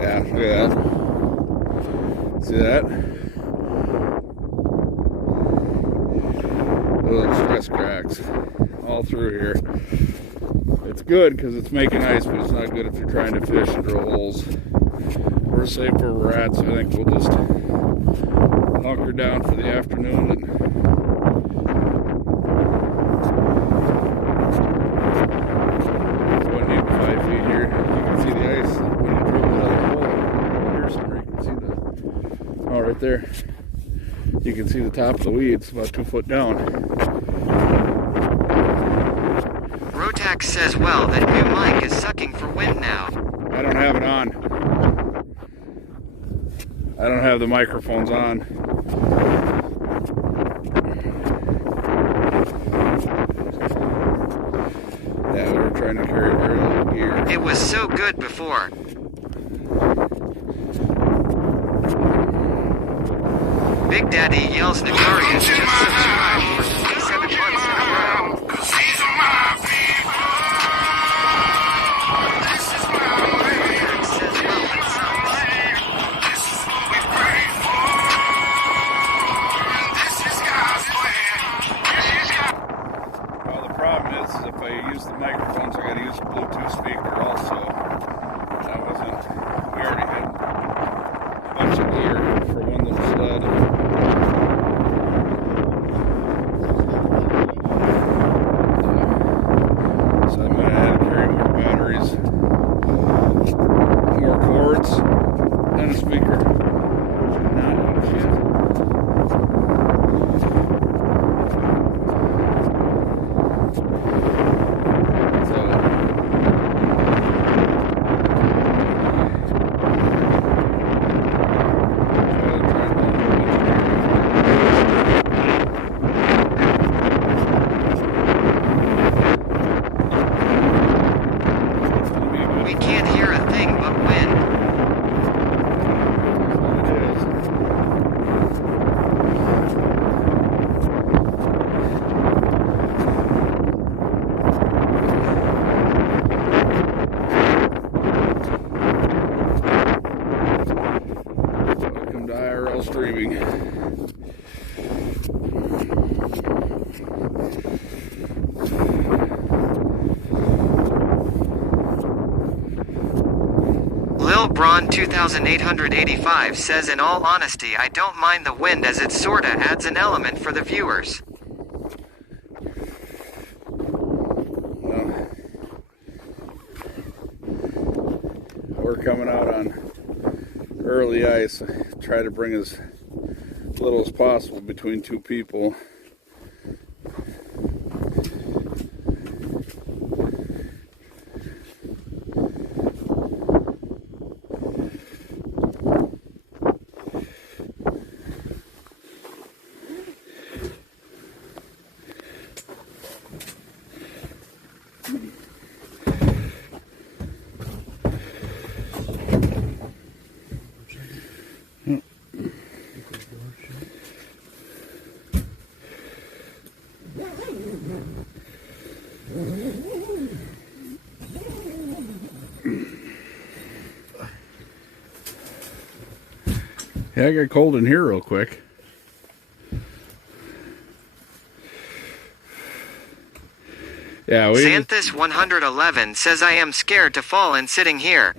Yeah, look at that. See that? Little stress cracks all through here. It's good because it's making ice, but it's not good if you're trying to fish and drill holes. We're safe where we're at, so I think we'll just hunker down for the afternoon and going deep 5 feet here. You can see the ice when you drill another hole. Here's somewhere you can see the right there. You can see the top of the weeds about 2 foot down. Rotax says, well, that new mic is sucking for wind now. I don't have it on. I don't have the microphones on. Yeah, we were trying to carry very little gear. It was so good before. Big Daddy yells Nicarius just subscribed for 27 months in a row. 'Cause these are my people. This is my land. Says, well, it sucks. This is what we pray for. And this is God's plan. This is God. Well, the problem is if I use the microphones, I gotta use a Bluetooth speaker also. We already had a bunch of gear for one little stud. So I'm gonna have to carry more batteries, more cords, and a speaker. Not eat shit. We can't hear a thing but wind. Welcome to IRL streaming. Lil Braun 2885 says, in all honesty, I don't mind the wind as it sorta adds an element for the viewers. Well, we're coming out on early ice. Try to bring as little as possible between two people. Yeah, I got cold in here real quick. Yeah, Xanthus 111 says, I am scared to fall in sitting here.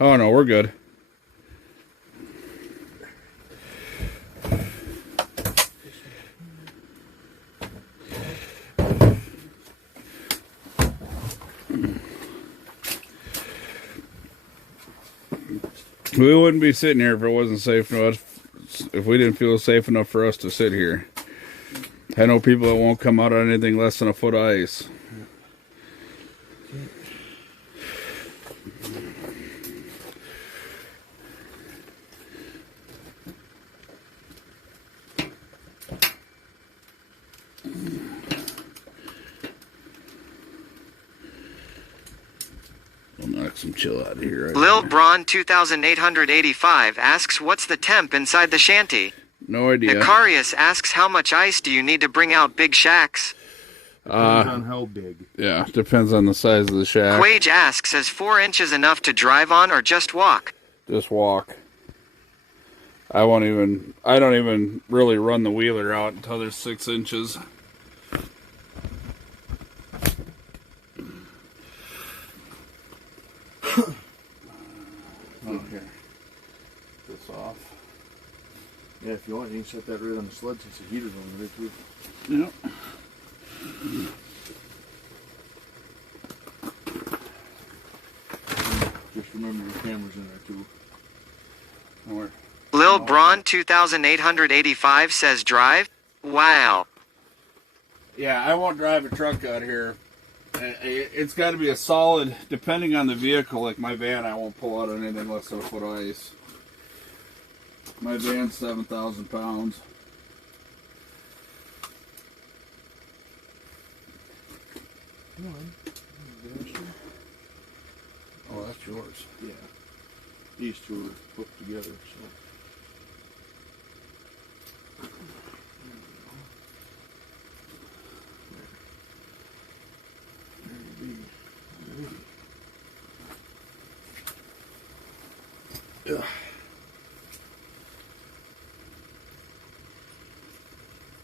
Oh no, we're good. We wouldn't be sitting here if it wasn't safe enough. If we didn't feel safe enough for us to sit here. I know people that won't come out on anything less than a foot of ice. We'll knock some chill out of here. Lil Braun 2885 asks, what's the temp inside the shanty? No idea. Nicarius asks, how much ice do you need to bring out big shacks? Depends on how big. Yeah, depends on the size of the shack. Quage asks, is 4 inches enough to drive on or just walk? Just walk. I don't even really run the wheeler out until there's 6 inches. Okay. This off. Yeah, if you want, you can set that right on the sled since the heater's on there too. Yep. Just remember your camera's in there too. Where? Lil Braun 2885 says drive. Wow. Yeah, I won't drive a truck out here. It's got to be a solid, depending on the vehicle. Like my van, I won't pull out on anything less than a foot of ice. My van's 7,000 pounds. Oh, that's yours. Yeah. These two are put together, so.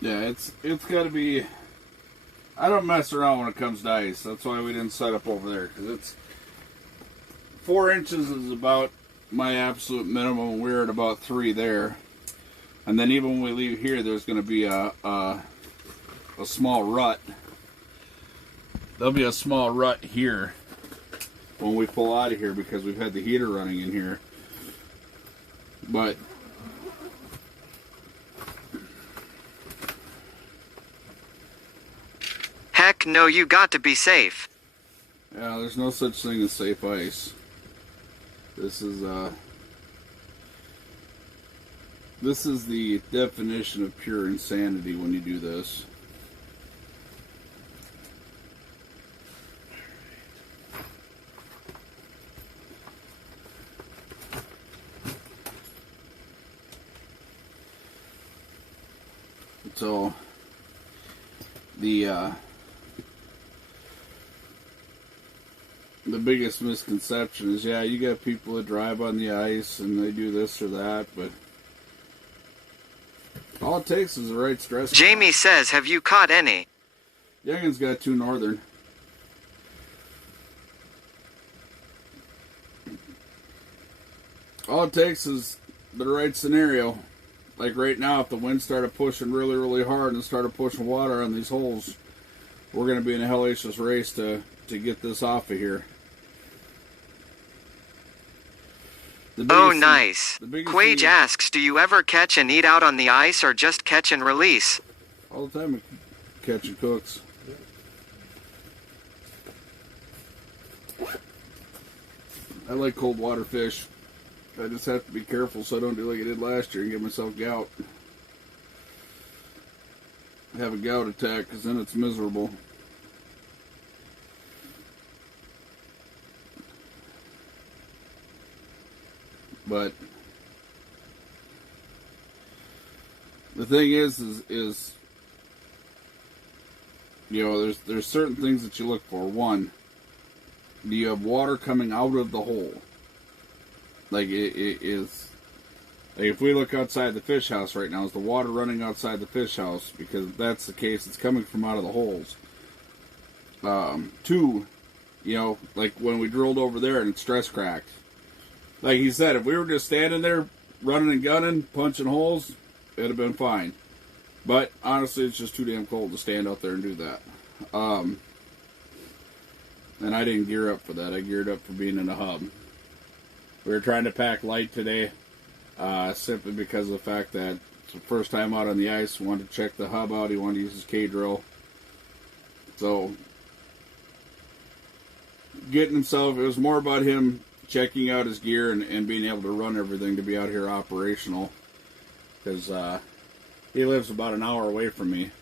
Yeah, it's got to be. I don't mess around when it comes to ice. That's why we didn't set up over there, because it's 4 inches is about my absolute minimum. We're at about 3 there, and then even when we leave here, there's going to be a small rut. There'll be a small rut here when we pull out of here because we've had the heater running in here. But Heck no, you got to be safe. yeah, there's no such thing as safe ice. This is the definition of pure insanity when you do this. So the biggest misconception is, yeah, you got people that drive on the ice and they do this or that, but all it takes is the right stress. Jamie says, have you caught any? Youngin's got 2 northern. All it takes is the right scenario. Like right now, if the wind started pushing really, really hard and started pushing water on these holes, we're going to be in a hellacious race to get this off of here. Oh, nice. biggest Quage thing- asks, do you ever catch and eat out on the ice or just catch and release? All the time we catch and cooks. I like cold water fish. I just have to be careful so I don't do like I did last year and get myself gout. Have a gout attack, because then it's miserable. But the thing is you know, there's certain things that you look for. One, do you have water coming out of the hole? Like it is. Like if we look outside the fish house right now, is the water running outside the fish house? Because if that's the case, it's coming from out of the holes. 2, you know, like when we drilled over there and it stress cracked. Like he said, if we were just standing there running and gunning, punching holes, it'd have been fine. But honestly, it's just too damn cold to stand out there and do that. And I didn't gear up for that. I geared up for being in a hub. We were trying to pack light today, simply because of the fact that it's the first time out on the ice. We wanted to check the hub out. He wanted to use his K-drill. So, getting himself, it was more about him checking out his gear and being able to run everything to be out here operational. Because he lives about an hour away from me.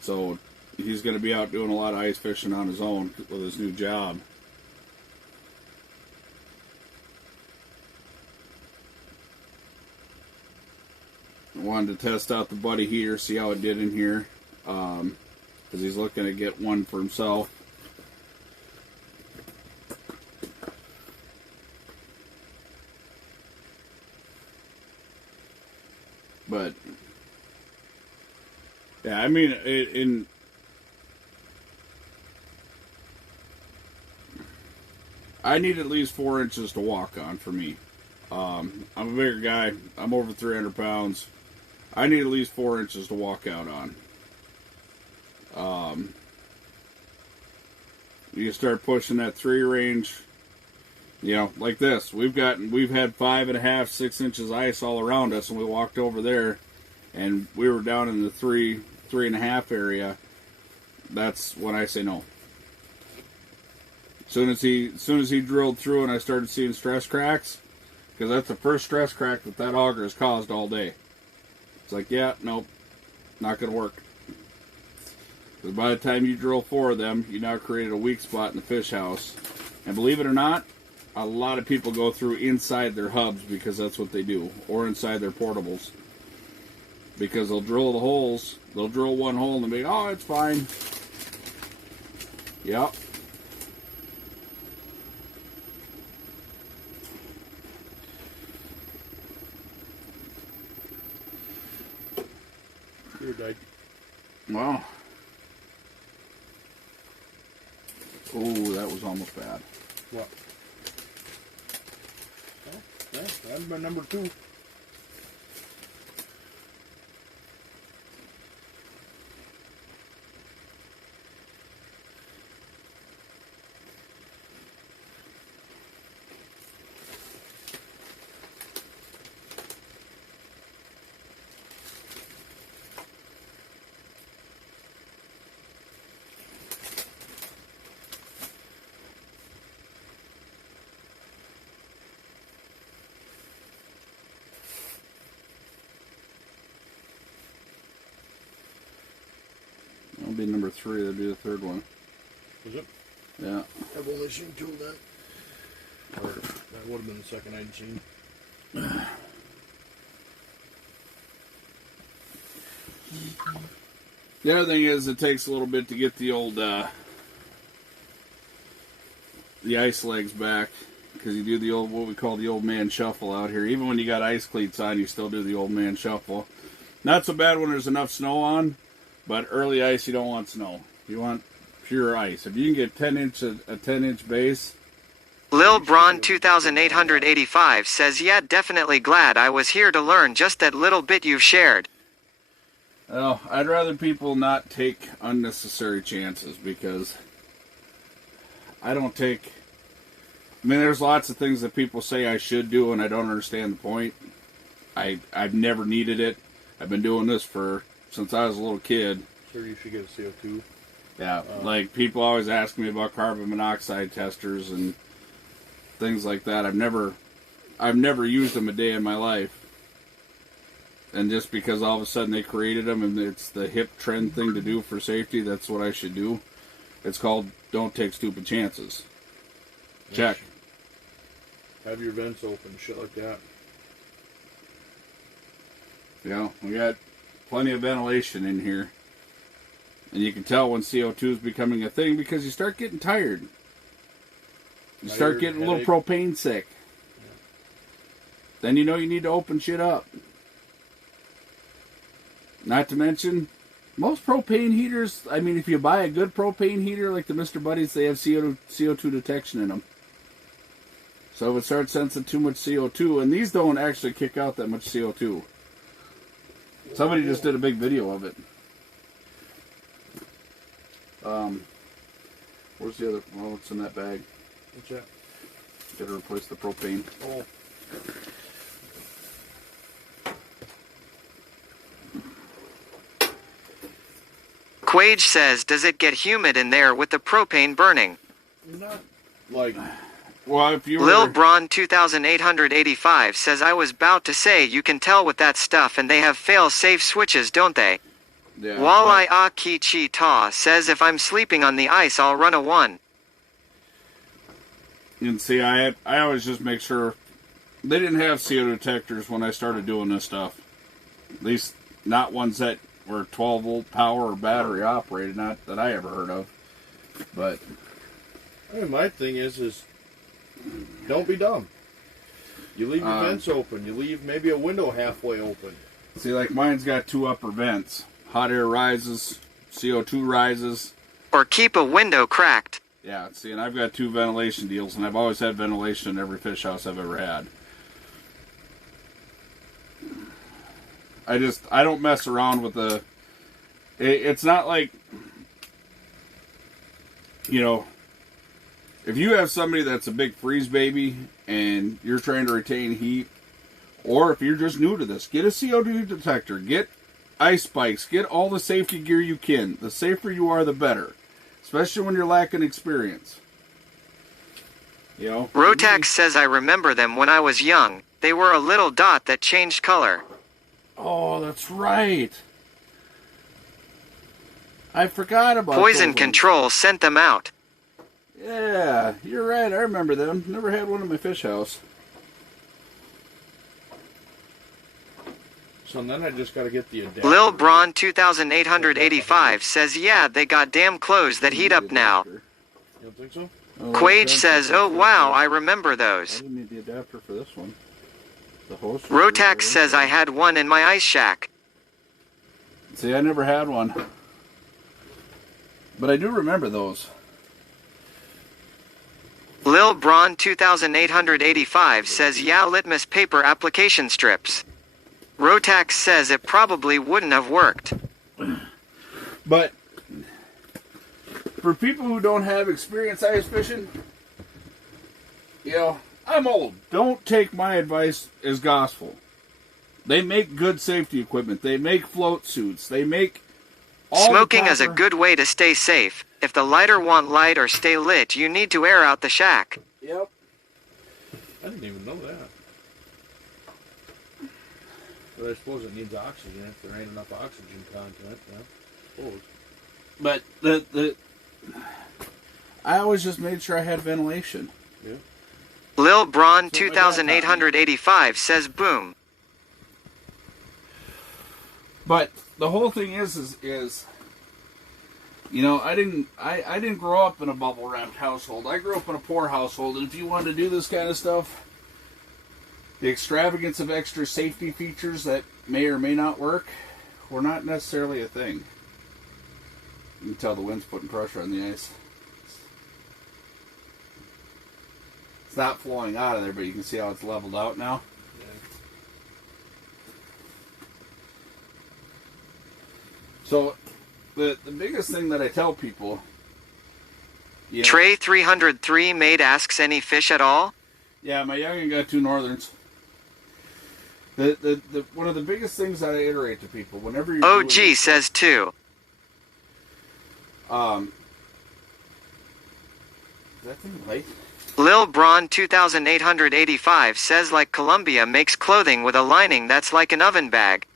So, he's going to be out doing a lot of ice fishing on his own with his new job. Wanted to test out the Buddy heater, see how it did in here, because he's looking to get one for himself. But yeah, I mean, I need at least 4 inches to walk on for me. I'm a bigger guy. I'm over 300 pounds. I need at least 4 inches to walk out on. You start pushing that 3 range, you know, like this. We've had 5.5, 6 inches ice all around us, and we walked over there, and we were down in the 3.5 area. That's when I say no. As soon as he drilled through and I started seeing stress cracks, because that's the first stress crack that auger has caused all day. It's like, yeah, nope, not going to work. Because by the time you drill 4 of them, you now created a weak spot in the fish house. And believe it or not, a lot of people go through inside their hubs because that's what they do, or inside their portables. Because they'll drill the holes, they'll drill one hole and they'll be, oh, it's fine. Yep. Here, Dyke. Wow. Oh, that was almost bad. What? Oh, yeah, that's my number 2. That'll be number 3. That'll be the 3rd one. Was it? Yeah. I've only seen 2 then. Or that would have been the second I'd seen. The other thing is, it takes a little bit to get the old the ice legs back, because you do the old, what we call the old man shuffle out here. Even when you got ice cleats on, you still do the old man shuffle. Not so bad when there's enough snow on, but early ice, you don't want snow. You want pure ice. If you can get a 10-inch base. Lil Braun 2885 says, yeah, definitely glad I was here to learn just that little bit you've shared. Well, I'd rather people not take unnecessary chances, because I don't take... I mean, there's lots of things that people say I should do, and I don't understand the point. I've never needed it. I've been doing this since I was a little kid. Sure, you should get a CO2. Yeah, like people always ask me about carbon monoxide testers and things like that. I've never used them a day in my life. And just because all of a sudden they created them and it's the hip trend thing to do for safety, that's what I should do. It's called don't take stupid chances. Check. Have your vents open, shit like that. Yeah, we got plenty of ventilation in here. And you can tell when CO2 is becoming a thing because you start getting tired. You start getting a little propane sick. Yeah. Then you know you need to open shit up. Not to mention, most propane heaters, I mean, if you buy a good propane heater like the Mr. Buddies, they have CO2 detection in them. So if it starts sensing too much CO2, and these don't actually kick out that much CO2. Somebody just did a big video of it. Where's the other? Well, what's in that bag? What's that? Gotta replace the propane. Oh. Quage says, does it get humid in there with the propane burning? Not like... Well, if you Lil Braun 2885 says, I was about to say you can tell with that stuff and they have fail-safe switches, don't they? Yeah, Walleye Akichi Ta says, if I'm sleeping on the ice, I'll run a 1. And see, I always just make sure they didn't have CO detectors when I started doing this stuff. At least not ones that were 12-volt power or battery operated, not that I ever heard of. But I mean, my thing is don't be dumb. You leave your vents open. You leave maybe a window halfway open. See, like mine's got 2 upper vents. Hot air rises, CO2 rises. Or keep a window cracked. Yeah, see, and I've got 2 ventilation deals, and I've always had ventilation in every fish house I've ever had. I don't mess around with the... It's not like, you know, if you have somebody that's a big freeze baby and you're trying to retain heat, or if you're just new to this, get a CO2 detector, get ice spikes, get all the safety gear you can. The safer you are, the better, especially when you're lacking experience. You know, Rotax says I remember them when I was young. They were a little dot that changed color. Oh, that's right. I forgot about Poison those ones. Control sent them out. Yeah, you're right. I remember them. Never had one in my fish house. So then I just got to get the adapter. Lil Braun 2885 says, yeah, they got damn clothes that heat up now. You don't think so? Oh, Quage adapter says, for oh fish wow, house. I remember I those. didn't need the adapter for this one. The hose. Rotax says I had one in my ice shack. See, I never had one. But I do remember those. Lil Braun 2885 says, yeah, litmus paper application strips. Rotax says it probably wouldn't have worked. But for people who don't have experience ice fishing, you know, I'm old. Don't take my advice as gospel. They make good safety equipment. They make float suits. They make all the Smoking is a proper- good way to stay safe. If the lighter won't light or stay lit, you need to air out the shack. Yep. I didn't even know that. But I suppose it needs oxygen if there ain't enough oxygen content. Yeah. I suppose. But the I always just made sure I had ventilation. Yeah. Lil Braun So my dad taught me. 2885 says boom. But the whole thing is you know, I didn't grow up in a bubble wrapped household. I grew up in a poor household, and if you wanted to do this kind of stuff, the extravagance of extra safety features that may or may not work were not necessarily a thing. You can tell the wind's putting pressure on the ice. It's not flowing out of there, but you can see how it's leveled out now. So, the biggest thing that I tell people, you know, Trey 303 made asks any fish at all? yeah, my youngin got 2 northerns. The one of the biggest things that I iterate to people whenever you're doing OG this, says 2. is that thing light? Lil Braun 2885 says like Columbia makes clothing with a lining that's like an oven bag.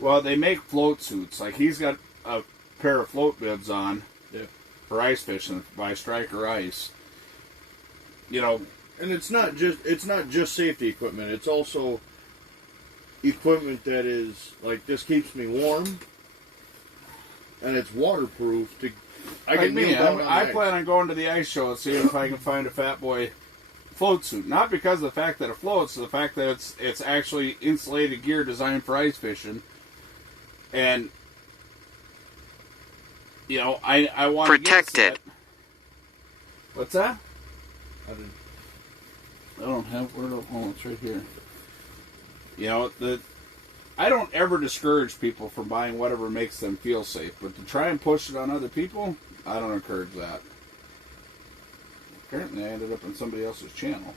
Well, they make float suits. Like he's got a pair of float bibs on for ice fishing by Striker Ice. You know, And it's not just safety equipment. It's also equipment that is like this keeps me warm, and it's waterproof. I like can me, kneel down on I the plan ice. on going to the ice show and seeing if I can find a Fat Boy float suit. Not because of the fact that it floats, the fact that it's actually insulated gear designed for ice fishing. And you know, I want Protected. What's that? I I don't have where to hold. It's right here. You know, I don't ever discourage people from buying whatever makes them feel safe, but to try and push it on other people, I don't encourage that. Apparently, I ended up on somebody else's channel.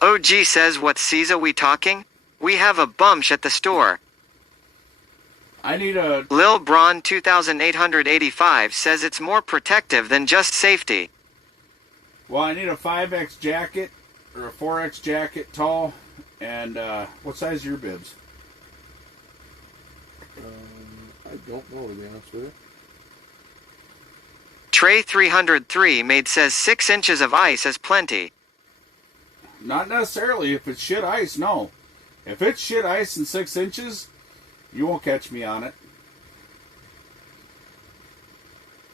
OG says what Caesar we talking? We have a bumsh at the store. I need a. Lil Braun 2885 says it's more protective than just safety. Well, I need a 5X jacket or a 4X jacket tall. And what size are your bibs? I don't know, to be honest with you. Trey 303 made says 6 inches of ice is plenty. Not necessarily. If it's shit ice, no. If it's shit ice and 6 inches, you won't catch me on it.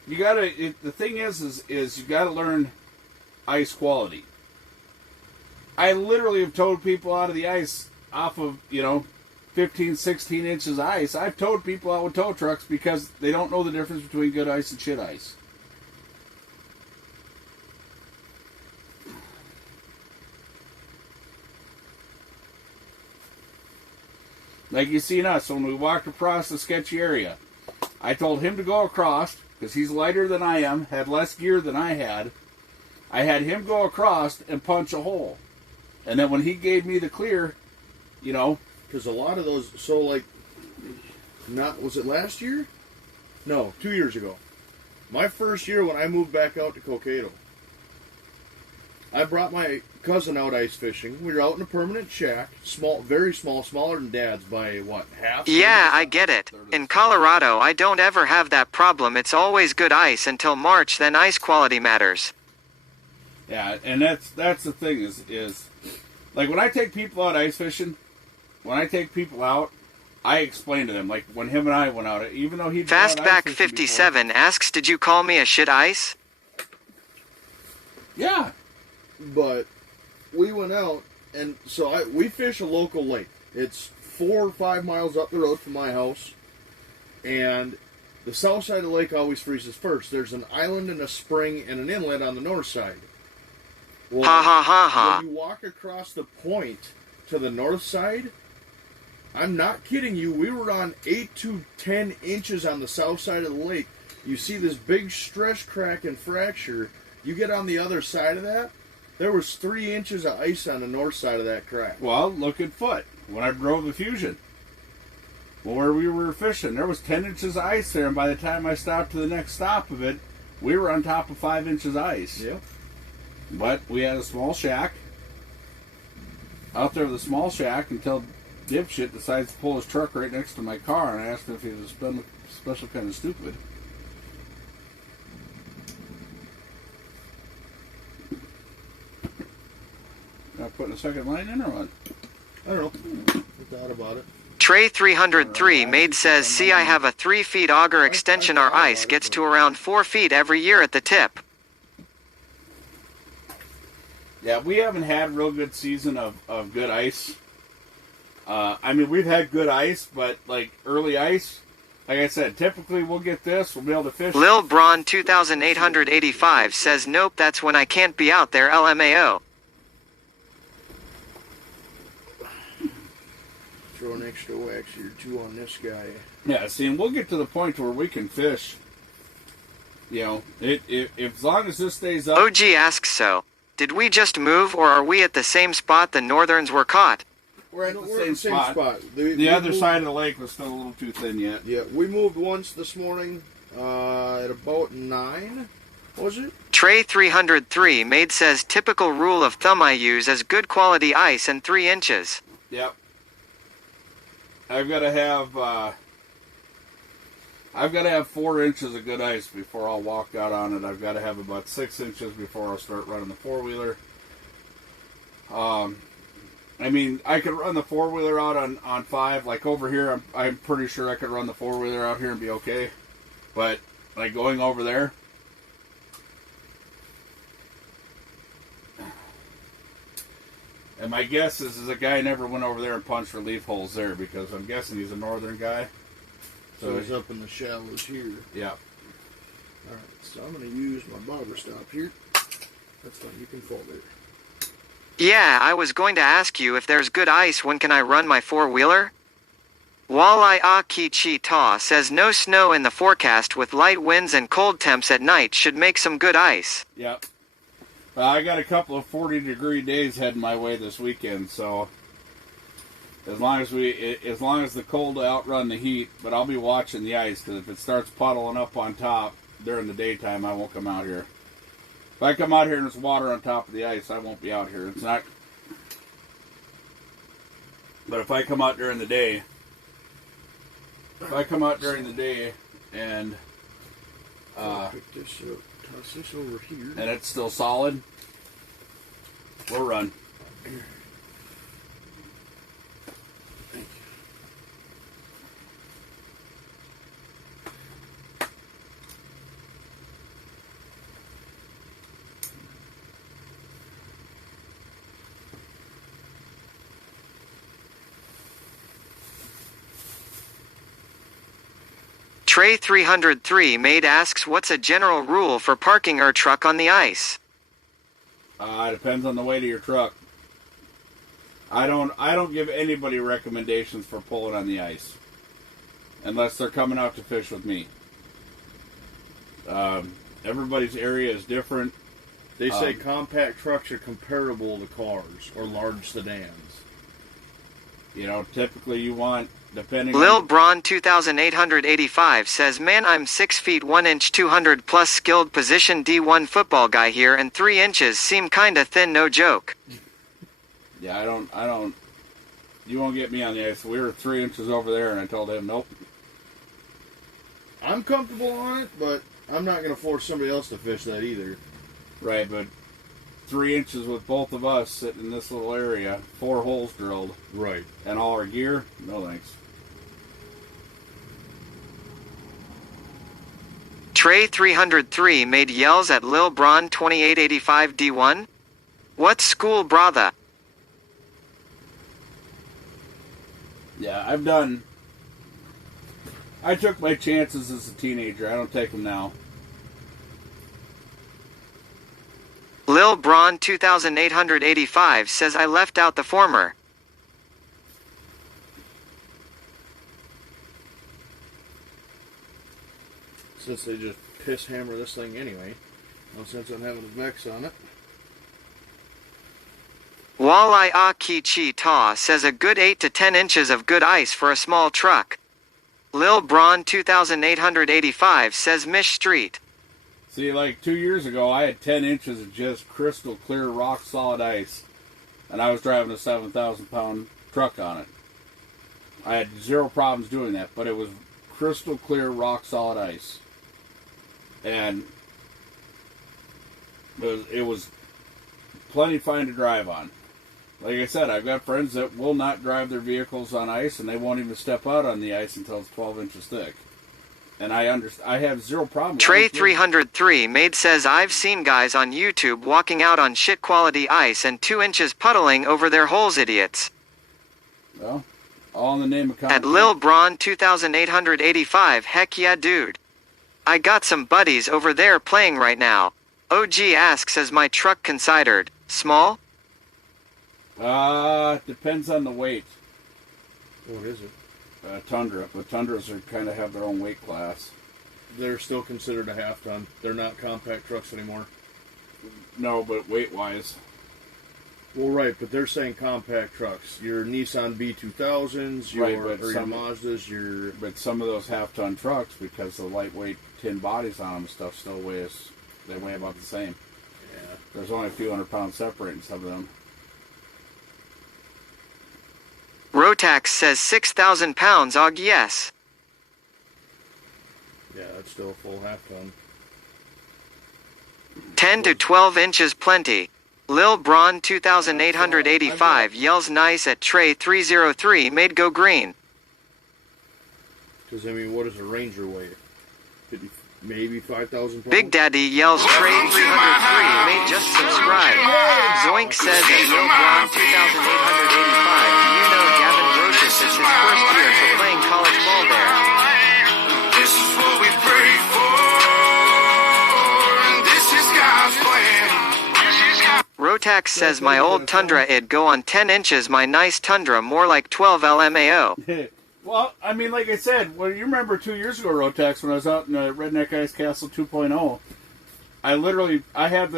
You gotta. The thing is you gotta learn ice quality. I literally have towed people out of the ice off of, 15, 16 inches of ice. I've towed people out with tow trucks because they don't know the difference between good ice and shit ice. Like you seen us when we walked across the sketchy area. I told him to go across because he's lighter than I am, had less gear than I had. I had him go across and punch a hole. And then when he gave me the clear, Because a lot of those, so like, was it last year? No, 2 years ago. My first year when I moved back out to Cokato, I brought my cousin out ice fishing. We were out in a permanent shack, small, very small, smaller than Dad's by what, half? Yeah, I get it. In Colorado, I don't ever have that problem. It's always good ice until March, then ice quality matters. Yeah, and that's the thing is like when I take people out ice fishing, I explain to them, like when him and I went out, even though he'd been out ice Fastback fishing 57 before, asks, did you call me a shit ice? yeah, But we went out, and so we fish a local lake. It's 4 or 5 miles up the road from my house, and the south side of the lake always freezes first. There's an island and a spring and an inlet on the north side. Well, Ha ha ha ha. when you walk across the point to the north side, I'm not kidding you, we were on 8 to 10 inches on the south side of the lake. You see this big stretch crack and fracture. You get on the other side of that, there was 3 inches of ice on the north side of that crack. well, look at Foot. When I drove the Fusion, where we were fishing, there was 10 inches of ice there, and by the time I stopped to the next stop of it, we were on top of 5 inches of ice. Yep. But we had a small shack out there with a small shack until dipshit decides to pull his truck right next to my car, and I asked him if he was a special kind of stupid. Not putting a second line in or what? I don't know. I thought about it. Trey 303 Maid says, see, I have a 3 feet auger extension. Our ice gets to around 4 feet every year at the tip. Yeah, we haven't had a real good season of good ice. I mean, we've had good ice, but like early ice, like I said, typically we'll get this, we'll be able to fish. Lil Braun 2885 says, nope, that's when I can't be out there, LMAO. Throw an extra wax or two on this guy. Yeah, see, and we'll get to the point where we can fish. If as long as this stays up. OG asks, so, did we just move or are we at the same spot the Northerns were caught? We're at the the same same spot. The The other side of the lake was still a little too thin yet. Yeah, we moved once this morning at about 9, was it? Trey 303 Maid says, typical rule of thumb I use as good quality ice and 3 inches. Yep. I've got to have 4 inches of good ice before I'll walk out on it. I've got to have about 6 inches before I'll start running the 4-wheeler. I mean, I could run the 4-wheeler out on 5. Like over here, I'm pretty sure I could run the 4-wheeler out here and be okay. But like going over there, and my guess is a guy never went over there and punched relief holes there because I'm guessing he's a northern guy. So he's up in the shallows here. Yeah. Alright, so I'm going to use my bobber stop here. That's fine, you can fold it. Yeah, I was going to ask you if there's good ice, when can I run my 4-wheeler? Walleye Aki Ta says no snow in the forecast with light winds and cold temps at night should make some good ice. Yep. I got a couple of 40-degree days heading my way this weekend, so as long as the cold outrun the heat, but I'll be watching the ice because if it starts puddling up on top during the daytime, I won't come out here. If I come out here and there's water on top of the ice, I won't be out here. It's not. But if I come out during the day, and Pick this up, toss this over here. and it's still solid, we'll run. Thank you. Trey 303 Made asks what's a general rule for parking our truck on the ice? Depends on the weight of your truck. I don't give anybody recommendations for pulling on the ice. Unless they're coming out to fish with me. Everybody's area is different. They say compact trucks are comparable to cars or large sedans. You know, typically you want, depending Lil on... Braun 2885 says, man, I'm 6 feet 1 inch 200 plus skilled position D1 football guy here and 3 inches seem kinda thin, no joke. Yeah, I don't, you won't get me on the ice. We were 3 inches over there and I told him, nope. I'm comfortable on it, but I'm not going to force somebody else to fish that either. Right, but 3 inches with both of us sitting in this little area, 4 holes drilled. Right. And all our gear, no thanks. Trey 303 made yells at Lil Braun 2885 D1? What school, brother? Yeah, I took my chances as a teenager. I don't take them now. Lil Braun 2885 says I left out the former. Since they just piss hammer this thing anyway. No sense in having a vex on it. Walleye Aki Chi Ta says a good 8 to 10 inches of good ice for a small truck. Lil Braun 2885 says Mish Street. See, like 2 years ago, I had 10 inches of just crystal clear, rock solid ice. And I was driving a 7,000 pound truck on it. I had zero problems doing that, but it was crystal clear, rock solid ice. And it was plenty fine to drive on. Like I said, I've got friends that will not drive their vehicles on ice, and they won't even step out on the ice until it's 12 inches thick. And I have zero problem. Trey 303 Made says I've seen guys on YouTube walking out on shit quality ice and 2 inches puddling over their holes, idiots. Well, all in the name of At content. Lil Braun 2885, heck yeah, dude. I got some buddies over there playing right now. OG asks, is my truck considered small? Depends on the weight. What is it? Tundra, but Tundras are kind of have their own weight class. They're still considered a half ton. They're not compact trucks anymore. No, but weight-wise. Well, right, but they're saying compact trucks. Your Nissan B2000s, your, Right, but or your some- Mazdas, your... But some of those half-ton trucks, because the lightweight tin bodies on them and stuff still they weigh about the same. Yeah. There's only a few 100 pounds separating some of them. Rotax says 6,000 pounds, og yes. Yeah, that's still a full half ton. 10 to 12 inches plenty. Lil Braun 2885 yells nice at Trey 303 Made go green. Because, I mean, what does a Ranger weigh? Maybe 5,000 pounds? Big Daddy yells Trey 303 Made just subscribe. Zoink says at Lil Braun 2885, do you know Gavin Roches is his first year for playing college ball there? This is what we pray for. And this is God's plan. This is God. Rotax says my old Tundra it'd go on 10 inches, my nice Tundra more like 12 LMAO. Well, I mean, like I said, well, you remember 2 years ago, Rotex, when I was out in Redneck Ice Castle 2.0, I had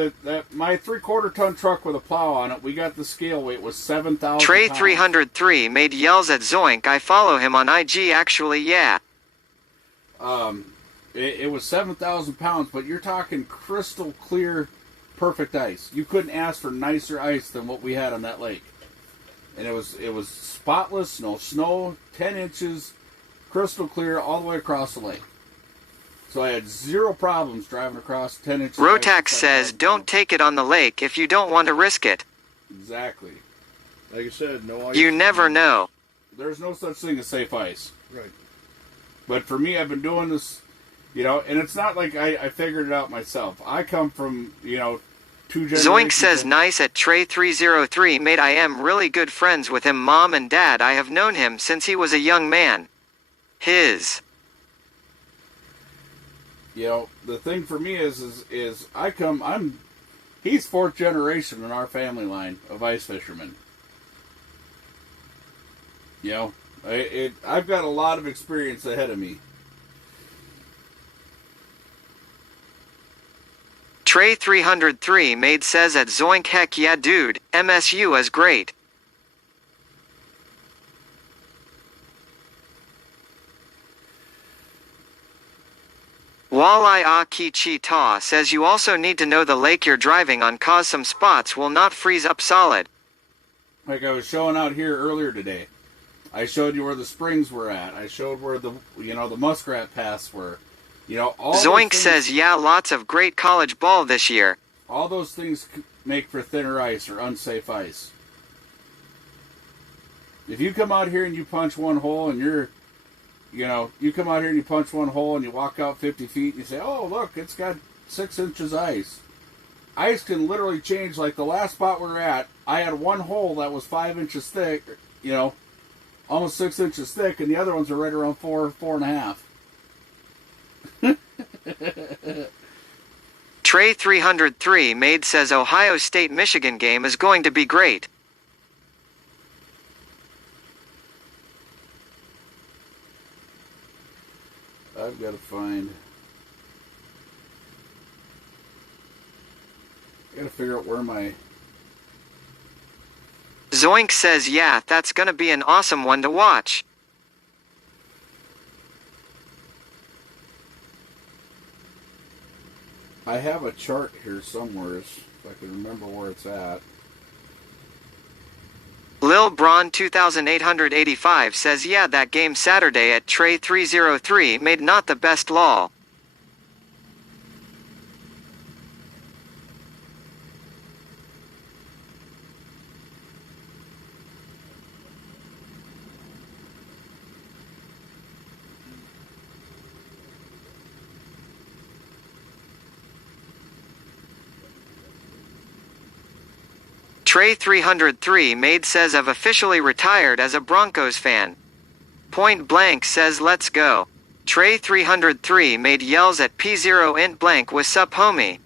my 3/4 ton truck with a plow on it. We got the scale weight was 7,000 Trey pounds. 303 Made yells at Zoink. I follow him on IG actually, yeah. It was 7,000 pounds, but you're talking crystal clear, perfect ice. You couldn't ask for nicer ice than what we had on that lake. And it was spotless, no snow, 10 inches, crystal clear all the way across the lake. So I had zero problems driving across 10 inches. of ice Rotax at says 7,000 don't pounds. take it on the lake if you don't want to risk it. Exactly. Like I said, no ice. You never know. There's no such thing as safe ice. Right. But for me, I've been doing this, and it's not like I figured it out myself. I come from, 2 generations. Zoink says of- nice at Trey 303 Made I am really good friends with him, mom and dad. I have known him since he was a young man. His You know, the thing for me is he's fourth generation in our family line of ice fishermen. You know, I've got a lot of experience ahead of me. Trey 303 made says at Zoink, heck yeah dude, MSU is great. Walleye Akichi Ta says you also need to know the lake you're driving on cause some spots will not freeze up solid. Like I was showing out here earlier today. I showed you where the springs were at. I showed where the muskrat paths were. You know, all Zoink things, says yeah, lots of great college ball this year. all those things make for thinner ice or unsafe ice. If you come out here and you punch one hole and you come out here and you punch one hole and you walk out 50 feet and you say, oh, look, it's got 6 inches ice. Ice can literally change. Like the last spot we're at, I had one hole that was 5 inches thick, almost 6 inches thick, and the other ones are right around 4.5. Trey 303 made says Ohio State Michigan game is going to be great. I've got to find. I got to figure out where my. Zoink says yeah, that's gonna be an awesome one to watch. I have a chart here somewhere, if I can remember where it's at. Lil Braun 2885 says yeah, that game Saturday at Trey 303 made not the best law. Trey 303 made says I've officially retired as a Broncos fan. Point blank says let's go. Trey 303 made yells at P0 int blank what's up homie.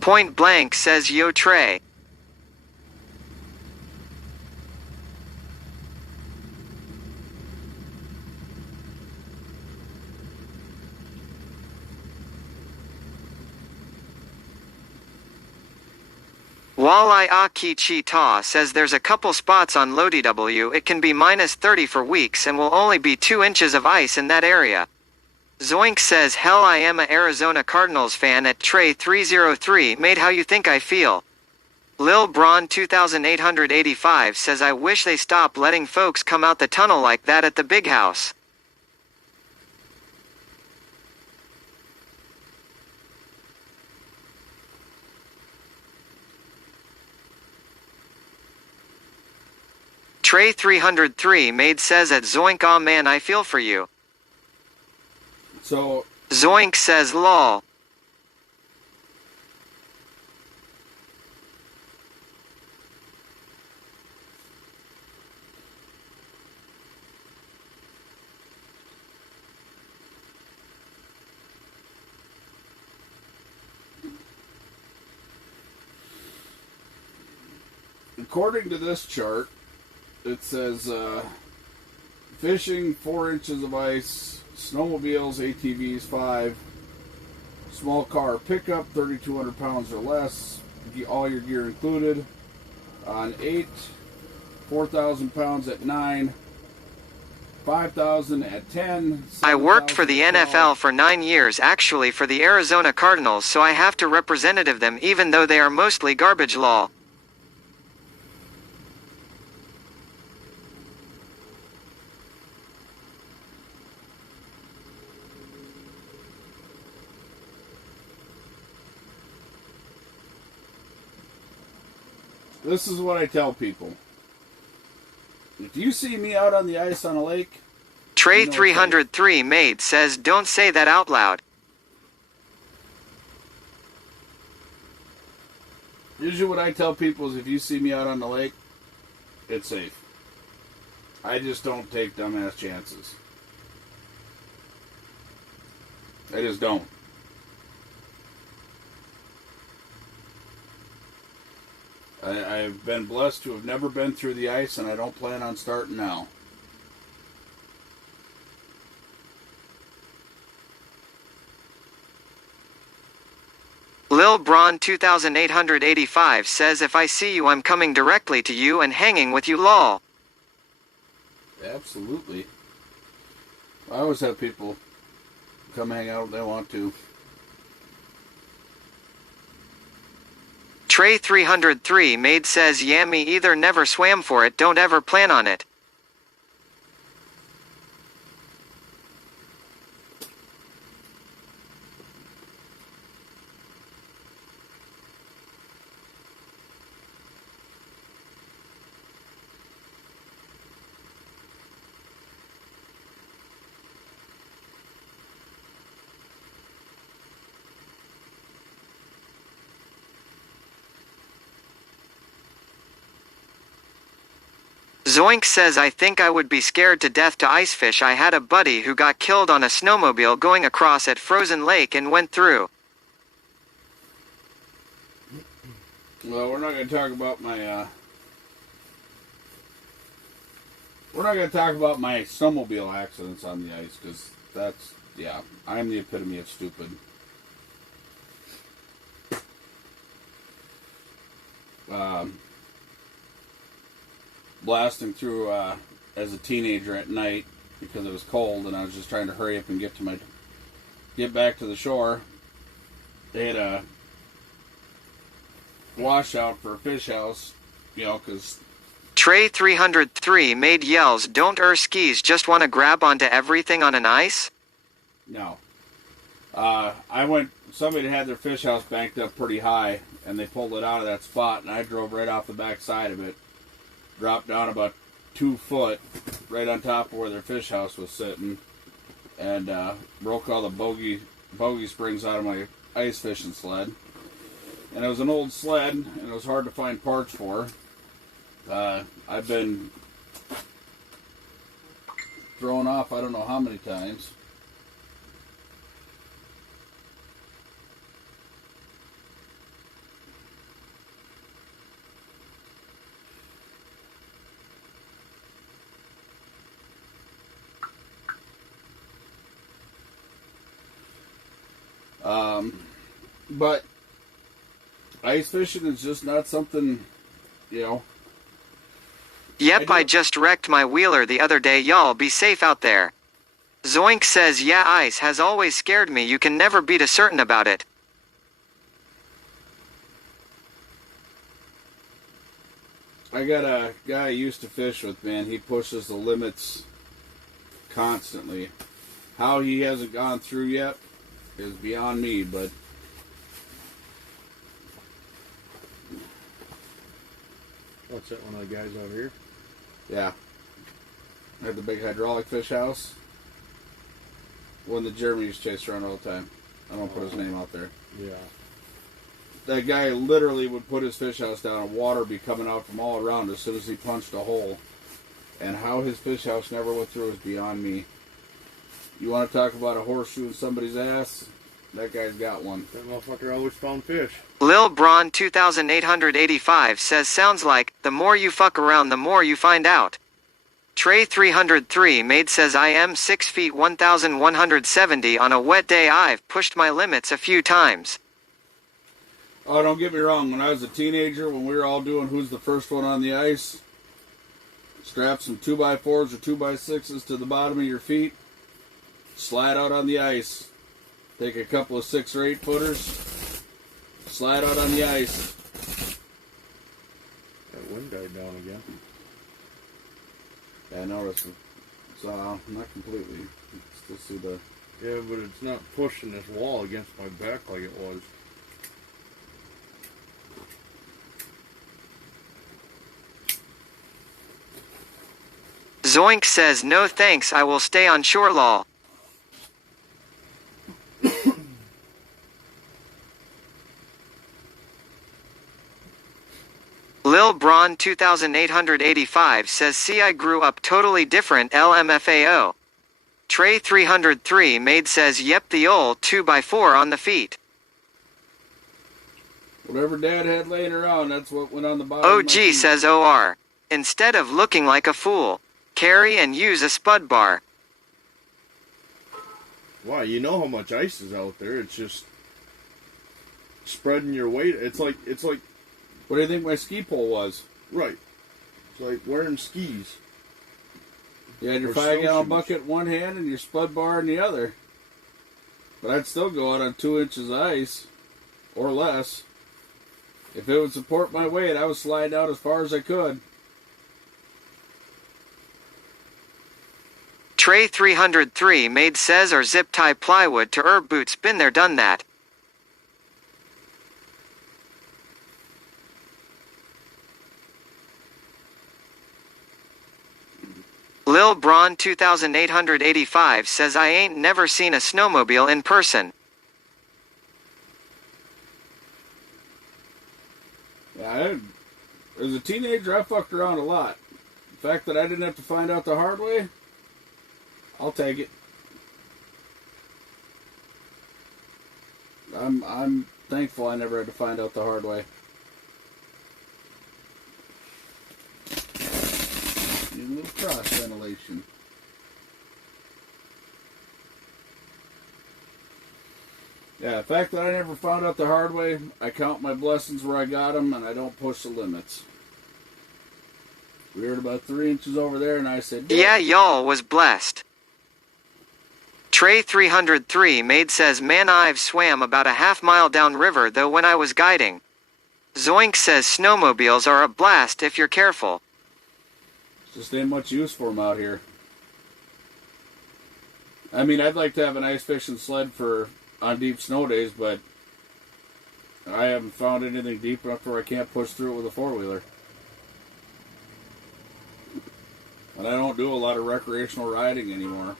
Point blank says yo Trey. Walleye Akichi Ta says there's a couple spots on LODW it can be minus 30 for weeks and will only be 2 inches of ice in that area. Zoink says hell I am a Arizona Cardinals fan at Trey 303 made how you think I feel. Lil Braun 2885 says I wish they stop letting folks come out the tunnel like that at the big house. Trey 303 made says at Zoink aw man I feel for you. So Zoink says lol. according to this chart, it says fishing 4 inches of ice, snowmobiles, ATVs 5, small car pickup 3,200 pounds or less, all your gear included. On 8, 4,000 pounds at 9, 5,000 at 10. I worked for the 7,000 at 12. NFL for 9 years actually for the Arizona Cardinals so I have to representative them even though they are mostly garbage law. This is what I tell people. If you see me out on the ice on a lake, Trey No, 303 made says don't say that out loud. usually what I tell people is if you see me out on the lake, it's safe. I just don't take dumbass chances. I just don't. I've been blessed to have never been through the ice, and I don't plan on starting now. Lil Braun 2885 says if I see you I'm coming directly to you and hanging with you lol. Absolutely. I always have people come hang out if they want to. Trey 303 Maid says yeah me either never swam for it don't ever plan on it. Zoink says I think I would be scared to death to ice fish. I had a buddy who got killed on a snowmobile going across at Frozen Lake and went through. Well, we're not going to talk about my we're not going to talk about my snowmobile accidents on the ice, because that's, yeah, I'm the epitome of stupid. Blasting through as a teenager at night because it was cold and I was just trying to hurry up and get back to the shore. They had a washout for a fish house, you know, because Trey 303 Maid yells don't skis just want to grab onto everything on an ice? no. Somebody had their fish house banked up pretty high and they pulled it out of that spot, and I drove right off the back side of it, dropped down about 2 foot right on top of where their fish house was sitting, and broke all the bogey springs out of my ice fishing sled. And it was an old sled, and it was hard to find parts for. I've been thrown off I don't know how many times. But ice fishing is just not something, you know. Yep, I just wrecked my wheeler the other day. Y'all be safe out there. Zoink says yeah ice has always scared me. You can never be certain about it. I got a guy I used to fish with, man. He pushes the limits constantly. How he hasn't gone through yet is beyond me, but What's that, one of the guys out here? yeah. I had the big hydraulic fish house. One that Jeremy used to chase around all the time. I don't put his name out there. Yeah. That guy literally would put his fish house down and water would be coming out from all around as soon as he punched a hole. And how his fish house never went through is beyond me. You want to talk about a horseshoe in somebody's ass? That guy's got one. That motherfucker always found fish. Lil Braun 2885 says sounds like the more you fuck around the more you find out. Trey 303 Maid says I am 6 feet 1170 on a wet day. I've pushed my limits a few times. Oh, don't get me wrong. When I was a teenager, when we were all doing who's the first one on the ice, strap some 2x4s or 2x6s to the bottom of your feet, slide out on the ice, take a couple of 6 or 8 footers, slide out on the ice. That wind died down again. Yeah, I noticed it. It's not completely. Still see the. Yeah, but it's not pushing this wall against my back like it was. Zoink says no thanks, I will stay on shore lol. Lil Braun 2885 says see I grew up totally different LMFAO. Trey 303 made says yep the ol' 2x4 on the feet. Whatever Dad had laying around, that's what went on the bottom of my OG feet. says OR. Instead of looking like a fool, carry and use a spud bar. Wow, you know how much ice is out there. It's just spreading your weight. It's like What do you think my ski pole was? right. It's like wearing skis. You had your Or 5-gallon snowshoes. bucket in one hand and your spud bar in the other. But I'd still go out on 2 inches of ice, or less. If it would support my weight, I would slide out as far as I could. Trey 303 made says or zip tie plywood to herb boots. Been there, done that. Lil Braun 2885 says I ain't never seen a snowmobile in person. Yeah, as a teenager, I fucked around a lot. The fact that I didn't have to find out the hard way, I'll take it. I'm thankful I never had to find out the hard way. Need a little cross ventilation. Yeah, the fact that I never found out the hard way, I count my blessings where I got them, and I don't push the limits. We heard about 3 inches over there, and I said, Yeah, y'all was blessed. Trey 303 made says man I've swam about a half-mile down river though when I was guiding. Zoink says snowmobiles are a blast if you're careful. just ain't much use for them out here. I mean, I'd like to have an ice fishing sled on deep snow days, but I haven't found anything deep enough where I can't push through it with a four-wheeler. And I don't do a lot of recreational riding anymore.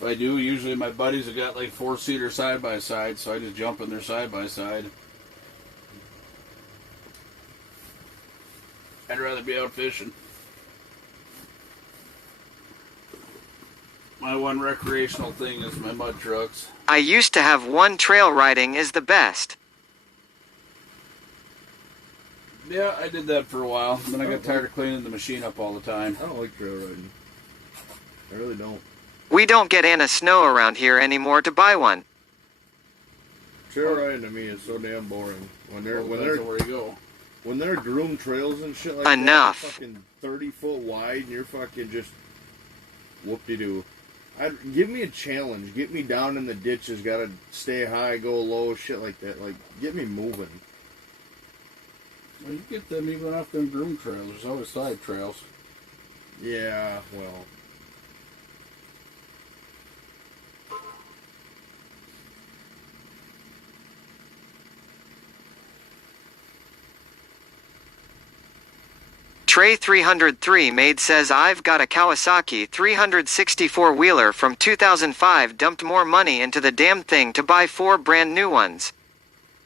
If I do, usually my buddies have got like 4-seater side-by-side, so I just jump in their side-by-side. I'd rather be out fishing. My one recreational thing is my mud trucks. I used to have one trail riding is the best. Yeah, I did that for a while. Then I got tired of cleaning the machine up all the time. I don't like trail riding. I really don't. We don't get Anna snow around here anymore to buy one. Trail riding to me is so damn boring. When they're Well, depends on where you go. when they're groomed trails and shit like Enough. that, fucking 30-foot wide, and you're fucking just whoop-de-doo. Give me a challenge. Get me down in the ditches. Gotta stay high, go low, shit like that. Like, get me moving. Well, you get them even off them groom trails. There's always side trails. Yeah, well. Trey 303 made says I've got a Kawasaki 364-wheeler from 2005, dumped more money into the damn thing to buy 4 brand new ones.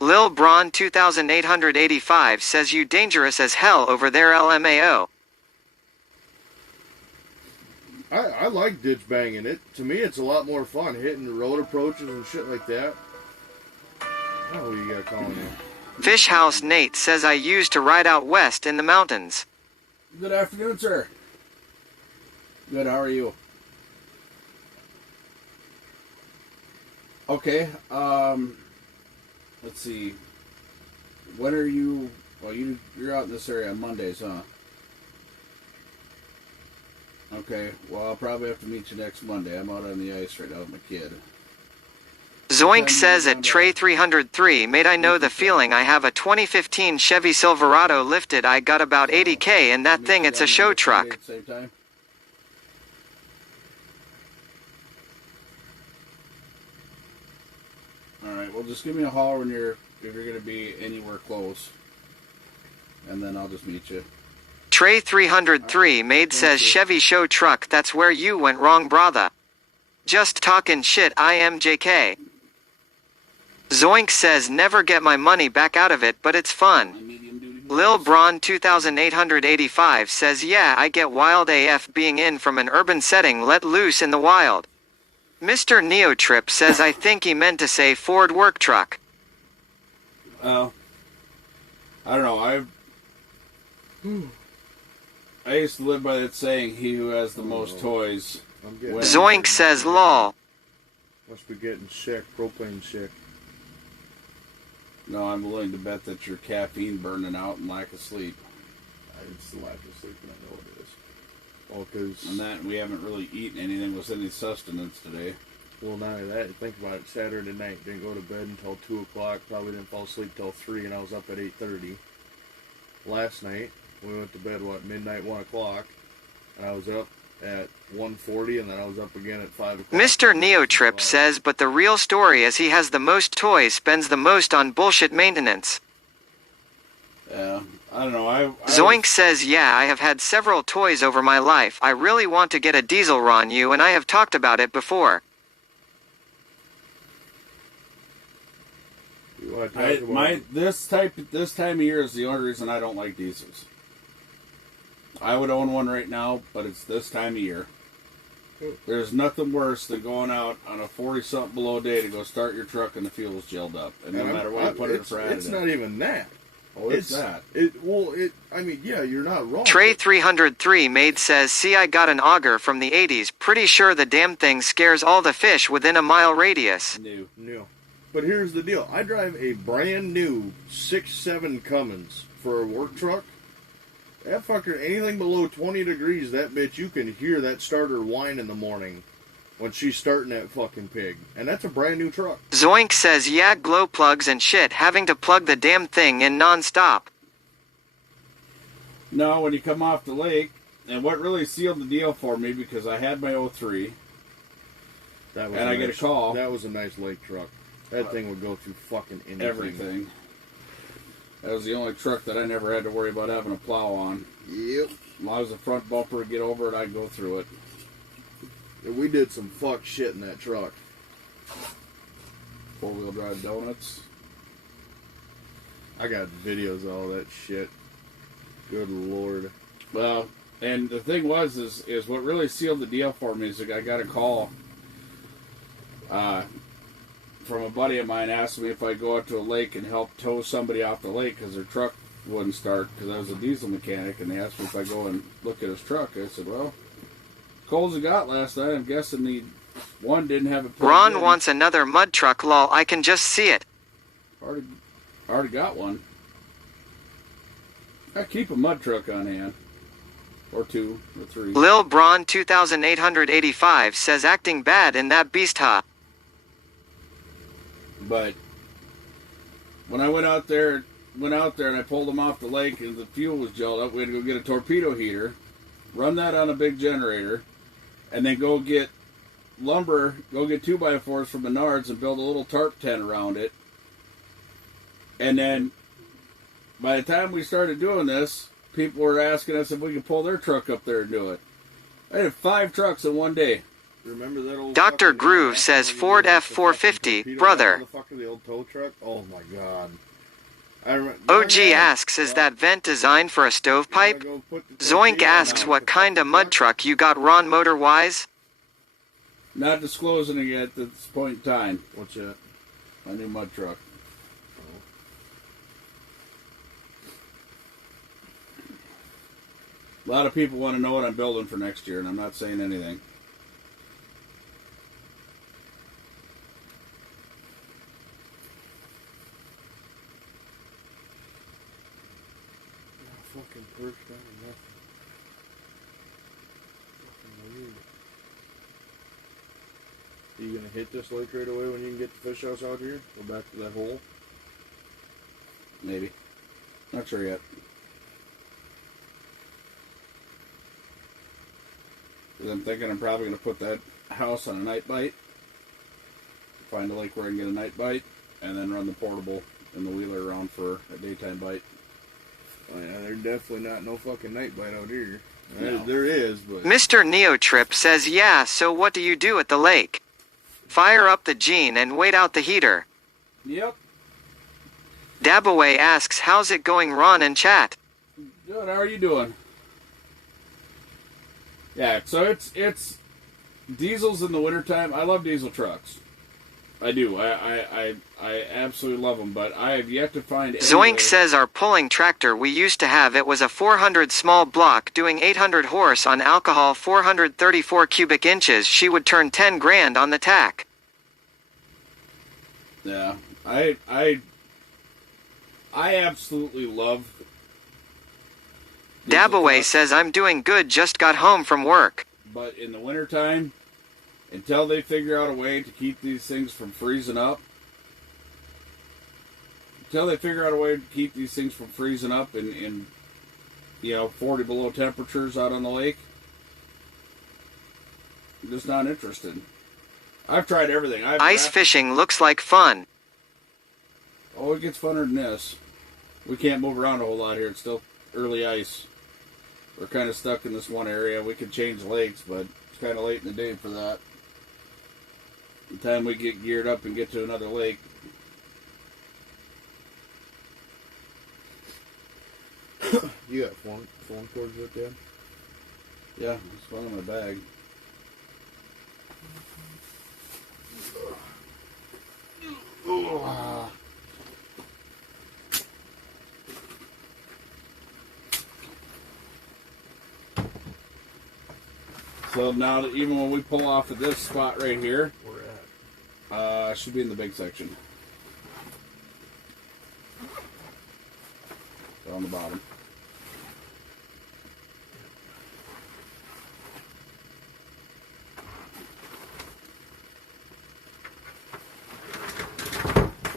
Lil Braun 2885 says you dangerous as hell over there LMAO. I like ditch banging it. To me, it's a lot more fun hitting road approaches and shit like that. Oh, who you got calling in? Fish House Nate says I used to ride out west in the mountains. Good afternoon, sir. Good, how are you? Okay, let's see. When are you... Well, you're out in this area on Mondays, huh? Okay, well, I'll probably have to meet you next Monday. I'm out on the ice right now with my kid. Zoink says at Trey 303 made I know the feeling. I have a 2015 Chevy Silverado lifted. I got about 80K in that thing. It's a show truck. At the same time? Alright, well just give me a holler when if you're going to be anywhere close. And then I'll just meet you. Trey 303 made says Chevy show truck. That's where you went wrong, brother. Just talking shit. I am JK. Zoink says never get my money back out of it, but it's My fun. medium duty Lil Braun 2885 says yeah, I get wild AF being in from an urban setting let loose in the wild. Mr. Neotrip says I think he meant to say Ford work truck. Well, I don't know. I used to live by that saying, he who has the most toys. I'm getting wins. Zoink says lol. Must be getting sick, propane sick. No, I'm willing to bet that your caffeine burning out and lack of sleep. It's the lack of sleep, and I know it is. Well, because And that we haven't really eaten anything with any sustenance today. well, not only that, think about it. Saturday night, didn't go to bed until 2 o'clock. Probably didn't fall asleep till 3, and I was up at 8:30. Last night, we went to bed midnight, 1 o'clock, and I was up at 1:40, and then I was up again at 5 o'clock. Mr. Neotrip says but the real story is he has the most toys, spends the most on bullshit maintenance. Yeah, I don't know. Zoink says yeah, I have had several toys over my life. I really want to get a diesel Ron U and I have talked about it before. You wanna talk about- This time of year is the only reason I don't like diesels. I would own one right now, but it's this time of year. There's nothing worse than going out on a 40-something below day to go start your truck and the fuel's gelled up. And no matter what you put in for additive. It's not even that. Oh, it's that. I mean, yeah, you're not wrong. Trey 303 made says see I got an auger from the 80s, pretty sure the damn thing scares all the fish within a mile radius. New. But here's the deal. I drive a brand new 6.7 Cummins for a work truck. That fucker, anything below 20 degrees, that bitch, you can hear that starter whine in the morning when she's starting that fucking pig. And that's a brand new truck. Zoink says yeah, glow plugs and shit, having to plug the damn thing in non-stop. No, when you come off the lake, and what really sealed the deal for me, because I had my 03, That was and I get a call. That was a nice lake truck. That thing would go through fucking anything. Everything. That was the only truck that I never had to worry about having a plow on. Yep. As long as the front bumper would get over it, I'd go through it. We did some fuck shit in that truck. Four-wheel drive donuts. I got videos of all that shit. Good lord. Well, and the thing was, is what really sealed the deal for me is that I got a call from a buddy of mine asking me if I'd go out to a lake and help tow somebody off the lake because their truck wouldn't start because I was a diesel mechanic, and they asked me if I'd go and look at his truck. I said, well, cold as it got last night, I'm guessing the one didn't have it plugged Ron in. wants another mud truck lol, I can just see it. Already got one. I keep a mud truck on hand. Or 2, or 3. Lil Braun 2885 says acting bad in that beast ha. But when I went out there and I pulled them off the lake and the fuel was gelled up, we had to go get a torpedo heater, run that on a big generator, and then go get lumber, go get 2x4s from Menards and build a little tarp tent around it. And then by the time we started doing this, people were asking us if we could pull their truck up there and do it. I had 5 trucks in one day. Remember that old Dr. fucking- Groove says Ford F450, brother. The old tow truck? Oh my god. I remember, OG asks is that vent designed for a stovepipe? Zoink asks what kind of mud truck you got Ron motor-wise? Not disclosing it at this point in time. What's that? My new mud truck. A lot of people want to know what I'm building for next year, and I'm not saying anything. Fucking perched on nothing. Fucking weird. Are you gonna hit this lake right away when you can get the fish house out here? Go back to that hole? Maybe. Not sure yet. 'Cause I'm thinking I'm probably going to put that house on a night bite. Find a lake where I can get a night bite, and then run the portable and the wheeler around for a daytime bite. Oh yeah, there's definitely not no fucking night bite out here. No. There is, but Mr. Neotrip says yeah, so what do you do at the lake? Fire up the gene and wait out the heater. Yep. Dabaway asks, how's it going, Ron and chat? Good, how are you doing? Yeah, so it's diesels in the wintertime. I love diesel trucks. I do. I absolutely love them, but I have yet to find Zoink says our pulling tractor we used to have, it was a 400 small block doing 800 horse on alcohol 434 cubic inches. She would turn 10 grand on the tack. Yeah, I absolutely love diesel Dabaway trucks, says I'm doing good, just got home from work. but in the wintertime, until they figure out a way to keep these things from freezing up, in 40 below temperatures out on the lake, I'm just not interested. I've tried everything. Ice fishing looks like fun. Oh, it gets funner than this. We can't move around a whole lot here. It's still early ice. We're kind of stuck in this one area. We could change lakes, but it's kind of late in the day for that. By the time we get geared up and get to another lake. You got phone cords with you? Yeah, it's one in my bag. So now that even when we pull off at this spot right here, Where at? should be in the big section. On the bottom.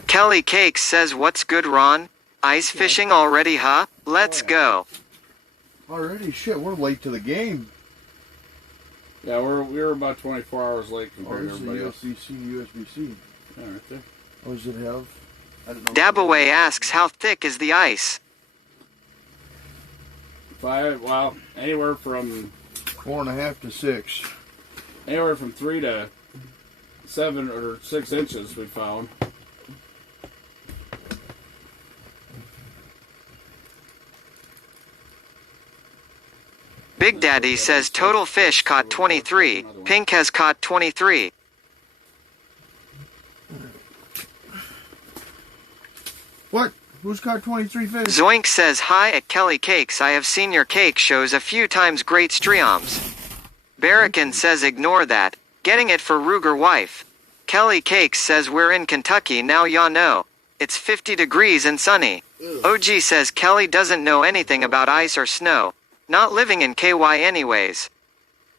Kelly Cakes says, what's good, Ron? Ice fishing already, huh? Let's go. Already? Shit, we're late to the game. Yeah, we're about 24 hours late Oh, compared this to is everybody else. USB-C. Yeah, right there. Oh, does it have? I don't know. Dabaway asks, how thick is the ice? Anywhere from 4.5 to 6. 3 to 7 or 6 inches we found. Big Daddy says total fish caught 23. Pink has caught 23. What? Who's caught 23 fish? Zoink says, hi at Kelly Cakes, I have seen your cake shows a few times, great streams. Barracan says ignore that, getting it for Ruger wife. Kelly Cakes says we're in Kentucky now, ya know. It's 50 degrees and sunny. OG says Kelly doesn't know anything about ice or snow. Not living in KY anyways.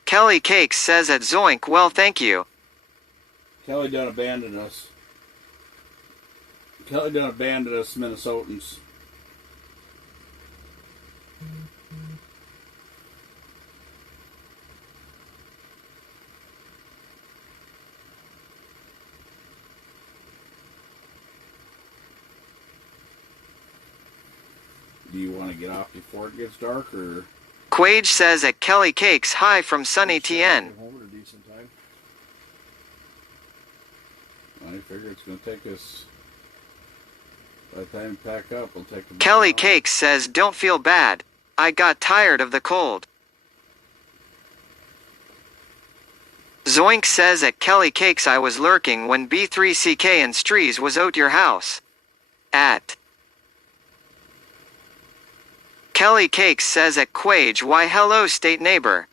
Kelly Cakes says at Zoink, well thank you. Kelly done abandoned us. Minnesotans. Do you want to get off before it gets dark, or? Quage says at Kelly Cakes, hi from sunny TN. Home at a decent time. I figure it's going to take us. By the time we pack up, we'll take. Kelly Cakes says don't feel bad. I got tired of the cold. Zoink says at Kelly Cakes, I was lurking when B3CK and Strees was out your house. At Kelly Cakes says at Quage, why hello state neighbor.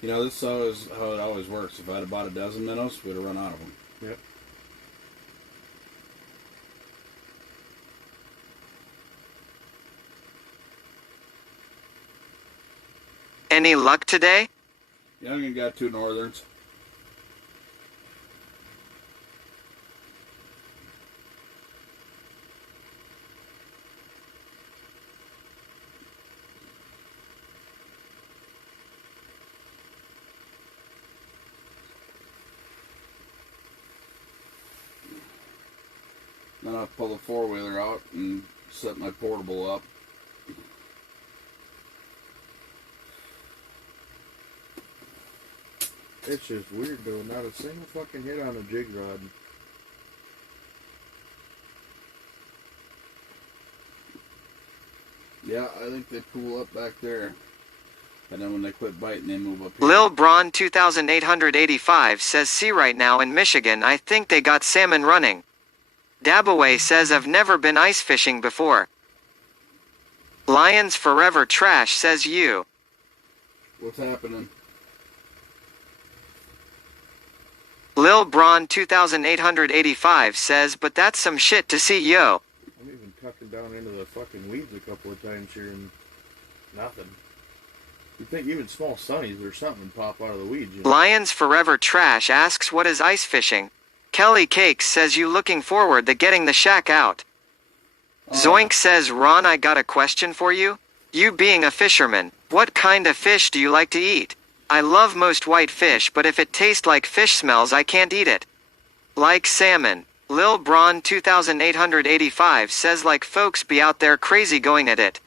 You know, this is how it always works. If I'd have bought a dozen minnows, we'd have run out of them. Yep. Any luck today? Youngin got 2 northerns. Then I'll pull the 4-wheeler out and set my portable up. It's just weird though. Not a single fucking hit on a jig rod. Yeah, I think they pull up back there. And then when they quit biting, they move up here. Lil Braun 2885 says, see right now in Michigan, I think they got salmon running. Dabaway says, I've never been ice fishing before. Lions Forever Trash says, you. What's happening? Lil Braun 2885 says, but that's some shit to see, yo. I'm even tucking down into the fucking weeds a couple of times here and nothing. You'd think even small sunnies or something pop out of the weeds. You know? Lions Forever Trash asks, what is ice fishing? Kelly Cakes says, you looking forward to getting the shack out. Zoink says, Ron, I got a question for you. You being a fisherman, what kind of fish do you like to eat? I love most white fish, but if it tastes like fish smells, I can't eat it. Like salmon. Lil Braun 2885 says, like folks be out there crazy going at it.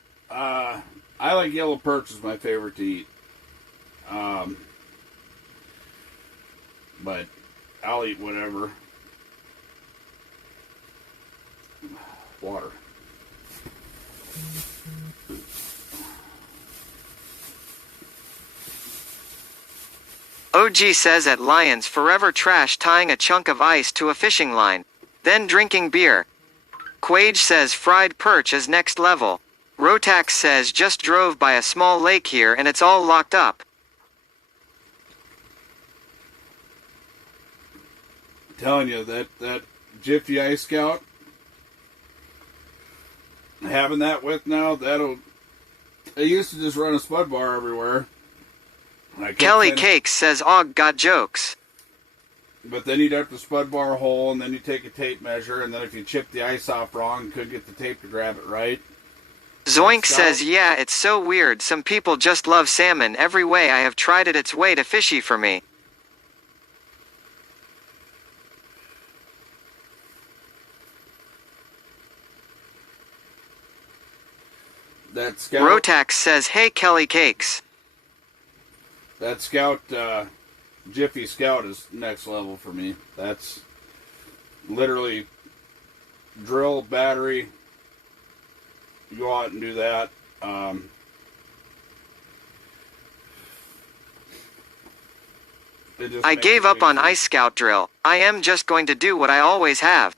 I like yellow perch is my favorite to eat. But I'll eat whatever. Water. OG says at Lions Forever Trash tying a chunk of ice to a fishing line, then drinking beer. Quage says fried perch is next level. Rotax says just drove by a small lake here and it's all locked up. I'm telling you, that Jiffy Ice Scout, having that with now, I used to just run a spud bar everywhere. Kelly Cakes says Og got jokes. But then you'd have to spud bar a hole, and then you take a tape measure, and then if you chip the ice off wrong, you couldn't get the tape to grab it right. Zoink says, yeah, it's so weird. Some people just love salmon every way I have tried it. It's way too fishy for me. That Scout. Rotax says, hey, Kelly Cakes. That Scout, Jiffy Scout is next level for me. That's literally drill, battery. You go out and do that. I gave up on Ice Scout drill. I am just going to do what I always have.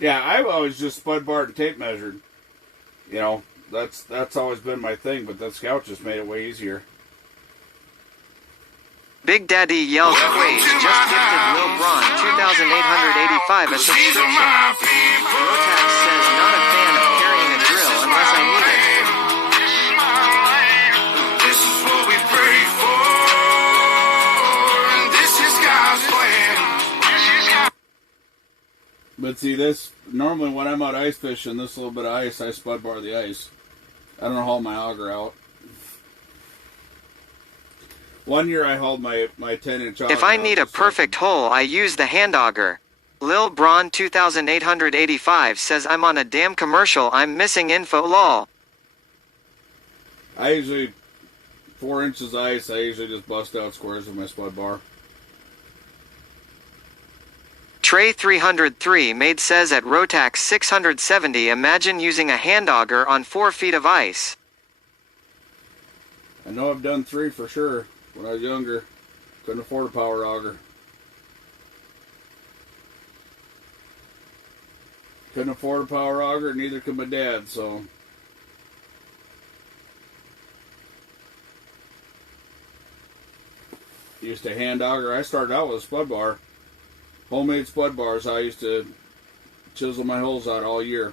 Yeah, I've always just spud barred and tape measured. You know, that's always been my thing, but that Scout just made it way easier. Big Daddy yells Quage just gifted Lil Braun 2,885 a subscription. Rotax says not a fan of carrying a drill unless I need it. This is what we pray for, and this is God's plan. But see, this, normally when I'm out ice fishing, this little bit of ice, I spud bar the ice. I don't haul my auger out. One year I hauled my 10-inch auger. If I need a perfect hole, I use the hand auger. Lil Braun 2,885 says I'm on a damn commercial. I'm missing info, lol. I usually, 4 inches ice, I usually just bust out squares with my spud bar. Trey 303 made says at Rotax 670 imagine using a hand auger on 4 feet of ice. I know I've done 3 for sure. When I was younger, couldn't afford a power auger. Couldn't afford a power auger, neither could my dad, so. Used to hand auger. I started out with a spud bar. Homemade spud bars. I used to chisel my holes out all year.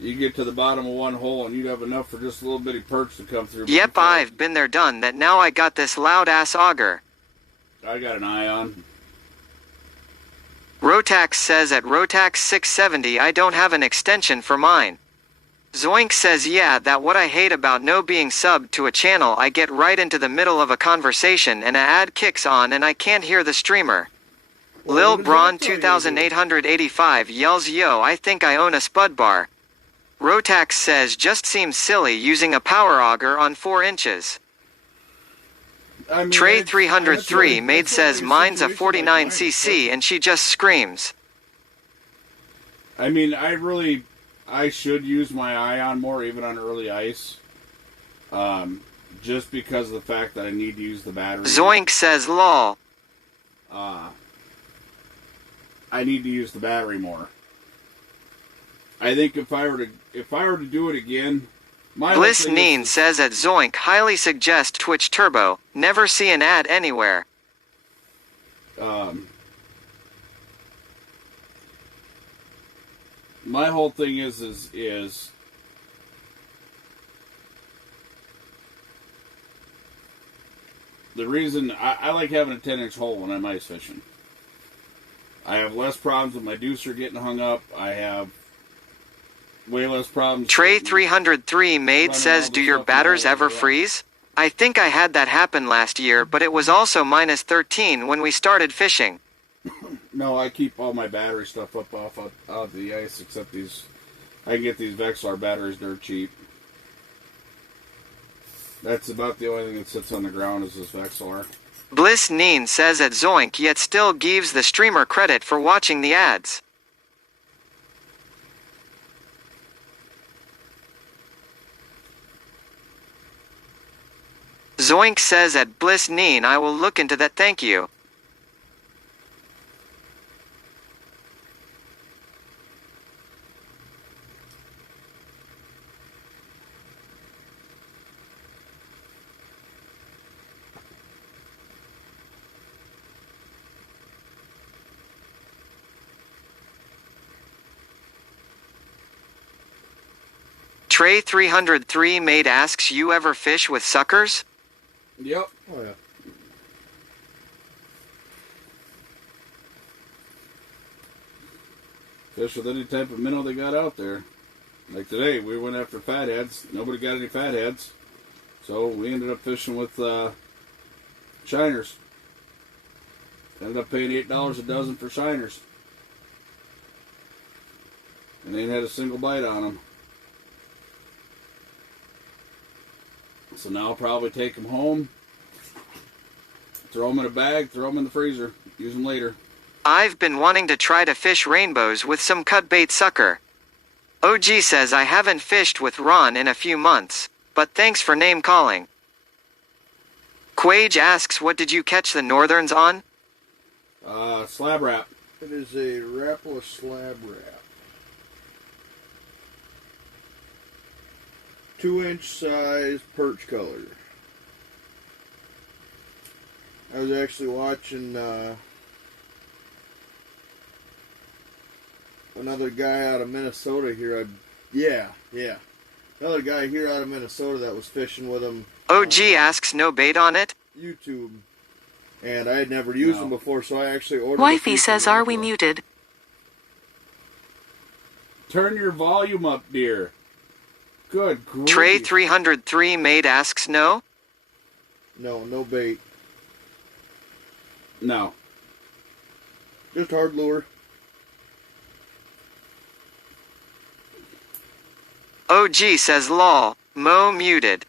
You get to the bottom of one hole and you'd have enough for just a little bitty perch to come through. Yep, I've been there, done that. Now I got this loud ass auger. I got an ion. Rotax says at Rotax 670 I don't have an extension for mine. Zoink says yeah, that what I hate about no being subbed to a channel, I get right into the middle of a conversation and an ad kicks on and I can't hear the streamer. Lil Braun 2,885 yells yo, I think I own a spud bar. Rotax says just seems silly using a power auger on 4 inches. I mean, Trey it's- 303 that's Maid what says your mine's a situation like 49cc mine. and she just screams. I mean, I should use my ion more, even on early ice. Just because of the fact that I need to use the battery. Zoink says lol. I need to use the battery more. I think if I were to do it again, my whole Bliss thing Neen is- says at Zoink highly suggest Twitch Turbo. Never see an ad anywhere. My whole thing is the reason I like having a 10-inch hole when I'm ice fishing. I have less problems with my deucer getting hung up. I have way less problems. Trey 303 Maid Running says all do the your stuff batters all ever over, yeah. freeze? I think I had that happen last year, but it was also minus 13 when we started fishing. No, I keep all my battery stuff out of the ice, except these. I can get these Vexilar batteries dirt cheap. That's about the only thing that sits on the ground is this Vexilar. Bliss Neen says at Zoink yet still gives the streamer credit for watching the ads. Zoink says at Bliss Neen I will look into that, thank you. Trey 303 Maid asks you ever fish with suckers? Yep. Oh yeah. Fish with any type of minnow they got out there. Like today, we went after fatheads. Nobody got any fatheads. So we ended up fishing with shiners. Ended up paying $8 a dozen for shiners. And they ain't had a single bite on them. So now I'll probably take them home, throw them in a bag, throw them in the freezer, use them later. I've been wanting to try to fish rainbows with some cut bait sucker. OG says I haven't fished with Ron in a few months, but thanks for name calling. Quage asks what did you catch the northerns on? Slab wrap. It is a Rapala slab wrap. 2-inch size perch color. I was actually watching another guy out of Minnesota here. Another guy here out of Minnesota that was fishing with him. OG on asks no bait on it? YouTube. And I had never used No. them before, so I actually ordered a Wifey few says, from are we Rapala. muted? Turn your volume up, dear. Good grief. Trey 303 Maid asks no? No, no bait. No. Just hard lure. OG says lol, Mo muted.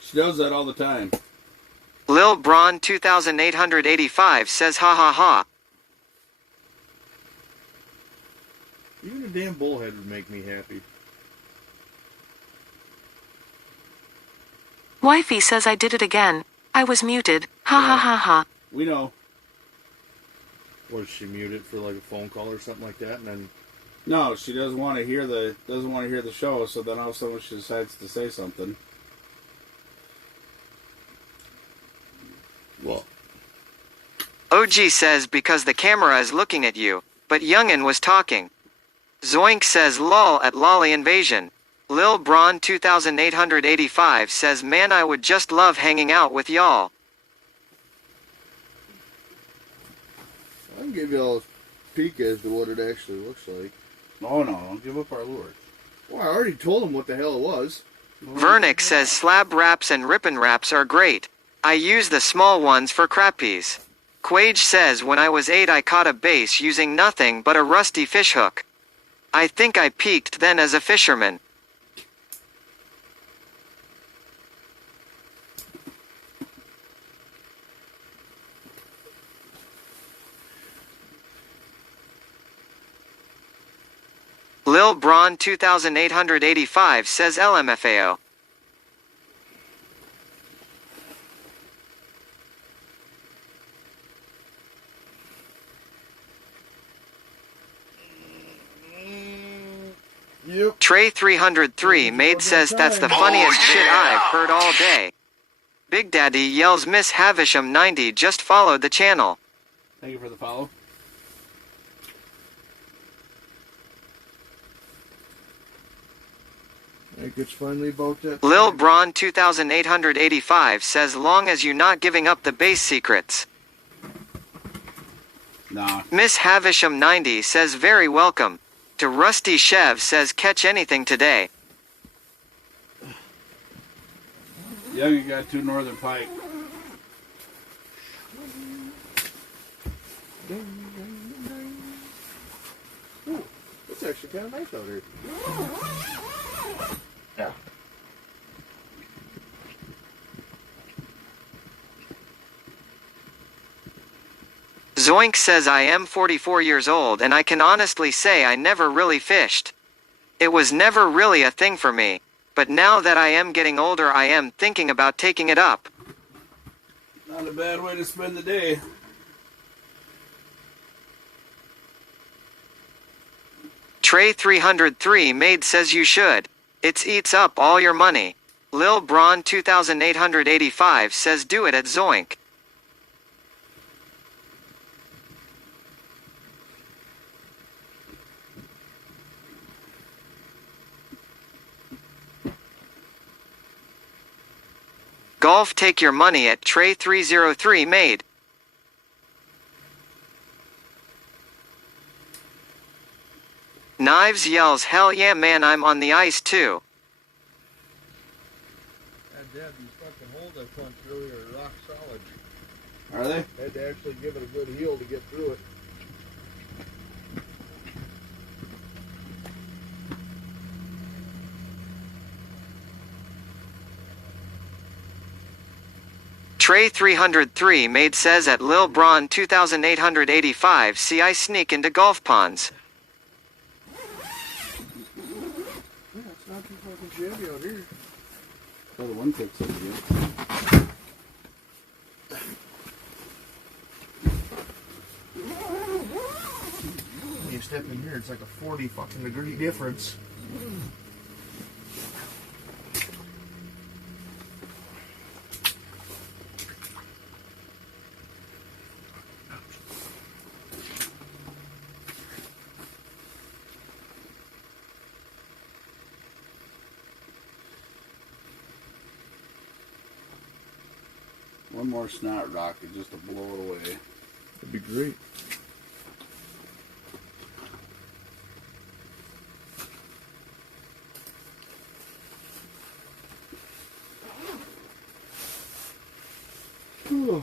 She does that all the time. Lil Braun 2885 says ha ha ha. Even a damn bullhead would make me happy. Wifey says I did it again. I was muted. Ha ha ha ha. We know. Was she muted for like a phone call or something like that? And then No, she doesn't want to hear the show, so then all of a sudden she decides to say something. well, OG says because the camera is looking at you, but Youngin was talking. Zoink says lol at Lolly Invasion. Lil Braun 2885 says man I would just love hanging out with y'all. I can give you all a peek as to what it actually looks like. Oh no, don't give up our lures. Well, I already told him what the hell it was. Vernick says slab wraps and rippin' wraps are great. I use the small ones for crappies. Quage says when I was 8 I caught a bass using nothing but a rusty fish hook. I think I peaked then as a fisherman. Lil Braun 2885 says LMFAO. Yep. Trey 303 Maid says that's the funniest shit I've heard all day. Big Daddy yells Miss Havisham 90 just followed the channel. Thank you for the follow. I think it's finally about that. Lil Braun 2885 says long as you not giving up the base secrets. Nah. Miss Havisham 90 says very welcome. To Rusty Chev says catch anything today. Young, you got 2 Northern Pike. Ooh, it's actually kind of nice out here. Yeah. Zoink says I am 44 years old and I can honestly say I never really fished. It was never really a thing for me, but now that I am getting older I am thinking about taking it up. Not a bad way to spend the day. Trey 303 Maid says you should. It eats up all your money. Lil Braun 2885 says do it at Zoink. Golf take your money at Trey 303 Maid. Knives yells hell yeah man I'm on the ice too. Dad, these fucking holes I punched earlier are rock solid. Are they? I had to actually give it a good heel to get through it. Trey 303 Maid says at Lil Braun 2885 see I sneak into golf ponds. Yeah, it's not too fucking shabby out here. Oh, the one tips over here. When you step in here, it's like a 40 fucking degree difference. One more snot rocket just to blow it away. That'd be great. Ooh.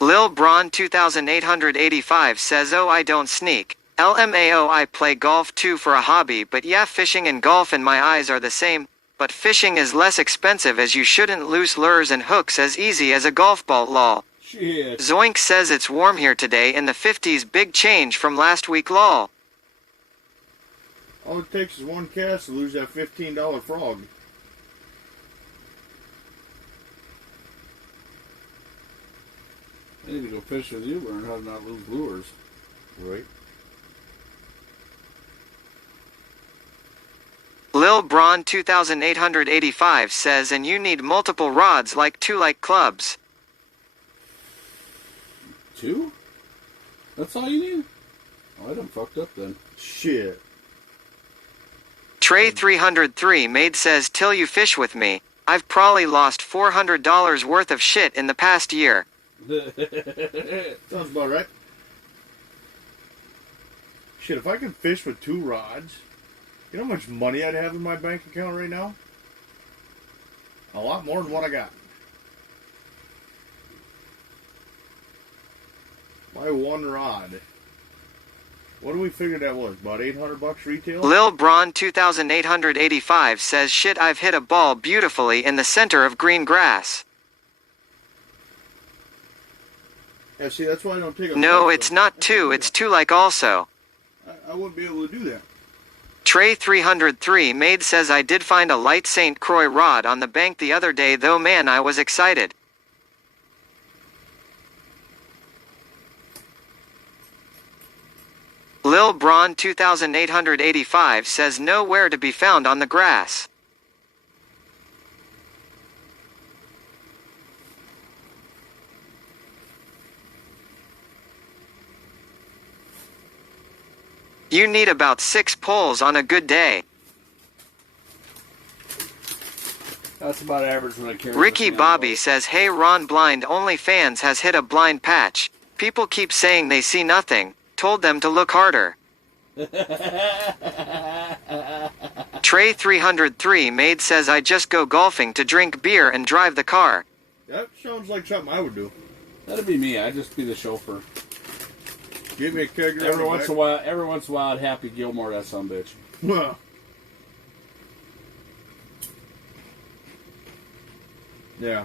Lil Braun 2885 says oh I don't sneak. LMAO I play golf too for a hobby but yeah fishing and golf in my eyes are the same, but fishing is less expensive as you shouldn't loose lures and hooks as easy as a golf ball lol. Shit. Zoink says it's warm here today in the 50s. Big change from last week, lol. All it takes is one cast to lose that $15 frog. I need to go fish with you, learn how to not lose lures. Right. Lil Braun 2885 says, and you need multiple rods like 2 like clubs. 2? That's all you need? Oh, I done fucked up then. Shit. Trey 303 Maid says, till you fish with me, I've probably lost $400 worth of shit in the past year. Sounds about right. Shit, if I could fish with 2 rods, you know how much money I'd have in my bank account right now? A lot more than what I got. My 1 rod. What do we figure that was? About $800 retail? Lil Braun 2885 says, shit, I've hit a ball beautifully in the center of green grass. Yeah, see, that's why I don't take a No, photo. it's not 2, it's 2 like also. I wouldn't be able to do that. Trey 303 Maid says, I did find a light St. Croix rod on the bank the other day though, man, I was excited. Lil Braun 2885 says, nowhere to be found on the grass. You need about 6 poles on a good day. That's about average when I carry Ricky this Bobby handle. says, hey Ron, Blind OnlyFans has hit a blind patch. People keep saying they see nothing. Told them to look harder. Trey 303 Maid says, I just go golfing to drink beer and drive the car. That sounds like something I would do. That'd be me. I'd just be the chauffeur. Give me a kegger. Every once in a while, I'd Happy Gilmore that sumbitch. Well. Yeah.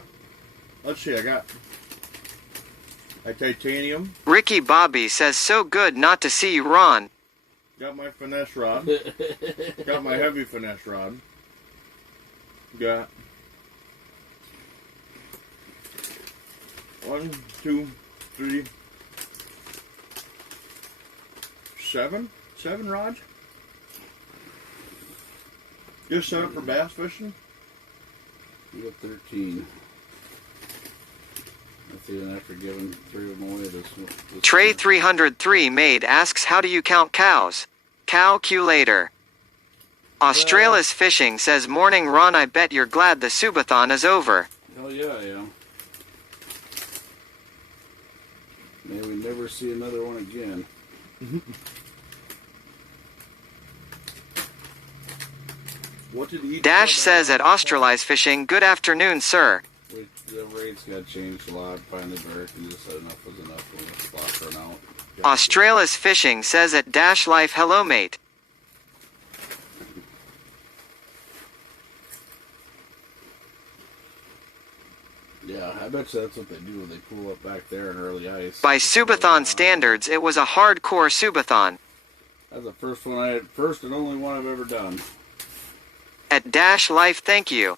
Let's see, I got my titanium, Ricky Bobby says, so good not to see you, Ron. got my finesse rod, got my heavy finesse rod, got 1, 2, 3, 7 rods. Just set up for bass fishing. You got 13. That's even after giving 3 of them away this Trey year. 303 Maid asks, how do you count cows? Calculator. Australis Fishing says, morning Ron, I bet you're glad the subathon is over. Hell yeah, yeah. May we never see another one again. What did he eat? Dash says at Australize Fishing, good afternoon, sir. The rates got changed a lot. Finally, American just said enough was enough when the slots run out. Australis Fishing says at Dash Life, hello mate. Yeah, I bet you that's what they do when they pull up back there in early ice. By subathon standards, it was a hardcore subathon. That's the first and only one I've ever done. At Dash Life, thank you.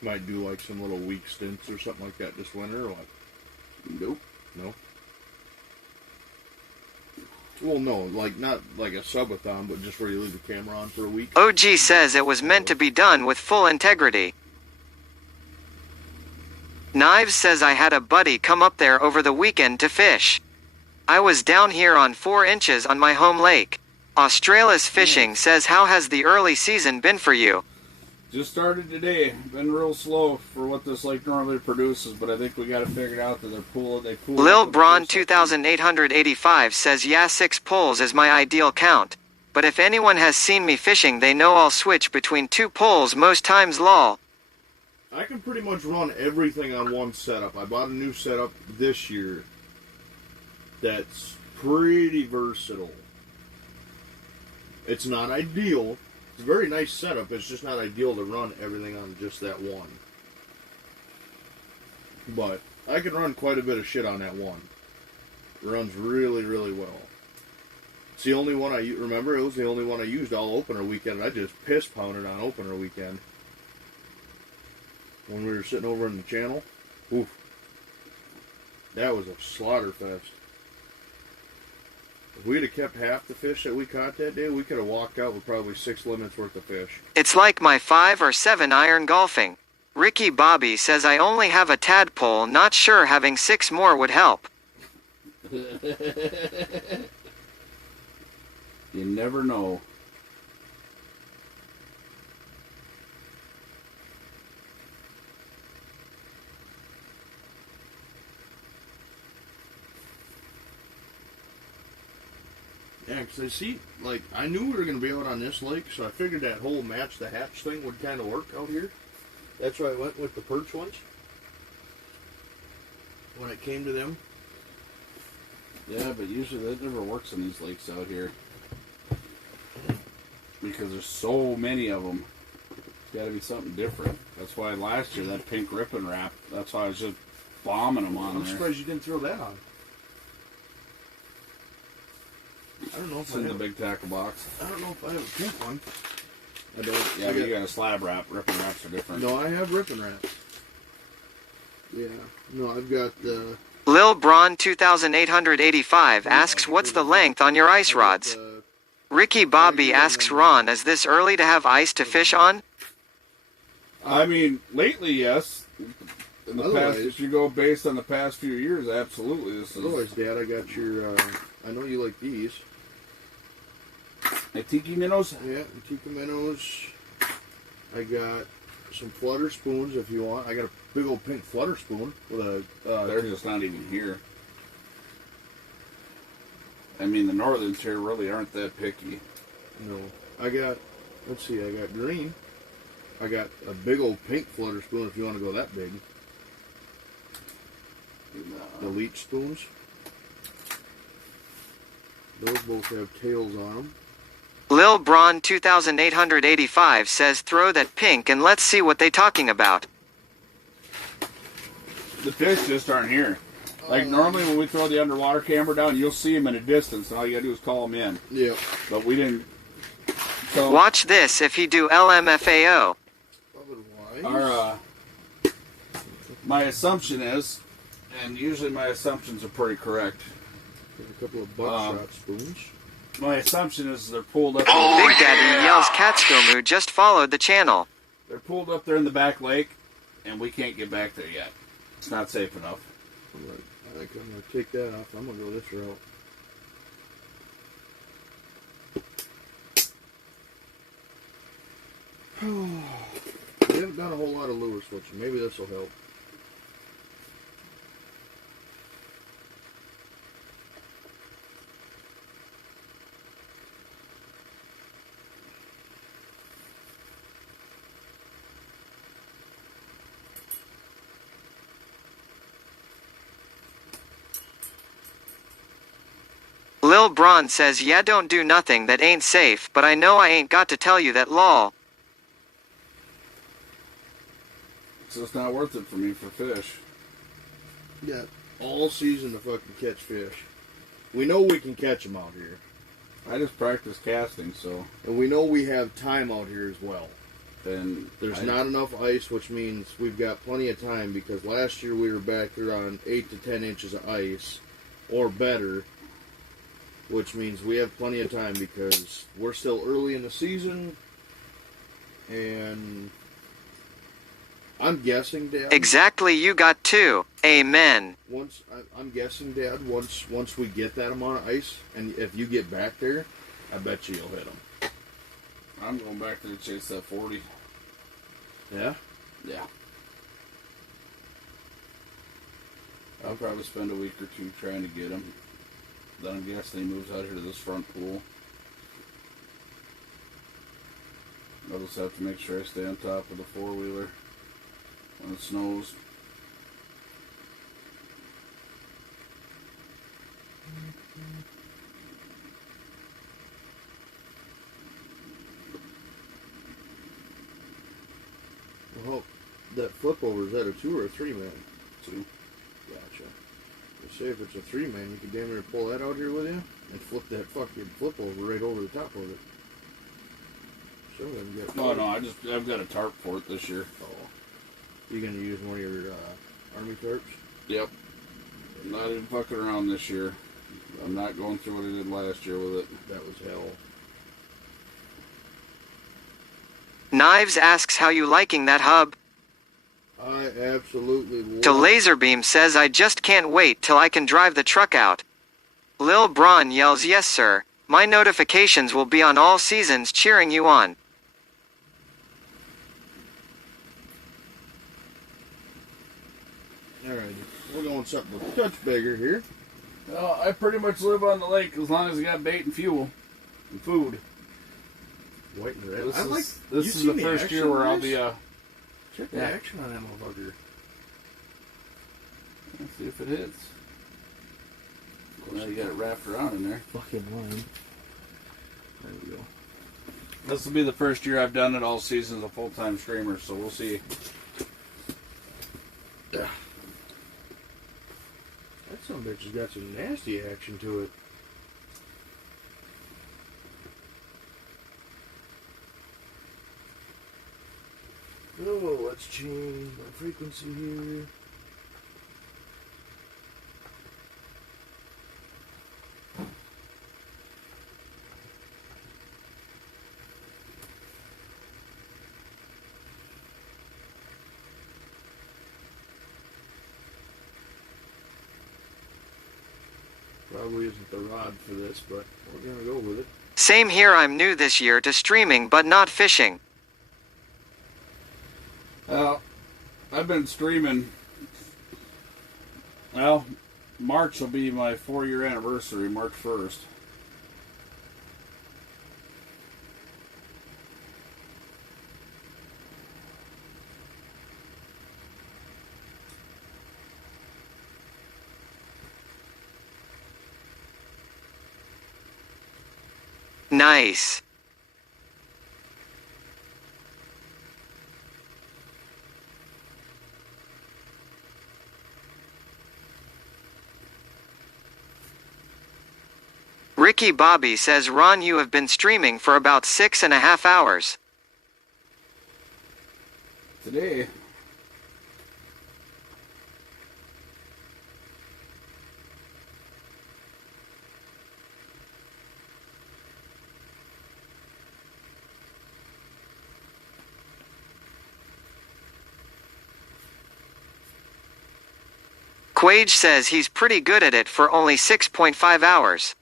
Might do like some little week stints or something like that this winter or what? Nope. No? Well, no, like not like a subathon, but just where you leave the camera on for a week. OG says it was meant to be done with full integrity. Knives says I had a buddy come up there over the weekend to fish. I was down here on 4 inches on my home lake. Australis Fishing says, how has the early season been for you? Just started today. Been real slow for what this lake normally produces, but I think we got to figure it out that they pool Lil up Braun the first 2885 says, yeah, 6 poles is my ideal count. But if anyone has seen me fishing, they know I'll switch between 2 poles most times, lol. I can pretty much run everything on one setup. I bought a new setup this year. that's pretty versatile. It's not ideal. It's a very nice setup. It's just not ideal to run everything on just that one. But I can run quite a bit of shit on that one. It runs really, really well. It's the only one remember, it was the only one I used all opener weekend. I just piss pounded on opener weekend. When we were sitting over in the channel. Oof. That was a slaughter fest. If we'd have kept half the fish that we caught that day, we could have walked out with probably 6 limits worth of fish. It's like my 5 or 7 iron golfing. Ricky Bobby says I only have a tadpole, not sure having 6 more would help. You never know. Yeah, because I see, like, I knew we were going to be out on this lake, so I figured that whole match the hatch thing would kind of work out here. That's why I went with the perch ones. When it came to them. Yeah, but usually that never works in these lakes out here. Because there's so many of them. It's got to be something different. That's why last year, that pink ripping wrap, that's why I was just bombing them on I'm there. surprised you didn't throw that on. I don't know if It's in the big tackle box. I don't know if I have a pink one. I don't. Yeah, but you got a slab wrap. Ripping wraps are different. No, I have ripping wraps. Yeah. No, I've got the... Lil Braun 2885 asks what's the length on your ice rods? Ricky Bobby asks Ron, is this early to have ice to fish on? I mean, lately, yes. In the Otherwise- past, if you go based on the past few years, absolutely. This is Otherwise, Dad, I got your... I know you like these. a tiki minnows. Yeah, Tika minnows. I got some flutter spoons if you want. I got a big old pink flutter spoon with a... They're just not even here. I mean, the Northerns here really aren't that picky. No. I got... Let's see, I got green. I got a big old pink flutter spoon if you want to go that big. The leech spoons. Those both have tails on them. Lil Braun 2885 says throw that pink and let's see what they talking about. The fish just aren't here. Like normally when we throw the underwater camera down, you'll see them in a distance, and all you gotta do is call them in. Yeah. But we didn't. So Watch this if he do LMFAO. Otherwise... my assumption is, and usually my assumptions are pretty correct. a couple of buckshot spoons. My assumption is they're pulled up. Big Daddy yells Catskomu just followed the channel. They're pulled up there in the back lake, and we can't get back there yet. It's not safe enough. Right. I think I'm going to take that off. I'm going to go this route. We haven't done a whole lot of lure switching. Maybe this will help. Lil Braun says yeah don't do nothing that ain't safe, but I know I ain't got to tell you that lol. So it's not worth it for me for fish. Yeah. All season to fucking catch fish. We know we can catch them out here. I just practice casting, so. And we know we have time out here as well. Then There's not enough ice, which means we've got plenty of time, because last year we were back there on 8 to 10 inches of ice, or better, which means we have plenty of time because we're still early in the season, and I'm guessing, Dad. Exactly, you got 2. Amen. I'm guessing, Dad. Once we get that amount of ice, and if you get back there, I bet you you'll hit them. I'm going back there to chase that 40. Yeah. Yeah. I'll probably spend a week or two trying to get him. Then I'm guessing he moves out here to this front pool. I'll just have to make sure I stay on top of the four-wheeler when it snows. Well, that flip over, is that a 2 or a 3 man? 2. Gotcha. Let's say if it's a 3 man, you could damn near pull that out here with you and flip that fucking flip over right over the top of it. Some of them get. Oh no, I've got a tarp for it this year. Oh. You gonna use one of your army tarps? Yep. I'm not even fucking around this year. I'm not going through what I did last year with it. That was hell. Knives asks how you liking that hub. I absolutely love To Laserbeam says I just can't wait till I can drive the truck out. Lil Braun yells yes sir. My notifications will be on all seasons cheering you on. Alright, we're going something a touch bigger here. Well, I pretty much live on the lake as long as I got bait and fuel and food. White and red. This you is seen the first action year where on I'll this? be Check the yeah. action on that motherfucker. Let's see if it hits. Now you got it wrapped around in there. Fucking line. There we go. This will be the first year I've done it all season as a full-time streamer, so we'll see. That son of a bitch has got some nasty action to it. Oh, let's change my frequency here. Probably isn't the rod for this, but we're gonna go with it. Same here, I'm new this year to streaming but not fishing. Well, I've been streaming. Well, March will be my 4-year anniversary, March 1st. Nice. Ricky Bobby says Ron, you have been streaming for about 6.5 hours. Today, Quage says he's pretty good at it for only 6.5 hours.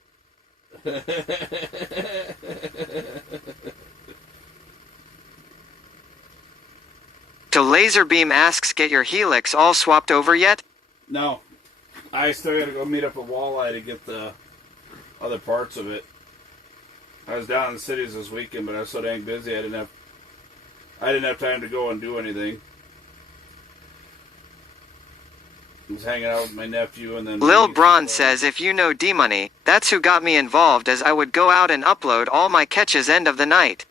To Laserbeam asks, get your Helix all swapped over yet? no. I still gotta go meet up at Walleye to get the other parts of it. I was down in the cities this weekend, but I was so dang busy I didn't have time to go and do anything. I was hanging out with my nephew and then Lil Braun says if you know D-Money, that's who got me involved, as I would go out and upload all my catches end of the night.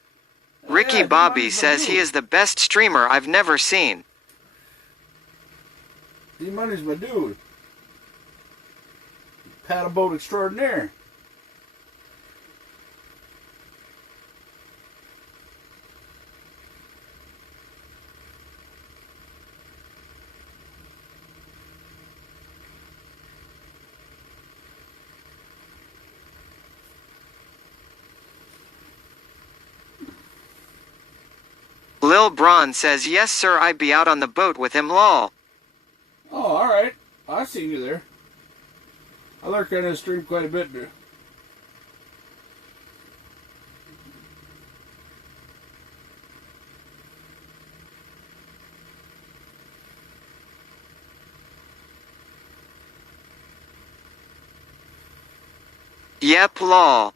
Ricky Yeah, Bobby D-Money's my says he dude. is the best streamer I've never seen. D-Money's my dude. Paddle boat extraordinaire. Lil Braun says yes sir, I be out on the boat with him lol. Oh, alright. I seen you there. I lurk on his stream quite a bit, dude. Yep lol.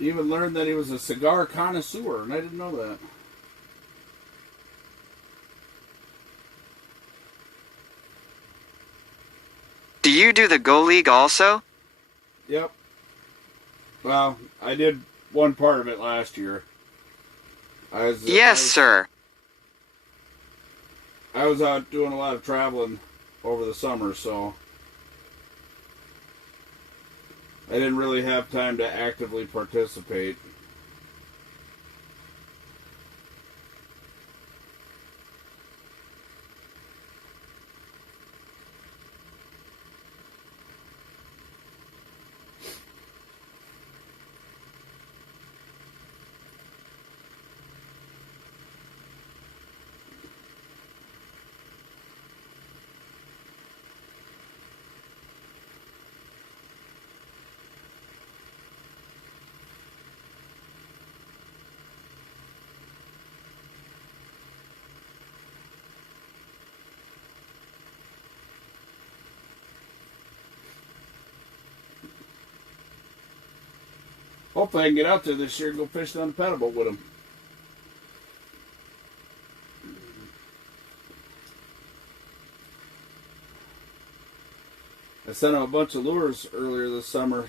Even learned that he was a cigar connoisseur, and I didn't know that. Do you do the Go League also? Yep. Well, I did one part of it last year. Yes, sir. I was out doing a lot of traveling over the summer, so I didn't really have time to actively participate. Hopefully I can get out there this year and go fishing on the paddle boat with him. I sent him a bunch of lures earlier this summer.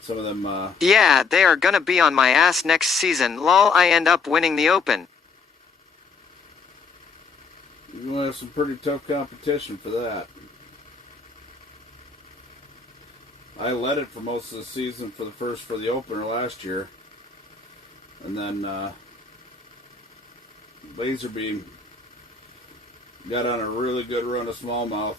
Some of them, Yeah, they are gonna be on my ass next season. Lol, I end up winning the Open. you're going to have some pretty tough competition for that. I led it for most of the season for the opener last year. And then Laserbeam got on a really good run of smallmouth.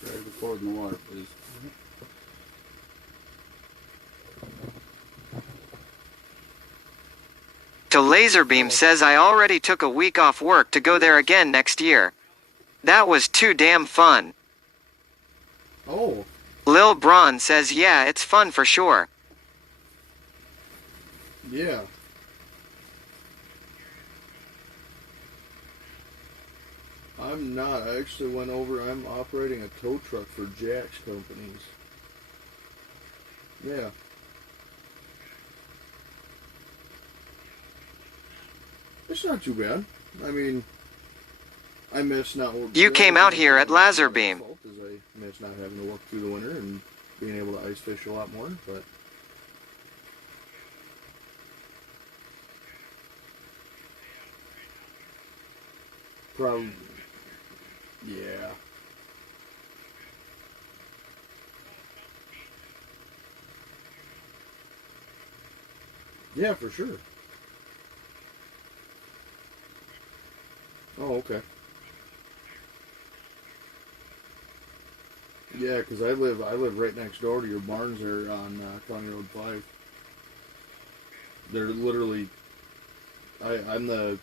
Try to record in the water, please. To Laserbeam says I already took a week off work to go there again next year. That was too damn fun. Oh, Lil Braun says yeah, it's fun for sure. yeah. I'm not. I actually went over. I'm operating a tow truck for Jack's Companies. Yeah. It's not too bad. I mean, I miss not working. You came out here at Laserbeam. I miss not having to work through the winter and being able to ice fish a lot more, but probably, yeah. Yeah, for sure. Oh, okay. Yeah, because I live right next door to your barns there on County Road 5. They're literally, I'm the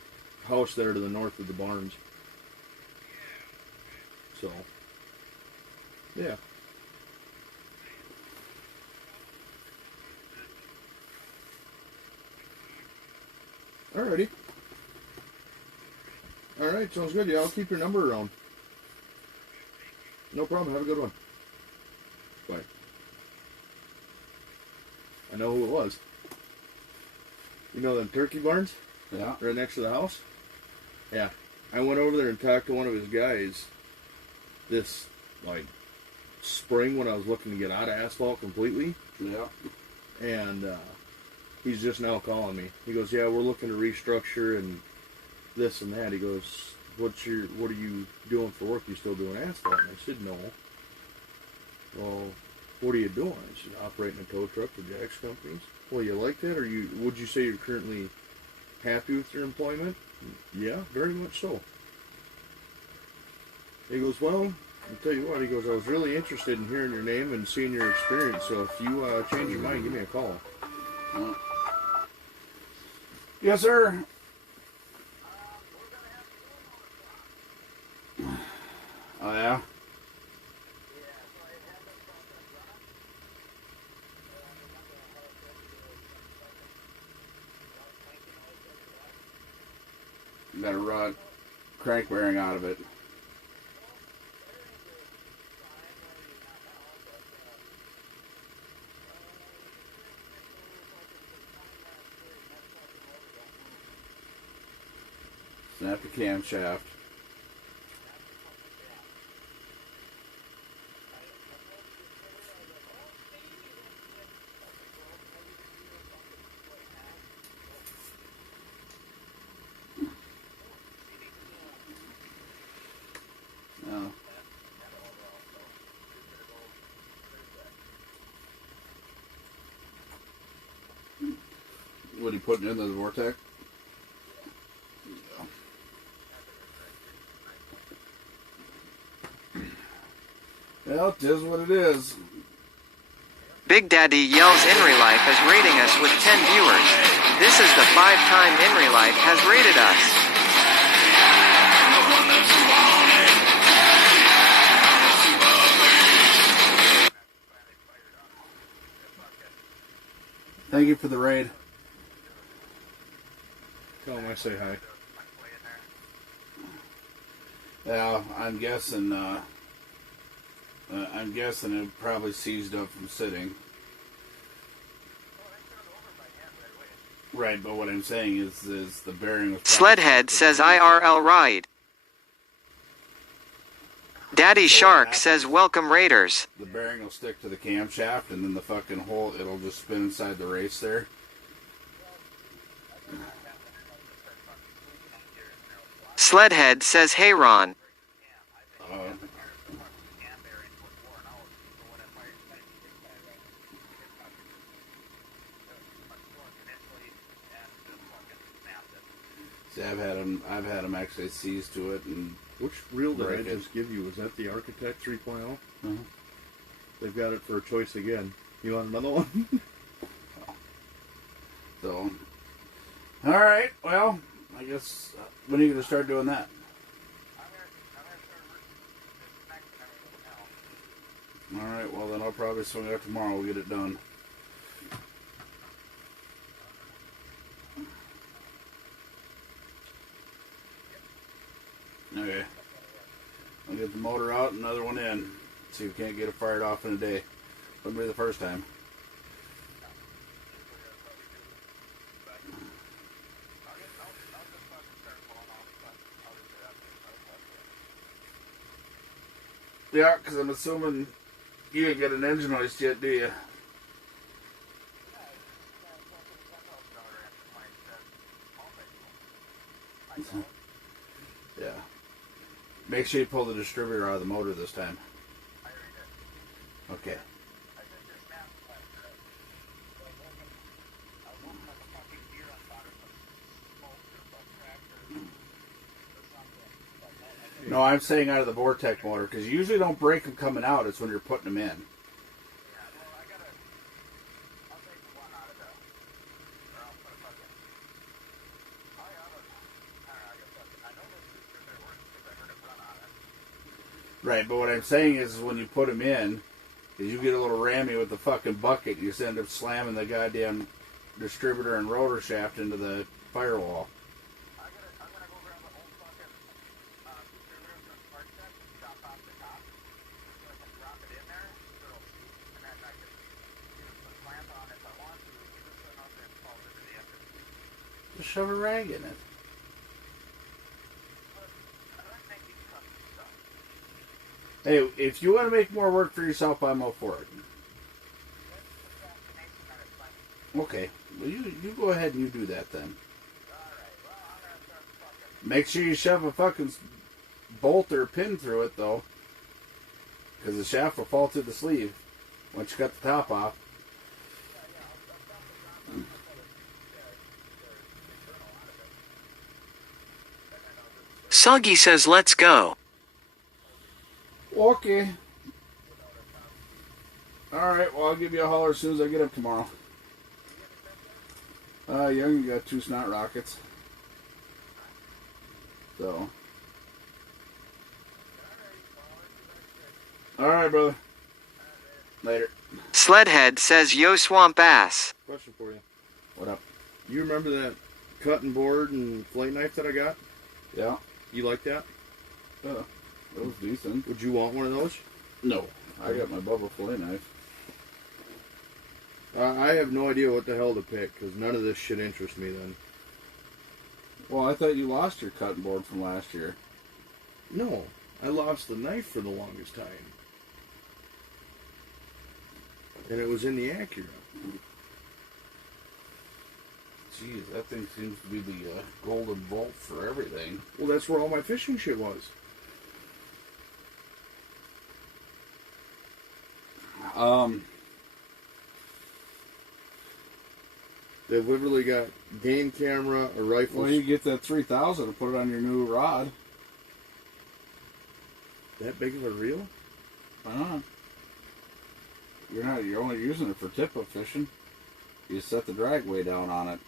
house there to the north of the barns. So, yeah. Alrighty. Alright, sounds good. Yeah, I'll keep your number around. No problem. Have a good one. Bye. I know who it was. You know them turkey barns? Yeah. Right next to the house? Yeah. I went over there and talked to one of his guys this, like, spring when I was looking to get out of asphalt completely. Yeah. And he's just now calling me. He goes, yeah, we're looking to restructure and this and that. He goes, what are you doing for work? You still doing asphalt? And I said, no. Well, what are you doing? I said, operating a tow truck for Jack's companies. Well, you like that, or would you say you're currently happy with your employment? Yeah, very much so. He goes, well, I'll tell you what. He goes, I was really interested in hearing your name and seeing your experience. So if you change your mind, give me a call. Yes, sir. Oh, yeah? You got a rod crank bearing out of it. Snap the camshaft. No. What are you putting into the Vortec? Well, it is what it is. Big Daddy Yells Inry Life is rating us with 10 viewers. This is the 5-time Inry Life has rated us. Thank you for the raid. Tell him I say hi. Yeah, I'm guessing it probably seized up from sitting. Right, but what I'm saying is the bearing was... Sledhead says IRL ride. Daddy Shark says welcome Raiders. The bearing will stick to the camshaft, and then the fucking hole, it'll just spin inside the race there. Sledhead says hey Ron. See, I've had them actually seize to it. And which reel did I just give you? Was that the Architect 3.0? Uh-huh. They've got it for a choice again. You want another one? So, all right. Well, I guess when are you going to start doing that? All right. Well, then I'll probably swing out tomorrow. We'll get it done. Okay. I'll get the motor out and another one in. See if we can't get it fired off in a day. Wouldn't be the first time. Yeah, because I'm assuming you didn't get an engine hoist yet, do you? Yeah. Make sure you pull the distributor out of the motor this time. Okay. No, I'm saying out of the Vortec motor, because you usually don't break them coming out. It's when you're putting them in. Right, but what I'm saying is when you put them in, is you get a little rammy with the fucking bucket, you just end up slamming the goddamn distributor and rotor shaft into the firewall. Just shove a rag in it. Hey, if you want to make more work for yourself, I'm all for it. Okay, well you go ahead and you do that then. Make sure you shove a fucking bolt or pin through it, though. Because the shaft will fall through the sleeve once you cut the top off. Soggy says let's go. Okay. Alright, well, I'll give you a holler as soon as I get up tomorrow. Young, you got 2 snot rockets. So. Alright, brother. Later. Sledhead says yo swamp ass. Question for you. What up? You remember that cutting board and flake knife that I got? Yeah. You like that? That was decent. Would you want one of those? No. I got my Bubba fillet knife. I have no idea what the hell to pick, because none of this shit interests me then. Well, I thought you lost your cutting board from last year. No, I lost the knife for the longest time. And it was in the Acura. Jeez, that thing seems to be the golden bolt for everything. Well, that's where all my fishing shit was. They've literally got game camera, a rifle. Well, you get that 3000 and put it on your new rod. That big of a reel? Why not? You're only using it for tip-up fishing. You set the drag way down on it.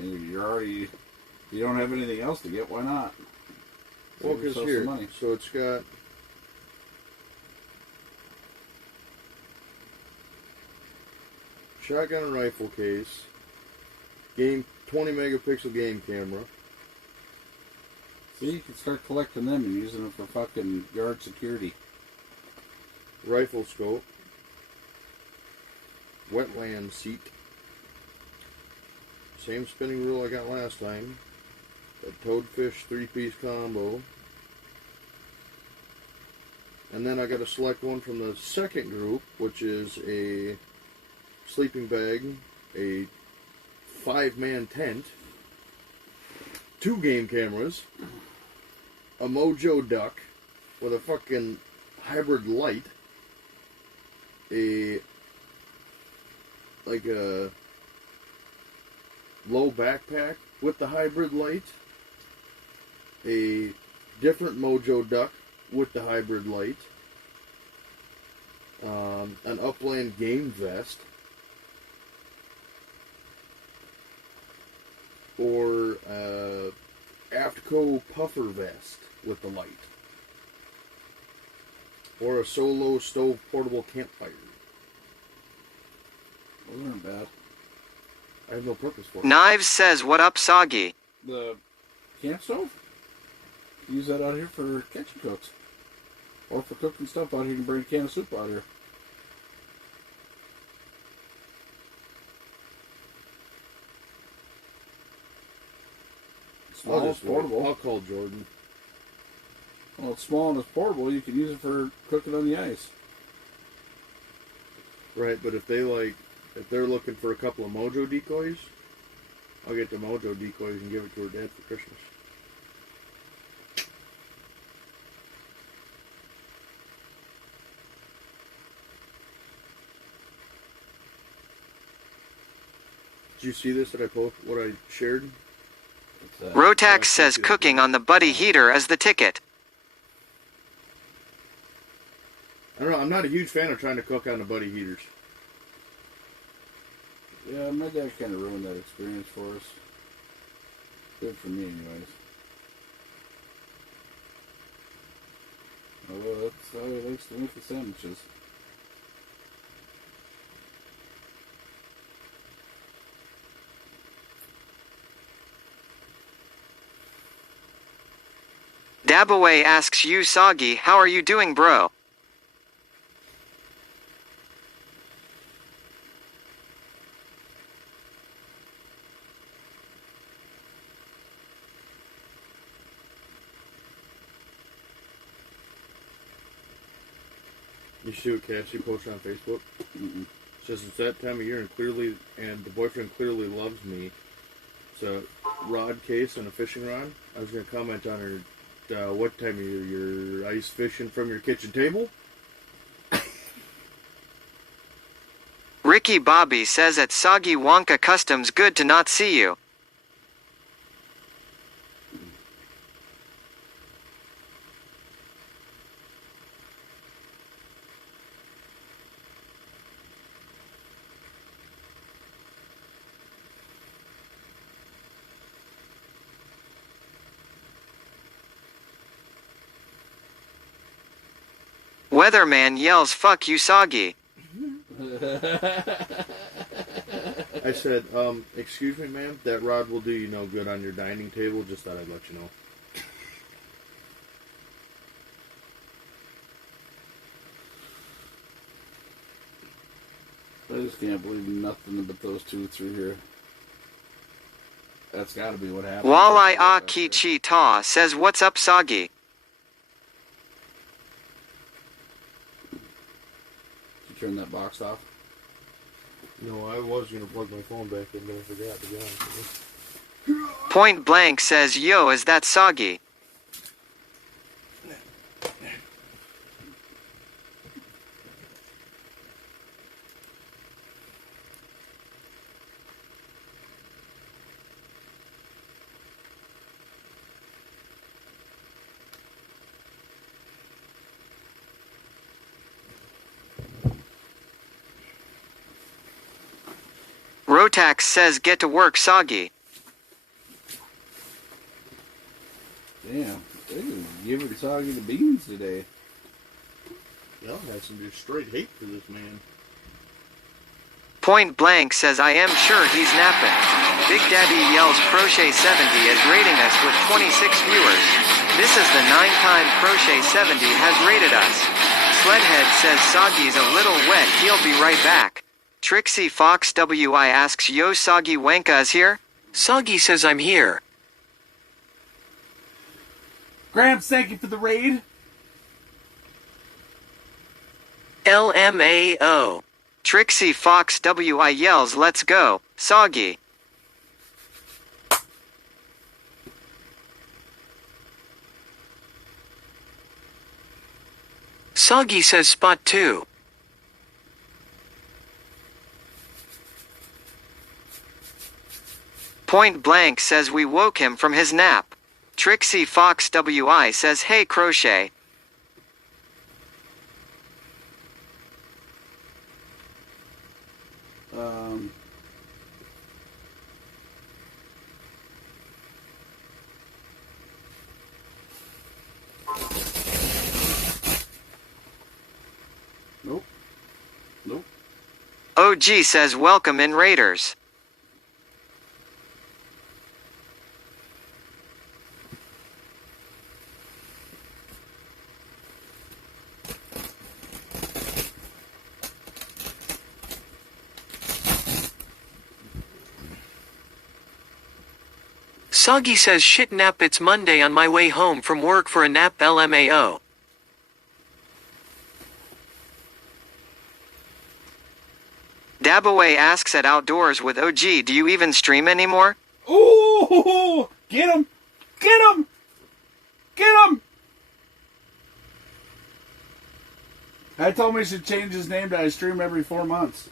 You don't have anything else to get, why not? Well, Save because yourself here, some money. so it's got shotgun and rifle case, 20 megapixel game camera. See, you can start collecting them and using them for fucking yard security. Rifle scope, wetland seat, same spinning reel I got last time, that toadfish 3-piece combo, and then I got to select one from the second group, which is a sleeping bag, a 5-man tent, 2 game cameras, a Mojo duck with a fucking hybrid light, a low backpack with the hybrid light, a different Mojo duck with the hybrid light, an Upland game vest, or Aftco puffer vest with the light, or a Solo stove portable campfire. Those aren't bad. I have no purpose for it. Knives says what up Soggy. The camp stove? Use that out here for kitchen cooks. Or for cooking stuff out here. You can bring a can of soup out here. Small, it's portable. I'll call Jordan. Well, it's small and it's portable. You can use it for cooking on the ice. Right, but if they're looking for a couple of Mojo decoys, I'll get the Mojo decoys and give it to her dad for Christmas. Did you see this that what I shared? Rotax says cooking on the buddy heater as the ticket. I don't know, I'm not a huge fan of trying to cook on the buddy heaters. Yeah, my dad kind of ruined that experience for us. Good for me, anyways. Although that's how he likes to make the sandwiches. Dabaway asks you Soggy, how are you doing, bro? You see what Cassie posted on Facebook? Mm-mm. Says it's that time of year and the boyfriend clearly loves me. So, rod case and a fishing rod. I was going to comment on her, what time of year you're ice fishing from your kitchen table? Ricky Bobby says at Soggy Wonka Customs, good to not see you. Weatherman yells, fuck you, Soggy. I said, excuse me, ma'am, that rod will do you no good on your dining table. Just thought I'd let you know. I just can't believe nothing but those two through here. That's gotta be what happened. Walleye Ah Ki Chi Ta says, what's up, Soggy? Did you turn that box off? No, I was going to plug my phone back in, but I forgot, to be honest with you. Point Blank says, yo, is that Soggy? Rotax says, get to work, Soggy. Damn, they just giving Soggy the beans today. Y'all had some just straight hate for this man. Point Blank says, I am sure he's napping. Big Daddy Yells Crochet 70 is rating us with 26 viewers. This is the 9th Crochet 70 has rated us. Sledhead says Soggy's a little wet, he'll be right back. Trixie Fox WI asks, yo, Soggy Wanka is here? Soggy says, I'm here. Gramps, thank you for the raid. LMAO. Trixie Fox WI yells, let's go, Soggy. Soggy says spot 2. Point Blank says we woke him from his nap. Trixie Fox WI says, hey, Crochet. Nope. Nope. OG says welcome in, Raiders. Soggy says shit nap, it's Monday on my way home from work for a nap, LMAO. Dabaway asks at Outdoors with OG, do you even stream anymore? Ooh! Get him! Get him! Get him! I told him he should change his name to I stream every 4 months.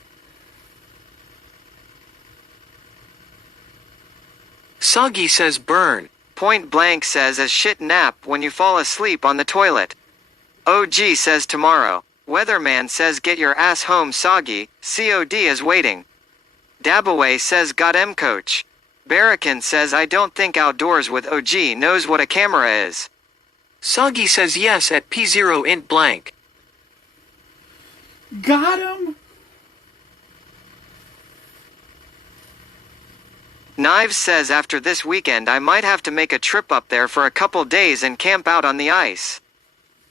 Soggy says burn. Point Blank says as shit nap when you fall asleep on the toilet. OG says tomorrow. Weatherman says get your ass home, Soggy. COD is waiting. Dabaway says got M, coach. Barracan says I don't think Outdoors with OG knows what a camera is. Soggy says yes at P0 int blank. Got him! Knives says after this weekend I might have to make a trip up there for a couple days and camp out on the ice.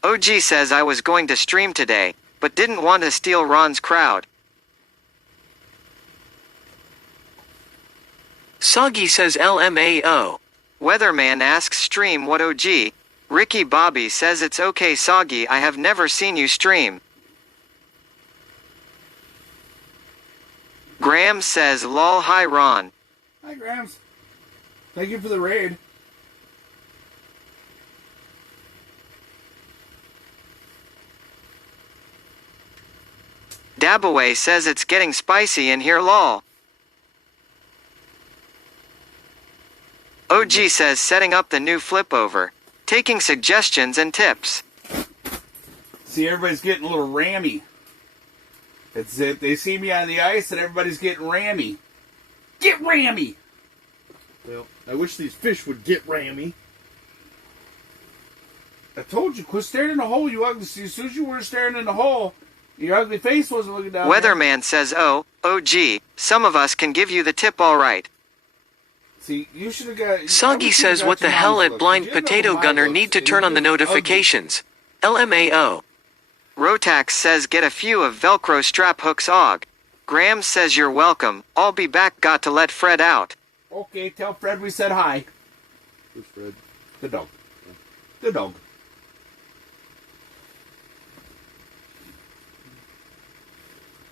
OG says I was going to stream today, but didn't want to steal Ron's crowd. Soggy says LMAO. Weatherman asks stream what OG. Ricky Bobby says it's okay, Soggy, I have never seen you stream. Graham says, lol, hi Ron. Hi, Grams. Thank you for the raid. Dabaway says it's getting spicy in here, lol. OG says setting up the new flip over. Taking suggestions and tips. See, everybody's getting a little rammy. It's it. They see me on the ice and everybody's getting rammy. Get rammy! Well, I wish these fish would get rammy. I told you, quit staring in the hole, you ugly. See, as soon as you were staring in the hole, your ugly face wasn't looking down there. Weatherman says, oh, OG, some of us can give you the tip all right. See, you should have got... Soggy says, what the hell at Blind Potato Gunner need to turn on the notifications. LMAO. Rotax says get a few of Velcro strap hooks og. Graham says you're welcome, I'll be back, got to let Fred out. Okay, tell Fred we said hi. Who's Fred? The dog. The dog.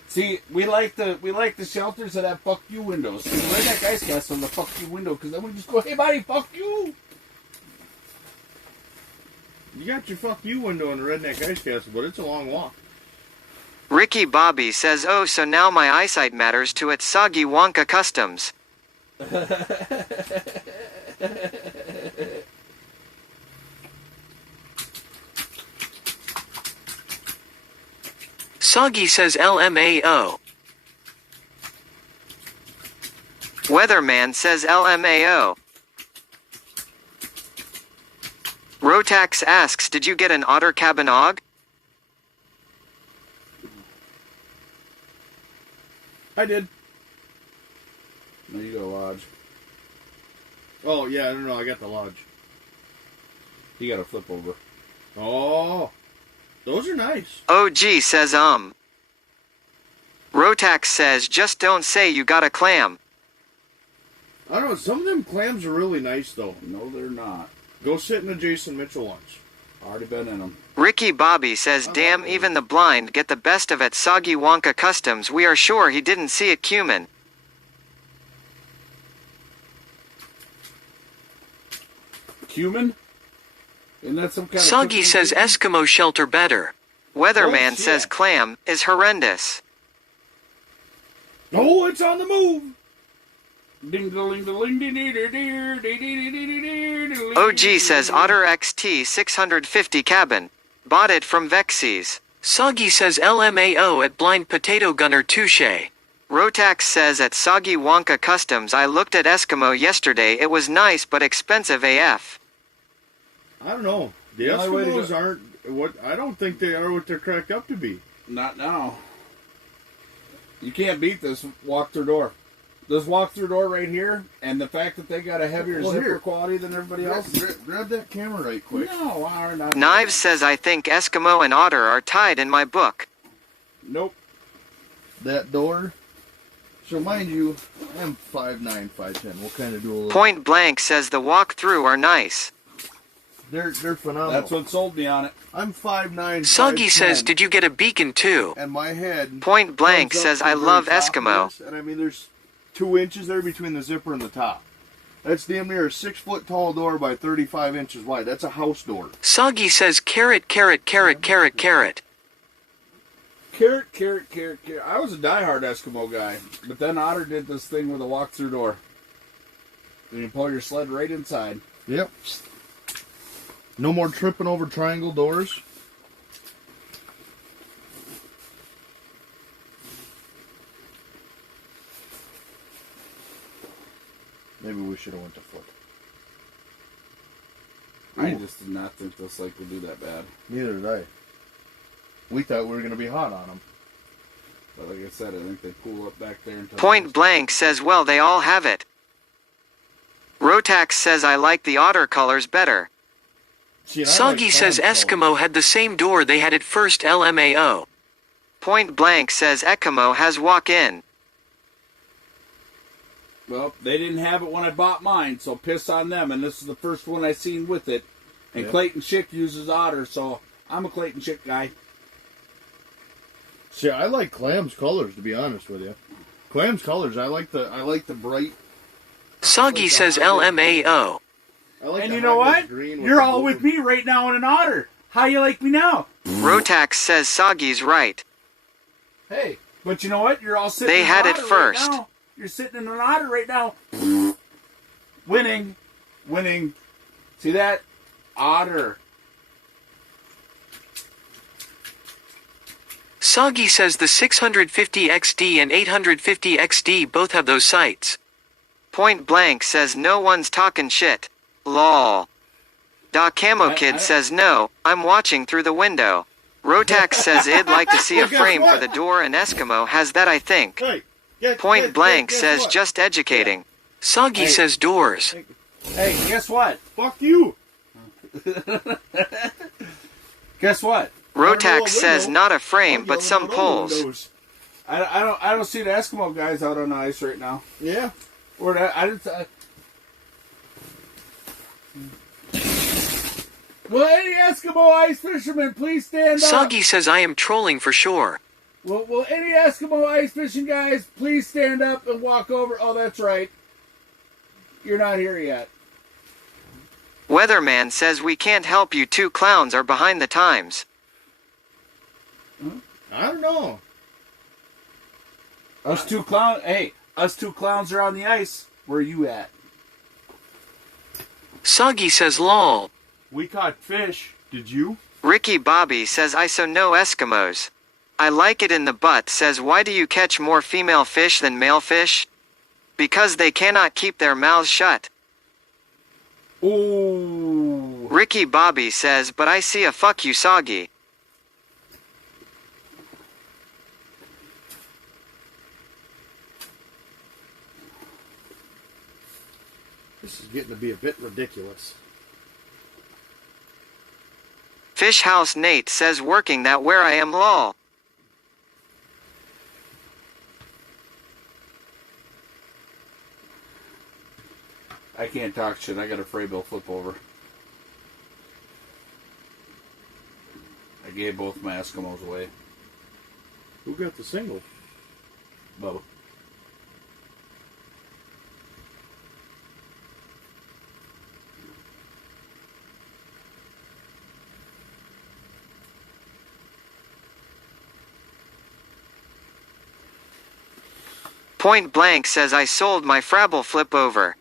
See, we like the shelters that have fuck you windows. The Redneck Ice Castle on the fuck you window, because then we just go, hey buddy, fuck you. You got your fuck you window in the Redneck Ice Castle, but it's a long walk. Ricky Bobby says, oh, so now my eyesight matters to its Soggy Wonka Customs. Soggy says LMAO. Weatherman says LMAO. Rotax asks, did you get an otter cabin og? I did. No, you got a lodge. Oh, yeah, I don't know. I got the lodge. You got a flip over. Oh, those are nice. OG says Rotax says, just don't say you got a clam. I don't know. Some of them clams are really nice, though. No, they're not. Go sit in a Jason Mitchell lunch. Already been in them. Ricky Bobby says, damn, even the blind get the best of at Soggy Wonka Customs. We are sure he didn't see a cumin. Cumin? Isn't that some kind of... Soggy cooking says thing? Eskimo shelter better. Weatherman Oh, says shit. clam is horrendous. Oh, it's on the move. OG says Otter XT 650 cabin. Bought it from Vexies. Soggy says LMAO at Blind Potato Gunner Touche. Rotax says at Soggy Wonka Customs, I looked at Eskimo yesterday, it was nice but expensive AF. I don't know. The The only way to Eskimos go- aren't what I don't think they are what they're cracked up to be. Not now. You can't beat this walk-through door. This walk-through door right here, and the fact that they got a heavier Well, zipper here. quality than everybody else. Grab that camera right quick. No, I'm not. Knives says I think Eskimo and Otter are tied in my book. Nope. That door. So mind you, I'm 5'9", 5'10". We'll kind of do a little. Point Blank says the walk-through are nice. They're phenomenal. That's what sold me on it. I'm 5'9". Soggy 5'10", says, did you get a beacon too? And my head. Point Blank comes up says to I the love very top of Eskimo. this, and I mean, there's 2 inches there between the zipper and the top. That's damn near a 6-foot tall door by 35 inches wide. That's a house door. Soggy says carrot, carrot, carrot, carrot, carrot. Carrot, carrot, carrot, carrot. I was a diehard Eskimo guy, but then Otter did this thing with a walk-through door. And you pull your sled right inside. Yep. No more tripping over triangle doors. Maybe we should have went to foot. I just did not think this lake would do that bad. Neither did I. We thought we were going to be hot on them. But like I said, I think they cool up back there. Until Point Blank says, well, they all have it. Rotax says I like the Otter colors better. See, and I Soggy like says clam Eskimo had the same door they had at first LMAO. Point Blank says Eskimo has walk-in. Well, they didn't have it when I bought mine, so piss on them. And this is the first one I seen with it. And Yeah. Clayton Schick uses Otter, so I'm a Clayton Schick guy. See, I like Clam's colors, to be honest with you. Clam's colors. I like the bright. Soggy says LMAO. I like And the you know high-res what? green You're the all blue. with me right now in an otter. How you like me now? Rotax says Soggy's right. Hey, but you know what? You're all sitting They in had an it otter first. Right now. You're sitting in an otter right now. Winning. See that? Otter. Soggy says the 650 XD and 850 XD both have those sights. Point Blank says no one's talking shit. Lol. Doc Camo Kid says no, I'm watching through the window. Rotax says I'd like to see a frame for the door and Eskimo has that I think. Hey, Point Blank guess says what? just educating. Soggy says doors. Hey, guess what? Fuck you. Guess what? Rotax says not a frame but some poles. I don't see the Eskimo guys out on the ice right now. Yeah. Or that I didn't. Will any Eskimo ice fishermen please stand up? Soggy says I am trolling for sure. Will any Eskimo ice fishing guys please stand up and walk over? Oh, that's right. You're not here yet. Weatherman says we can't help you, two clowns are behind the times. I don't know. Us two clowns. Hey, us two clowns are on the ice. Where are you at? Soggy says lol. We caught fish. Did you? Ricky Bobby says I so no Eskimos. I like it in the butt says why do you catch more female fish than male fish? Because they cannot keep their mouths shut. Ooh. Ricky Bobby says but I see a fuck you Soggy. This is getting to be a bit ridiculous. Fish House Nate says working that where I am lol. I can't talk shit. I got a Fraybill flip over. I gave both my Eskimos away. Who got the single? Bubba. Point Blank says I sold my Frabble flip over.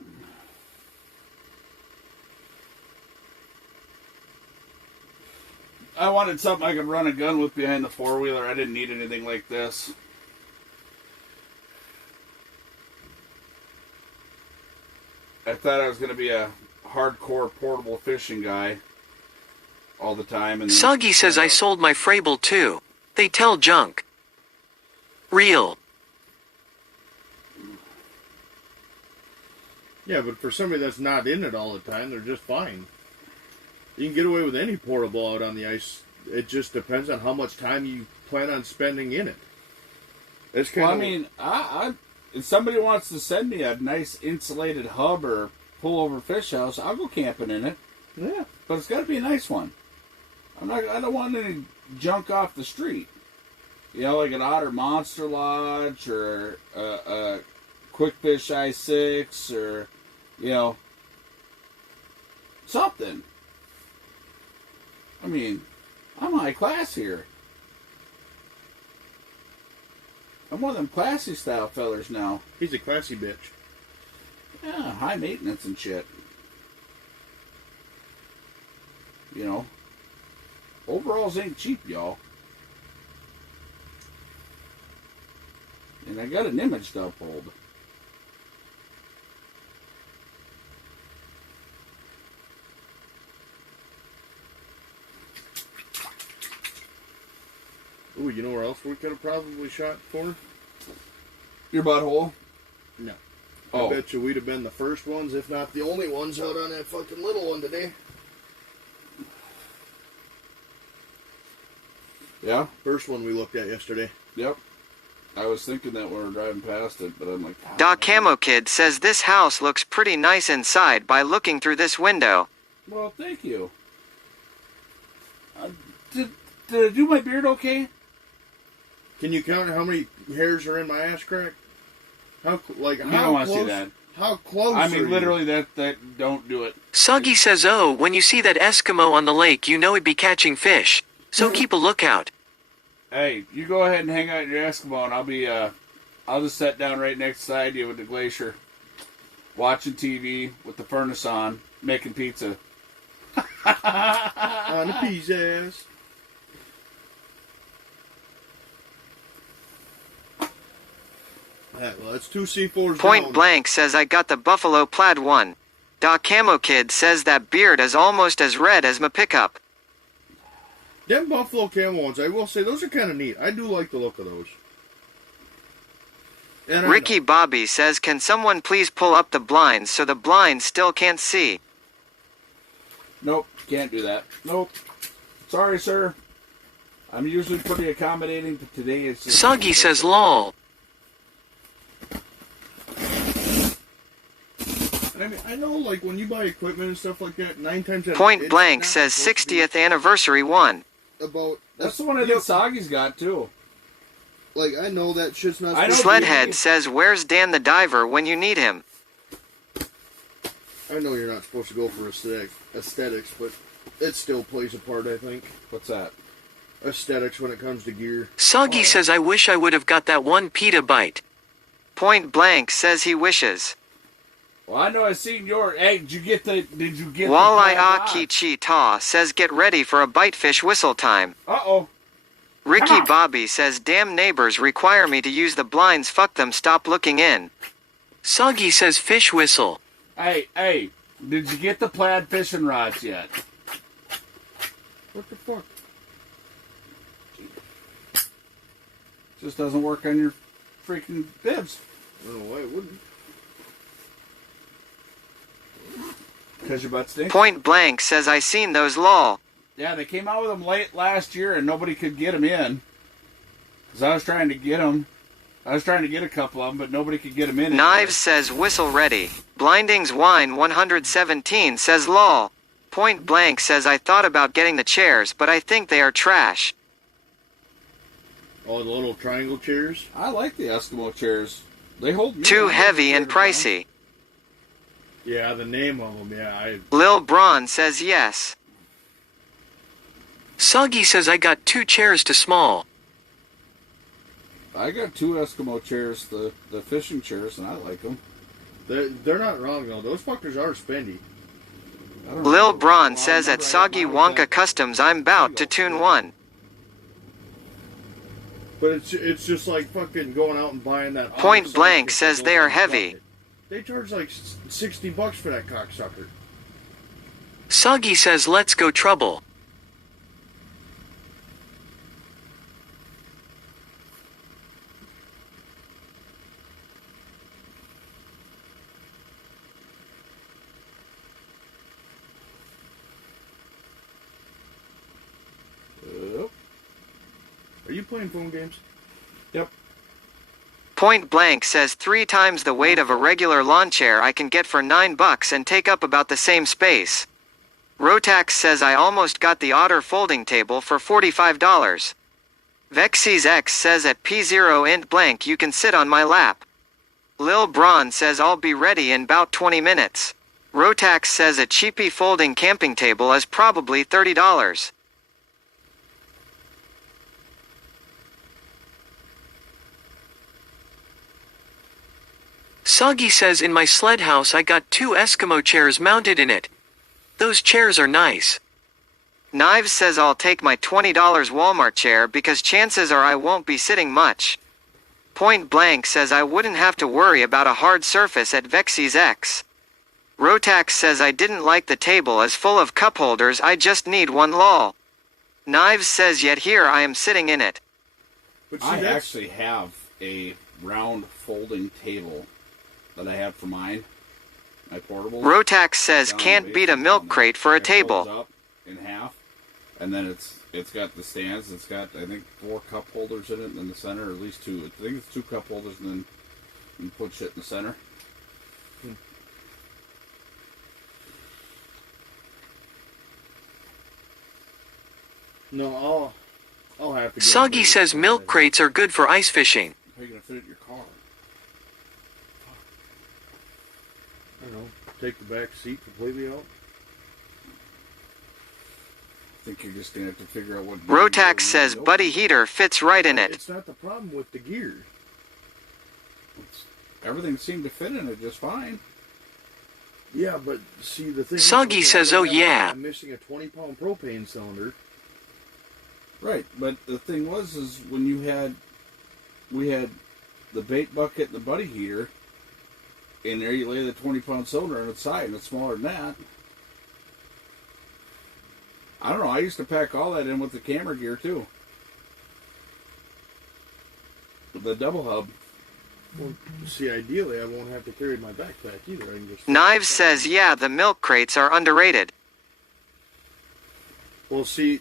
I wanted something I could run a gun with behind the four-wheeler. I didn't need anything like this. I thought I was going to be a hardcore portable fishing guy all the time. And Soggy says I sold my Frable too. They tell junk. Real. Yeah, but for somebody that's not in it all the time, they're just fine. You can get away with any portable out on the ice. It just depends on how much time you plan on spending in it. It's kind Well, I of. mean, if somebody wants to send me a nice insulated hub or pullover fish house, I'll go camping in it. Yeah. But it's got to be a nice one. I don't want any junk off the street. You know, like an Otter Monster Lodge or a Quick Fish I6 or, you know, something. I mean, I'm high class here. I'm one of them classy style fellers now. He's a classy bitch. Yeah, high maintenance and shit. You know, overalls ain't cheap, y'all. And I got an image to uphold. Ooh, you know where else we could have probably shot for? Your butthole? No. Oh. I bet you we'd have been the first ones, if not the only ones, out on that fucking little one today. Yeah? First one we looked at yesterday. Yep. I was thinking that when we were driving past it, but I'm like... Doc Camo Kid says this house looks pretty nice inside by looking through this window. Well, thank you. Did I do my beard okay? Can you count how many hairs are in my ass crack? Like You how don't want to close? see that. How close? I are mean, you? literally, that don't do it. Soggy says, oh, when you see that Eskimo on the lake, you know he'd be catching fish. So keep a lookout. Hey, you go ahead and hang out your Eskimo, and I'll just sit down right next side of you with the glacier, watching TV with the furnace on, making pizza. On the pea's ass. Yeah, well, that's 2 C4s Point down. Blank says I got the Buffalo Plaid one. Doc Camo Kid says that beard is almost as red as my pickup. Them Buffalo Camo ones, I will say, those are kind of neat. I do like the look of those. And I- Ricky Bobby says, can someone please pull up the blinds so the blinds still can't see? Nope, can't do that. Nope. Sorry, sir. I'm usually pretty accommodating, but today it's just... Soggy says, lol. I mean, I know, like, when you buy equipment and stuff like that, 9 times out of Point it's Blank not says supposed to be 60th anniversary one. About... That's the one I think Soggy's got, too. Like, I know that shit's not... I know supposed to be- Sledhead says, where's Dan the Diver when you need him? I know you're not supposed to go for aesthetics, but it still plays a part, I think. What's that? Aesthetics when it comes to gear. Soggy says, I wish I would have got that one pita bite. Point Blank says he wishes. Well, I know I seen your... Hey, did you get the Walleye plaid Aki rod? Chi Ta says get ready for a bitefish whistle time. Uh-oh. Ricky Bobby says damn neighbors require me to use the blinds, fuck them, stop looking in. Soggy says, fish whistle. Hey, did you get the plaid fishing rods yet? What the fuck? Just doesn't work on your freaking bibs. I don't know why it wouldn't. Because your butt stinks? Point Blank says I seen those lol. Yeah, they came out with them late last year and nobody could get them in. Because I was trying to get them. I was trying to get a couple of them, but nobody could get them in. Knives says whistle ready. Blindings Wine 117 says lol. Point Blank says I thought about getting the chairs, but I think they are trash. Oh, the little triangle chairs? I like the Eskimo chairs. They hold me. Too I heavy like and the pricey. Yeah, the name of them, yeah. Lil Braun says yes. Soggy says, I got 2 chairs to small. I got 2 Eskimo chairs, the fishing chairs, and I like them. They're not wrong, though. Those fuckers are spendy. Lil Braun says at Soggy Wonka Customs I'm bout to tune one. But it's just like fucking going out and buying that... Point awesome Blank shit says that they goes are in the heavy. bucket. They charge like $60 for that cocksucker. Soggy says, let's go trouble. Are you playing phone games? Yep. Point Blank says 3 times the weight of a regular lawn chair I can get for $9 and take up about the same space. Rotax says I almost got the Otter folding table for $45. Vexy's X says at P0 int blank you can sit on my lap. Lil Braun says I'll be ready in about 20 minutes. Rotax says a cheapy folding camping table is probably $30. Soggy says, in my sled house I got 2 Eskimo chairs mounted in it. Those chairs are nice. Knives says I'll take my $20 Walmart chair because chances are I won't be sitting much. Point Blank says I wouldn't have to worry about a hard surface at Vexy's X. Rotax says I didn't like the table as full of cup holders, I just need one lol. Knives says yet here I am sitting in it. But see, I that's- actually have a round folding table that I have for mine. My portable. Rotax says can't beat a milk crate for a It folds table. up in half, and then it's got the stands. It's got, I think, 4 cup holders in it in the center, or at least 2. I think it's 2 cup holders, and then you put shit in the center. No, I'll have to go. Soggy says milk crates are good for ice fishing. How are you gonna fit it in your car? take the back seat completely out? I think you're just gonna have to figure out what. Rotax says buddy heater fits right in it. It's not the problem with the gear. Everything seemed to fit in it just fine. Yeah, but see the thing. Soggy says, "Oh, yeah." I'm missing a 20-pound propane cylinder. Right, but the thing was, is when we had the bait bucket and the buddy heater, and there you lay the 20-pound cylinder on its side, and it's smaller than that. I don't know. I used to pack all that in with the camera gear too. The double hub. Well, see, ideally, I won't have to carry my backpack either. I can just. Knives says, yeah, the milk crates are underrated. Well, see,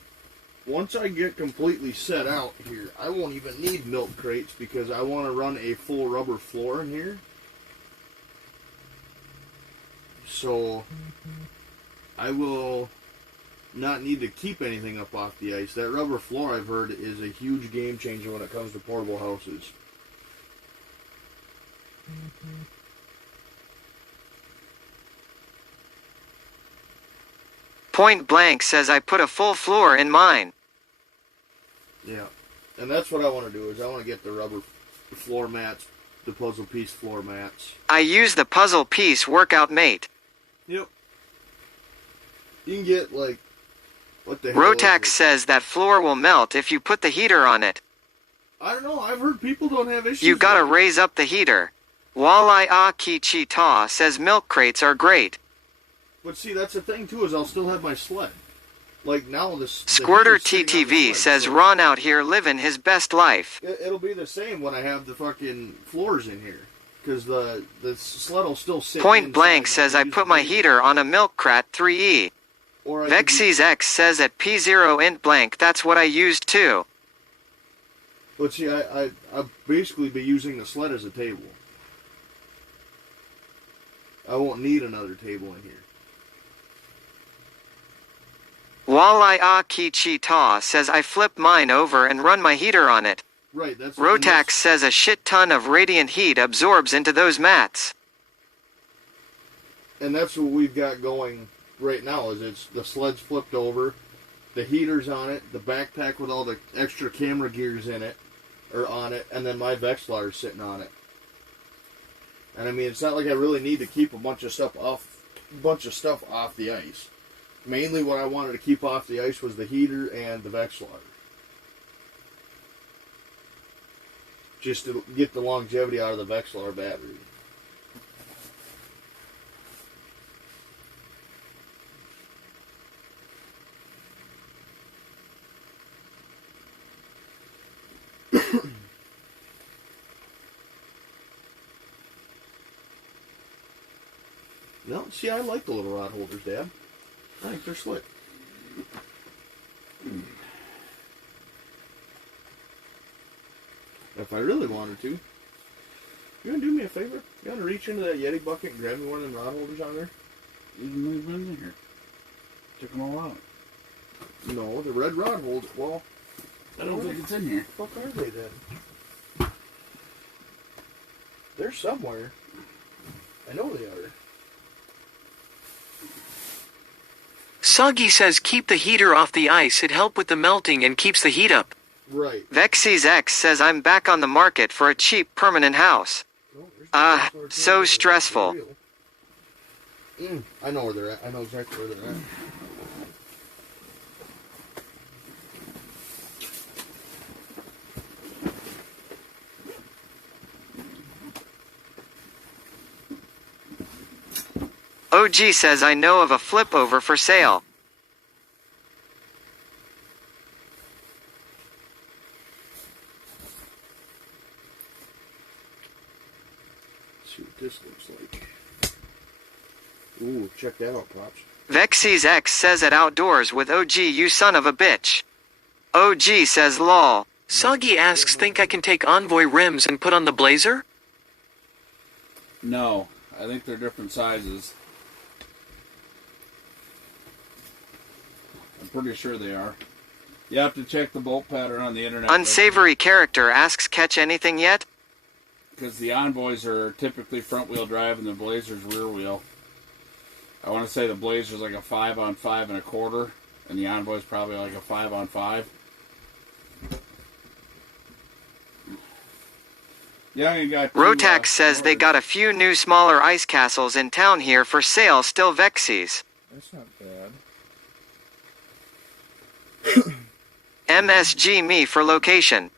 once I get completely set out here, I won't even need milk crates because I want to run a full rubber floor in here. So, I will not need to keep anything up off the ice. That rubber floor, I've heard, is a huge game changer when it comes to portable houses. Point Blank says I put a full floor in mine. Yeah, and that's what I want to do, is I want to get the rubber floor mats, the puzzle piece floor mats. I use the puzzle piece workout mate. Yep. You can get, like, what the hell Rotax is it? says that floor will melt if you put the heater on it. I don't know, I've heard people don't have issues You gotta with it. raise up the heater. Walleye Aki Chita says milk crates are great. But see, that's the thing too, is I'll still have my sled. Like now this... the Squirter heater's sitting on the TTV sled, says so Ron out here living his best life. It'll be the same when I have the fucking floors in here. Because the sled will still sit Point inside, Blank and says I'll I use put the my heater on a milk crat 3E. Or I could use- Vexy's X says at P0 int blank that's what I used too. But see, I basically be using the sled as a table. I won't need another table in here. Walleye Aki Chita says I flip mine over and run my heater on it. Right, that's... Rotax says a shit ton of radiant heat absorbs into those mats. And that's what we've got going right now, is it's the sled's flipped over, the heater's on it, the backpack with all the extra camera gears in it, or on it, and then my Vexlar's sitting on it. And I mean, it's not like I really need to keep a bunch of stuff off the ice. Mainly what I wanted to keep off the ice was the heater and the Vexlar. Just to get the longevity out of the Vexlar battery. No, see, I like the little rod holders, Dad. I think they're slick. If I really wanted to, you want to do me a favor? You want to reach into that Yeti bucket and grab me one of them rod holders on there? Even been in here. Took them all out. No, the red rod holder. Well, I don't think it's in here. what the fuck are they then? They're somewhere. I know they are. Soggy says keep the heater off the ice, it help with the melting and keeps the heat up. Right. Vexy's X says I'm back on the market for a cheap permanent house. Oh, there's Ah, the Vexlar so too. stressful. I know where they're at. I know exactly where they're at. OG says I know of a flip over for sale. Let's see what this looks like. Ooh, check that out, Pops. Vexy's X says at Outdoors with OG you son of a bitch. OG says lol. Soggy asks think I can take Envoy rims and put on the Blazer? No, I think they're different sizes. I'm pretty sure they are. You have to check the bolt pattern on the internet. Unsavory character asks catch anything yet? Because the Envoys are typically front wheel drive and the Blazer's rear wheel. I want to say the Blazers like a 5-on-5 and a quarter, and the Envoy's probably like a 5-on-5. Yeah, you got Rotax says they got a few new smaller ice castles in town here for sale, still Vexies. That's not bad. MSG me for location.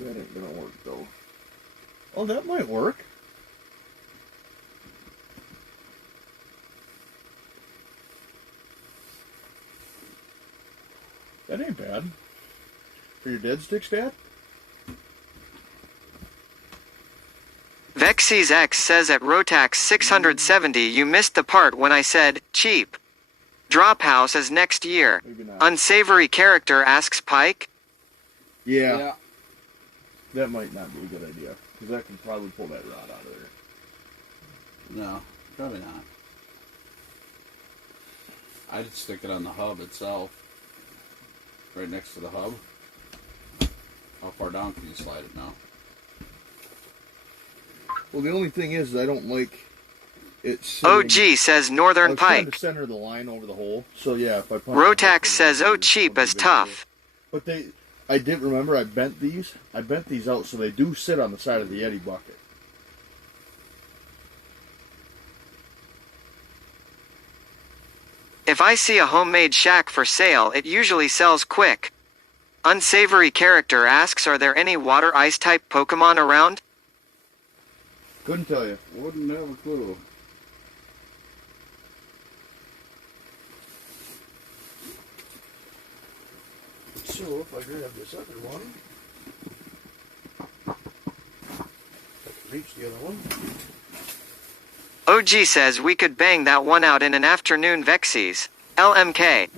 That ain't gonna work though. Oh, that might work. That ain't bad. For your dead sticks, Dad? Vexies X says at Rotax 670 you missed the part when I said, cheap. Drop house is next year. Maybe not. Unsavory character asks Pike. Yeah. That might not be a good idea. Because that can probably pull that rod out of there. No, probably not. I'd stick it on the hub itself. Right next to the hub. How far down can you slide it now? Well, the only thing is I don't like it sitting... OG says Northern I was trying Pike. to center the line over the hole. So yeah, if I punch Rotax says oh cheap as tough. But I did remember I bent these out so they do sit on the side of the Yeti bucket. If I see a homemade shack for sale, it usually sells quick. Unsavory character asks, are there any water ice type Pokemon around? Couldn't tell you. Wouldn't have a clue. So if I grab this other one, I can reach the other one. OG says we could bang that one out in an afternoon. Vexies. LMK.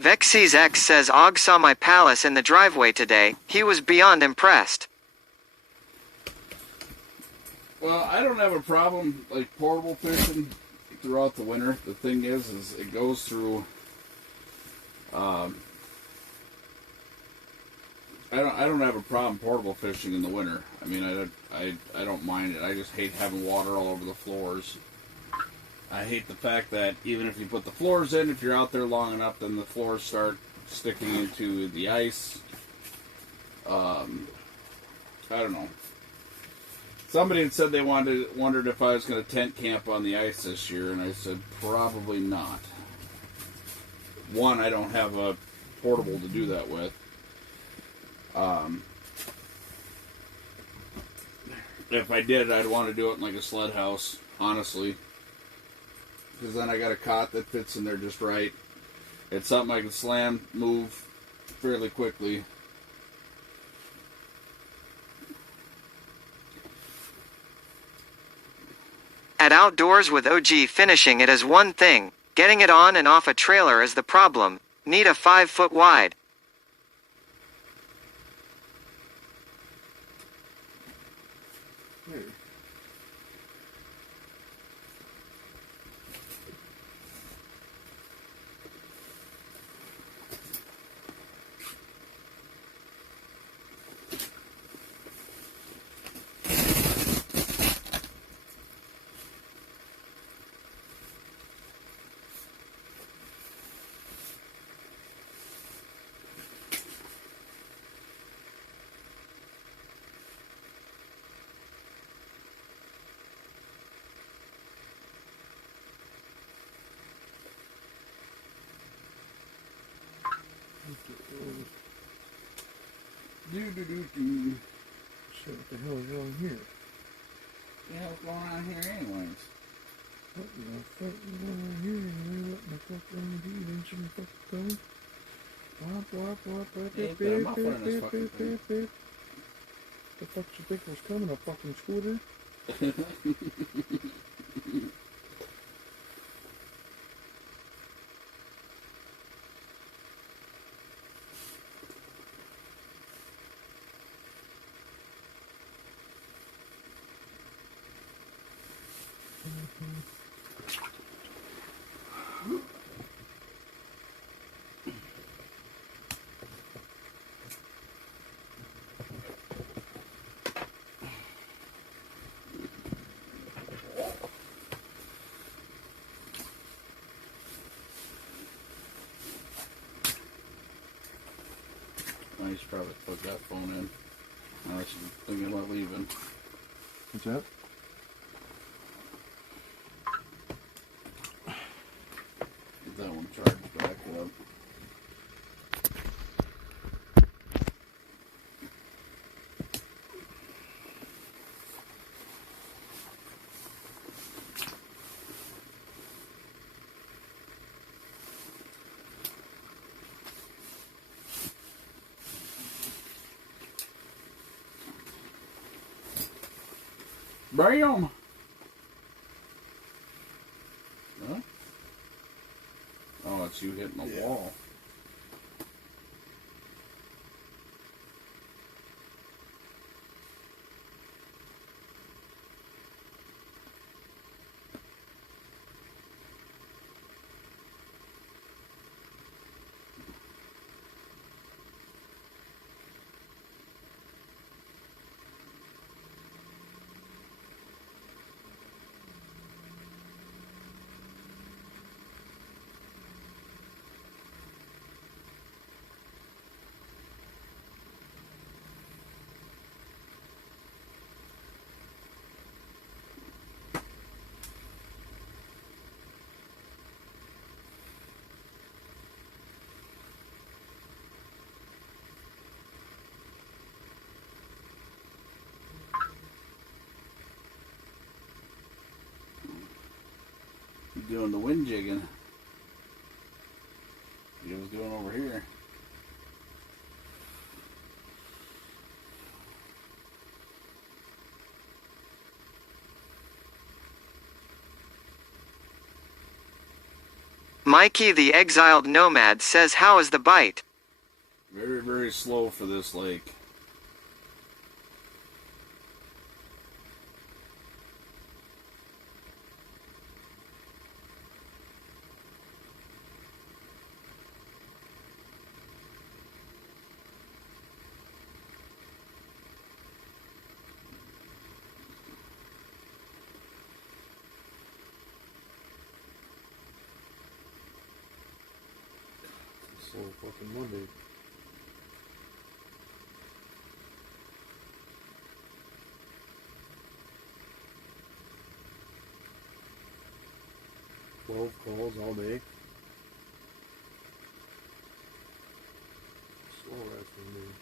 Vexies X says Og saw my palace in the driveway today. He was beyond impressed. Well, I don't have a problem like portable fishing throughout the winter. The thing is it goes through. I don't have a problem portable fishing in the winter. I mean, I don't mind it. I just hate having water all over the floors. I hate the fact that even if you put the floors in, if you're out there long enough, then the floors start sticking into the ice. I don't know. Somebody had said they wondered if I was going to tent camp on the ice this year, and I said probably not. One, I don't have a portable to do that with. If I did, I'd want to do it in like a sled house, honestly. Because then I got a cot that fits in there just right. It's something I can slam, move fairly quickly. At Outdoors with OG, finishing it is one thing. Getting it on and off a trailer is the problem. Need a 5-foot wide. So what the hell is wrong here? What the hell's going on here anyways? What the fuck is going on here? What the fuck wrong with you? Didn't you fuck going? Hey, put a muffler in this fucking thing. The fuck you think was coming? A fucking scooter? I should probably plug that phone in. Unless you're thinking about leaving. What's that? Get that one charged back up. Bam! Huh? Oh, it's you hitting the wall. You doing the wind jigging. You was doing over here. Mikey the Exiled Nomad says, how is the bite? Very, very slow for this lake. Slow fucking Monday. Twelve calls all day. Slow ass Monday.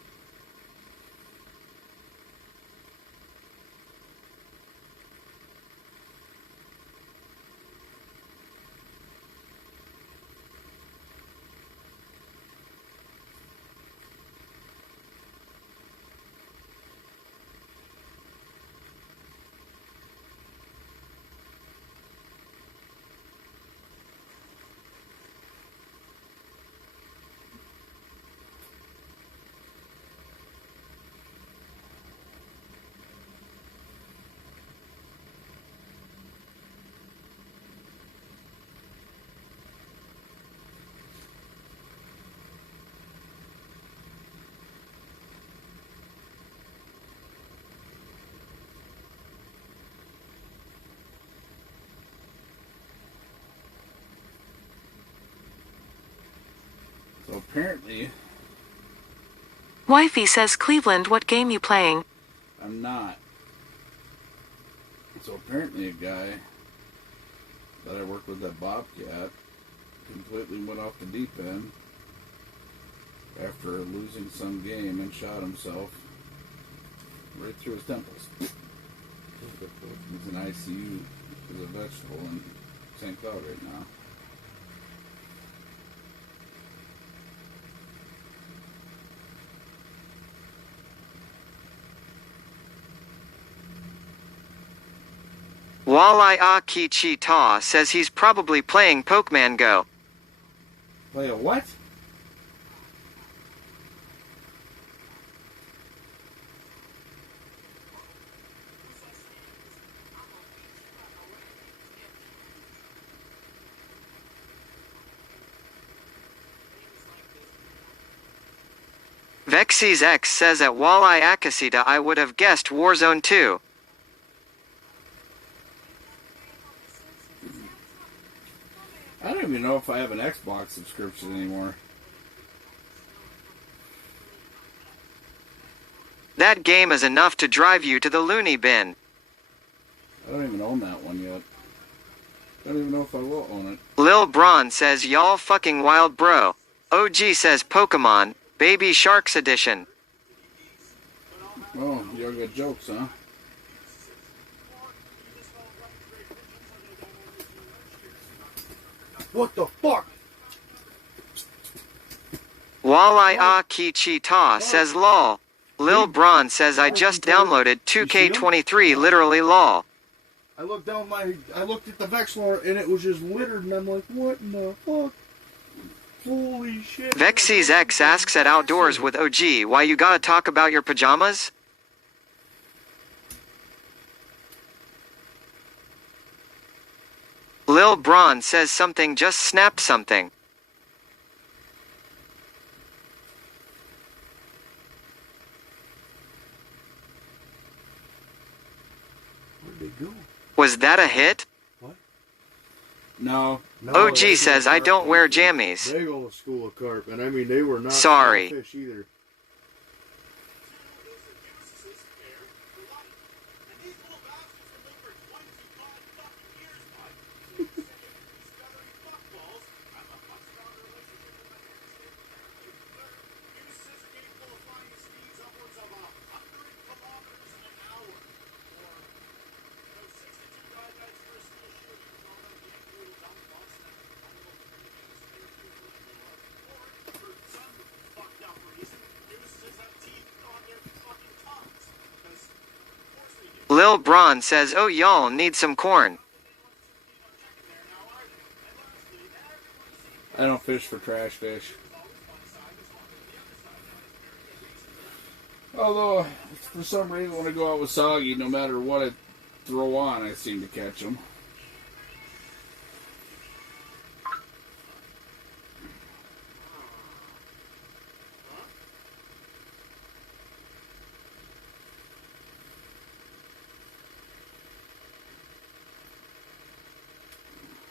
So apparently, Wifey says, Cleveland, what game you playing? I'm not. So apparently a guy that I worked with at Bobcat completely went off the deep end after losing some game and shot himself right through his temples. He's in ICU as a vegetable in St. Cloud right now. Walleye Akichi Ta says he's probably playing Pokemon Go. Play a what? Vexy's X says at Walleye Akasita I would have guessed Warzone 2. I don't even know if I have an Xbox subscription anymore. That game is enough to drive you to the loony bin. I don't even own that one yet. I don't even know if I will own it. Lil Braun says y'all fucking wild bro. OG says Pokemon, Baby Sharks Edition. Oh, you all got jokes, huh? What the fuck? Walleye Aki Ta says lol. Lil Braun says I just downloaded 2K23 literally lol. I looked at the Vexlar and it was just littered, and I'm like, what in the fuck? Holy shit. Vexy's X asks at Outdoors with OG why you gotta talk about your pajamas? Lil Braun says something just snapped something. Where'd they go? Was that a hit? No. OG says I don't wear jammies. Big old school of carp, and I mean they were not Sorry. small fish either. Lil Braun says oh y'all need some corn. I don't fish for trash fish. Although, for some reason when I go out with soggy, no matter what I throw on, I seem to catch them.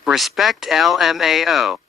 Respect LMAO.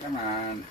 Come on.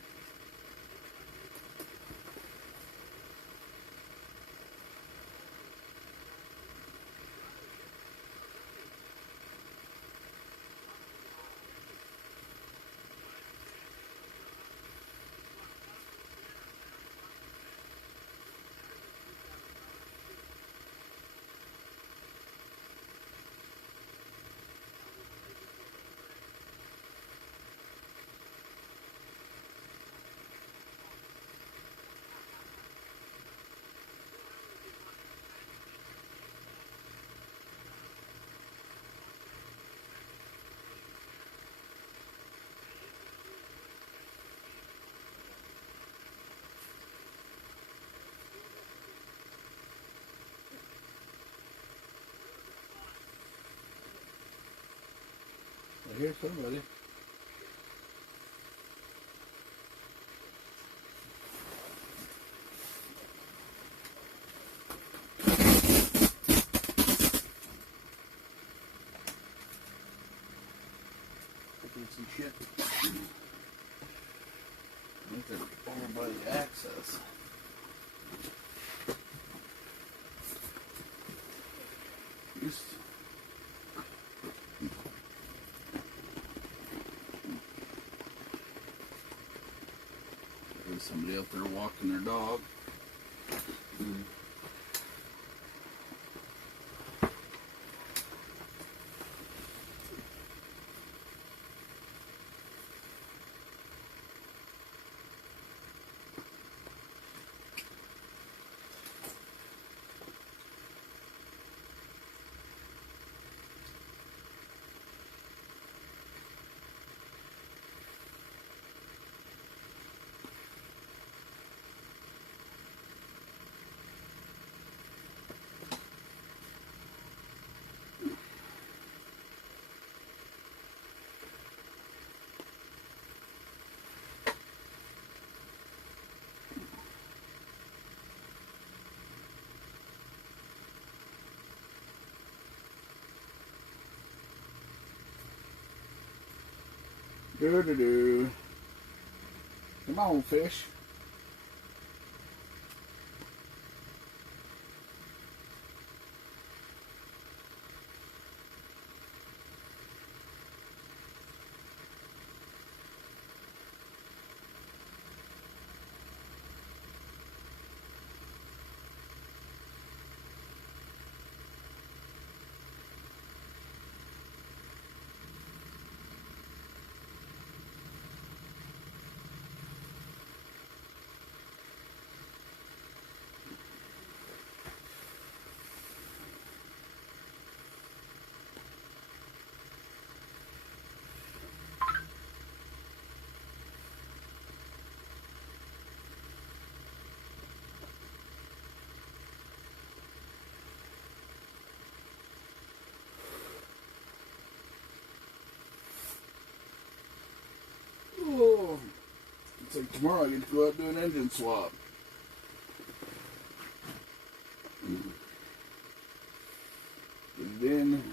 I hear somebody. it. I think they're over by the access. There's somebody out there walking their dog. Do. Come on, fish. Oh, it's like tomorrow I get to go out and do an engine swap. Get it in,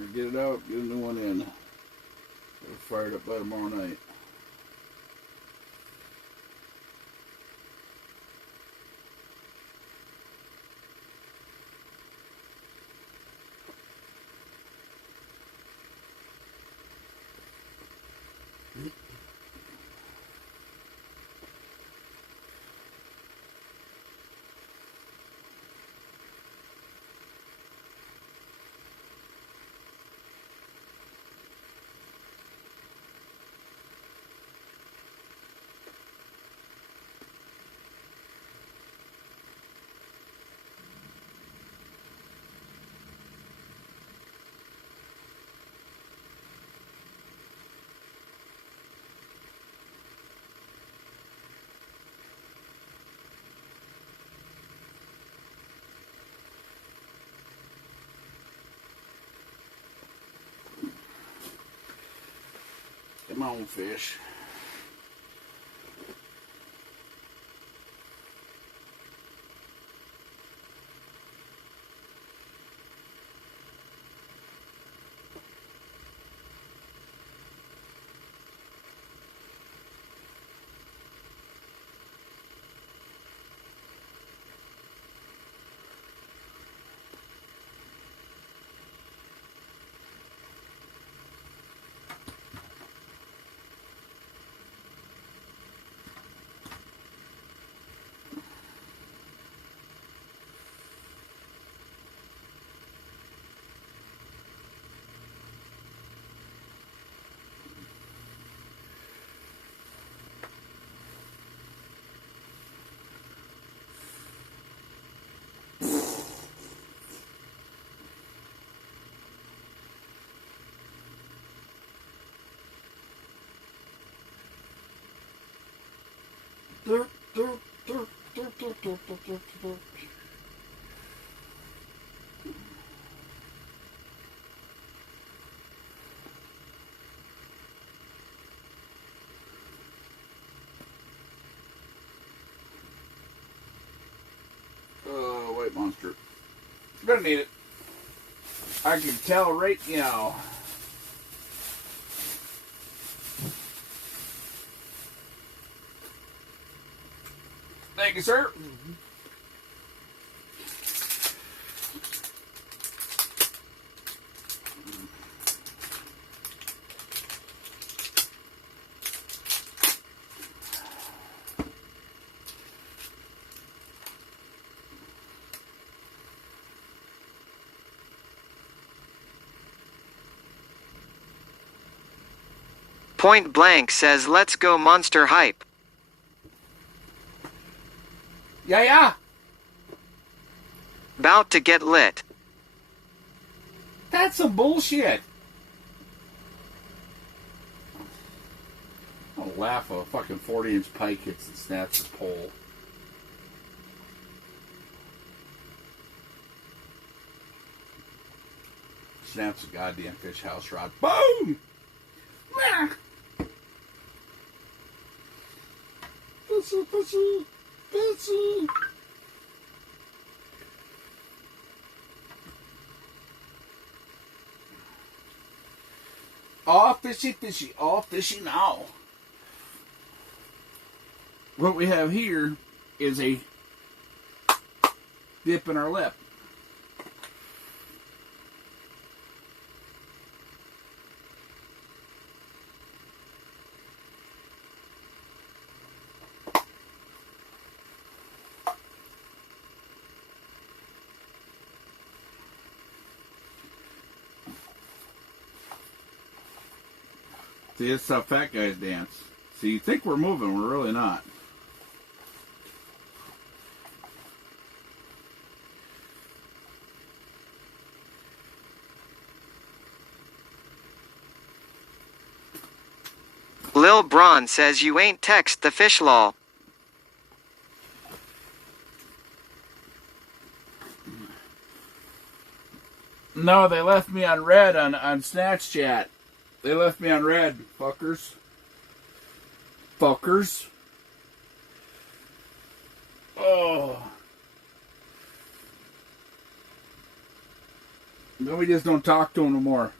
or get it out, get a new one in. Get it fired up by tomorrow night. Come on, fish. Oh, white monster. Gonna need it. I can tell right now. Thank you, sir. Point Blank says let's go Monster Hype. Yeah. Bout to get lit. That's some bullshit. I'll laugh a fucking 40-inch pike hits and snaps the pole. Snaps a goddamn fish house rod. Boom! Fishy. All fishy, all fishy now. What we have here is a dip in our lip. See, it's how fat guys dance. See, you think we're moving, we're really not. Lil Braun says you ain't text the fish lol. No, they left me on red on Snatch Chat. They left me on red, fuckers. Oh. Then we just don't talk to them no more.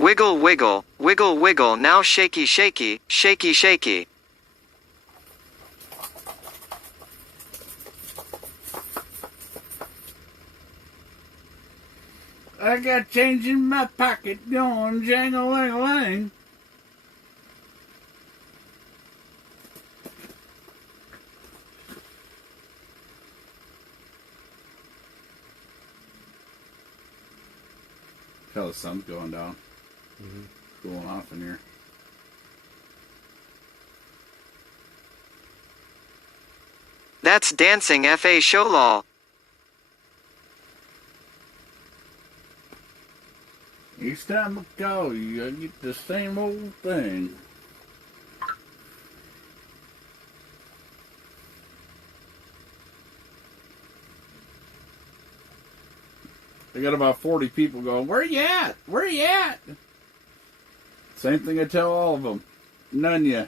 Wiggle wiggle, wiggle wiggle, now shaky shaky, shaky shaky. I got change in my pocket going jangle-lang-lang. Tell the sun's going down. Cooling off in here. That's dancing FA show lol. Each time I call you, I get the same old thing. I got about 40 people going, where you at? Where you at? Same thing I tell all of them. None ya.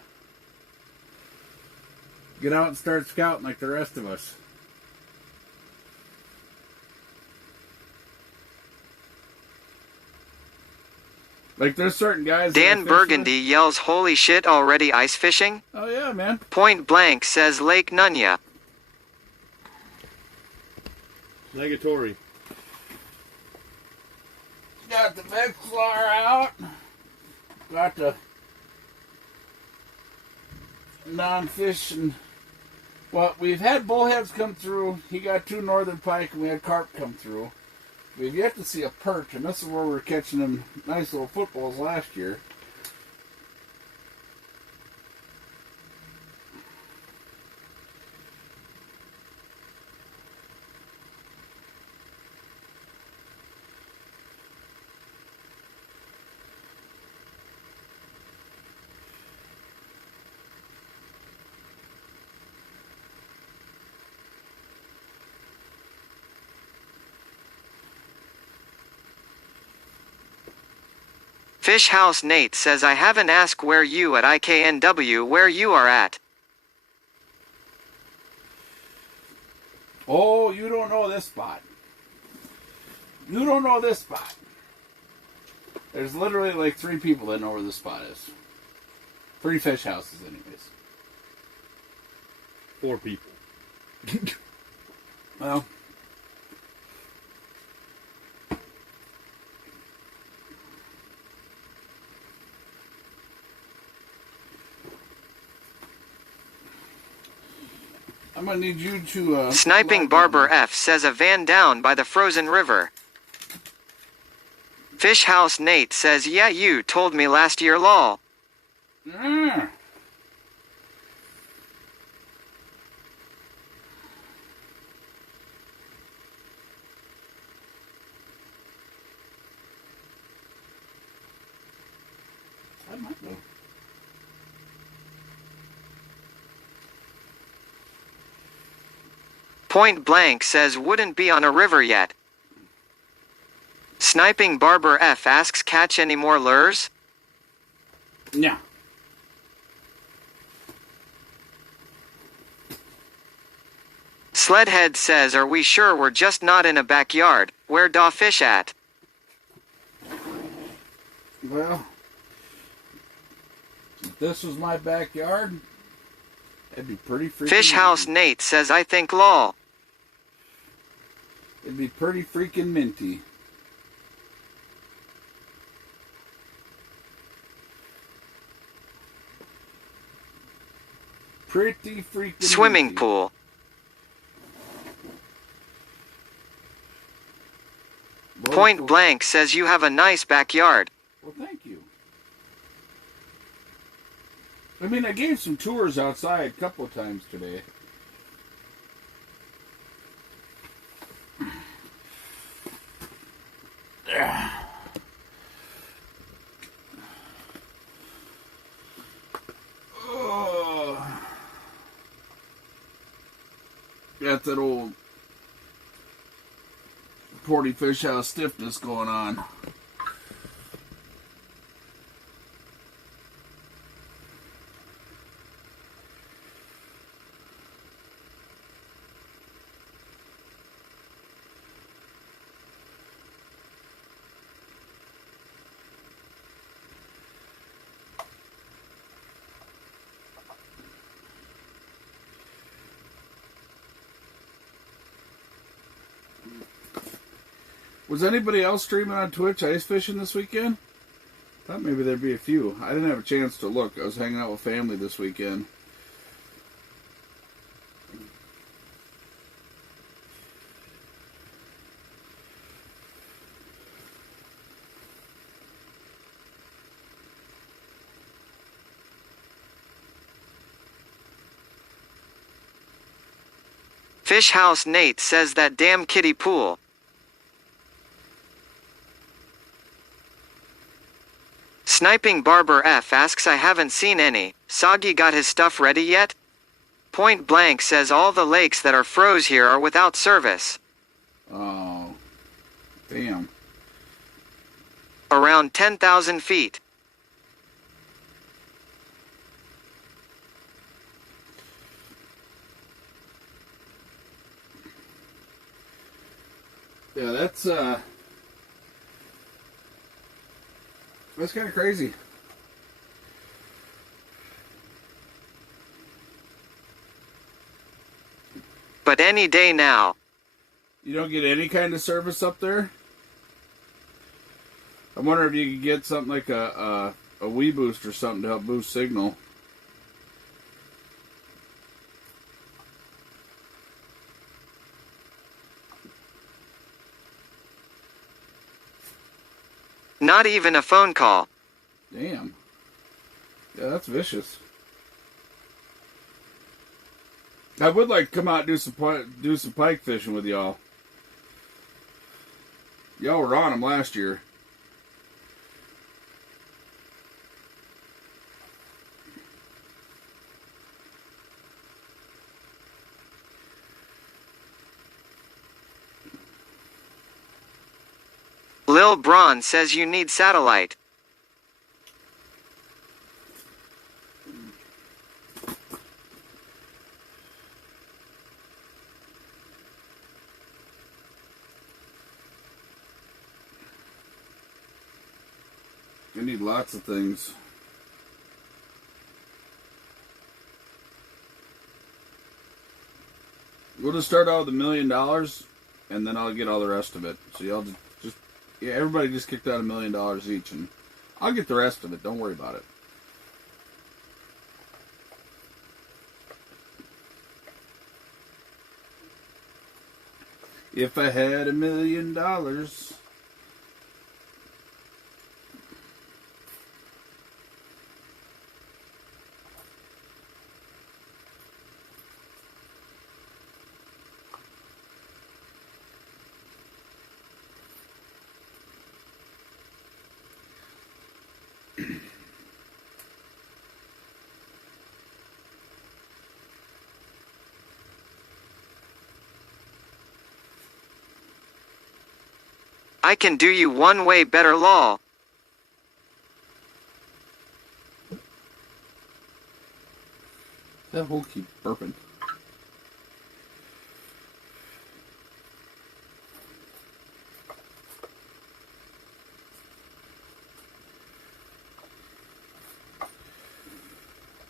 Get out and start scouting like the rest of us. Like there's certain guys. Dan Burgundy yells holy shit already ice fishing? Oh yeah, man. Point Blank says Lake Nunya. Negatory. Got the Mexlar out. Got the non-fishing. Well, we've had bullheads come through. He got 2 northern pike, and we had carp come through. We've yet to see a perch, and this is where we were catching them nice little footballs last year. Fish House Nate says I haven't asked where you at IKNW where you are at. Oh, you don't know this spot. You don't know this spot. There's literally like 3 people that know where this spot is. 3 fish houses, anyways. 4 people. Well, I'm gonna need you to. Sniping Barber F says a van down by the frozen river. Fish House Nate says yeah you told me last year lol. Mm. I might know. Point Blank says wouldn't be on a river yet. Sniping Barber F asks catch any more lures? Yeah. Sledhead says are we sure we're just not in a backyard, where da fish at? Well, if this was my backyard, it'd be pretty freaking Fish House minty. Nate says I think lol. It'd be pretty freaking minty. Pretty freaking Swimming minty. pool. Well, Point Blank says you have a nice backyard. Well, thank you. I mean, I gave some tours outside a couple of times today. Got that old Porty Fish House stiffness going on. Was anybody else streaming on Twitch ice fishing this weekend? Thought maybe there'd be a few. I didn't have a chance to look. I was hanging out with family this weekend. Fish House Nate says that damn kiddie pool. Sniping Barber F asks I haven't seen any. Soggy got his stuff ready yet? Point Blank says all the lakes that are froze here are without service. Oh, damn. Around 10,000 feet. Yeah, that's kind of crazy. But any day now. You don't get any kind of service up there? I wonder if you could get something like a Wii Boost or something to help boost signal. Not even a phone call. Damn. Yeah, that's vicious. I would like to come out and do some pike fishing with y'all. Y'all were on them last year. Lil Braun says you need satellite. I need lots of things. We'll just start out with $1 million, and then I'll get all the rest of it. So y'all just yeah, everybody just kicked out $1 million each, and I'll get the rest of it. Don't worry about it. If I had $1 million. I can do you one way better, lol. That whole keep burping.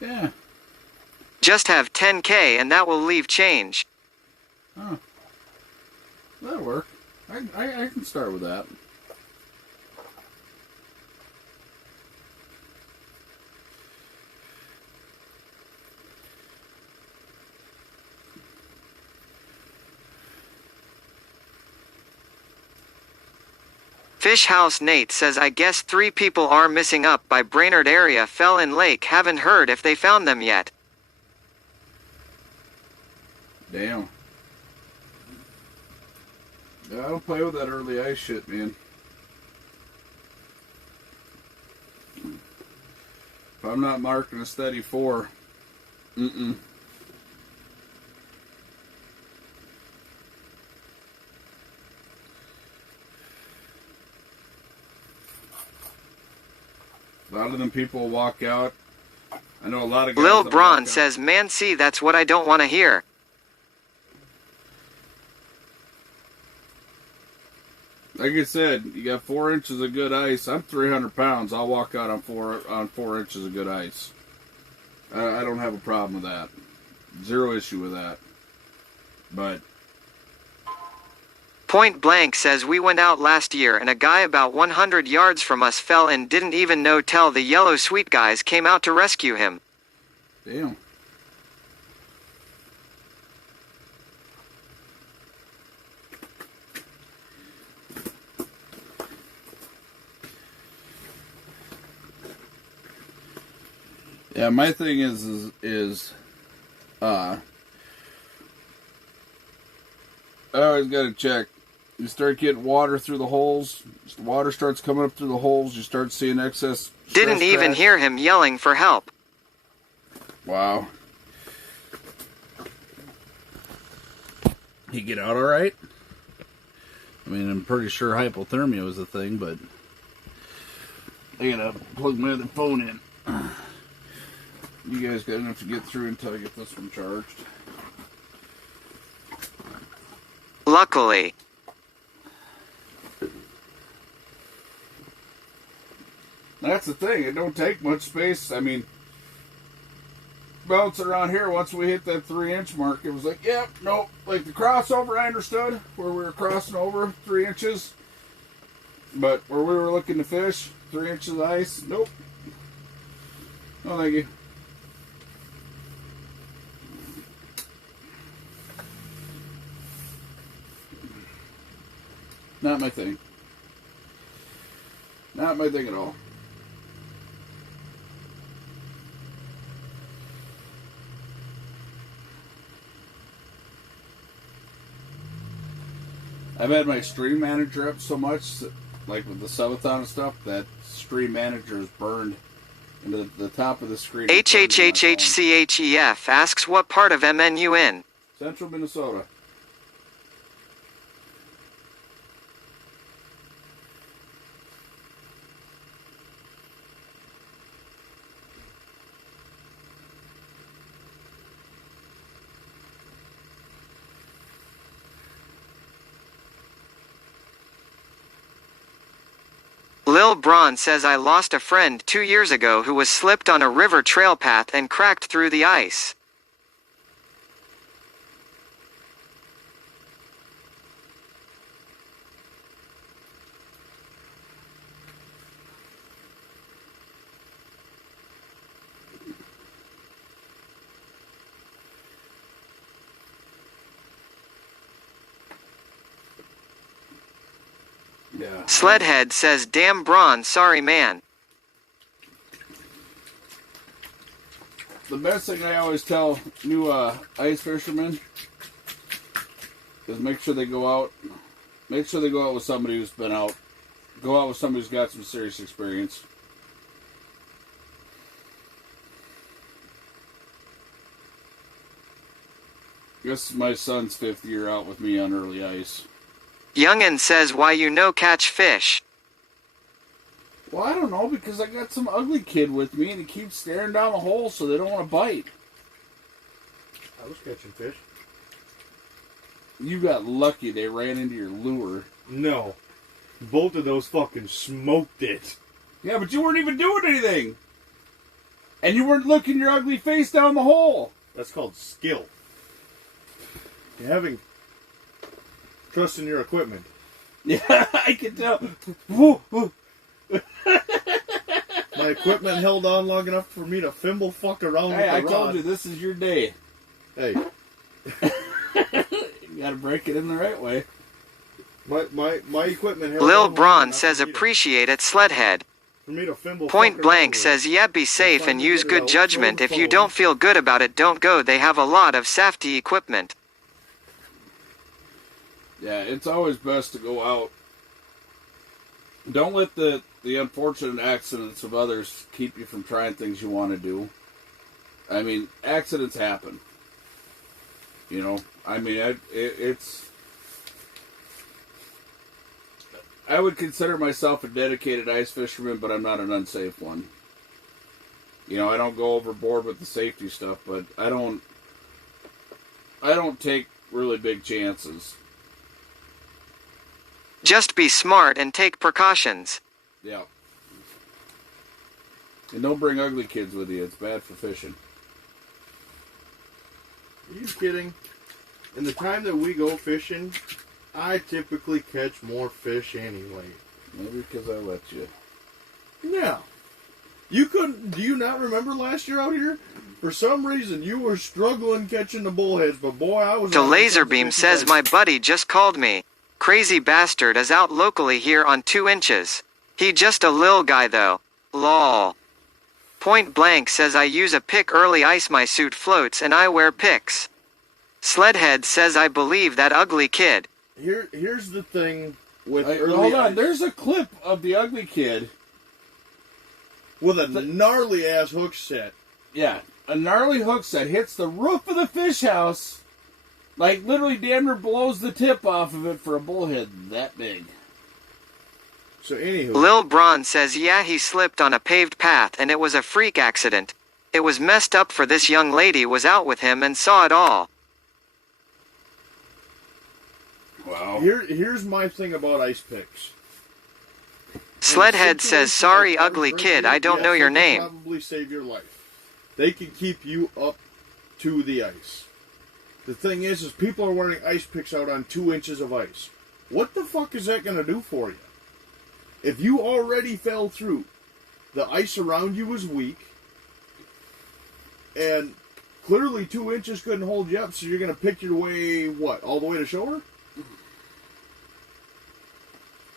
Yeah. Just have 10K and that will leave change. Huh. That'll work. I can start with that. Fish House Nate says I guess 3 people are missing up by Brainerd area fell in lake, haven't heard if they found them yet. Damn. Yeah, I don't play with that early ice shit, man. If I'm not marking a steady 4, a lot of them people walk out. I know a lot of guys Lil that Braun walk out. says, man, see, that's what I don't want to hear. Like I said, you got 4 inches of good ice. I'm 300 pounds. I'll walk out on 4 inches of good ice. I don't have a problem with that. Zero issue with that. But Point Blank says we went out last year and a guy about 100 yards from us fell and didn't even know till the yellow sweet guys came out to rescue him. damn. Yeah, my thing is I always gotta check. You start getting water through the holes. The water starts coming up through the holes. You start seeing excess. Didn't stress even crash. hear him yelling for help. Wow. He get out all right? I mean, I'm pretty sure hypothermia was a thing, but I gotta plug my other phone in. You guys got enough to get through until I get this one charged. Luckily. That's the thing. It don't take much space. I mean, belts around here, once we hit that 3-inch mark, it was like, yep, nope. Like the crossover, I understood, where we were crossing over 3 inches. But where we were looking to fish, 3 inches of ice, nope. No, thank you. Not my thing. Not my thing at all. I've had my stream manager up so much, like with the subathon and stuff, that stream manager is burned into the top of the screen. HHHHCHEF asks what part of MN you in. Central Minnesota. Lil Braun says I lost a friend 2 years ago who was slipped on a river trail path and cracked through the ice. Yeah. Sledhead says damn Braun, sorry man. The best thing I always tell new ice fishermen is make sure they go out. Make sure they go out with somebody who's been out. Go out with somebody who's got some serious experience. This is my son's 5th year out with me on early ice. Youngin says why you no catch fish. Well, I don't know, because I got some ugly kid with me and he keeps staring down the hole so they don't want to bite. I was catching fish. You got lucky they ran into your lure. No. Both of those fucking smoked it. Yeah, but you weren't even doing anything. And you weren't looking your ugly face down the hole. That's called skill. You're having trust in your equipment. Yeah, I can tell. Woo, woo. My equipment held on long enough for me to fimble fuck around with Hey, the I rod. told you, this is your day. Hey, You gotta break it in the right way. my equipment held Lil on long Braun enough says for me to- appreciate it Sledhead. for me to fimble Point fuck blank around says yeah be safe and finally use get it good out, judgment. throw If the you phone. don't feel good about it don't go. They have a lot of safety equipment. Yeah, it's always best to go out. Don't let the unfortunate accidents of others keep you from trying things you want to do. I mean, accidents happen. You know, I mean, it's... I would consider myself a dedicated ice fisherman, but I'm not an unsafe one. You know, I don't go overboard with the safety stuff, but I don't take really big chances. Just be smart and take precautions. Yeah. And don't bring ugly kids with you. It's bad for fishing. Are you kidding? In the time that we go fishing, I typically catch more fish anyway. Maybe because I let you. Yeah. You couldn't. Do you not remember last year out here? For some reason, you were struggling catching the bullheads, but boy, I was. The having laser some beam fish says bites. my buddy just called me. Crazy bastard is out locally here on 2 inches. He just a lil guy though. Lol. Point blank says I use a pick early ice my suit floats and I wear picks. Sledhead says I believe that ugly kid. Here's the thing with Hey, early hold on. ice. There's a clip of the ugly kid. With a gnarly ass hook set. Yeah. A gnarly hook set hits the roof of the fish house. Like, literally damn near blows the tip off of it for a bullhead that big. So anywho, Lil Braun says yeah he slipped on a paved path and it was a freak accident. It was messed up for this young lady was out with him and saw it all. Wow. here's my thing about ice picks. Sledhead says sorry ugly kid I don't know your they can name. Probably save your life. They can keep you up to the ice. The thing is people are wearing ice picks out on 2 inches of ice. What the fuck is that going to do for you? If you already fell through, the ice around you was weak, and clearly 2 inches couldn't hold you up, so you're going to pick your way, what, all the way to shore?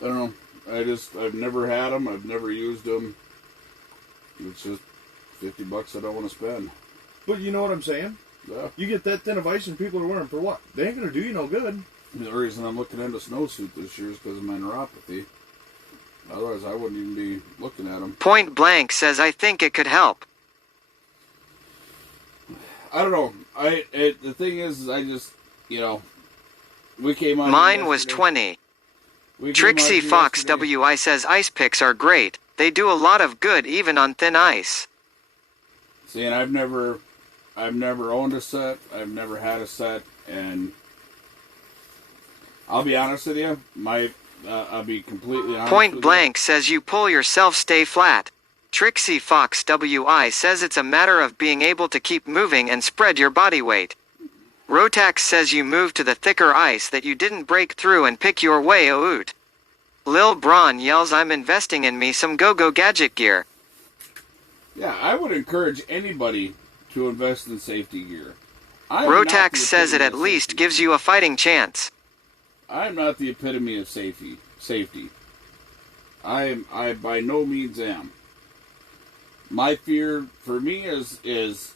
I don't know. I've never had them. I've never used them. It's just $50 I don't want to spend. But you know what I'm saying? Yeah. You get that thin of ice and people are wearing for what? They ain't going to do you no good. The reason I'm looking into snowsuit this year is because of my neuropathy. Otherwise, I wouldn't even be looking at them. Point blank says I think it could help. I don't know. The thing is I just, you know, we came on. Mine was yesterday. 20. We came Trixie on Fox yesterday. WI says ice picks are great. They do a lot of good even on thin ice. See, and I've never owned a set. I've never had a set, and I'll be honest with you, my I'll be completely honest Point with Blank says you pull yourself, stay flat. Trixie Fox WI says it's a matter of being able to keep moving and spread your body weight. Rotax says you move to the thicker ice that you didn't break through and pick your way out. Lil Braun yells I'm investing in me some go-go gadget gear. you. Yeah, I would encourage anybody to invest in safety gear. I am not Rotax the says it epitome at of least safety. gives you a fighting chance. I'm not the epitome of safety. I by no means am. My fear for me is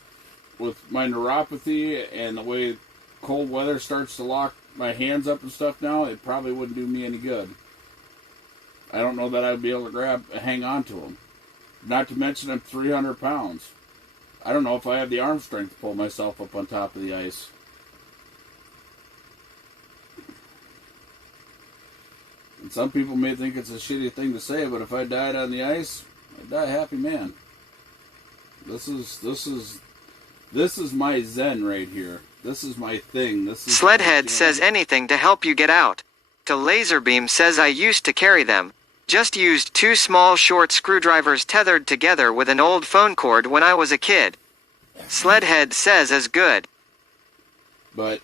with my neuropathy and the way cold weather starts to lock my hands up and stuff now, it probably wouldn't do me any good. I don't know that I'd be able to hang on to them. Not to mention I'm 300 pounds. I don't know if I have the arm strength to pull myself up on top of the ice. And some people may think it's a shitty thing to say, but if I died on the ice, I'd die a happy man. This is my zen right here. This is my thing. This is Sledhead says anything to help you get out. To Laserbeam says I used to carry them. Just used 2 small short screwdrivers tethered together with an old phone cord when I was a kid. Sledhead says as good. But,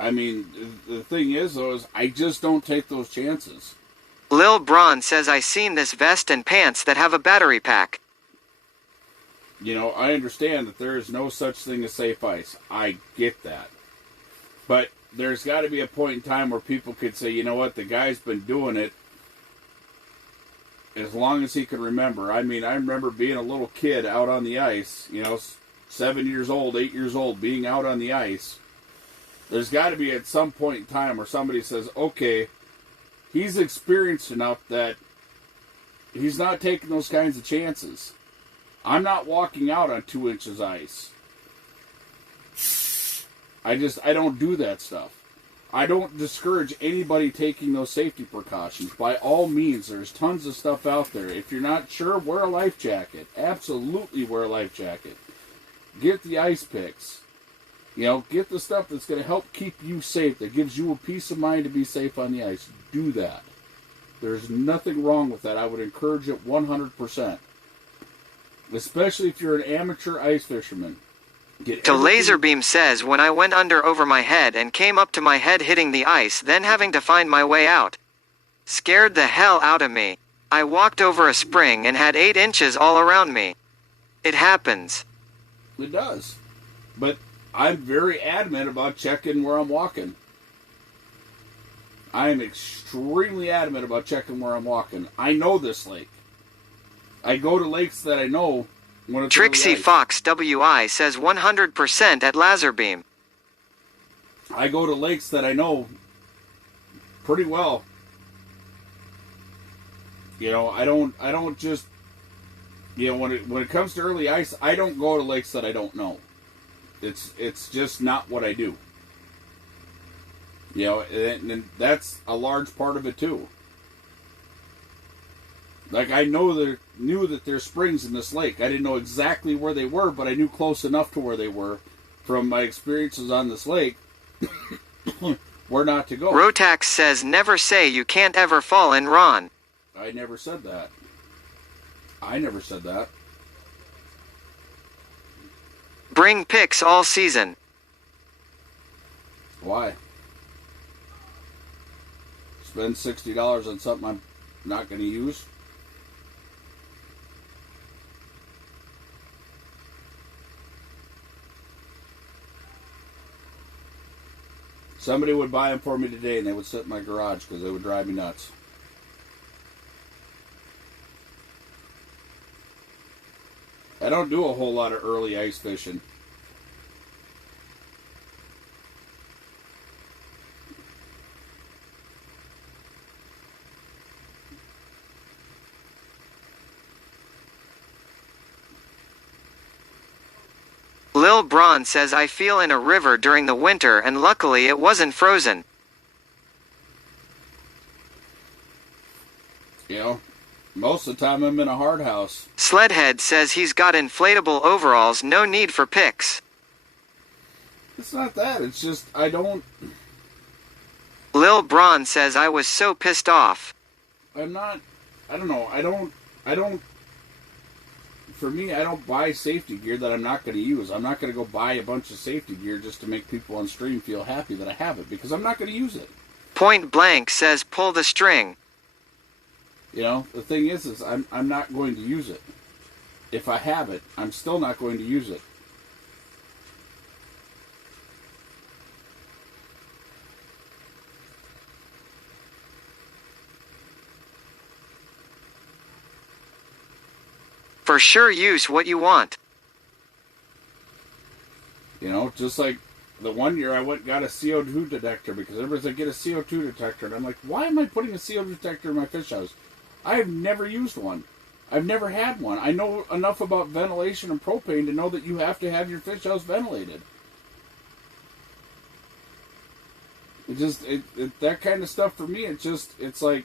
I mean, the thing is, though, is I just don't take those chances. Lil Braun says I seen this vest and pants that have a battery pack. You know, I understand that there is no such thing as safe ice. I get that. But there's got to be a point in time where people could say, you know what, the guy's been doing it as long as he can remember. I mean, I remember being a little kid out on the ice, 7 years old, 8 years old, being out on the ice. There's got to be at some point in time where somebody says, okay, he's experienced enough that he's not taking those kinds of chances. I'm not walking out on 2 inches ice. I don't do that stuff. I don't discourage anybody taking those safety precautions. By all means, there's tons of stuff out there. If you're not sure, wear a life jacket. Absolutely wear a life jacket. Get the ice picks. Get the stuff that's going to help keep you safe, that gives you a peace of mind to be safe on the ice. Do that. There's nothing wrong with that. I would encourage it 100%. Especially if you're an amateur ice fisherman. To Laserbeam says when I went under over my head and came up to my head hitting the ice, then having to find my way out. Scared the hell out of me. I walked over a spring and had 8 inches all around me. It happens. It does. But I'm very adamant about checking where I'm walking. I am extremely adamant about checking where I'm walking. I know this lake. I go to lakes that I know when it's Trixie early ice. Fox WI says 100% at Laserbeam. I go to lakes that I know pretty well. I don't just, when it comes to early ice, I don't go to lakes that I don't know. It's just not what I do. And that's a large part of it too. Like, I knew that there's springs in this lake. I didn't know exactly where they were, but I knew close enough to where they were from my experiences on this lake where not to go. Rotax says never say you can't ever fall in Ron. I never said that. I never said that. Bring pics all season. Why? Spend $60 on something I'm not going to use? Somebody would buy them for me today and they would sit in my garage because they would drive me nuts. I don't do a whole lot of early ice fishing. Lil Braun says I feel in a river during the winter and luckily it wasn't frozen. Most of the time I'm in a hard house. Sledhead says he's got inflatable overalls, no need for pics. It's not that, it's just I don't... Lil Lil Braun says I was so pissed off. I'm not, I don't know, I don't, for me, I don't buy safety gear that I'm not going to use. I'm not going to go buy a bunch of safety gear just to make people on stream feel happy that I have it, because I'm not going to use it. Point Blank says pull the string. You know, the thing is I'm not going to use it. If I have it, I'm still not going to use it. For sure use what you want. You know, just like the one year I went and got a CO2 detector because everybody's like, get a CO2 detector. And I'm like, why am I putting a CO2 detector in my fish house? I have never used one. I've never had one. I know enough about ventilation and propane to know that you have to have your fish house ventilated. It just, that kind of stuff for me, it's like,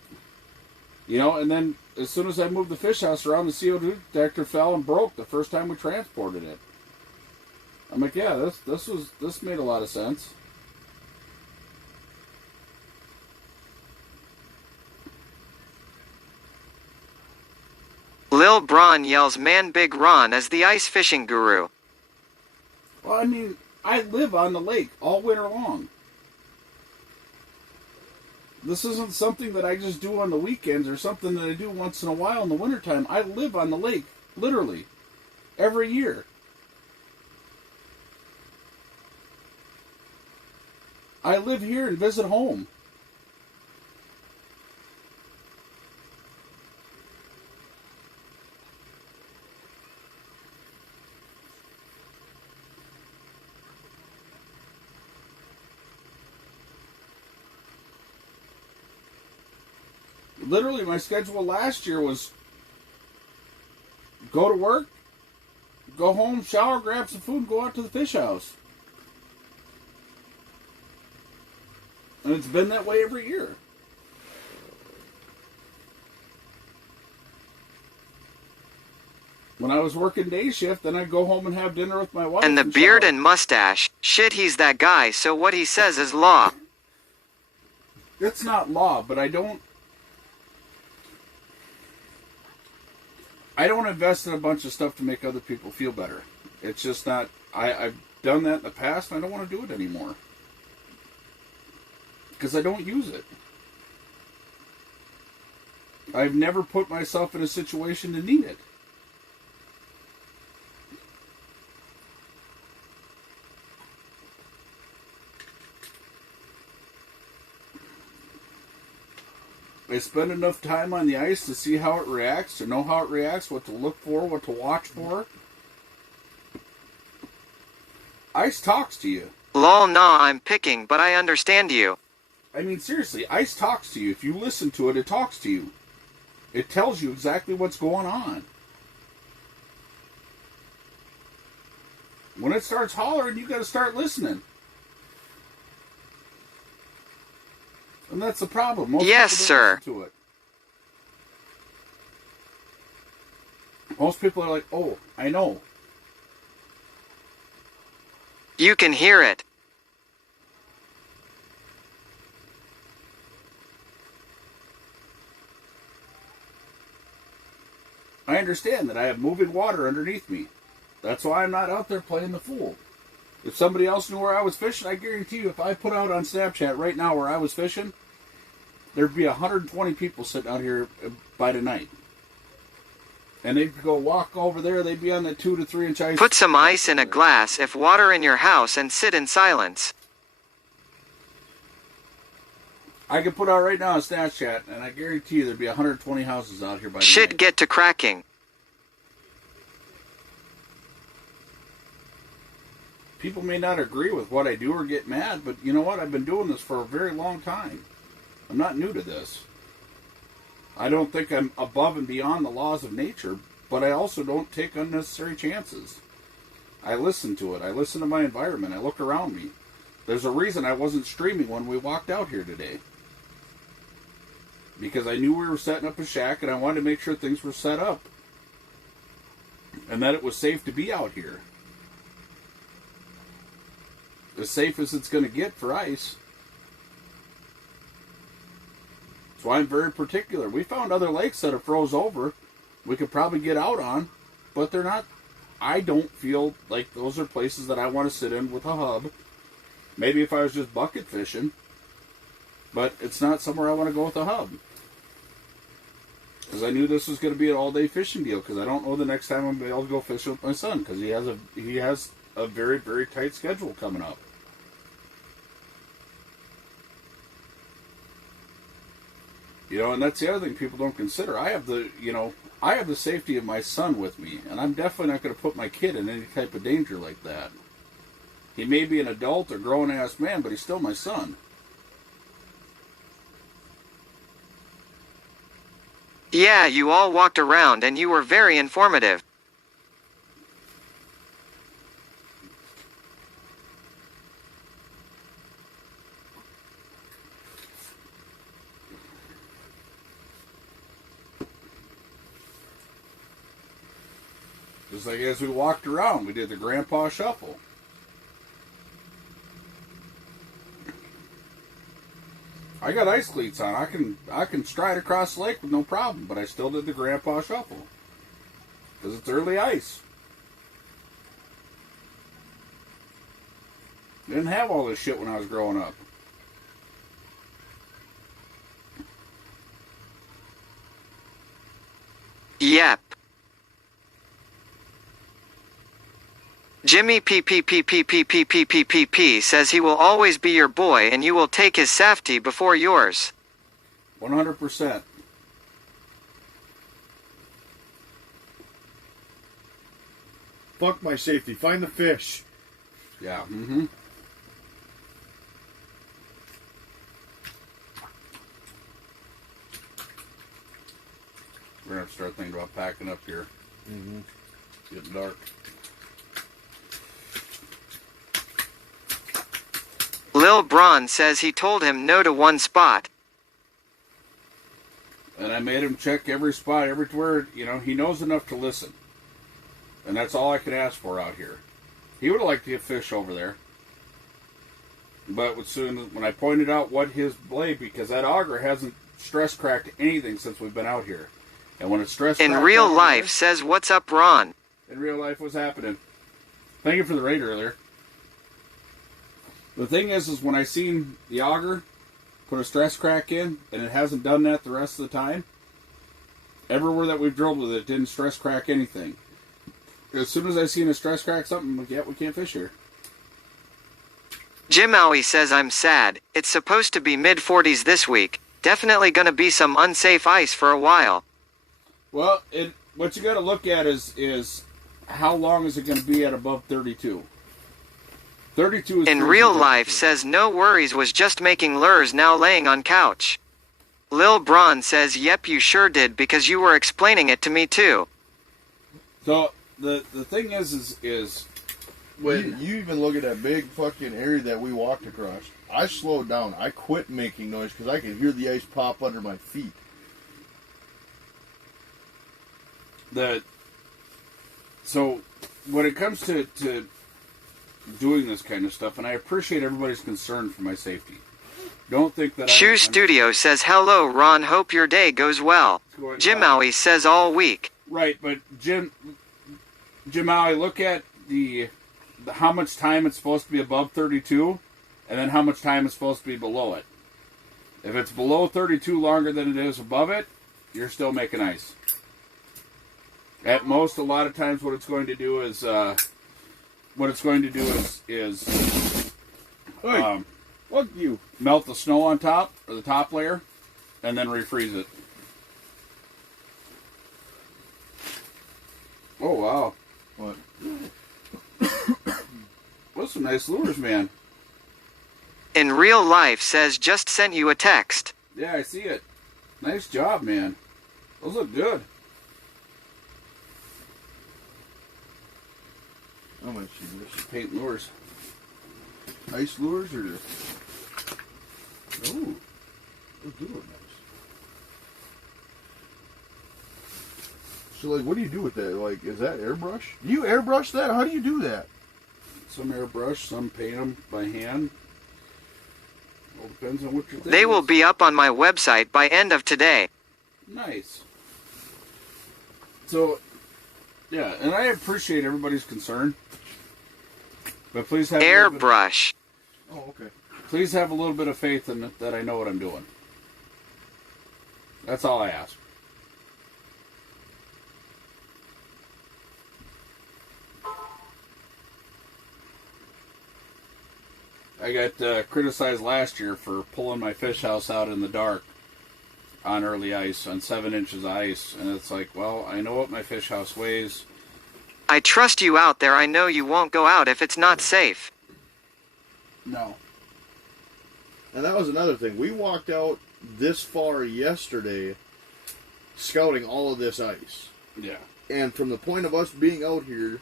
you know, and then as soon as I moved the fish house around, the CO2 detector fell and broke the first time we transported it. I'm like, yeah, this made a lot of sense. Lil Braun yells man Big Ron as the ice fishing guru. Well, I mean, I live on the lake all winter long. This isn't something that I just do on the weekends or something that I do once in a while in the wintertime. I live on the lake, literally, every year. I live here and visit home. Literally, my schedule last year was go to work, go home, shower, grab some food, and go out to the fish house. And it's been that way every year. When I was working day shift, then I'd go home and have dinner with my wife. And the beard shower. and mustache. Shit, he's that guy, so what he says is law. It's not law, but I don't invest in a bunch of stuff to make other people feel better. It's just not, I've done that in the past, and I don't want to do it anymore. Because I don't use it. I've never put myself in a situation to need it. I spend enough time on the ice to see how it reacts, to know how it reacts, what to look for, what to watch for. Ice talks to you. Lol, nah, I'm picking, but I understand you. I mean, seriously, ice talks to you. If you listen to it, it talks to you. It tells you exactly what's going on. When it starts hollering, you got to start listening. And that's the problem. Most Yes, people don't sir. listen to it. Most people are like, oh, I know. You can hear it. I understand that I have moving water underneath me. That's why I'm not out there playing the fool. If somebody else knew where I was fishing, I guarantee you, if I put out on Snapchat right now where I was fishing, there'd be 120 people sitting out here by tonight. And they'd go walk over there, they'd be on the 2 to 3 inch ice. Put some ice in a glass if water in your house and sit in silence. I could put out right now on Snapchat, and I guarantee you there'd be 120 houses out here by Shit, tonight. get to cracking. People may not agree with what I do or get mad, but you know what? I've been doing this for a very long time. I'm not new to this. I don't think I'm above and beyond the laws of nature, but I also don't take unnecessary chances. I listen to it. I listen to my environment. I look around me. There's a reason I wasn't streaming when we walked out here today. Because I knew we were setting up a shack, and I wanted to make sure things were set up. And that it was safe to be out here. As safe as it's going to get for ice. So I'm very particular. We found other lakes that have froze over. We could probably get out on, but they're not. I don't feel like those are places that I want to sit in with a hub. Maybe if I was just bucket fishing, but it's not somewhere I want to go with a hub. Because I knew this was going to be an all-day fishing deal. Because I don't know the next time I'm going to be able to go fishing with my son. Because he has a very, very tight schedule coming up. You know, and that's the other thing people don't consider. I have the safety of my son with me, and I'm definitely not going to put my kid in any type of danger like that. He may be an adult or grown-ass man, but he's still my son. Yeah, you all walked around and you were very informative. Just like as we walked around, we did the Grandpa Shuffle. I got ice cleats on. I can stride across the lake with no problem, but I still did the Grandpa Shuffle. Because it's early ice. Didn't have all this shit when I was growing up. Yep. Jimmy PPPPPPPPPP says he will always be your boy and you will take his safety before yours. 100%. Fuck my safety. Find the fish. Yeah. Mm-hmm. We're going to have to start thinking about packing up here. Mm-hmm. It's getting dark. Lil Braun says he told him no to one spot. And I made him check every spot, everywhere. You know, he knows enough to listen. And that's all I could ask for out here. He would have liked to get fish over there. But when I pointed out what his blade, because that auger hasn't stress cracked anything since we've been out here. And when it's stress In cracked real out life there, says what's up, Ron? in real life, what's happening? Thank you for the raid earlier. The thing is when I seen the auger put a stress crack in, and it hasn't done that the rest of the time, everywhere that we've drilled with it didn't stress crack anything. As soon as I seen a stress crack something, I'm like, yeah, we can't fish here. Jim Owie says I'm sad. It's supposed to be mid-40s this week. Definitely gonna be some unsafe ice for a while. Well, what you got to look at is how long is it going to be at above 32? 32 is In real life says no worries, was just making lures, now laying on couch. Lil Braun says yep, you sure did because you were explaining it to me too. So the thing is When you even look at that big fucking area that we walked across, I slowed down. I quit making noise because I could hear the ice pop under my feet. So when it comes to doing this kind of stuff, and I appreciate everybody's concern for my safety. Don't think that Shoe Studio says hello, Ron. Hope your day goes well. Jim Owie says all week. Right, but Jim Owie, look at the how much time it's supposed to be above 32, and then how much time it's supposed to be below it. If it's below 32 longer than it is above it, you're still making ice. At most, a lot of times, what it's going to do is Fuck you. Melt the snow on top, or the top layer, and then refreeze it. Oh, wow. What? Those some nice lures, man. In real life says just sent you a text. Yeah, I see it. Nice job, man. Those look good. How much is this? Paint lures. Ice lures or? Oh, those do look nice. So, like, what do you do with that? Like, is that airbrush? Do you airbrush that? How do you do that? Some airbrush, some paint them by hand. Well, depends on what your thing They will is. be up on my website by end of today. Nice. So, yeah, and I appreciate everybody's concern. But please have Airbrush. Oh, okay. please have a little bit of faith in it that I know what I'm doing. That's all I ask. I got criticized last year for pulling my fish house out in the dark on early ice, on 7 inches of ice. And it's like, well, I know what my fish house weighs. I trust you out there. I know you won't go out if it's not safe. No. And that was another thing. We walked out this far yesterday scouting all of this ice. Yeah. And from the point of us being out here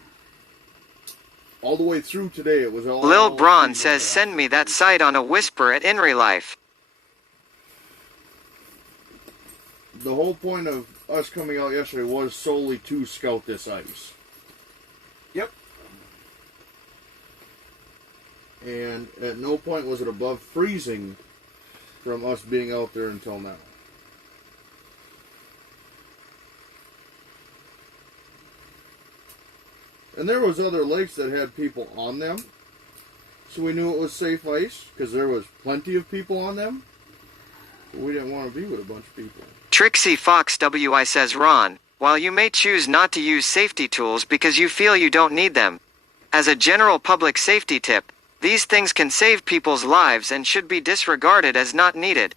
all the way through today, it was all... Lil Braun says send me that site on a whisper at Inry Life. The whole point of us coming out yesterday was solely to scout this ice. Yep. And at no point was it above freezing from us being out there until now. And there was other lakes that had people on them, so we knew it was safe ice because there was plenty of people on them. But we didn't want to be with a bunch of people. Trixie Fox WI says Ron, while you may choose not to use safety tools because you feel you don't need them, as a general public safety tip, these things can save people's lives and should be disregarded as not needed.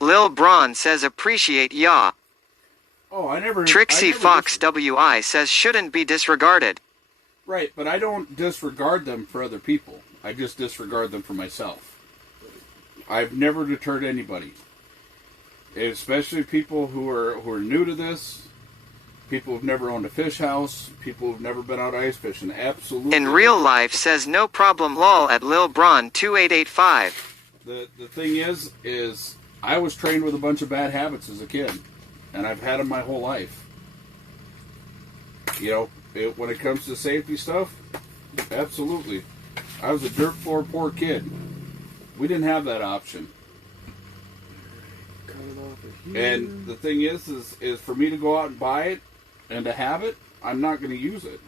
Lil Braun says appreciate ya. Oh, I never... Trixie Fox WI says shouldn't be disregarded. Right, but I don't disregard them for other people. I just disregard them for myself. I've never deterred anybody. Especially people who are new to this, people who've never owned a fish house, people who've never been out ice fishing. Absolutely. In real life says no problem lol at Lil Braun 2885. The thing is I was trained with a bunch of bad habits as a kid, and I've had them my whole life. You know, when it comes to safety stuff, absolutely. I was a dirt floor poor kid. We didn't have that option. And the thing is for me to go out and buy it and to have it, I'm not going to use it.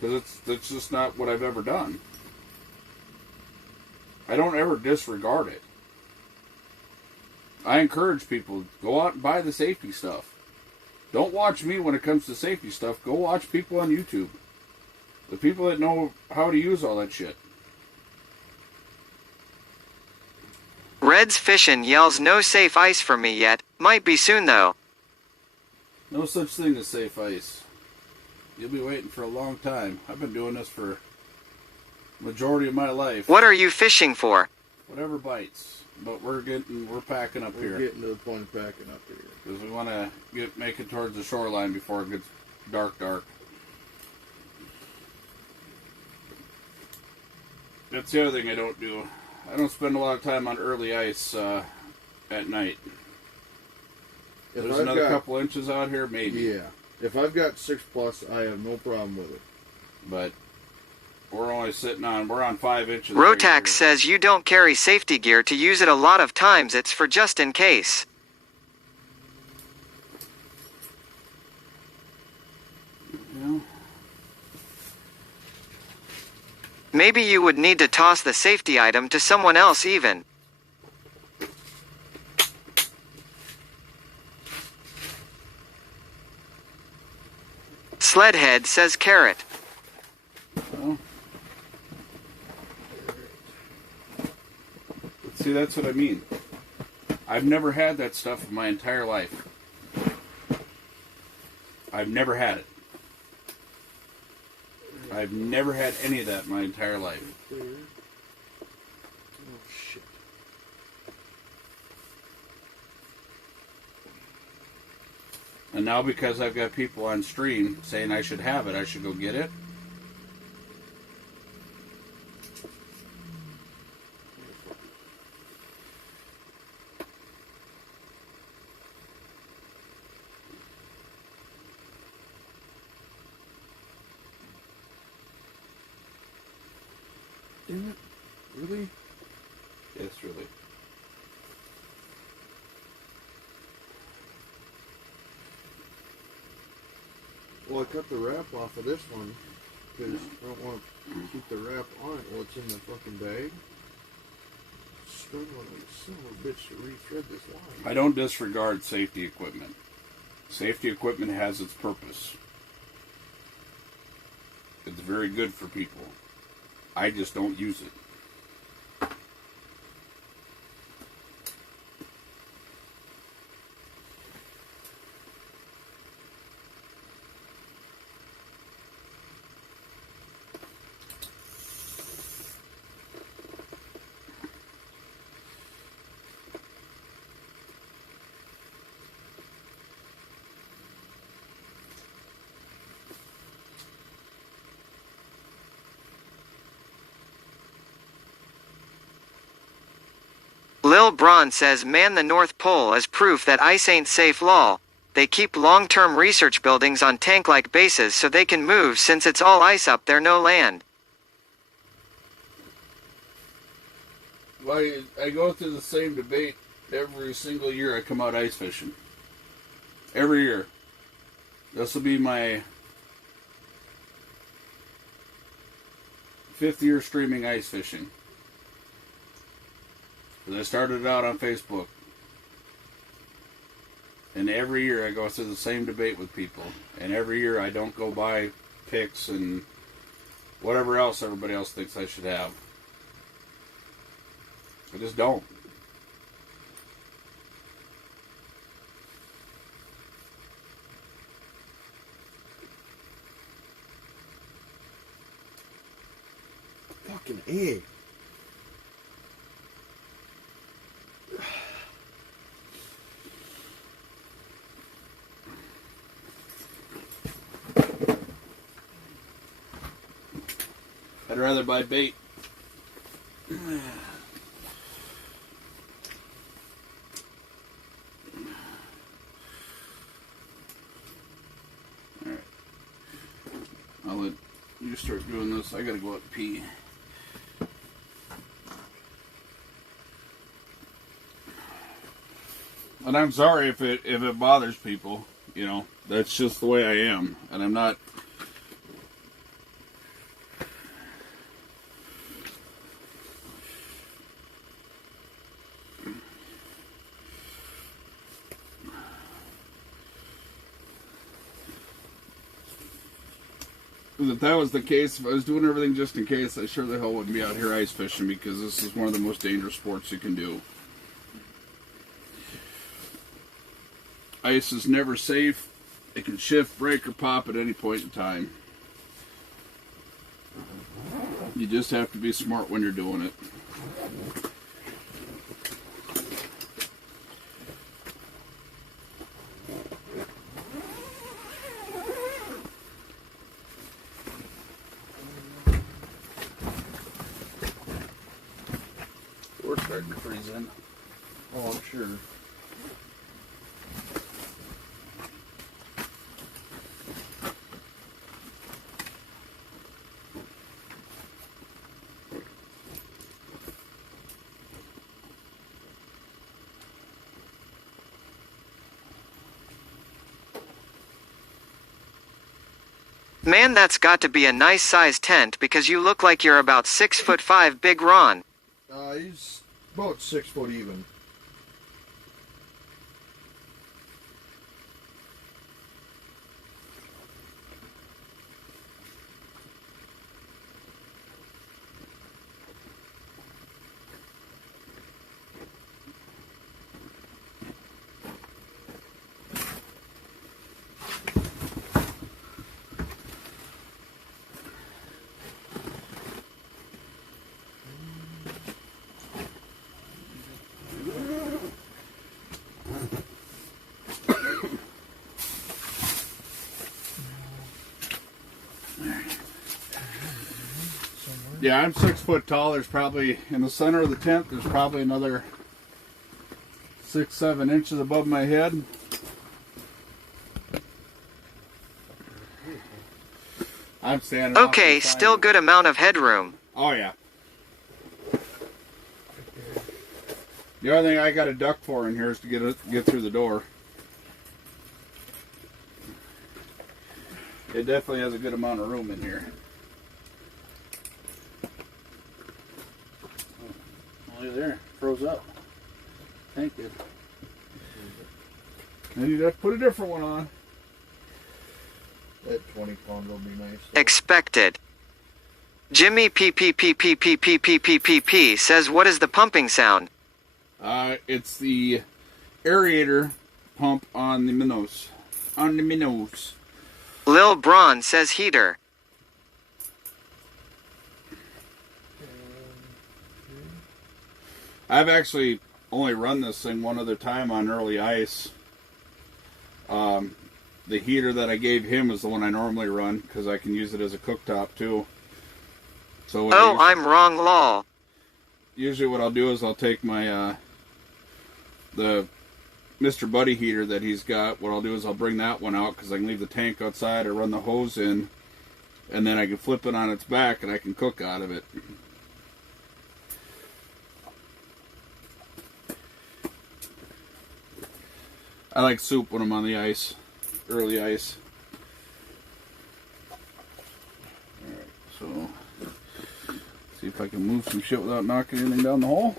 Because that's just not what I've ever done. I don't ever disregard it. I encourage people, go out and buy the safety stuff. Don't watch me when it comes to safety stuff. Go watch people on YouTube. The people that know how to use all that shit. Reds Fishin' yells no safe ice for me yet, might be soon though. No such thing as safe ice. You'll be waiting for a long time. I've been doing this for majority of my life. What are you fishing for? Whatever bites. But we're packing up here. We're getting to the point of packing up here. Because we want to make it towards the shoreline before it gets dark. That's the other thing I don't do. I don't spend a lot of time on early ice at night. If There's I've another got- couple inches out here, maybe. Yeah. If I've got 6+, I have no problem with it. But we're only we're on 5 inches. right Rotax here. says you don't carry safety gear to use it a lot of times, it's for just in case. Yeah. Maybe you would need to toss the safety item to someone else even. Sledhead says carrot. Well, see, that's what I mean. I've never had that stuff in my entire life. I've never had it. I've never had any of that in my entire life. Oh, shit. And now because I've got people on stream saying I should have it, I should go get it. Damn it. Really? It's really. Well, I cut the wrap off of this one because I don't want to keep the wrap on it while it's in the fucking bag. Struggling like a son of a bitch to rethread this line. I don't disregard safety equipment. Safety equipment has its purpose. It's very good for people. I just don't use it. Lil Braun says man the North Pole as proof that ice ain't safe lol. They keep long-term research buildings on tank-like bases so they can move since it's all ice up there no land. Well, I go through the same debate every single year I come out ice fishing. Every year. This will be my 5th year streaming ice fishing. I started out on Facebook. And every year I go through the same debate with people. And every year I don't go buy picks and whatever else everybody else thinks I should have. I just don't. Fucking A. I'd rather buy bait. Alright. I'll let you start doing this. I gotta go out and pee. And I'm sorry if it bothers people, you know. That's just the way I am. And I'm not. If that was the case, if I was doing everything just in case, I sure the hell wouldn't be out here ice fishing because this is one of the most dangerous sports you can do. Ice is never safe. It can shift, break, or pop at any point in time. You just have to be smart when you're doing it. We're starting to freeze in. Oh, I'm sure. Man, that's got to be a nice size tent because you look like you're about 6'5" Big Ron. He's about 6 foot even. Yeah, I'm 6 foot tall. There's probably, in the center of the tent, there's probably another 6-7 inches above my head. I'm standing off Okay, the side still of- good amount of headroom. Oh, yeah. The only thing I got a duck for in here is to get through the door. It definitely has a good amount of room in here. Oh, look there, froze up. Thank you. Maybe you have to put a different one on. That 20 pound will be nice. Expected. Jimmy PPPPPPPPPP says, what is the pumping sound? It's the aerator pump on the minnows. On the minnows. Lil Braun says heater. I've actually only run this thing one other time on early ice. The heater that I gave him is the one I normally run because I can use it as a cooktop too. So Oh, I'm wrong, lol. usually what I'll do is I'll take my the Mr. Buddy heater that he's got. What I'll do is I'll bring that one out because I can leave the tank outside or run the hose in, and then I can flip it on its back and I can cook out of it. I like soup when I'm on the ice, early ice. Alright, so see if I can move some shit without knocking anything down the hole.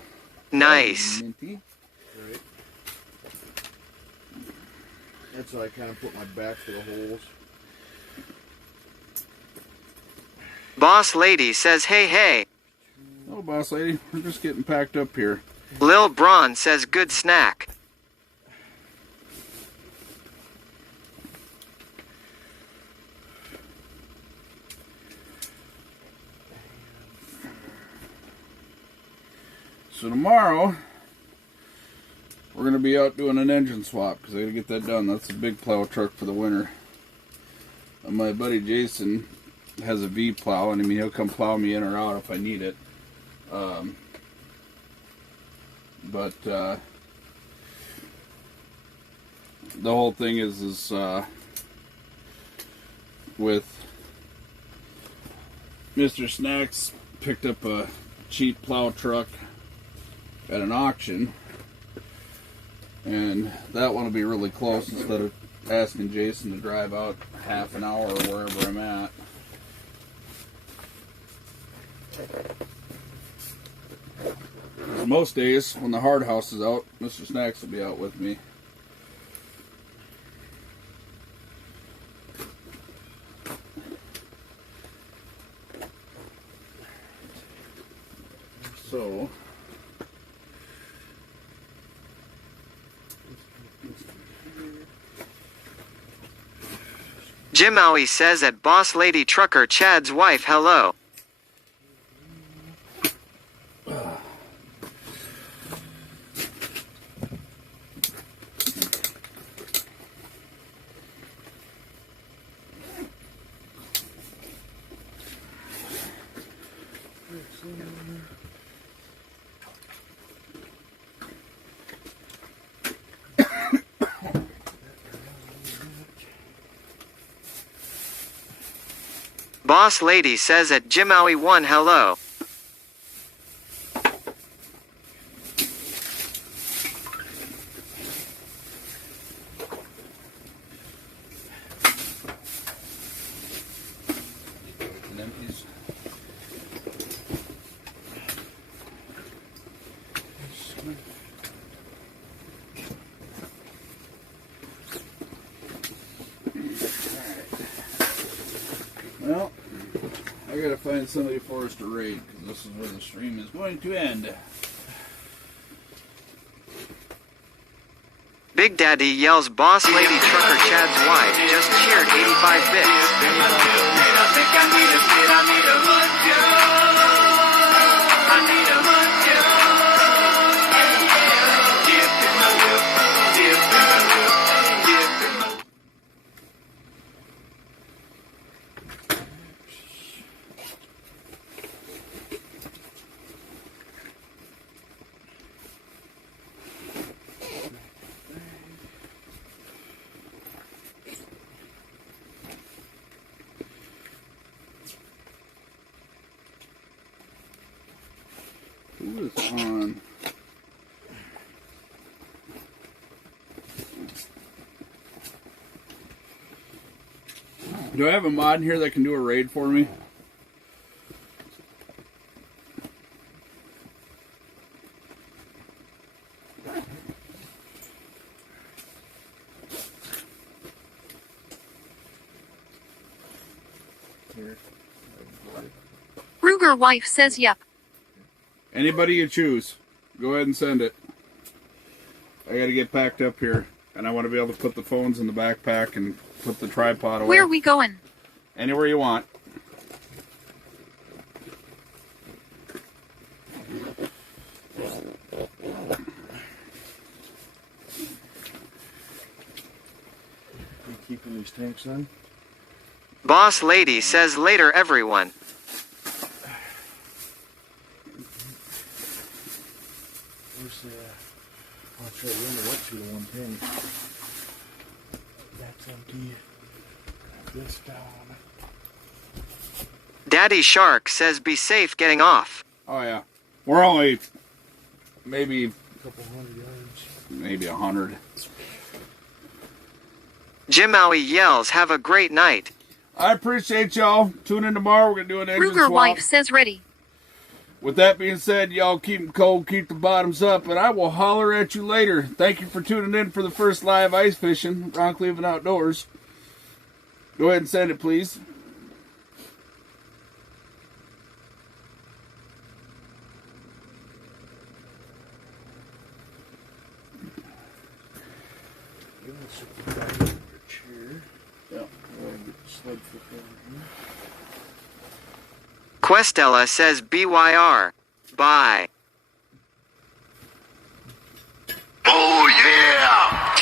Nice. Right. That's how I kind of put my back to the holes. Boss lady says, hey, hey. Oh, boss lady, we're just getting packed up here. Lil Braun says, good snack. So tomorrow, we're going to be out doing an engine swap because I got to get that done. That's a big plow truck for the winter. And my buddy Jason has a V plow, and I mean, he'll come plow me in or out if I need it. But the whole thing is with Mr. Snacks picked up a cheap plow truck at an auction, and that one will be really close instead of asking Jason to drive out half an hour or wherever I'm at. Most days when the hard house is out, Mr. Snacks will be out with me. So Jim Owie says at Boss Lady Trucker Chad's wife, hello. Boss Lady says at Jim Owie 1, hello. Well, I gotta find somebody for us to raid because this is where the stream is going to end. Big Daddy yells Boss Lady Trucker Chad's wife just cheered 85 Who is on Do I have a mod in here that can do a raid for me? Here. Ruger wife says yep. Anybody you choose, go ahead and send it. I got to get packed up here, and I want to be able to put the phones in the backpack and put the tripod away. Where are we going? Anywhere you want. You keeping these tanks on? Boss lady says later everyone. Where's the? I'll try to remember what 2 to 110. That's empty. Grab this down. Daddy Shark says be safe getting off. Oh yeah, we're only maybe A couple 100 yards. maybe 100. Jim Maui yells have a great night. I appreciate y'all. Tune in tomorrow. We're gonna do an engine Ruger swap. wife says ready. With that being said, y'all keep them cold, keep the bottoms up, and I will holler at you later. Thank you for tuning in for the first live ice fishing, Ron Cleveland Outdoors. Go ahead and send it, please. Give us a chair. Yep. Get the sled foot down here. Questella says BYR. Bye. Oh yeah!